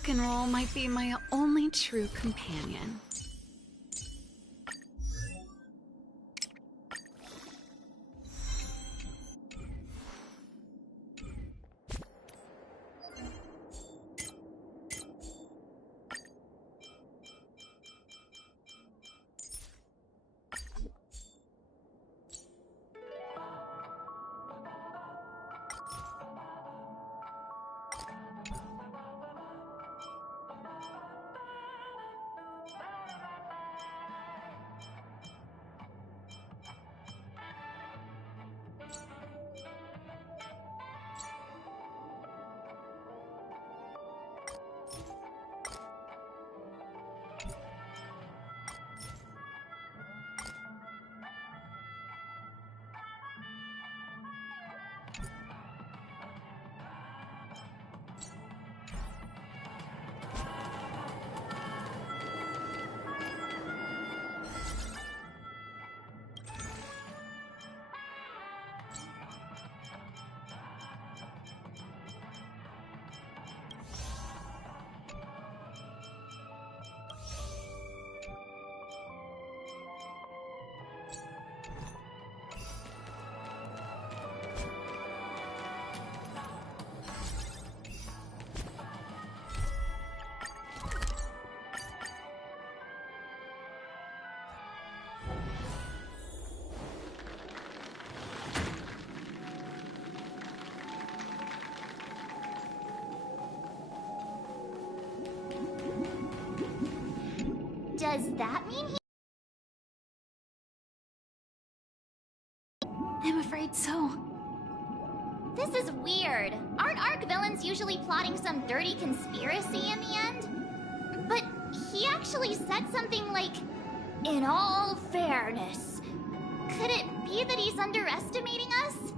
Rock and roll might be my only true companion. Does that mean he... I'm afraid so. This is weird. Aren't Arc villains usually plotting some dirty conspiracy in the end? But he actually said something like, "In all fairness." Could it be that he's underestimating us?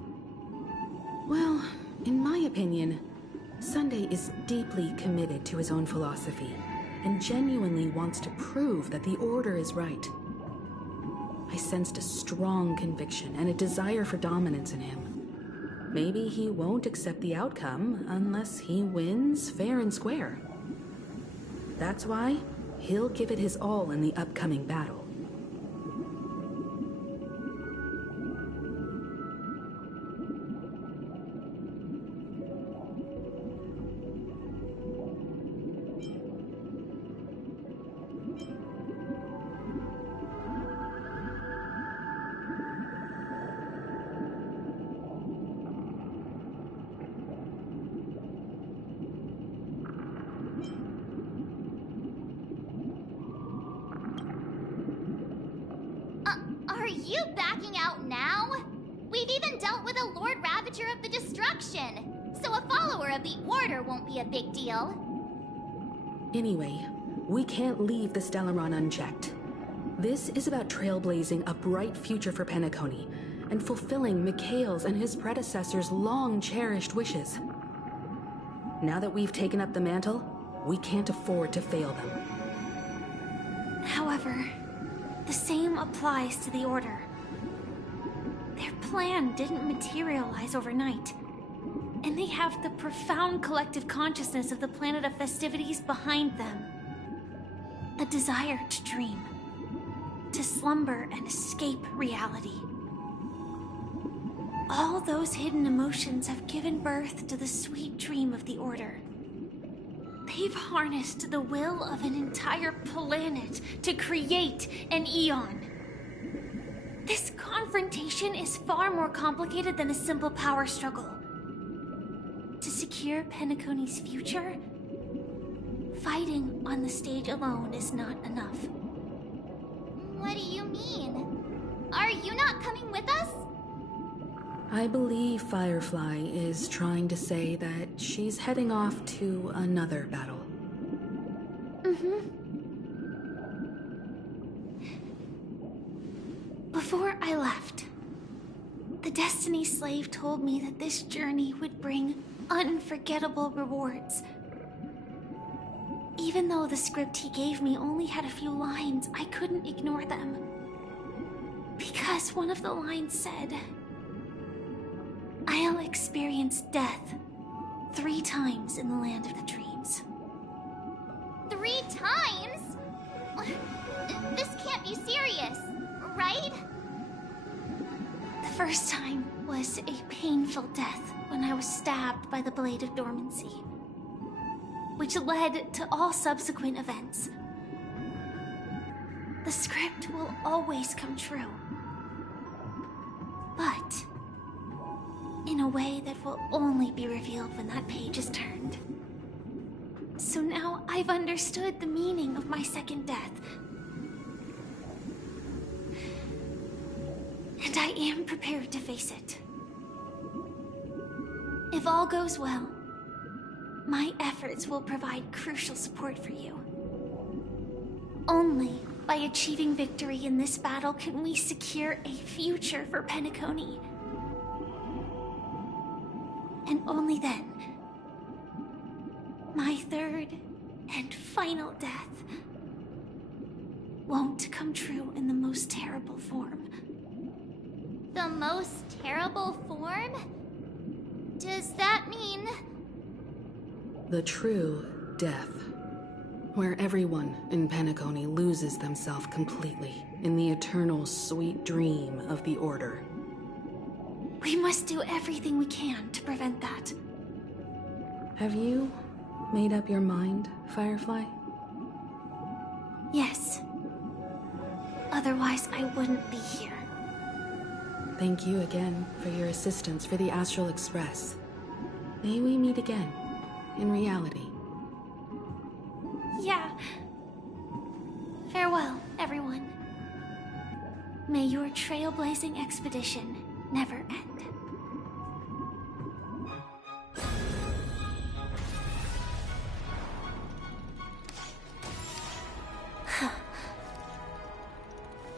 Well, in my opinion, Sunday is deeply committed to his own philosophy and genuinely wants to prove that the Order is right. I sensed a strong conviction and a desire for dominance in him. Maybe he won't accept the outcome unless he wins fair and square. That's why he'll give it his all in the upcoming battle. Are you backing out now? We've even dealt with a Lord Ravager of the Destruction, so a follower of the Order won't be a big deal. Anyway, we can't leave the Stellaron unchecked. This is about trailblazing a bright future for Penacony and fulfilling Mikhail's and his predecessors' long-cherished wishes. Now that we've taken up the mantle, we can't afford to fail them. However, the same applies to the Order. Their plan didn't materialize overnight, and they have the profound collective consciousness of the planet of festivities behind them. A desire to dream, to slumber and escape reality. All those hidden emotions have given birth to the sweet dream of the Order. They've harnessed the will of an entire planet to create an Eon. This confrontation is far more complicated than a simple power struggle. To secure Penacony's future, fighting on the stage alone is not enough. What do you mean? Are you not coming with us? I believe Firefly is trying to say that she's heading off to another battle. Before I left, the Destiny Slave told me that this journey would bring unforgettable rewards. Even though the script he gave me only had a few lines, I couldn't ignore them. Because one of the lines said, "I'll experience death 3 times in the land of the dreams." times? This can't be serious, right? The first time was a painful death when I was stabbed by the Blade of Dormancy, which led to all subsequent events. The script will always come true, but in a way that will only be revealed when that page is turned. So now I've understood the meaning of my second death. And I am prepared to face it. If all goes well, my efforts will provide crucial support for you. Only by achieving victory in this battle can we secure a future for Penacony. And only then, my third and final death won't come true in the most terrible form. The most terrible form? Does that mean... The true death, where everyone in Penacony loses themselves completely in the eternal sweet dream of the Order. We must do everything we can to prevent that. Have you made up your mind, Firefly? Yes. Otherwise, I wouldn't be here. Thank you again for your assistance for the Astral Express. May we meet again, in reality. Yeah. Farewell, everyone. May your trailblazing expedition never end.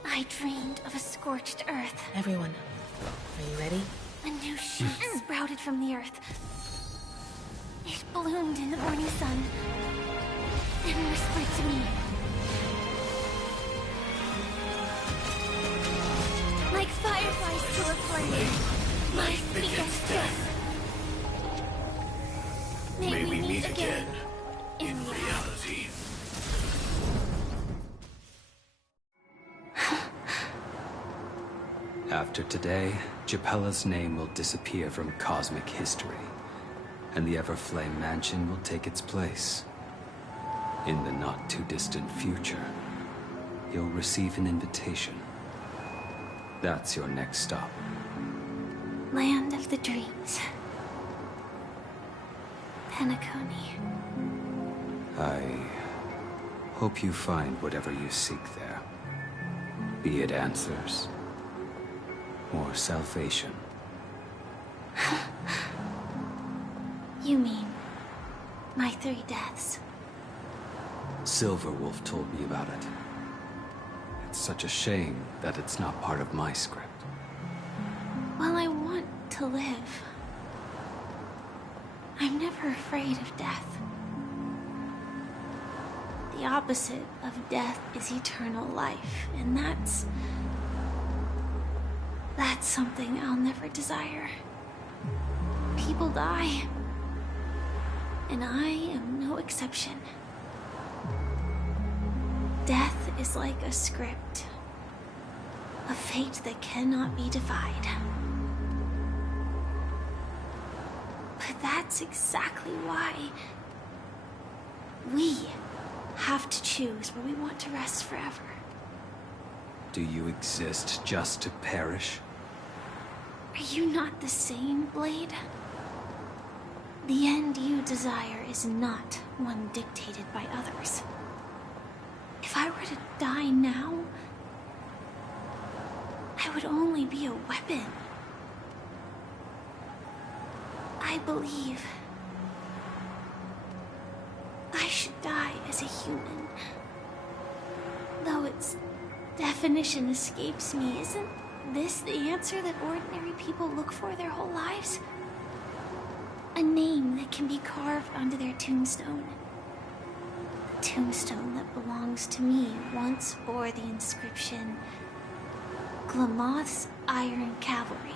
I dreamed of a scorched earth. Everyone, are you ready? A new shoot sprouted from the earth. It bloomed in the morning sun and whispered to me. Like fireflies to a flame, my biggest death. May we meet again in reality. After today, Japella's name will disappear from cosmic history, and the Everflame Mansion will take its place. In the not-too-distant future, you'll receive an invitation. That's your next stop. Land of the Dreams. Penacony. I hope you find whatever you seek there. Be it answers or salvation. You mean my 3 deaths? Silverwolf told me about it. It's such a shame that it's not part of my script. Well, I want to live. I'm never afraid of death. The opposite of death is eternal life, and that's something I'll never desire. People die, and I am no exception. Death is like a script, a fate that cannot be defied. But that's exactly why we have to choose where we want to rest forever. Do you exist just to perish? Are you not the same, Blade? The end you desire is not one dictated by others. If I were to die now, I would only be a weapon. I believe I should die as a human. Though its definition escapes me, isn't this the answer that ordinary people look for their whole lives? A name that can be carved onto their tombstone. The tombstone that belongs to me once bore the inscription, Glamoth's Iron Cavalry.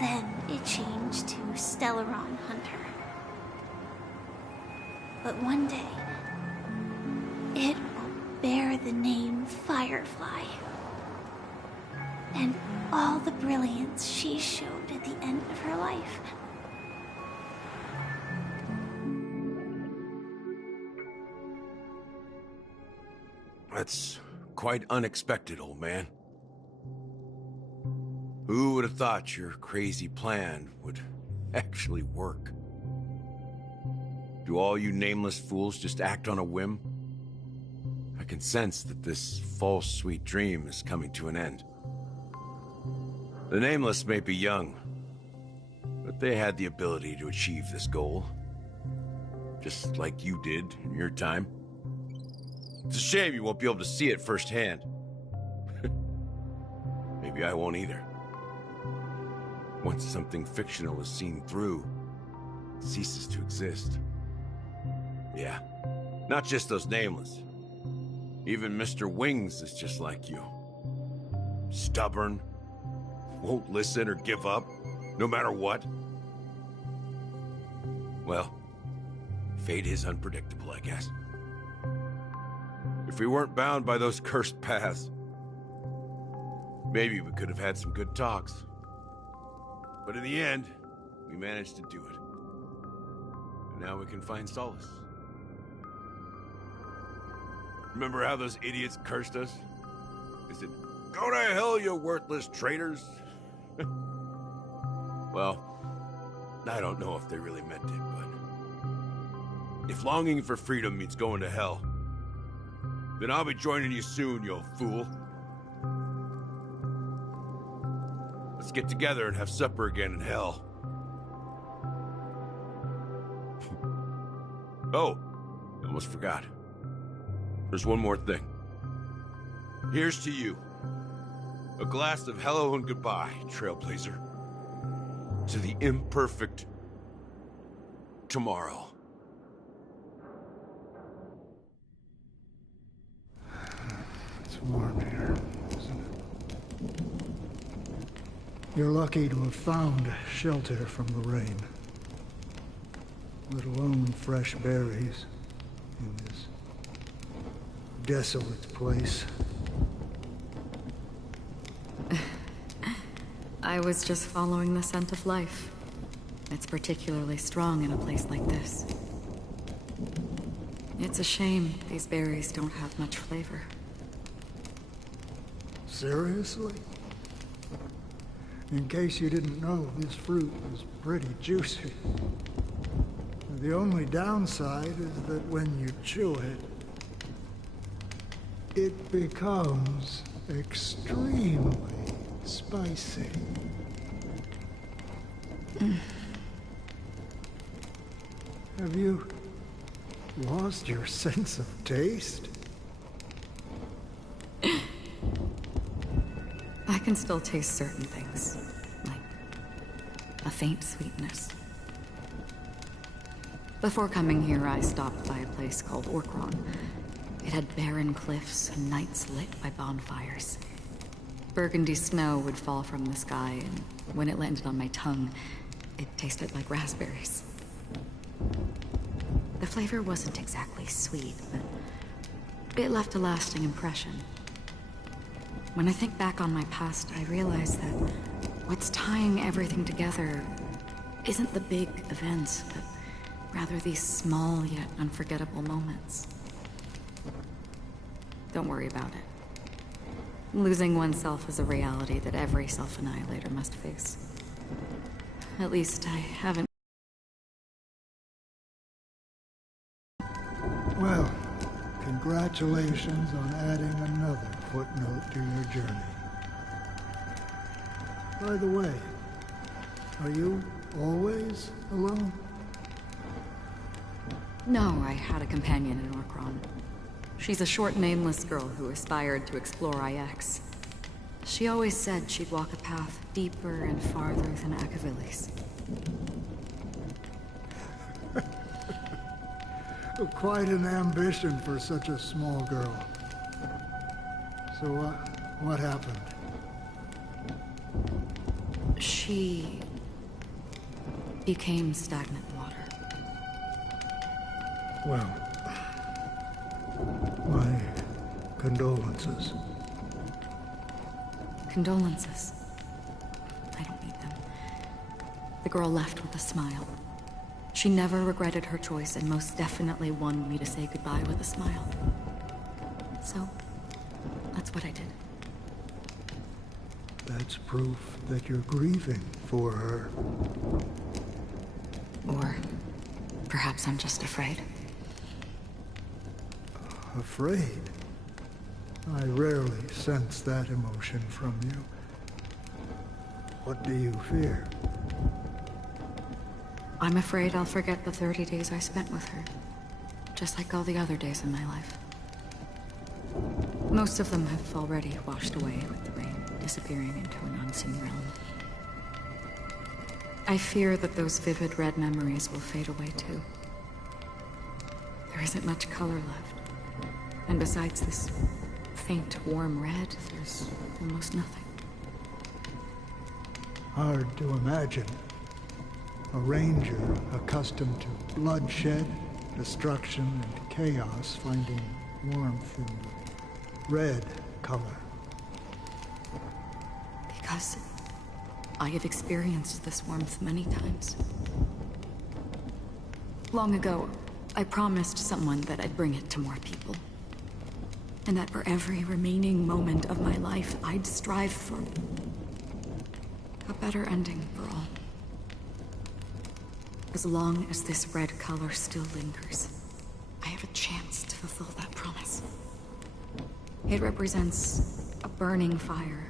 Then it changed to Stellaron Hunter. But one day, bear the name Firefly. And all the brilliance she showed at the end of her life. That's quite unexpected, old man. Who would have thought your crazy plan would actually work? Do all you nameless fools just act on a whim? I can sense that this false sweet dream is coming to an end. The Nameless may be young, but they had the ability to achieve this goal. Just like you did in your time. It's a shame you won't be able to see it firsthand. Maybe I won't either. Once something fictional is seen through, it ceases to exist. Yeah, not just those Nameless. Even Mr. Wings is just like you. Stubborn, won't listen or give up, no matter what. Well, fate is unpredictable, I guess. If we weren't bound by those cursed paths, maybe we could have had some good talks. But in the end, we managed to do it. And now we can find solace. Remember how those idiots cursed us? They said, "Go to hell, you worthless traitors!" Well, I don't know if they really meant it, but if longing for freedom means going to hell, then I'll be joining you soon, you fool. Let's get together and have supper again in hell. Oh, I almost forgot. There's one more thing. Here's to you. A glass of hello and goodbye, Trailblazer. To the imperfect tomorrow. It's warm here, isn't it? You're lucky to have found shelter from the rain. Let alone fresh berries in this desolate place. I was just following the scent of life. It's particularly strong in a place like this. It's a shame these berries don't have much flavor. Seriously? In case you didn't know, this fruit is pretty juicy. The only downside is that when you chew it, it becomes extremely spicy. Have you lost your sense of taste? I can still taste certain things, like a faint sweetness. Before coming here, I stopped by a place called Orkron. It had barren cliffs and nights lit by bonfires. Burgundy snow would fall from the sky, and when it landed on my tongue, it tasted like raspberries. The flavor wasn't exactly sweet, but it left a lasting impression. When I think back on my past, I realize that what's tying everything together isn't the big events, but rather these small yet unforgettable moments. Don't worry about it. Losing oneself is a reality that every self-annihilator must face. At least I haven't. Well, congratulations on adding another footnote to your journey. By the way, are you always alone? No, I had a companion in Orkron. She's a short, nameless girl who aspired to explore IX. She always said she'd walk a path deeper and farther than Akavilis. Quite an ambition for such a small girl. So, what happened? She became stagnant water. Well, my condolences. Condolences. I don't need them. The girl left with a smile. She never regretted her choice and most definitely wanted me to say goodbye with a smile. So, that's what I did. That's proof that you're grieving for her. Or perhaps I'm just afraid. Afraid? I rarely sense that emotion from you. What do you fear? I'm afraid I'll forget the 30 days I spent with her. Just like all the other days in my life. Most of them have already washed away with the rain, disappearing into an unseen realm. I fear that those vivid red memories will fade away too. There isn't much color left. And besides this faint, warm red, there's almost nothing. Hard to imagine. A ranger accustomed to bloodshed, destruction, and chaos finding warmth in the red color. Because I have experienced this warmth many times. Long ago, I promised someone that I'd bring it to more people. And that for every remaining moment of my life, I'd strive for a better ending for all. As long as this red color still lingers, I have a chance to fulfill that promise. It represents a burning fire,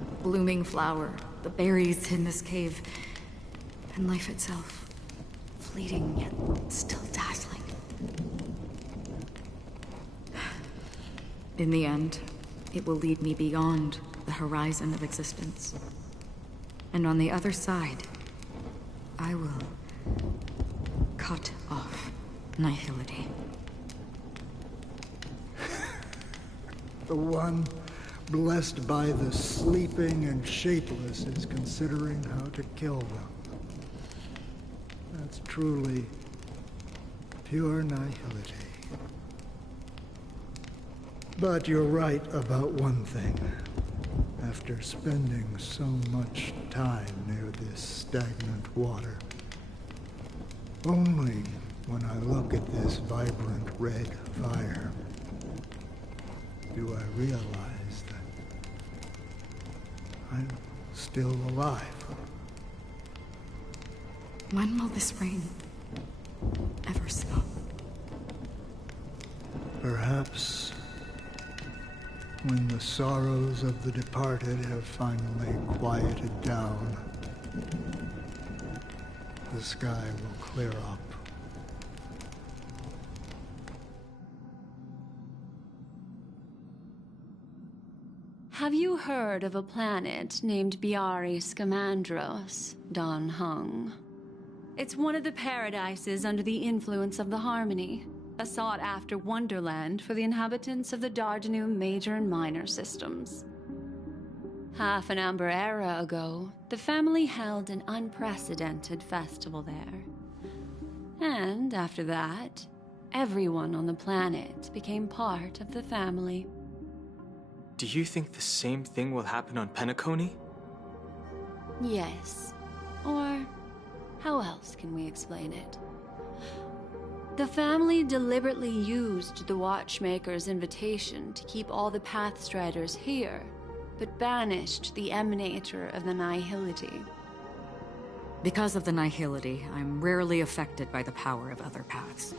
a blooming flower, the berries in this cave, and life itself, fleeting yet still dazzling. In the end, it will lead me beyond the horizon of existence. And on the other side, I will cut off nihility. The one blessed by the sleeping and shapeless is considering how to kill them. That's truly pure nihility. But you're right about one thing. After spending so much time near this stagnant water, only when I look at this vibrant red fire do I realize that I'm still alive. When will this rain ever stop? Perhaps when the sorrows of the departed have finally quieted down, the sky will clear up. Have you heard of a planet named Biari Scamandros, Dan Heng? It's one of the paradises under the influence of the Harmony, a sought-after wonderland for the inhabitants of the Dardanum Major and Minor systems. Half an Amber Era ago, the family held an unprecedented festival there. And after that, everyone on the planet became part of the family. Do you think the same thing will happen on Penacony? Yes. Or how else can we explain it? The family deliberately used the Watchmaker's invitation to keep all the Pathstriders here, but banished the Emanator of the Nihility. Because of the Nihility, I'm rarely affected by the power of other paths,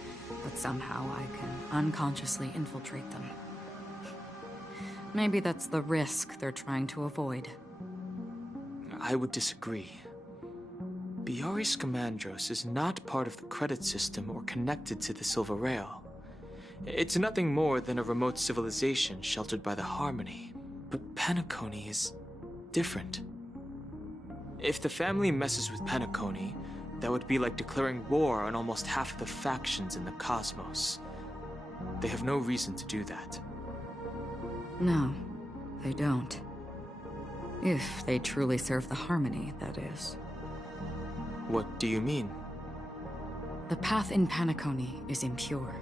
but somehow I can unconsciously infiltrate them. Maybe that's the risk they're trying to avoid. I would disagree. Biari Scamandros is not part of the credit system or connected to the Silver Rail. It's nothing more than a remote civilization sheltered by the Harmony. But Penacony is different. If the family messes with Penacony, that would be like declaring war on almost half of the factions in the cosmos. They have no reason to do that. No, they don't. If they truly serve the Harmony, that is. What do you mean? The path in Penacony is impure.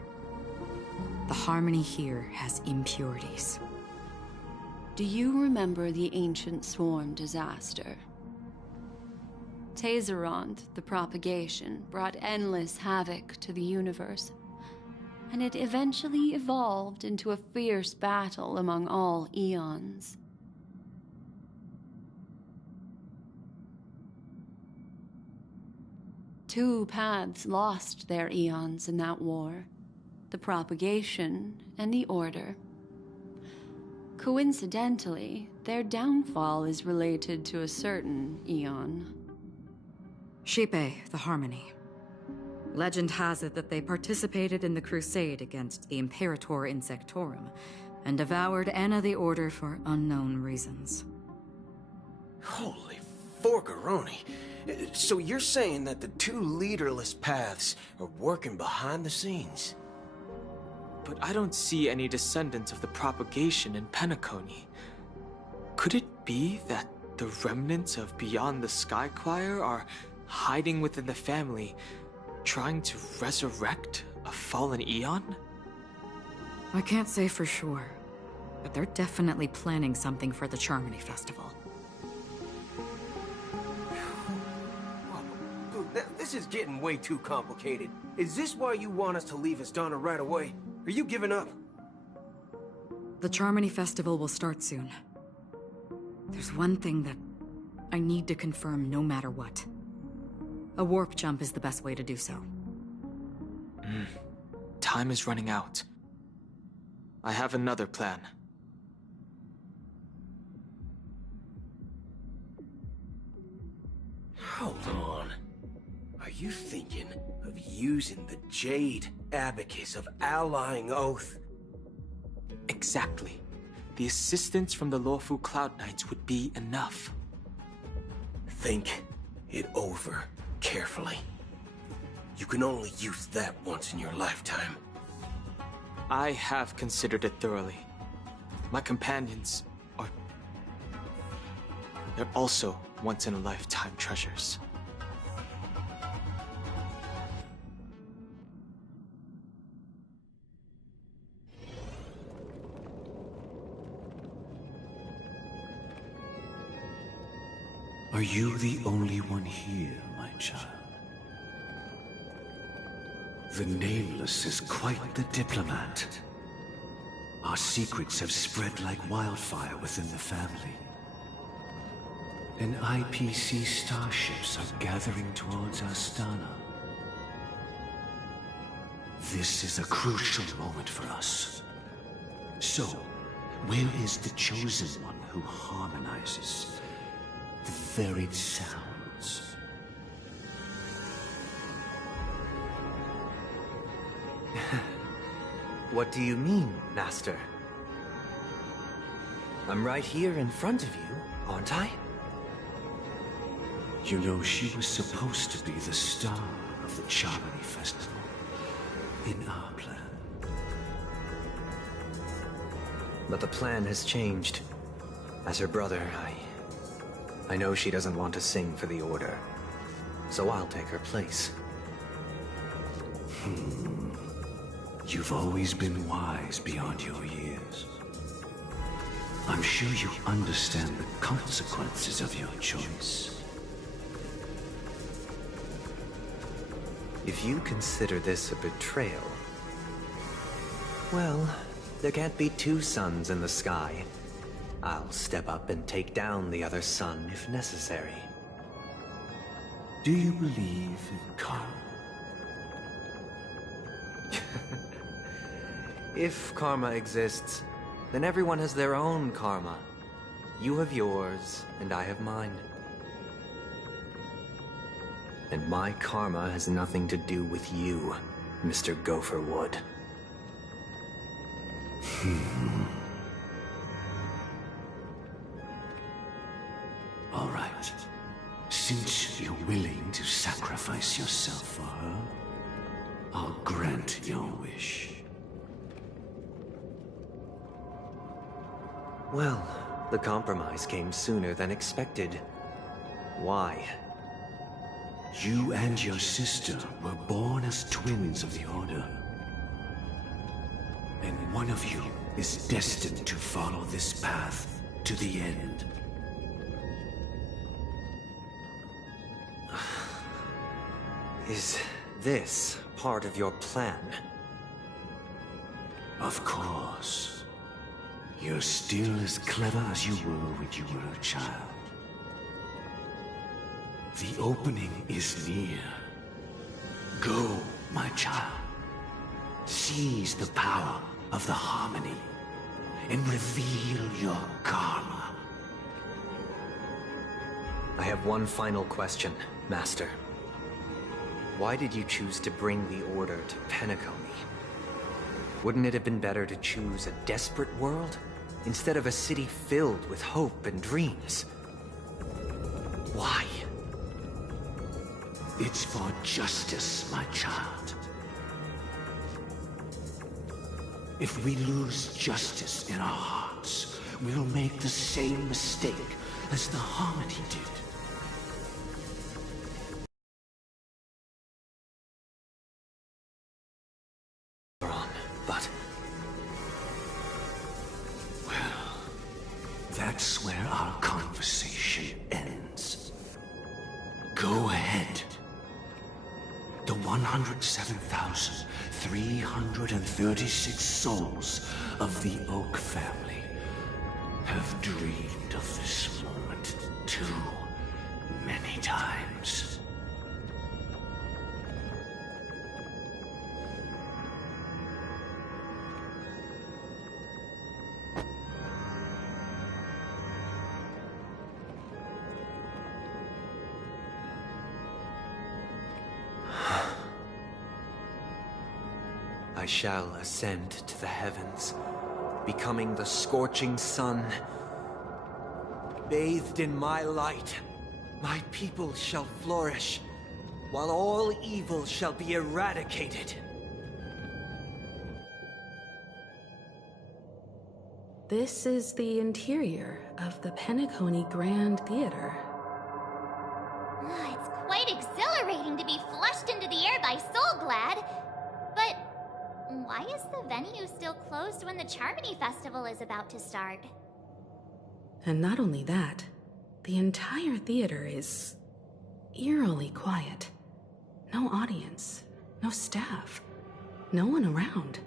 The Harmony here has impurities. Do you remember the ancient swarm disaster? Tazerond, the propagation, brought endless havoc to the universe, and it eventually evolved into a fierce battle among all eons. Two paths lost their eons in that war, the propagation and the Order. Coincidentally, their downfall is related to a certain eon. Xipe, the Harmony. Legend has it that they participated in the crusade against the Imperator Insectorum and devoured Anna the Order for unknown reasons. Holy forgaroni. So you're saying that the two leaderless paths are working behind the scenes? But I don't see any descendants of the propagation in Penacony. Could it be that the remnants of Beyond the Sky Choir are hiding within the family, trying to resurrect a fallen eon? I can't say for sure, but they're definitely planning something for the Charmony Festival. This is getting way too complicated. Is this why you want us to leave Asdana right away? Are you giving up? The Charmony Festival will start soon. There's one thing that I need to confirm no matter what. A warp jump is the best way to do so. Time is running out. I have another plan. Hold on. Are you thinking of using the Jade Abacus of Allying Oath? Exactly. The assistance from the Lawfu Cloud Knights would be enough. Think it over carefully. You can only use that once in your lifetime. I have considered it thoroughly. My companions are... they're also once-in-a-lifetime treasures. Are you the only one here, my child? The Nameless is quite the diplomat. Our secrets have spread like wildfire within the family. And IPC starships are gathering towards Astana. This is a crucial moment for us. So, where is the Chosen One who harmonizes the varied sounds? What do you mean, Master? I'm right here in front of you, aren't I? You know, she was supposed to be the star of the Charmony Festival. In our plan. But the plan has changed. As her brother, I know she doesn't want to sing for the Order. So I'll take her place. You've always been wise beyond your years. I'm sure you understand the consequences of your choice. If you consider this a betrayal... well, there can't be two suns in the sky. I'll step up and take down the other sun if necessary. Do you believe in karma? If karma exists, then everyone has their own karma. You have yours, and I have mine. And my karma has nothing to do with you, Mr. Gopherwood. All right. Since you're willing to sacrifice yourself for her, I'll grant your wish. Well, the compromise came sooner than expected. Why? You and your sister were born as twins of the Order. And one of you is destined to follow this path to the end. Is this part of your plan? Of course. You're still as clever as you were when you were a child. The opening is near. Go, my child. Seize the power of the harmony and reveal your karma. I have one final question, Master. Why did you choose to bring the Order to Penacony? Wouldn't it have been better to choose a desperate world instead of a city filled with hope and dreams? Why? It's for justice, my child. If we lose justice in our hearts, we'll make the same mistake as the Harmony did. But... well, that's where our conversation ends. Go ahead. The 107,336 souls of the Oak family have dreamed of this moment too many times. I shall ascend to the heavens, becoming the scorching sun. Bathed in my light, my people shall flourish, while all evil shall be eradicated. This is the interior of the Penacony Grand Theater. It's quite exhilarating to be flushed into the air by Soulglad. But why is the venue still closed when the Charmony Festival is about to start? And not only that, the entire theater is eerily quiet. No audience, no staff, no one around.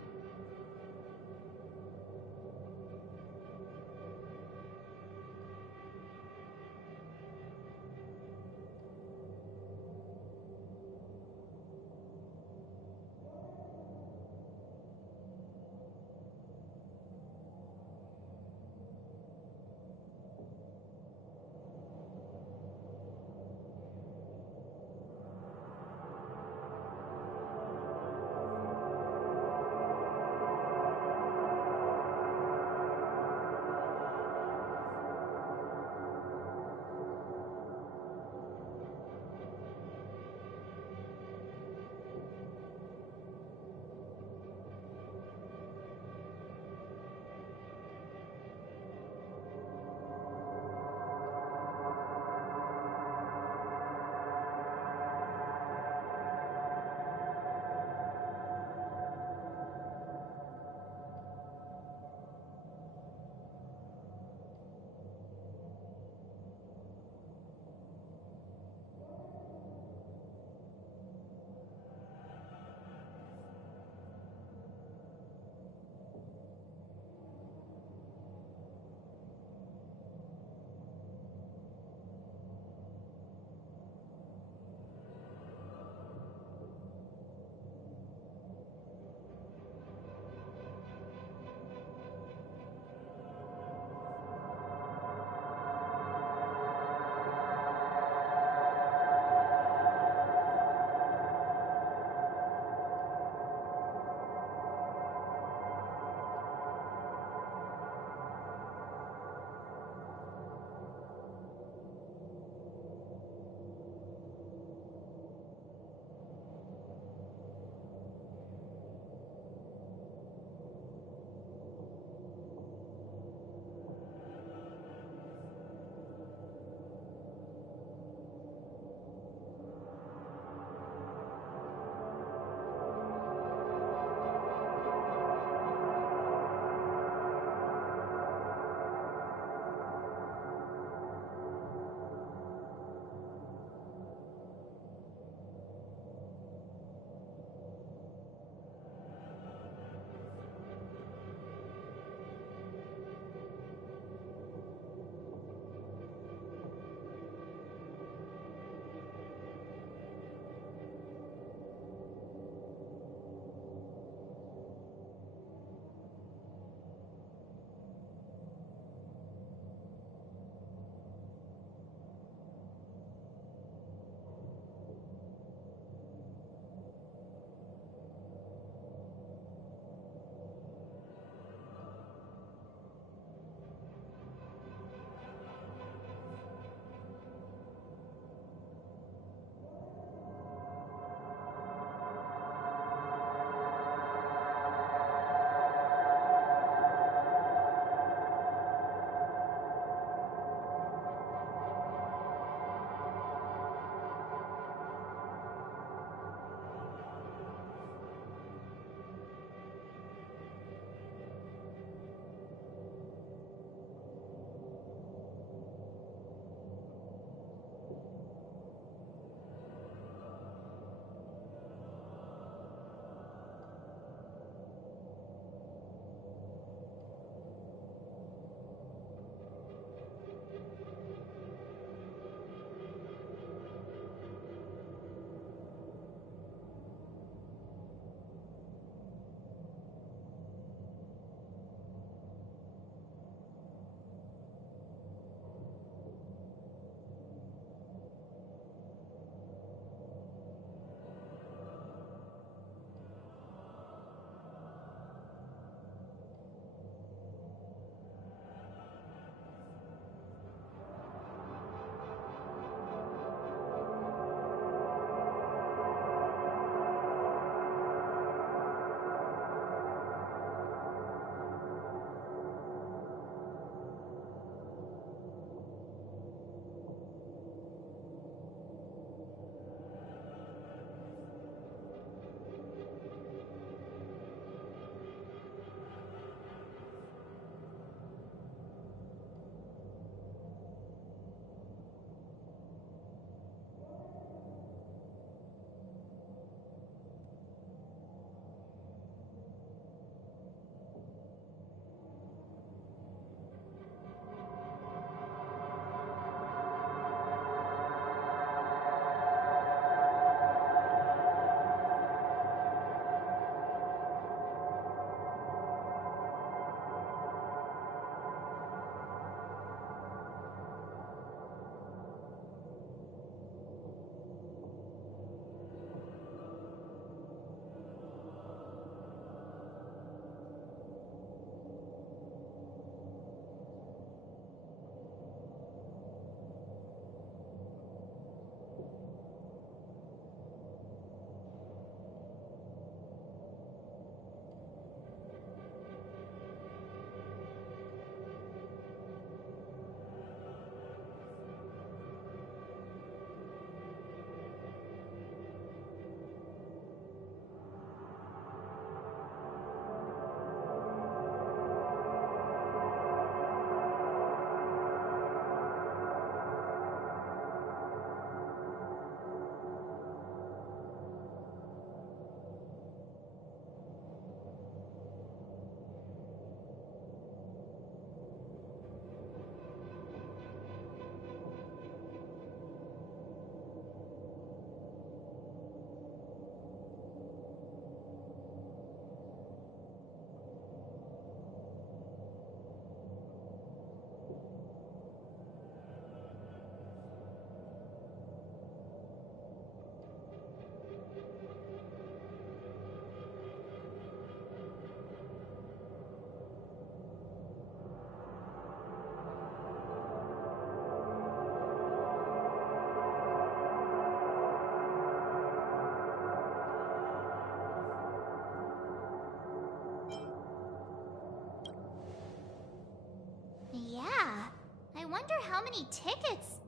how many tickets?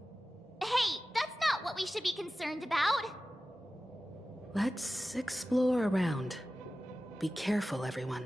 Hey, that's not what we should be concerned about. Let's explore around. Be careful, everyone.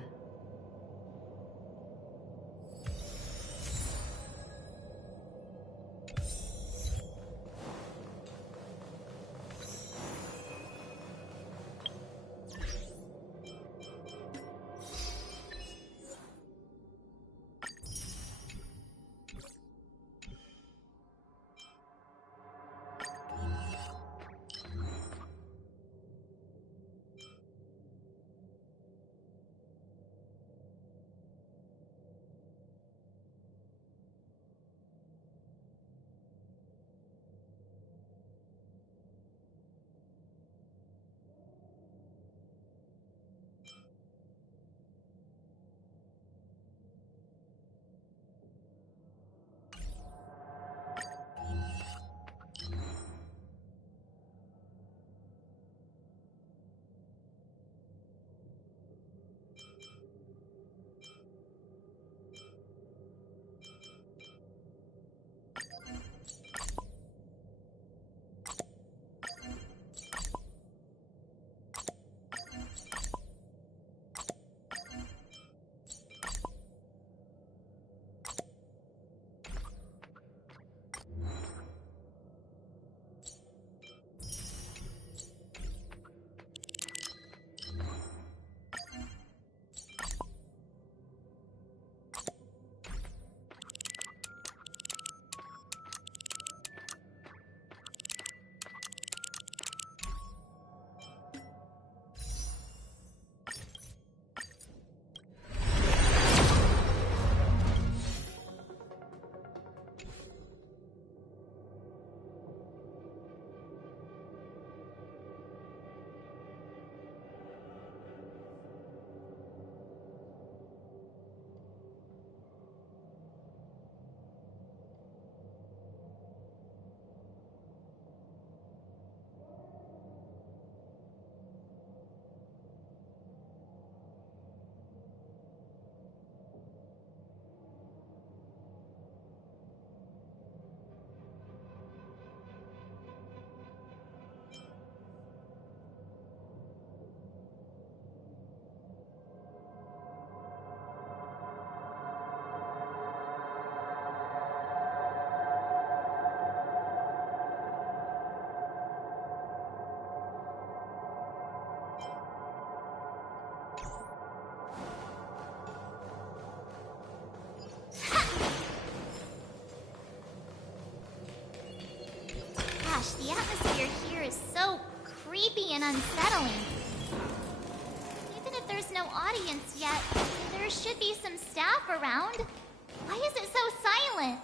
The atmosphere here is so creepy and unsettling. Even if there's no audience yet, there should be some staff around. Why is it so silent?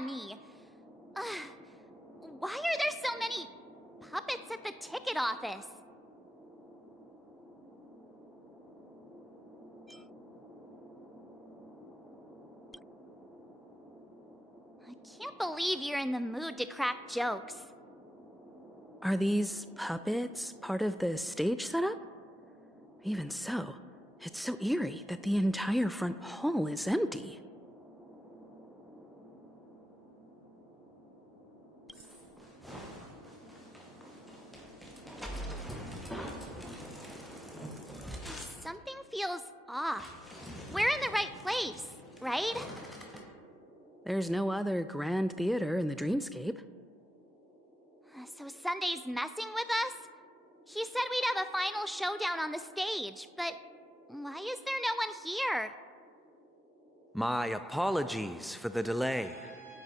Me. Why are there so many puppets at the ticket office? I can't believe you're in the mood to crack jokes. Are these puppets part of the stage setup? Even so, it's so eerie that the entire front hall is empty. Something feels off. We're in the right place, right? There's no other grand theater in the dreamscape. So Sunday's messing with us? He said we'd have a final showdown on the stage, but why is there no one here? My apologies for the delay,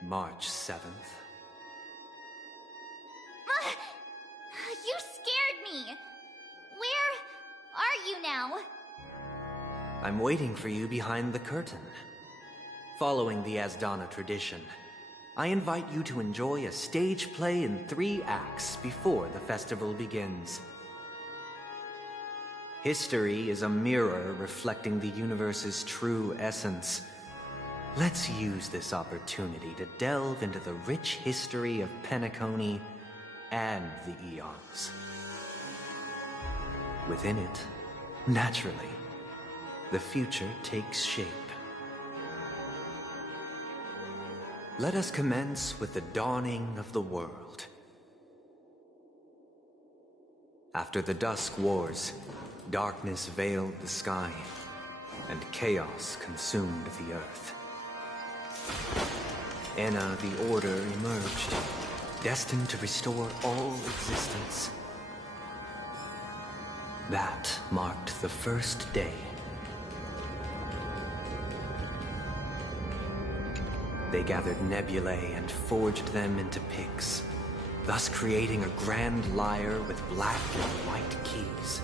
March 7th. You scared me. Where are you now? I'm waiting for you behind the curtain. Following the Asdana tradition, I invite you to enjoy a stage play in 3 acts before the festival begins. History is a mirror reflecting the universe's true essence. Let's use this opportunity to delve into the rich history of Penacony and the Eons. Within it, naturally, the future takes shape. Let us commence with the dawning of the world. After the Dusk Wars, darkness veiled the sky, and chaos consumed the earth. Enna the Order emerged, destined to restore all existence. That marked the first day. They gathered nebulae and forged them into picks, thus creating a grand lyre with black and white keys.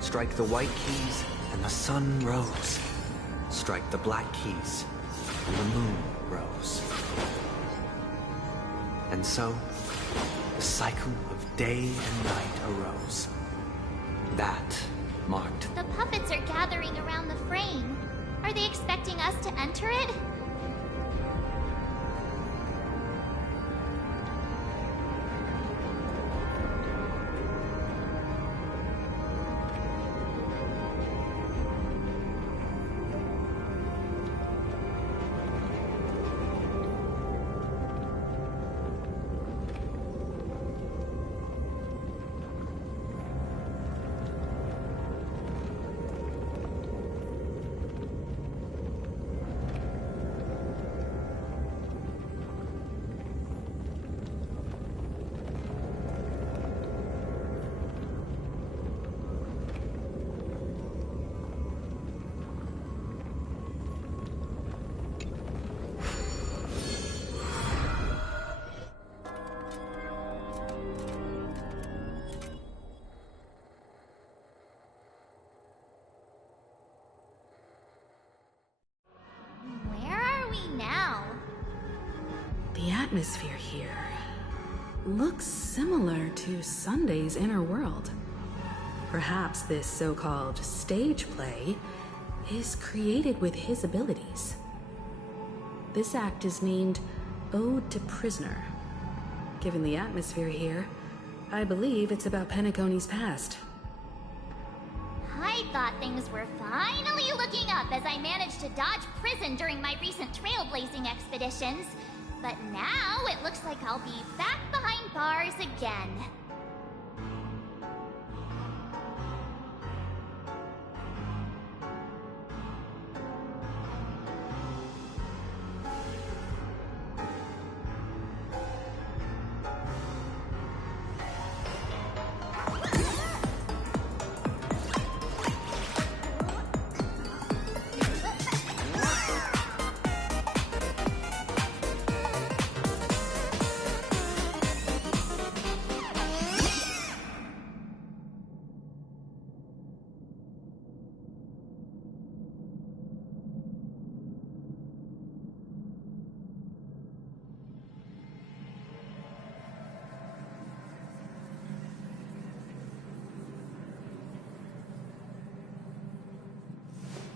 Strike the white keys, and the sun rose. Strike the black keys, and the moon rose. And so, the cycle of day and night arose. That marked... The puppets are gathering around the frame. Are they expecting us to enter it? The atmosphere here looks similar to Sunday's inner world. Perhaps this so-called stage play is created with his abilities. This act is named Ode to Prisoner. Given the atmosphere here, I believe it's about Penacony's past. I thought things were finally looking up as I managed to dodge prison during my recent trailblazing expeditions. But now it looks like I'll be back behind bars again.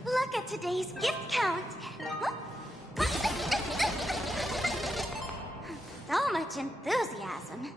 Look at today's gift count. So much enthusiasm.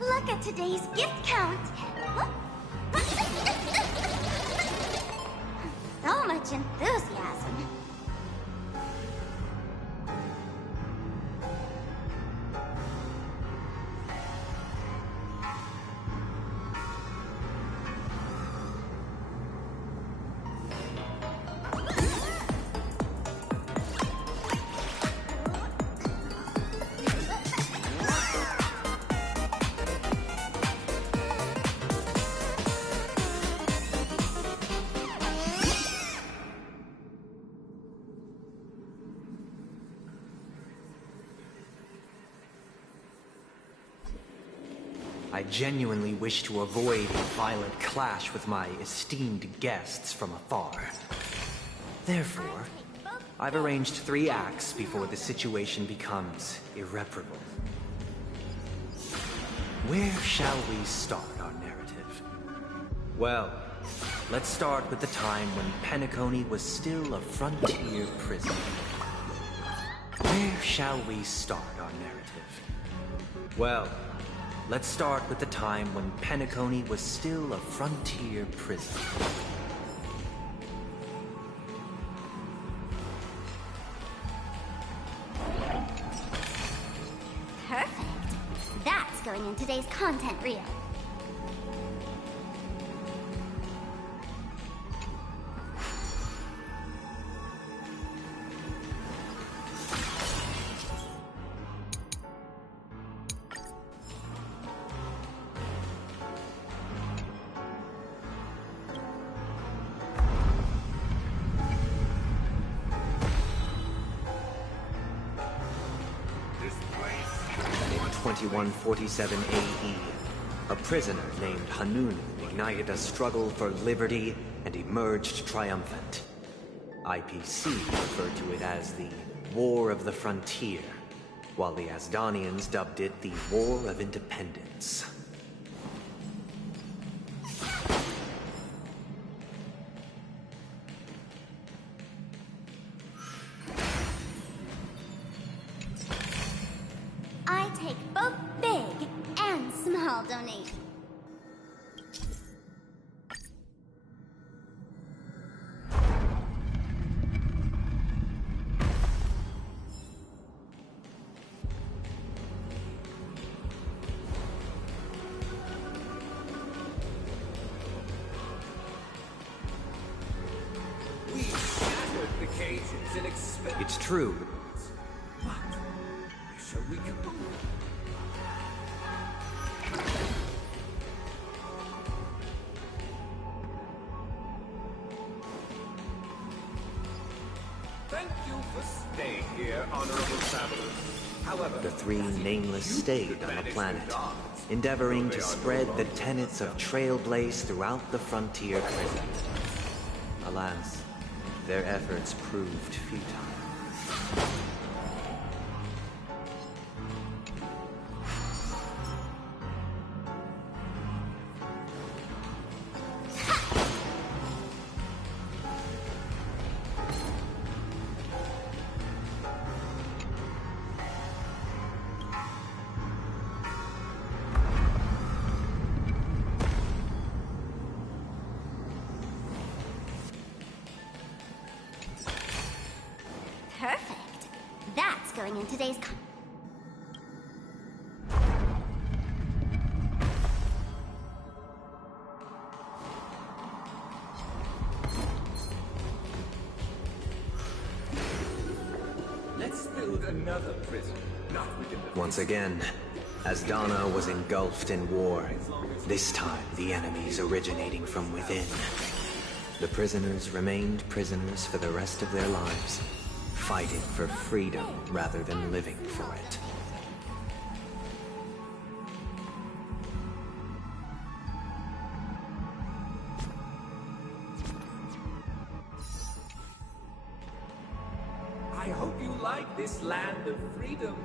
Look at today's gift count. So much enthusiasm. I genuinely wish to avoid a violent clash with my esteemed guests from afar. Therefore, I've arranged 3 acts before the situation becomes irreparable. Where shall we start our narrative? Well, let's start with the time when Penacony was still a frontier prison. Where shall we start our narrative? Well, let's start with the time when Penacony was still a frontier prison. Perfect. That's going in today's content reel. In 2147 AE, a prisoner named Hanun ignited a struggle for liberty and emerged triumphant. IPC referred to it as the War of the Frontier, while the Asdanians dubbed it the War of Independence. I take both big and small donations. Complications and expense. It's true. But where shall we go? Thank you for staying here, honorable travelers. However, The three nameless stayed on the planet, endeavoring to spread the tenets of Trailblaze throughout the frontier prison. Alas, their efforts proved futile. Perfect. That's going in today's let's build another prison. Not within the Once again, Asdana was engulfed in war. This time, the enemies originating from within. The prisoners remained prisoners for the rest of their lives, fighting for freedom rather than living for it. I hope you like this land of freedom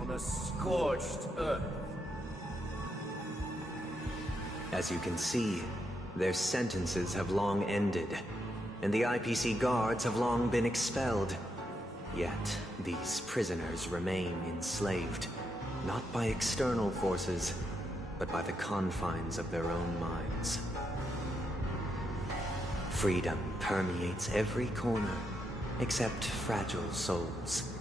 on a scorched earth. As you can see, their sentences have long ended, and the IPC guards have long been expelled. Yet, these prisoners remain enslaved, not by external forces, but by the confines of their own minds. Freedom permeates every corner, except fragile souls.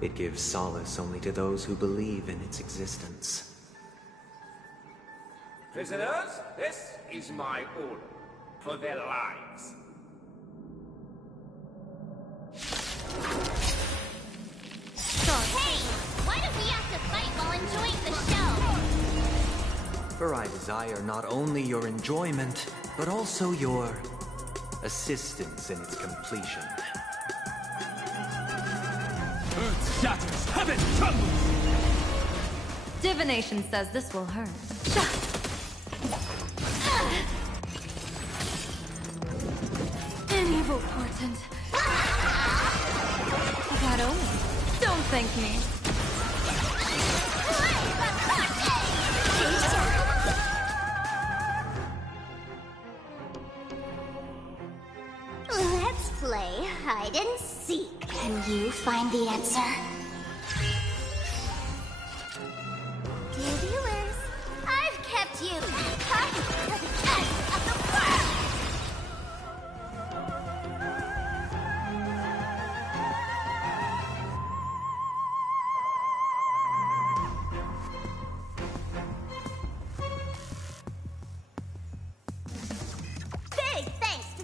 It gives solace only to those who believe in its existence. Prisoners, this is my order for their lives. Hey! Why do we have to fight while enjoying the show? For I desire not only your enjoyment, but also your assistance in its completion. Earth shatters, heaven trembles! Divination says this will hurt. An evil portent. That omen. Don't thank me. Let's play hide and seek. Can you find the answer? Dear viewers, I've kept you part of the end of the world! Big thanks to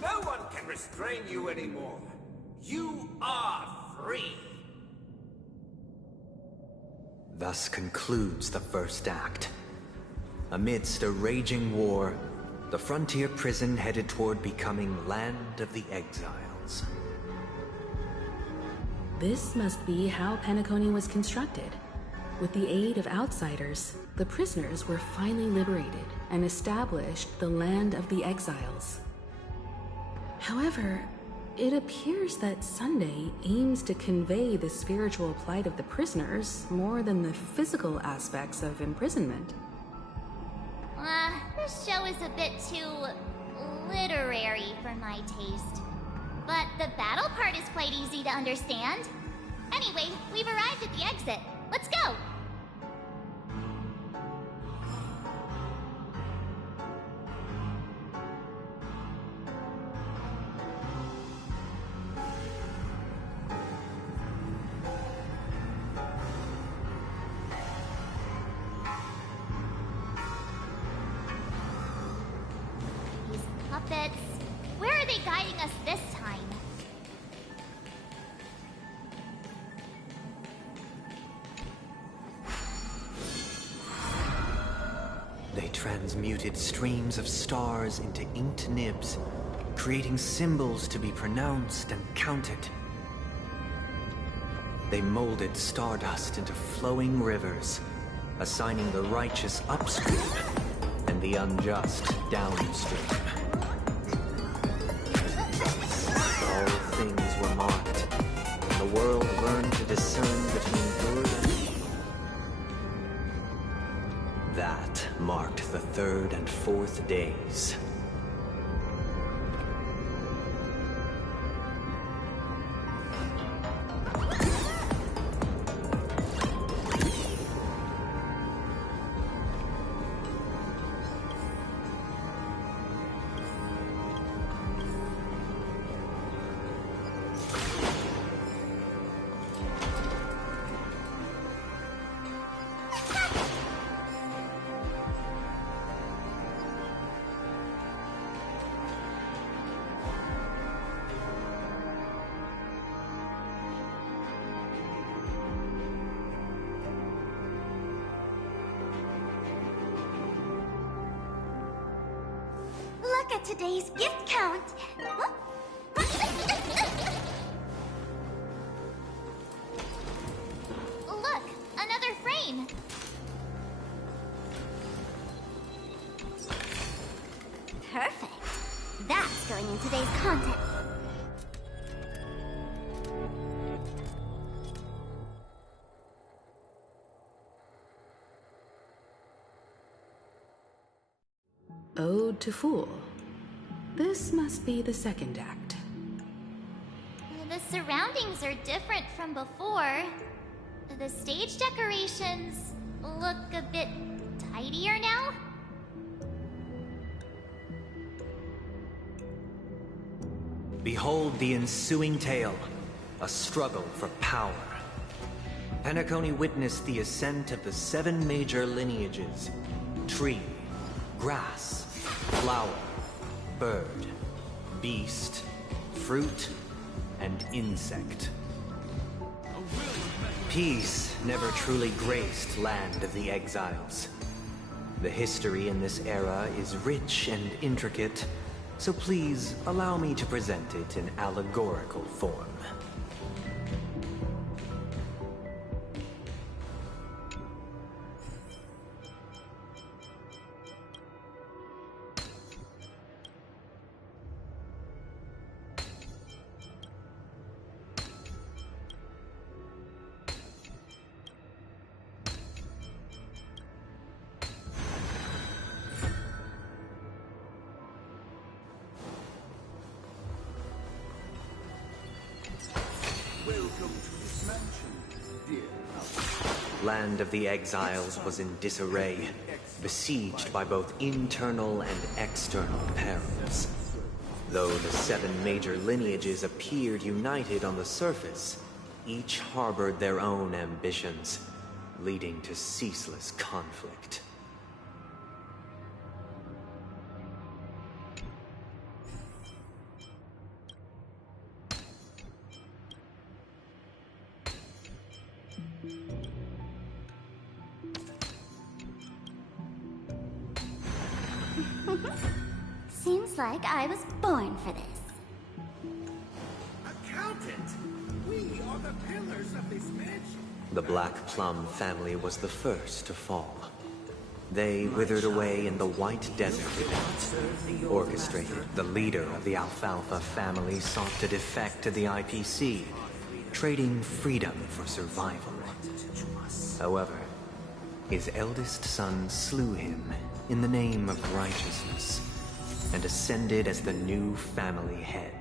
No one can restrain you anymore. You are free. Thus concludes the first act. Amidst a raging war, the frontier prison headed toward becoming Land of the Exiles. This must be how Penacony was constructed. With the aid of outsiders, the prisoners were finally liberated and established the Land of the Exiles. However, it appears that Sunday aims to convey the spiritual plight of the prisoners more than the physical aspects of imprisonment. This show is a bit too literary for my taste. But the battle part is quite easy to understand. Anyway, we've arrived at the exit. Let's go! us this time? They transmuted streams of stars into inked nibs, creating symbols to be pronounced and counted. They molded stardust into flowing rivers, assigning the righteous upstream and the unjust downstream. Thus, all things were marked, and the world learned to discern between good and evil. That marked the third and fourth days. Look at today's gift count. Look, another frame. Perfect. That's going in today's content. Ode to Fool. This must be the second act. The surroundings are different from before. The stage decorations look a bit tidier now. Behold the ensuing tale, a struggle for power. Penacony witnessed the ascent of the 7 major lineages: tree, grass, flower, bird, beast, fruit, and insect. Peace never truly graced Land of the Exiles. The history in this era is rich and intricate, so please allow me to present it in allegorical form. Land of the Exiles was in disarray, besieged by both internal and external perils. Though the 7 major lineages appeared united on the surface, each harbored their own ambitions, leading to ceaseless conflict. Seems like I was born for this. Accountant! We are the pillars of this mansion. The Black Plum family was the first to fall. They withered away in the White Desert event. Orchestrated, the leader of the Alfalfa family sought to defect to the IPC, trading freedom for survival. However, his eldest son slew him in the name of righteousness, and ascended as the new family head.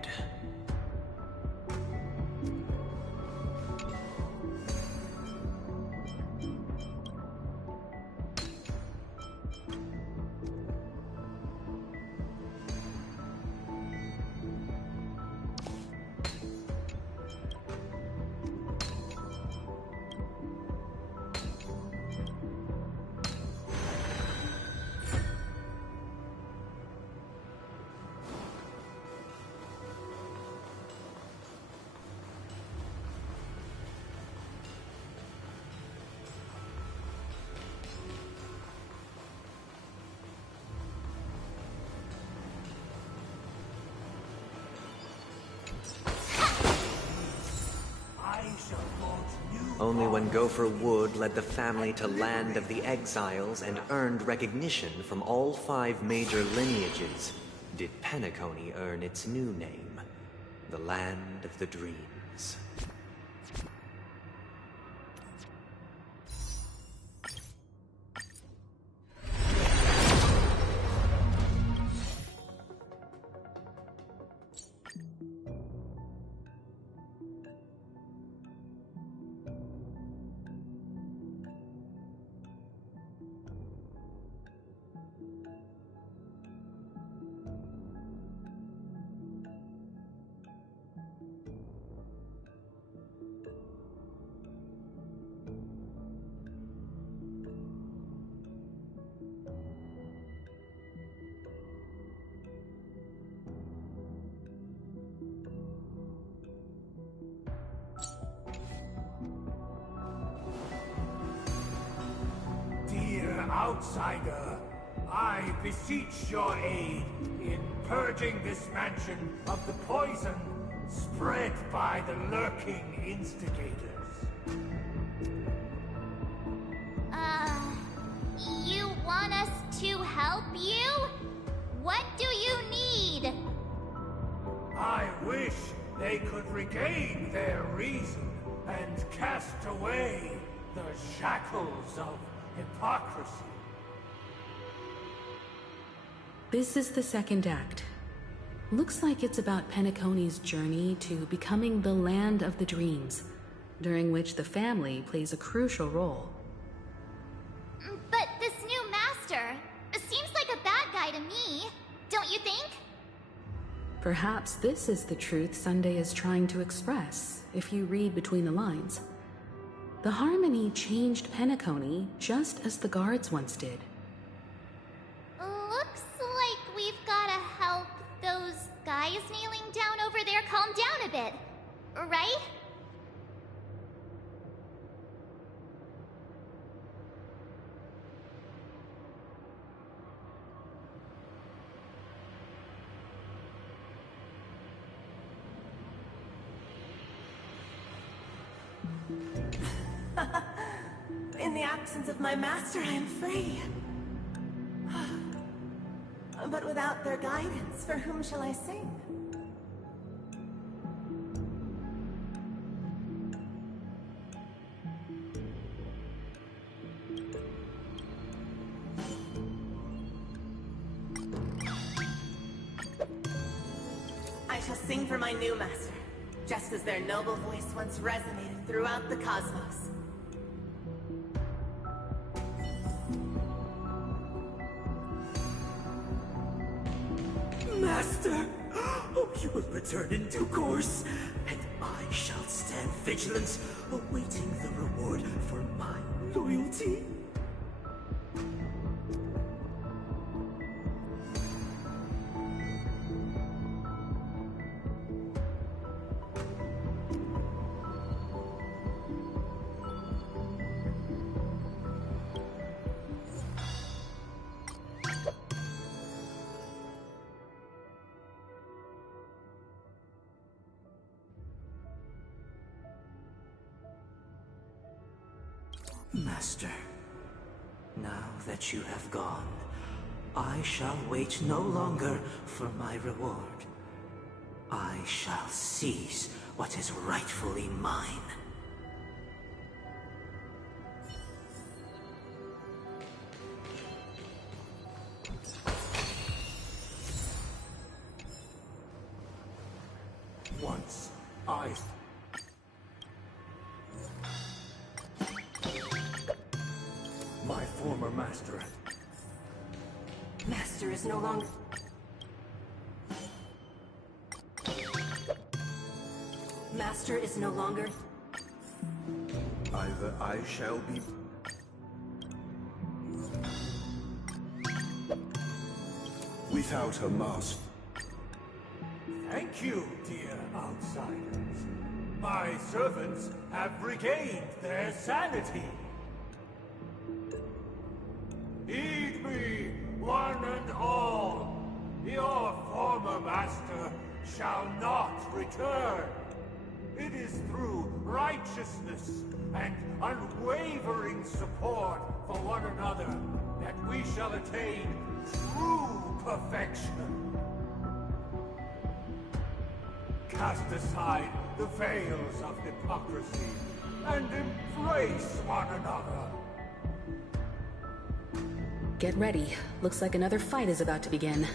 Only when Gopher Wood led the family to Land of the Exiles and earned recognition from all 5 major lineages did Penacony earn its new name, the Land of the Dreams. Outsider, I beseech your aid in purging this mansion of the poison spread by the lurking instigators. You want us to help you? What do you need? I wish they could regain their reason and cast away the shackles of hypocrisy. This is the second act. Looks like it's about Penacony's journey to becoming the Land of the Dreams, during which the family plays a crucial role. But this new master seems like a bad guy to me, don't you think? Perhaps this is the truth Sunday is trying to express, if you read between the lines. The Harmony changed Penacony just as the guards once did. Looks like we've gotta help those guys kneeling down over there calm down a bit, right? In the absence of my master, I am free. But without their guidance, for whom shall I sing? I shall sing for my new master, just as their noble voice once resonated throughout the cosmos. Master! Oh, you will return in due course, and I shall stand vigilant, awaiting the reward for my loyalty. Master, now that you have gone, I shall wait no longer for my reward. I shall seize what is rightfully mine. Once I... My former master. Master is no longer... Master is no longer... Either I shall be... without a master. Thank you, dear outsiders. My servants have regained their sanity. Heed me, one and all. Your former master shall not return. It is through righteousness and unwavering support for one another that we shall attain true perfection. Cast aside the veils of hypocrisy and embrace one another. Get ready. Looks like another fight is about to begin.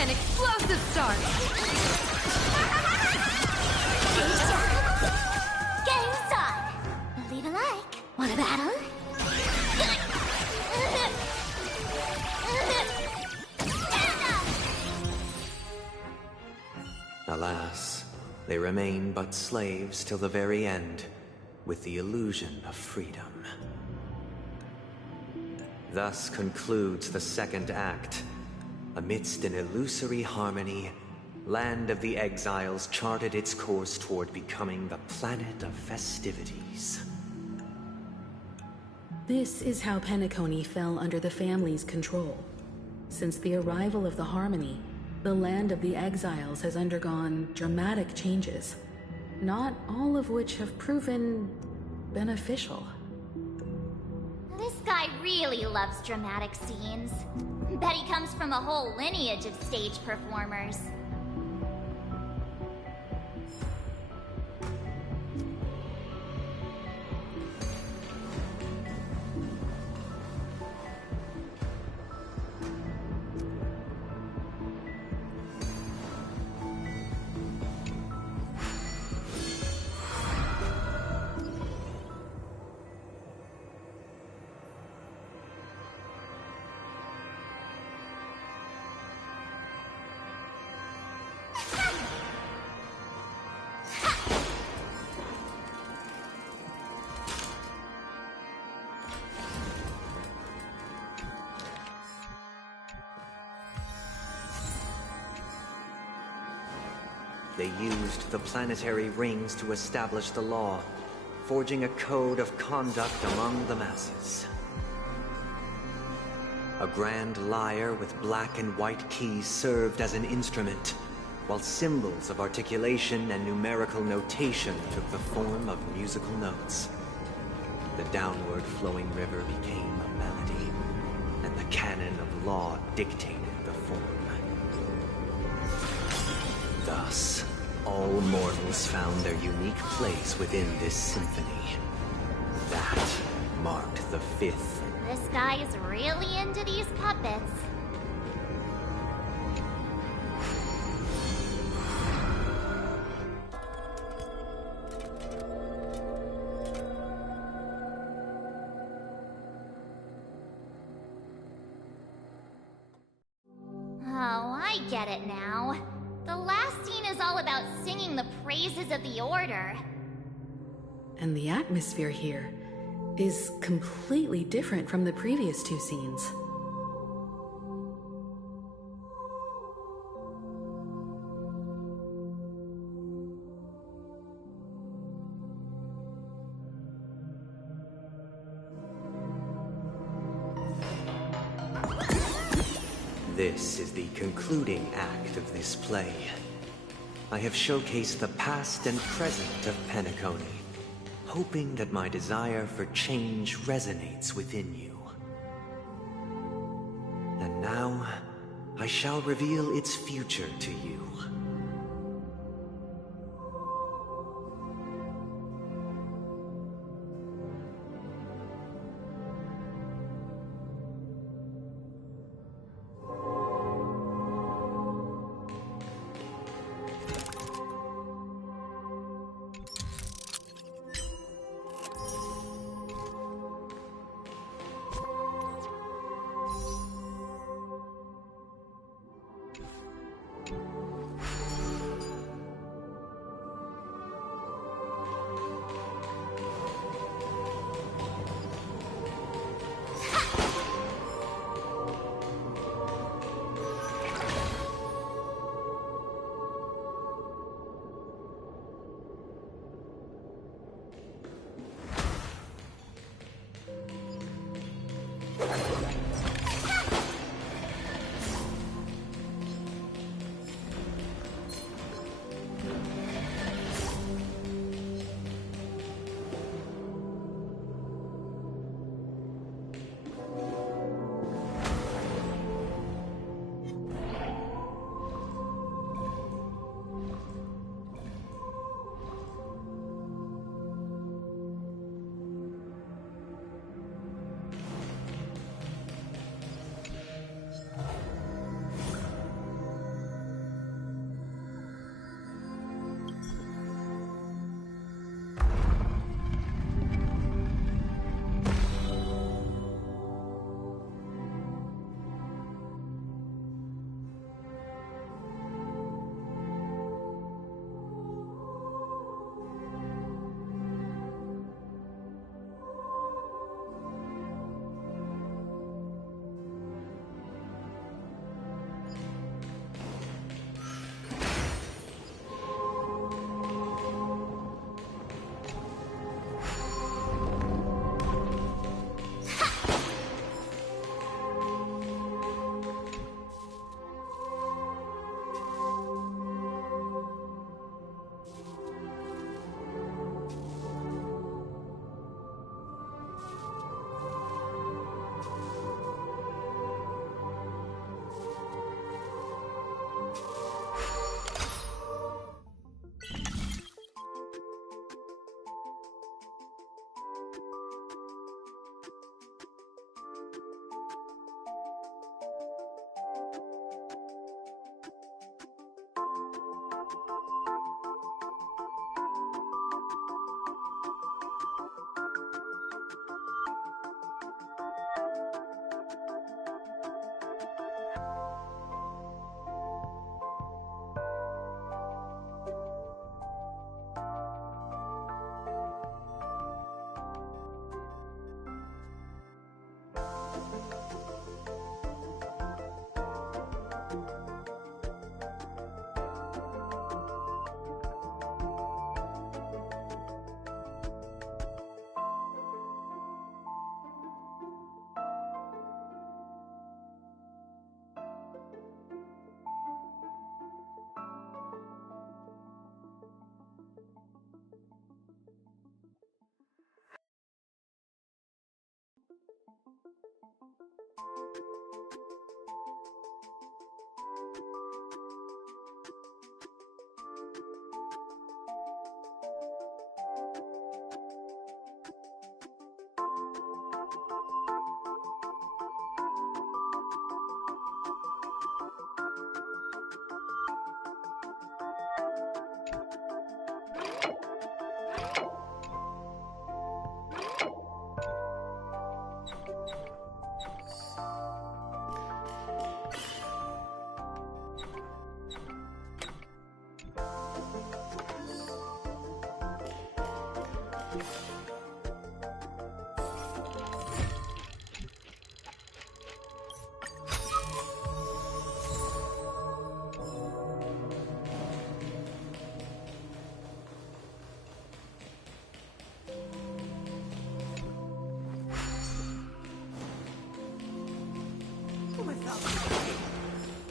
An explosive start! Game's on! Believe alike. Want a battle? Alas, they remain but slaves till the very end, with the illusion of freedom. Thus concludes the second act. Amidst an illusory harmony, Land of the Exiles charted its course toward becoming the planet of festivities. This is how Penacony fell under the family's control. Since the arrival of the Harmony, the Land of the Exiles has undergone dramatic changes, not all of which have proven beneficial. This guy really loves dramatic scenes. Bet he comes from a whole lineage of stage performers. They used the planetary rings to establish the law, forging a code of conduct among the masses. A grand lyre with black and white keys served as an instrument, while symbols of articulation and numerical notation took the form of musical notes. The downward flowing river became a melody, and the canon of law dictated the form. Thus, all mortals found their unique place within this symphony. That marked the fifth. This guy is really into these puppets. Oh, I get it now. The last scene is all about singing the praises of the Order. And the atmosphere here is completely different from the previous two scenes. This is the concluding act of this play. I have showcased the past and present of Penacony, hoping that my desire for change resonates within you. And now, I shall reveal its future to you.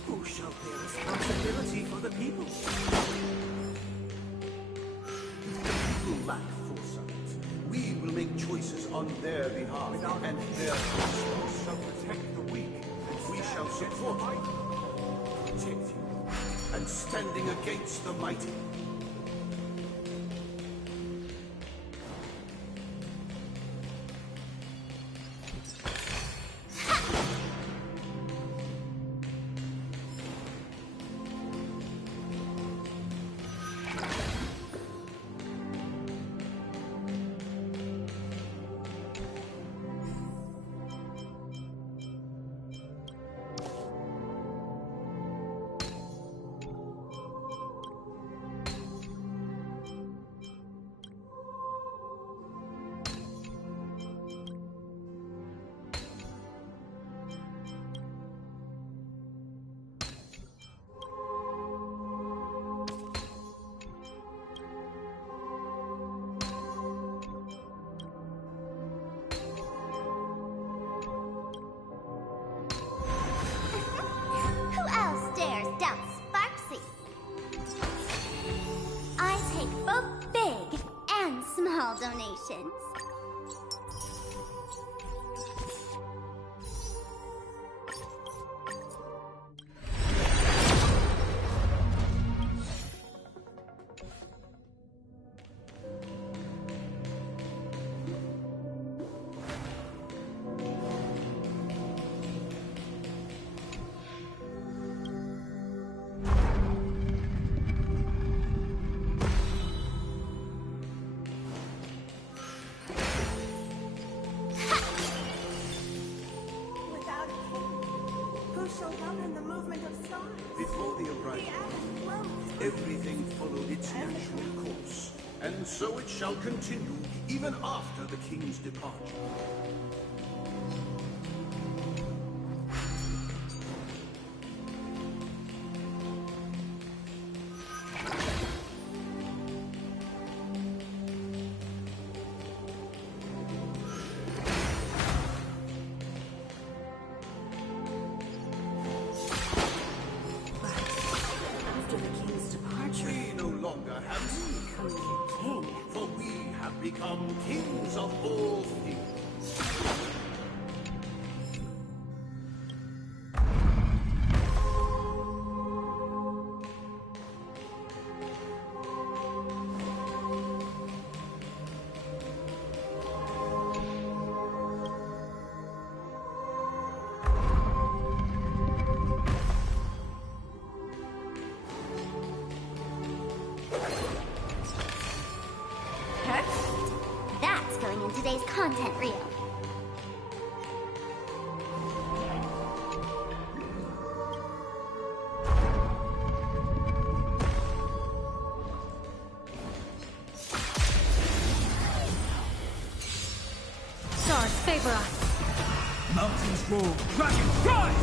Who shall bear responsibility for the people? Who lack foresight. We will make choices on their behalf, and their choices shall protect the weak. We shall support you, protect you, and standing against the mighty. everything followed its natural course. And so it shall continue, even after the king's departure. Become kings of all things. That's going in today's content reel. Stars favor us. Mountains roll, dragons rise!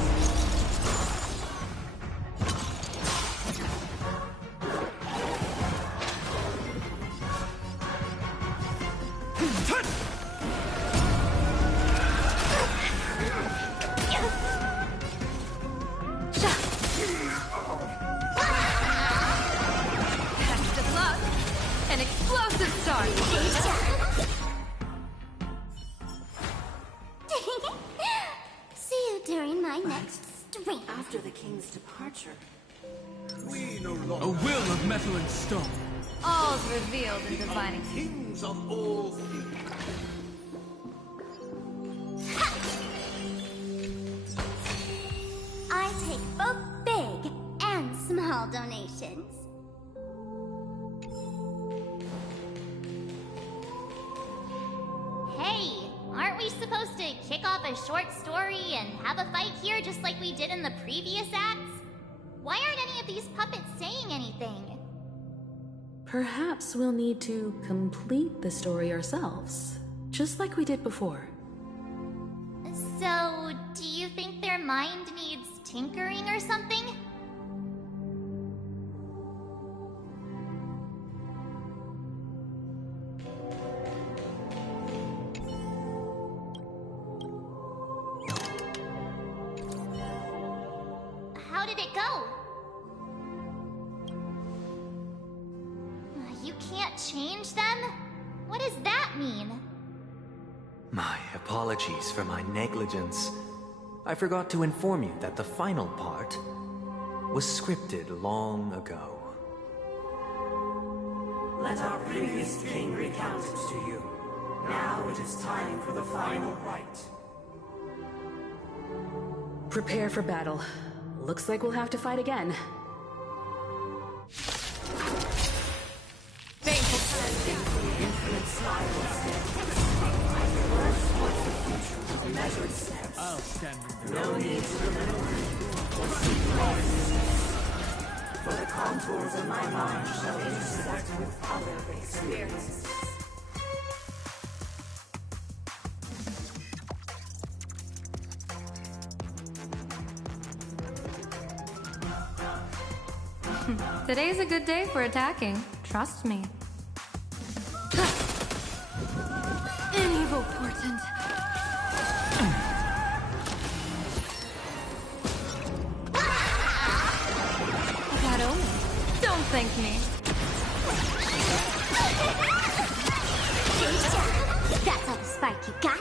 Test of luck. An explosive start. See you during my next stream. After the king's departure. We no A longer will of metal and stone. All's revealed in divining. kings of all things. I take both big and small donations. Hey, aren't we supposed to kick off a short story and have a fight here just like we did in the previous acts? Why aren't any of these puppets saying anything? Perhaps we'll need to complete the story ourselves, just like we did before. So, do you think their mind needs tinkering or something? How did it go? You can't change them? What does that mean? My apologies for my negligence. I forgot to inform you that the final part was scripted long ago. Let our previous king recount it to you. Now it is time for the final rite. Prepare for battle. Looks like we'll have to fight again. I'll stand in there. No need to remember or seek for the contours of my mind shall intersect with other experiences. Today's a good day for attacking. Trust me. An evil portent. That omen. Don't thank me. That's all the spark you got?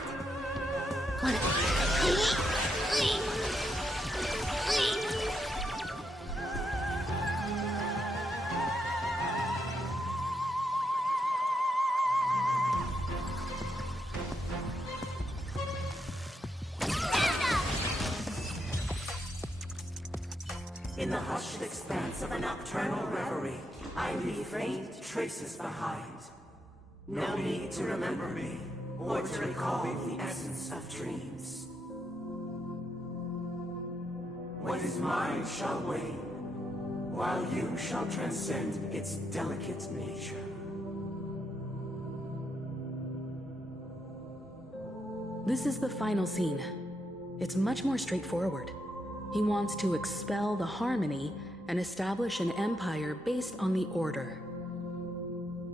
In the hushed expanse of a nocturnal reverie, I leave faint traces behind. No need to remember me, or to recall the essence of dreams. What is mine shall wane, while you shall transcend its delicate nature. This is the final scene. It's much more straightforward. He wants to expel the Harmony and establish an empire based on the Order.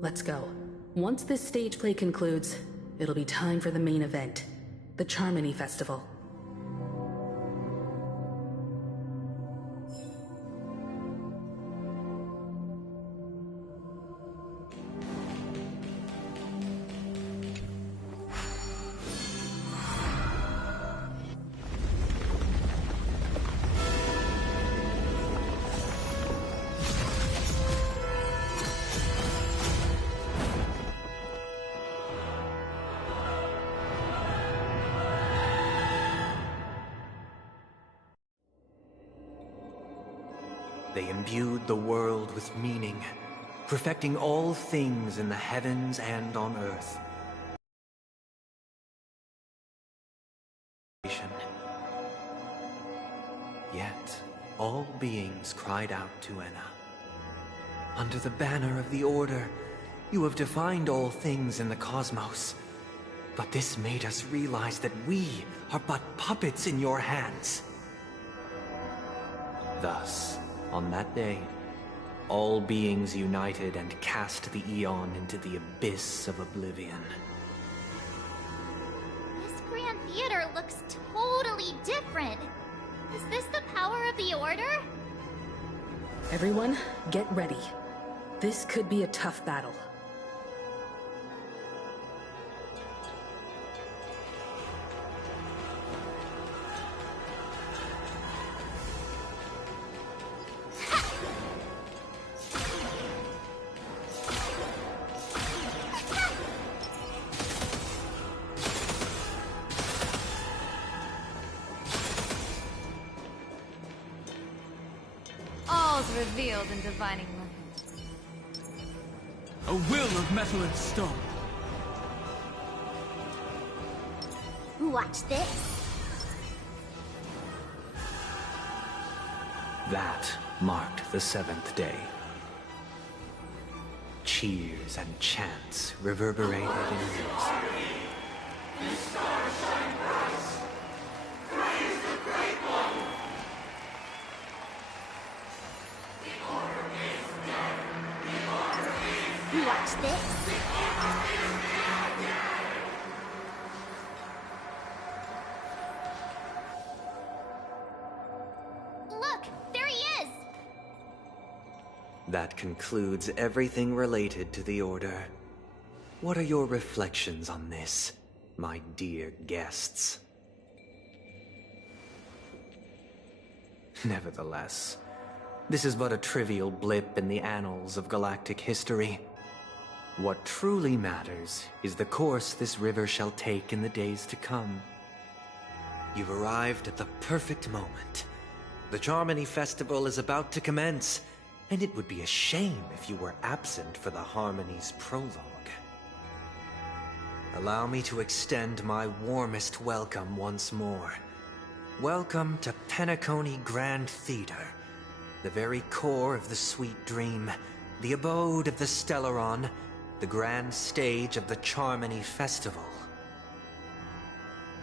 Let's go. Once this stage play concludes, it'll be time for the main event, the Charmony Festival. They imbued the world with meaning, perfecting all things in the heavens and on earth. Yet, all beings cried out to Enna. Under the banner of the Order, you have defined all things in the cosmos. But this made us realize that we are but puppets in your hands. Thus, on that day, all beings united and cast the Aeon into the abyss of oblivion. This Grand Theater looks totally different. Is this the power of the Order? Everyone, get ready. This could be a tough battle. Revealed in divining moment. A will of metal and stone. Watch this. That marked the 7th day. Cheers and chants reverberated in unison. Watch this. Look, there he is! That concludes everything related to the Order. What are your reflections on this, my dear guests? Nevertheless, this is but a trivial blip in the annals of galactic history. What truly matters is the course this river shall take in the days to come. You've arrived at the perfect moment. The Charmony Festival is about to commence, and it would be a shame if you were absent for the Harmony's prologue. Allow me to extend my warmest welcome once more. Welcome to Penacony Grand Theater, the very core of the sweet dream, the abode of the Stellaron, the grand stage of the Charmony Festival.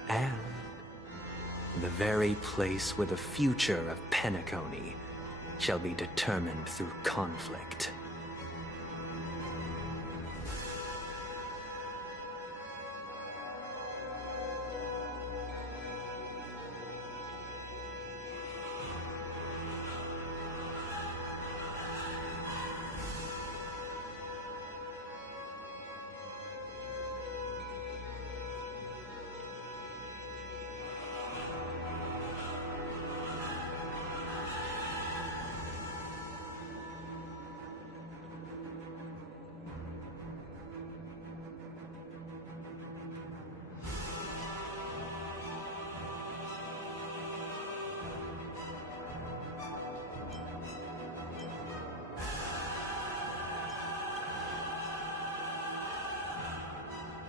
And the very place where the future of Penacony shall be determined through conflict.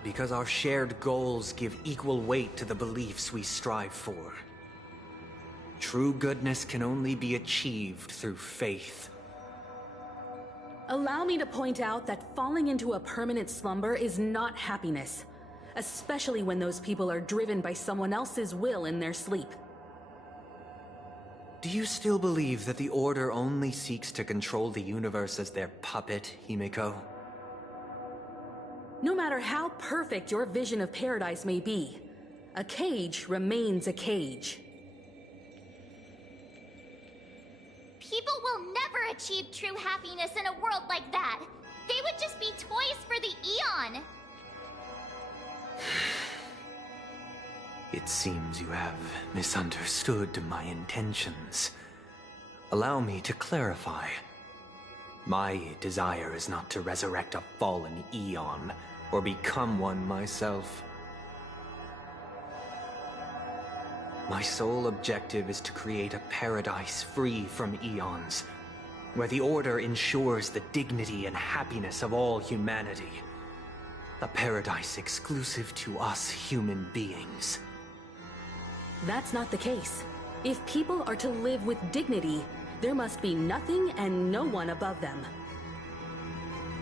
Because our shared goals give equal weight to the beliefs we strive for. True goodness can only be achieved through faith, Allow me to point out that falling into a permanent slumber is not happiness, especially when those people are driven by someone else's will in their sleep. Do you still believe that the Order only seeks to control the universe as their puppet, Himiko? No matter how perfect your vision of paradise may be, a cage remains a cage. People will never achieve true happiness in a world like that. They would just be toys for the Aeon. It seems you have misunderstood my intentions. Allow me to clarify. My desire is not to resurrect a fallen Aeon, or become one myself. My sole objective is to create a paradise free from Aeons, where the Order ensures the dignity and happiness of all humanity. A paradise exclusive to us human beings. That's not the case. If people are to live with dignity, there must be nothing and no one above them.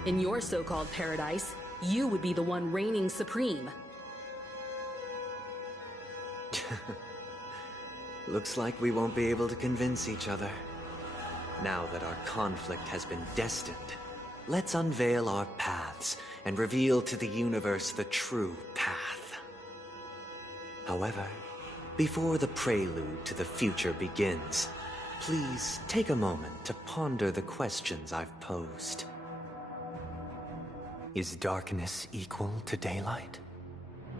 In your so-called paradise, you would be the one reigning supreme. Looks like we won't be able to convince each other. Now that our conflict has been destined, let's unveil our paths and reveal to the universe the true path. However, before the prelude to the future begins, please take a moment to ponder the questions I've posed. Is darkness equal to daylight?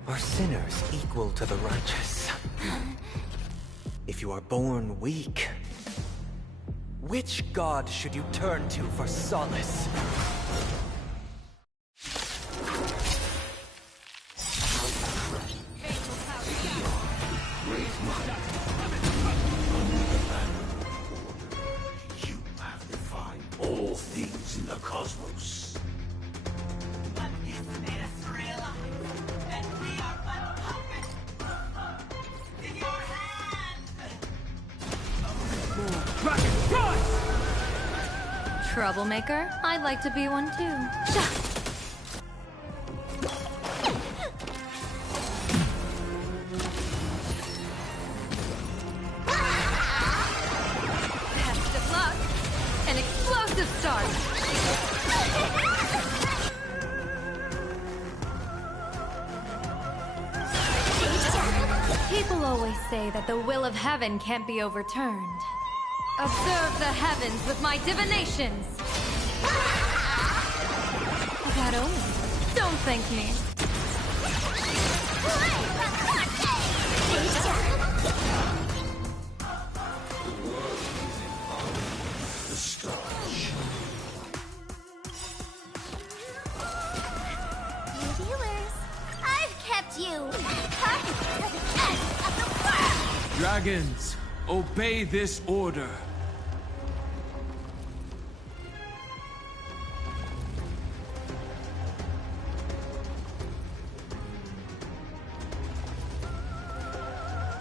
Are sinners equal to the righteous? If you are born weak, which god should you turn to for solace? You have defined all things in the cosmos. But this made us realize that we are but puppets in your hands. Dragon, run! Troublemaker? I'd like to be one too. Shut! Best of luck! An explosive start! People always say that the will of heaven can't be overturned. Observe the heavens with my divinations! That omen. Don't thank me. The stars. You viewers, I've kept you puppets to the end of the world! Dragons, obey this order.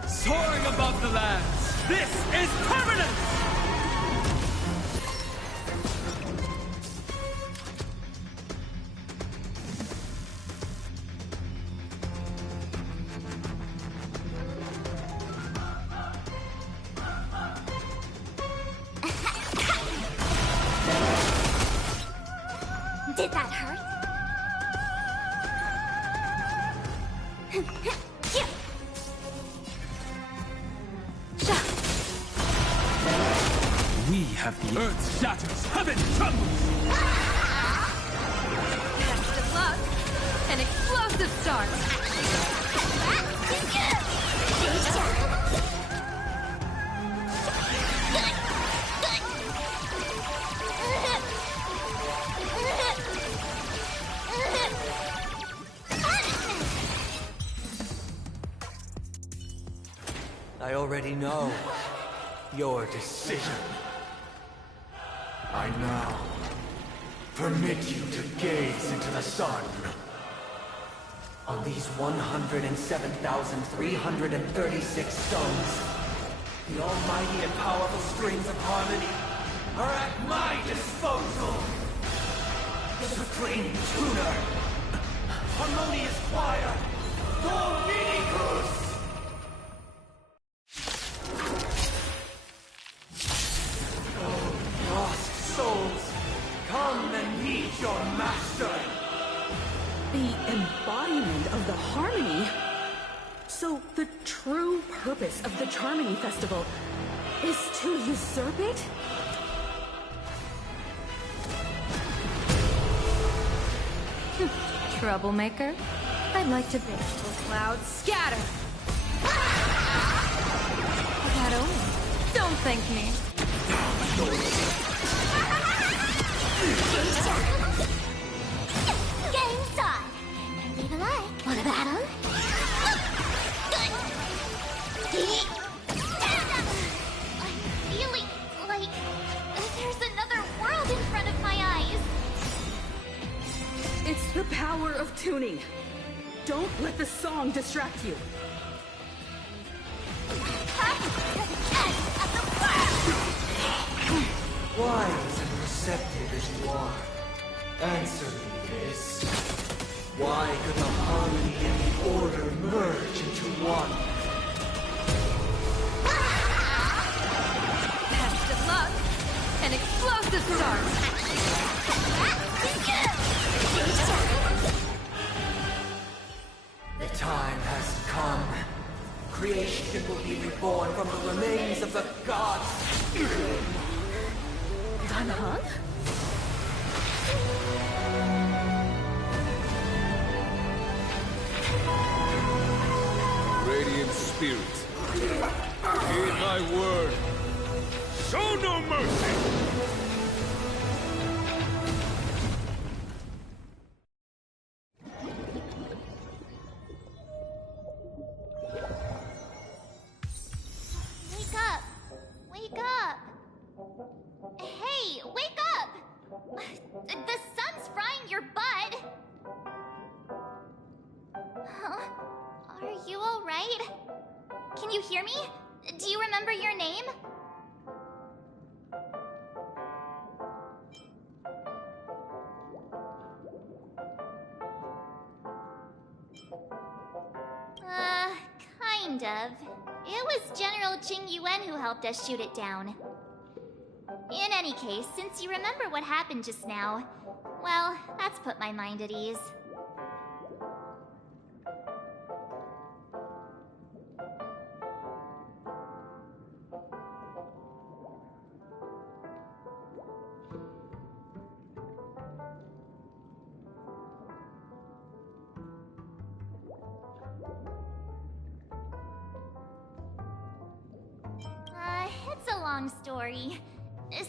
Soaring above the lands, this is permanence! Did that hurt? We have the earth shatters, heaven trembles! Best of luck! An explosive start! I already know your decision. I now permit you to gaze into the sun. On these 107,336 stones, the almighty and powerful springs of harmony are at my disposal! Reclaim Tuner! Harmonious Choir! Dominicus! Oh, lost souls! Come and meet your master! The embodiment of the harmony? So the true purpose of the Charmony Festival is to usurp it? Troublemaker? I'd like to bitch till clouds scatter! That only. Don't thank me. Game's on. Leave a like. Want a battle? I'm feeling like there's another world in front of my eyes. It's the power of tuning. Don't let the song distract you. Wise and receptive as you are, answer me this. Why could the harmony and the order merge into one? Best of luck! An explosive start! The time has come. Creation will be reborn from the remains of the gods. Dan Heng? Radiant spirits, heed my word. Show no mercy! Wake up! Wake up! Hey, wake up! The sun's frying your butt! Huh? Are you alright? Can you hear me? Do you remember your name? Kind of. It was General Qing Yuan who helped us shoot it down. In any case, since you remember what happened just now, well, that's put my mind at ease. It's a long story.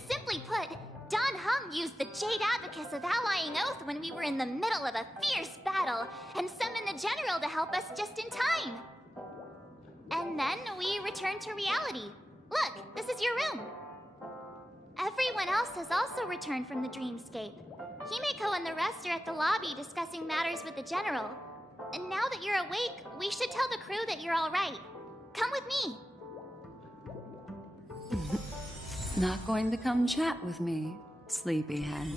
Simply put, Dan Heng used the Jade Abacus of Allying Oath when we were in the middle of a fierce battle, and summoned the General to help us just in time. And then we returned to reality. Look, this is your room. Everyone else has also returned from the dreamscape. Himeko and the rest are at the lobby discussing matters with the General. And now that you're awake, we should tell the crew that you're alright. Come with me. Not going to come chat with me, sleepyhead.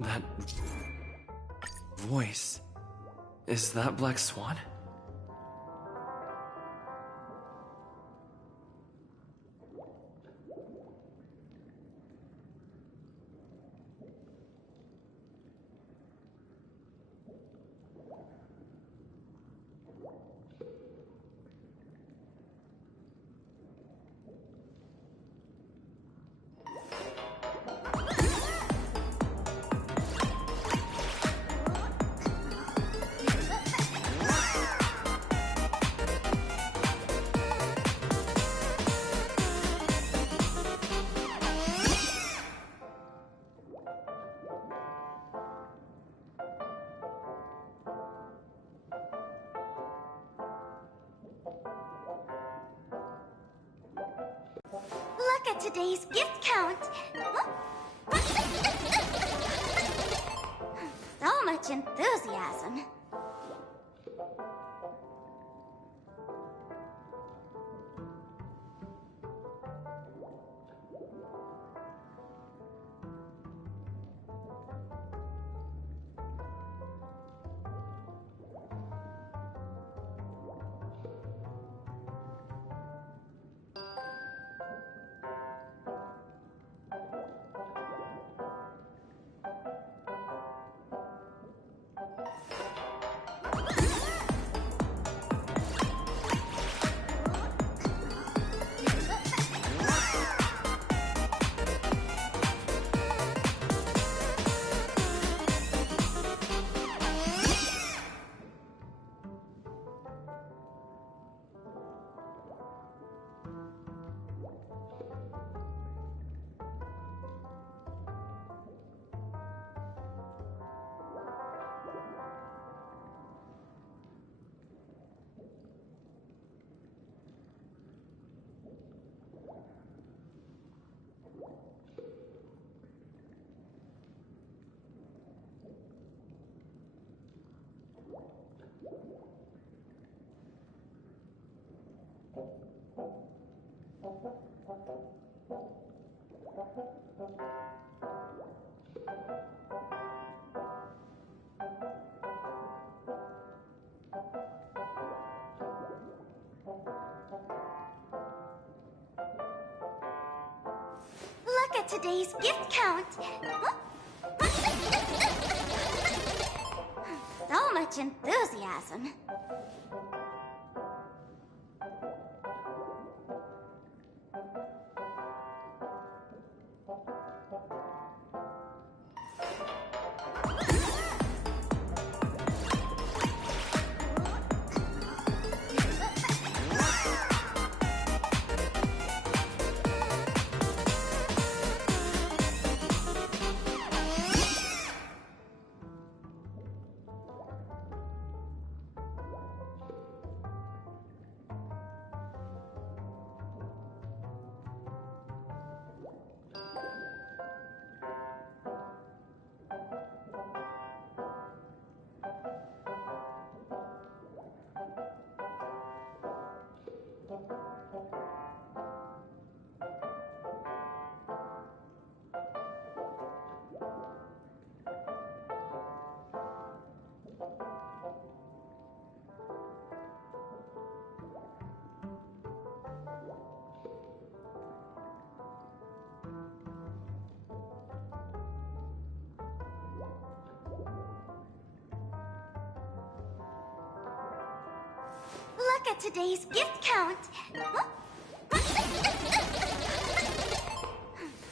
That voice. Is that Black Swan? Look at today's gift count. So much enthusiasm. Look at today's gift count. So much enthusiasm. Look at today's gift count.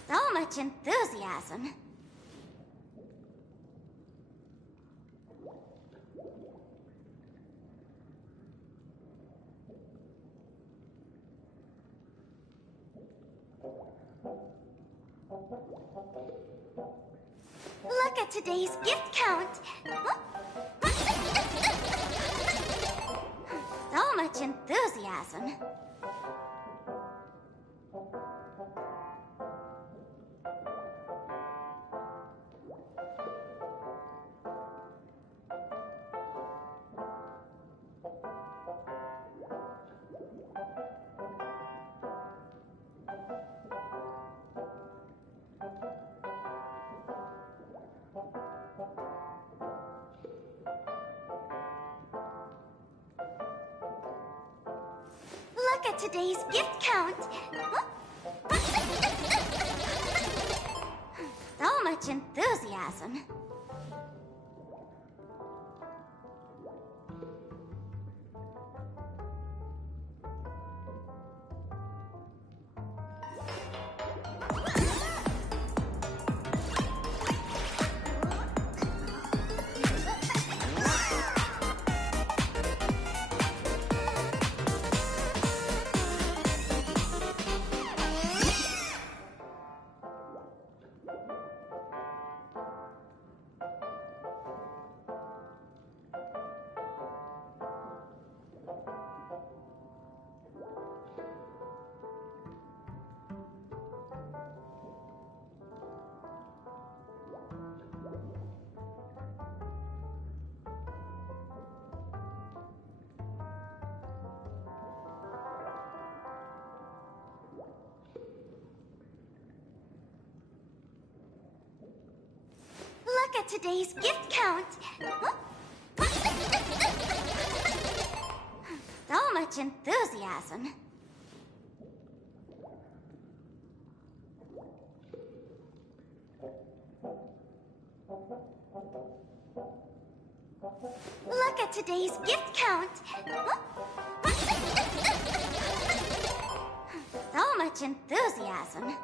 So much enthusiasm. Look at today's gift count. So much enthusiasm. Look at today's gift count. So much enthusiasm. Look at today's gift count. So much enthusiasm. Look at today's gift count. So much enthusiasm.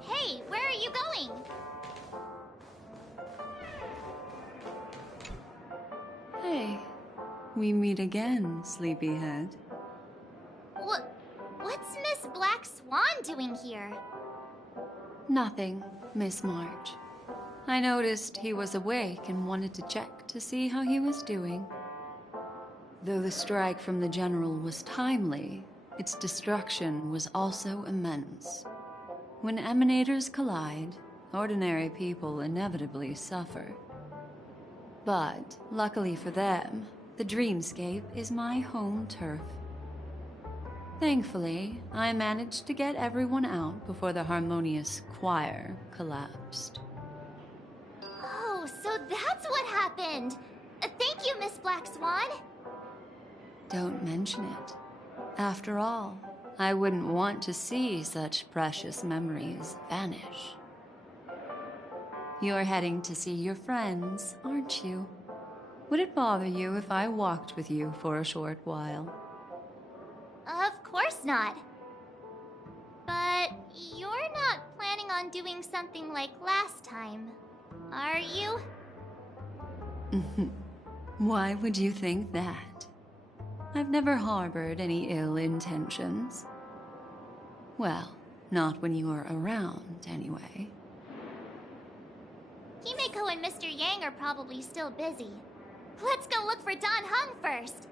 Hey, where are you going? Hey, we meet again, sleepyhead. What's Miss Black Swan doing here? Nothing, Miss March. I noticed he was awake and wanted to check to see how he was doing. Though the strike from the General was timely, its destruction was also immense. When emanators collide, ordinary people inevitably suffer. But, luckily for them, the Dreamscape is my home turf. Thankfully, I managed to get everyone out before the Harmonious Choir collapsed. Oh, so that's what happened! Thank you, Miss Black Swan! Don't mention it. After all, I wouldn't want to see such precious memories vanish. You're heading to see your friends, aren't you? Would it bother you if I walked with you for a short while? Of course not. But you're not planning on doing something like last time, are you? Why would you think that? I've never harbored any ill intentions. Well, not when you were around, anyway. Himeko and Mr. Yang are probably still busy. Let's go look for Don Hung first!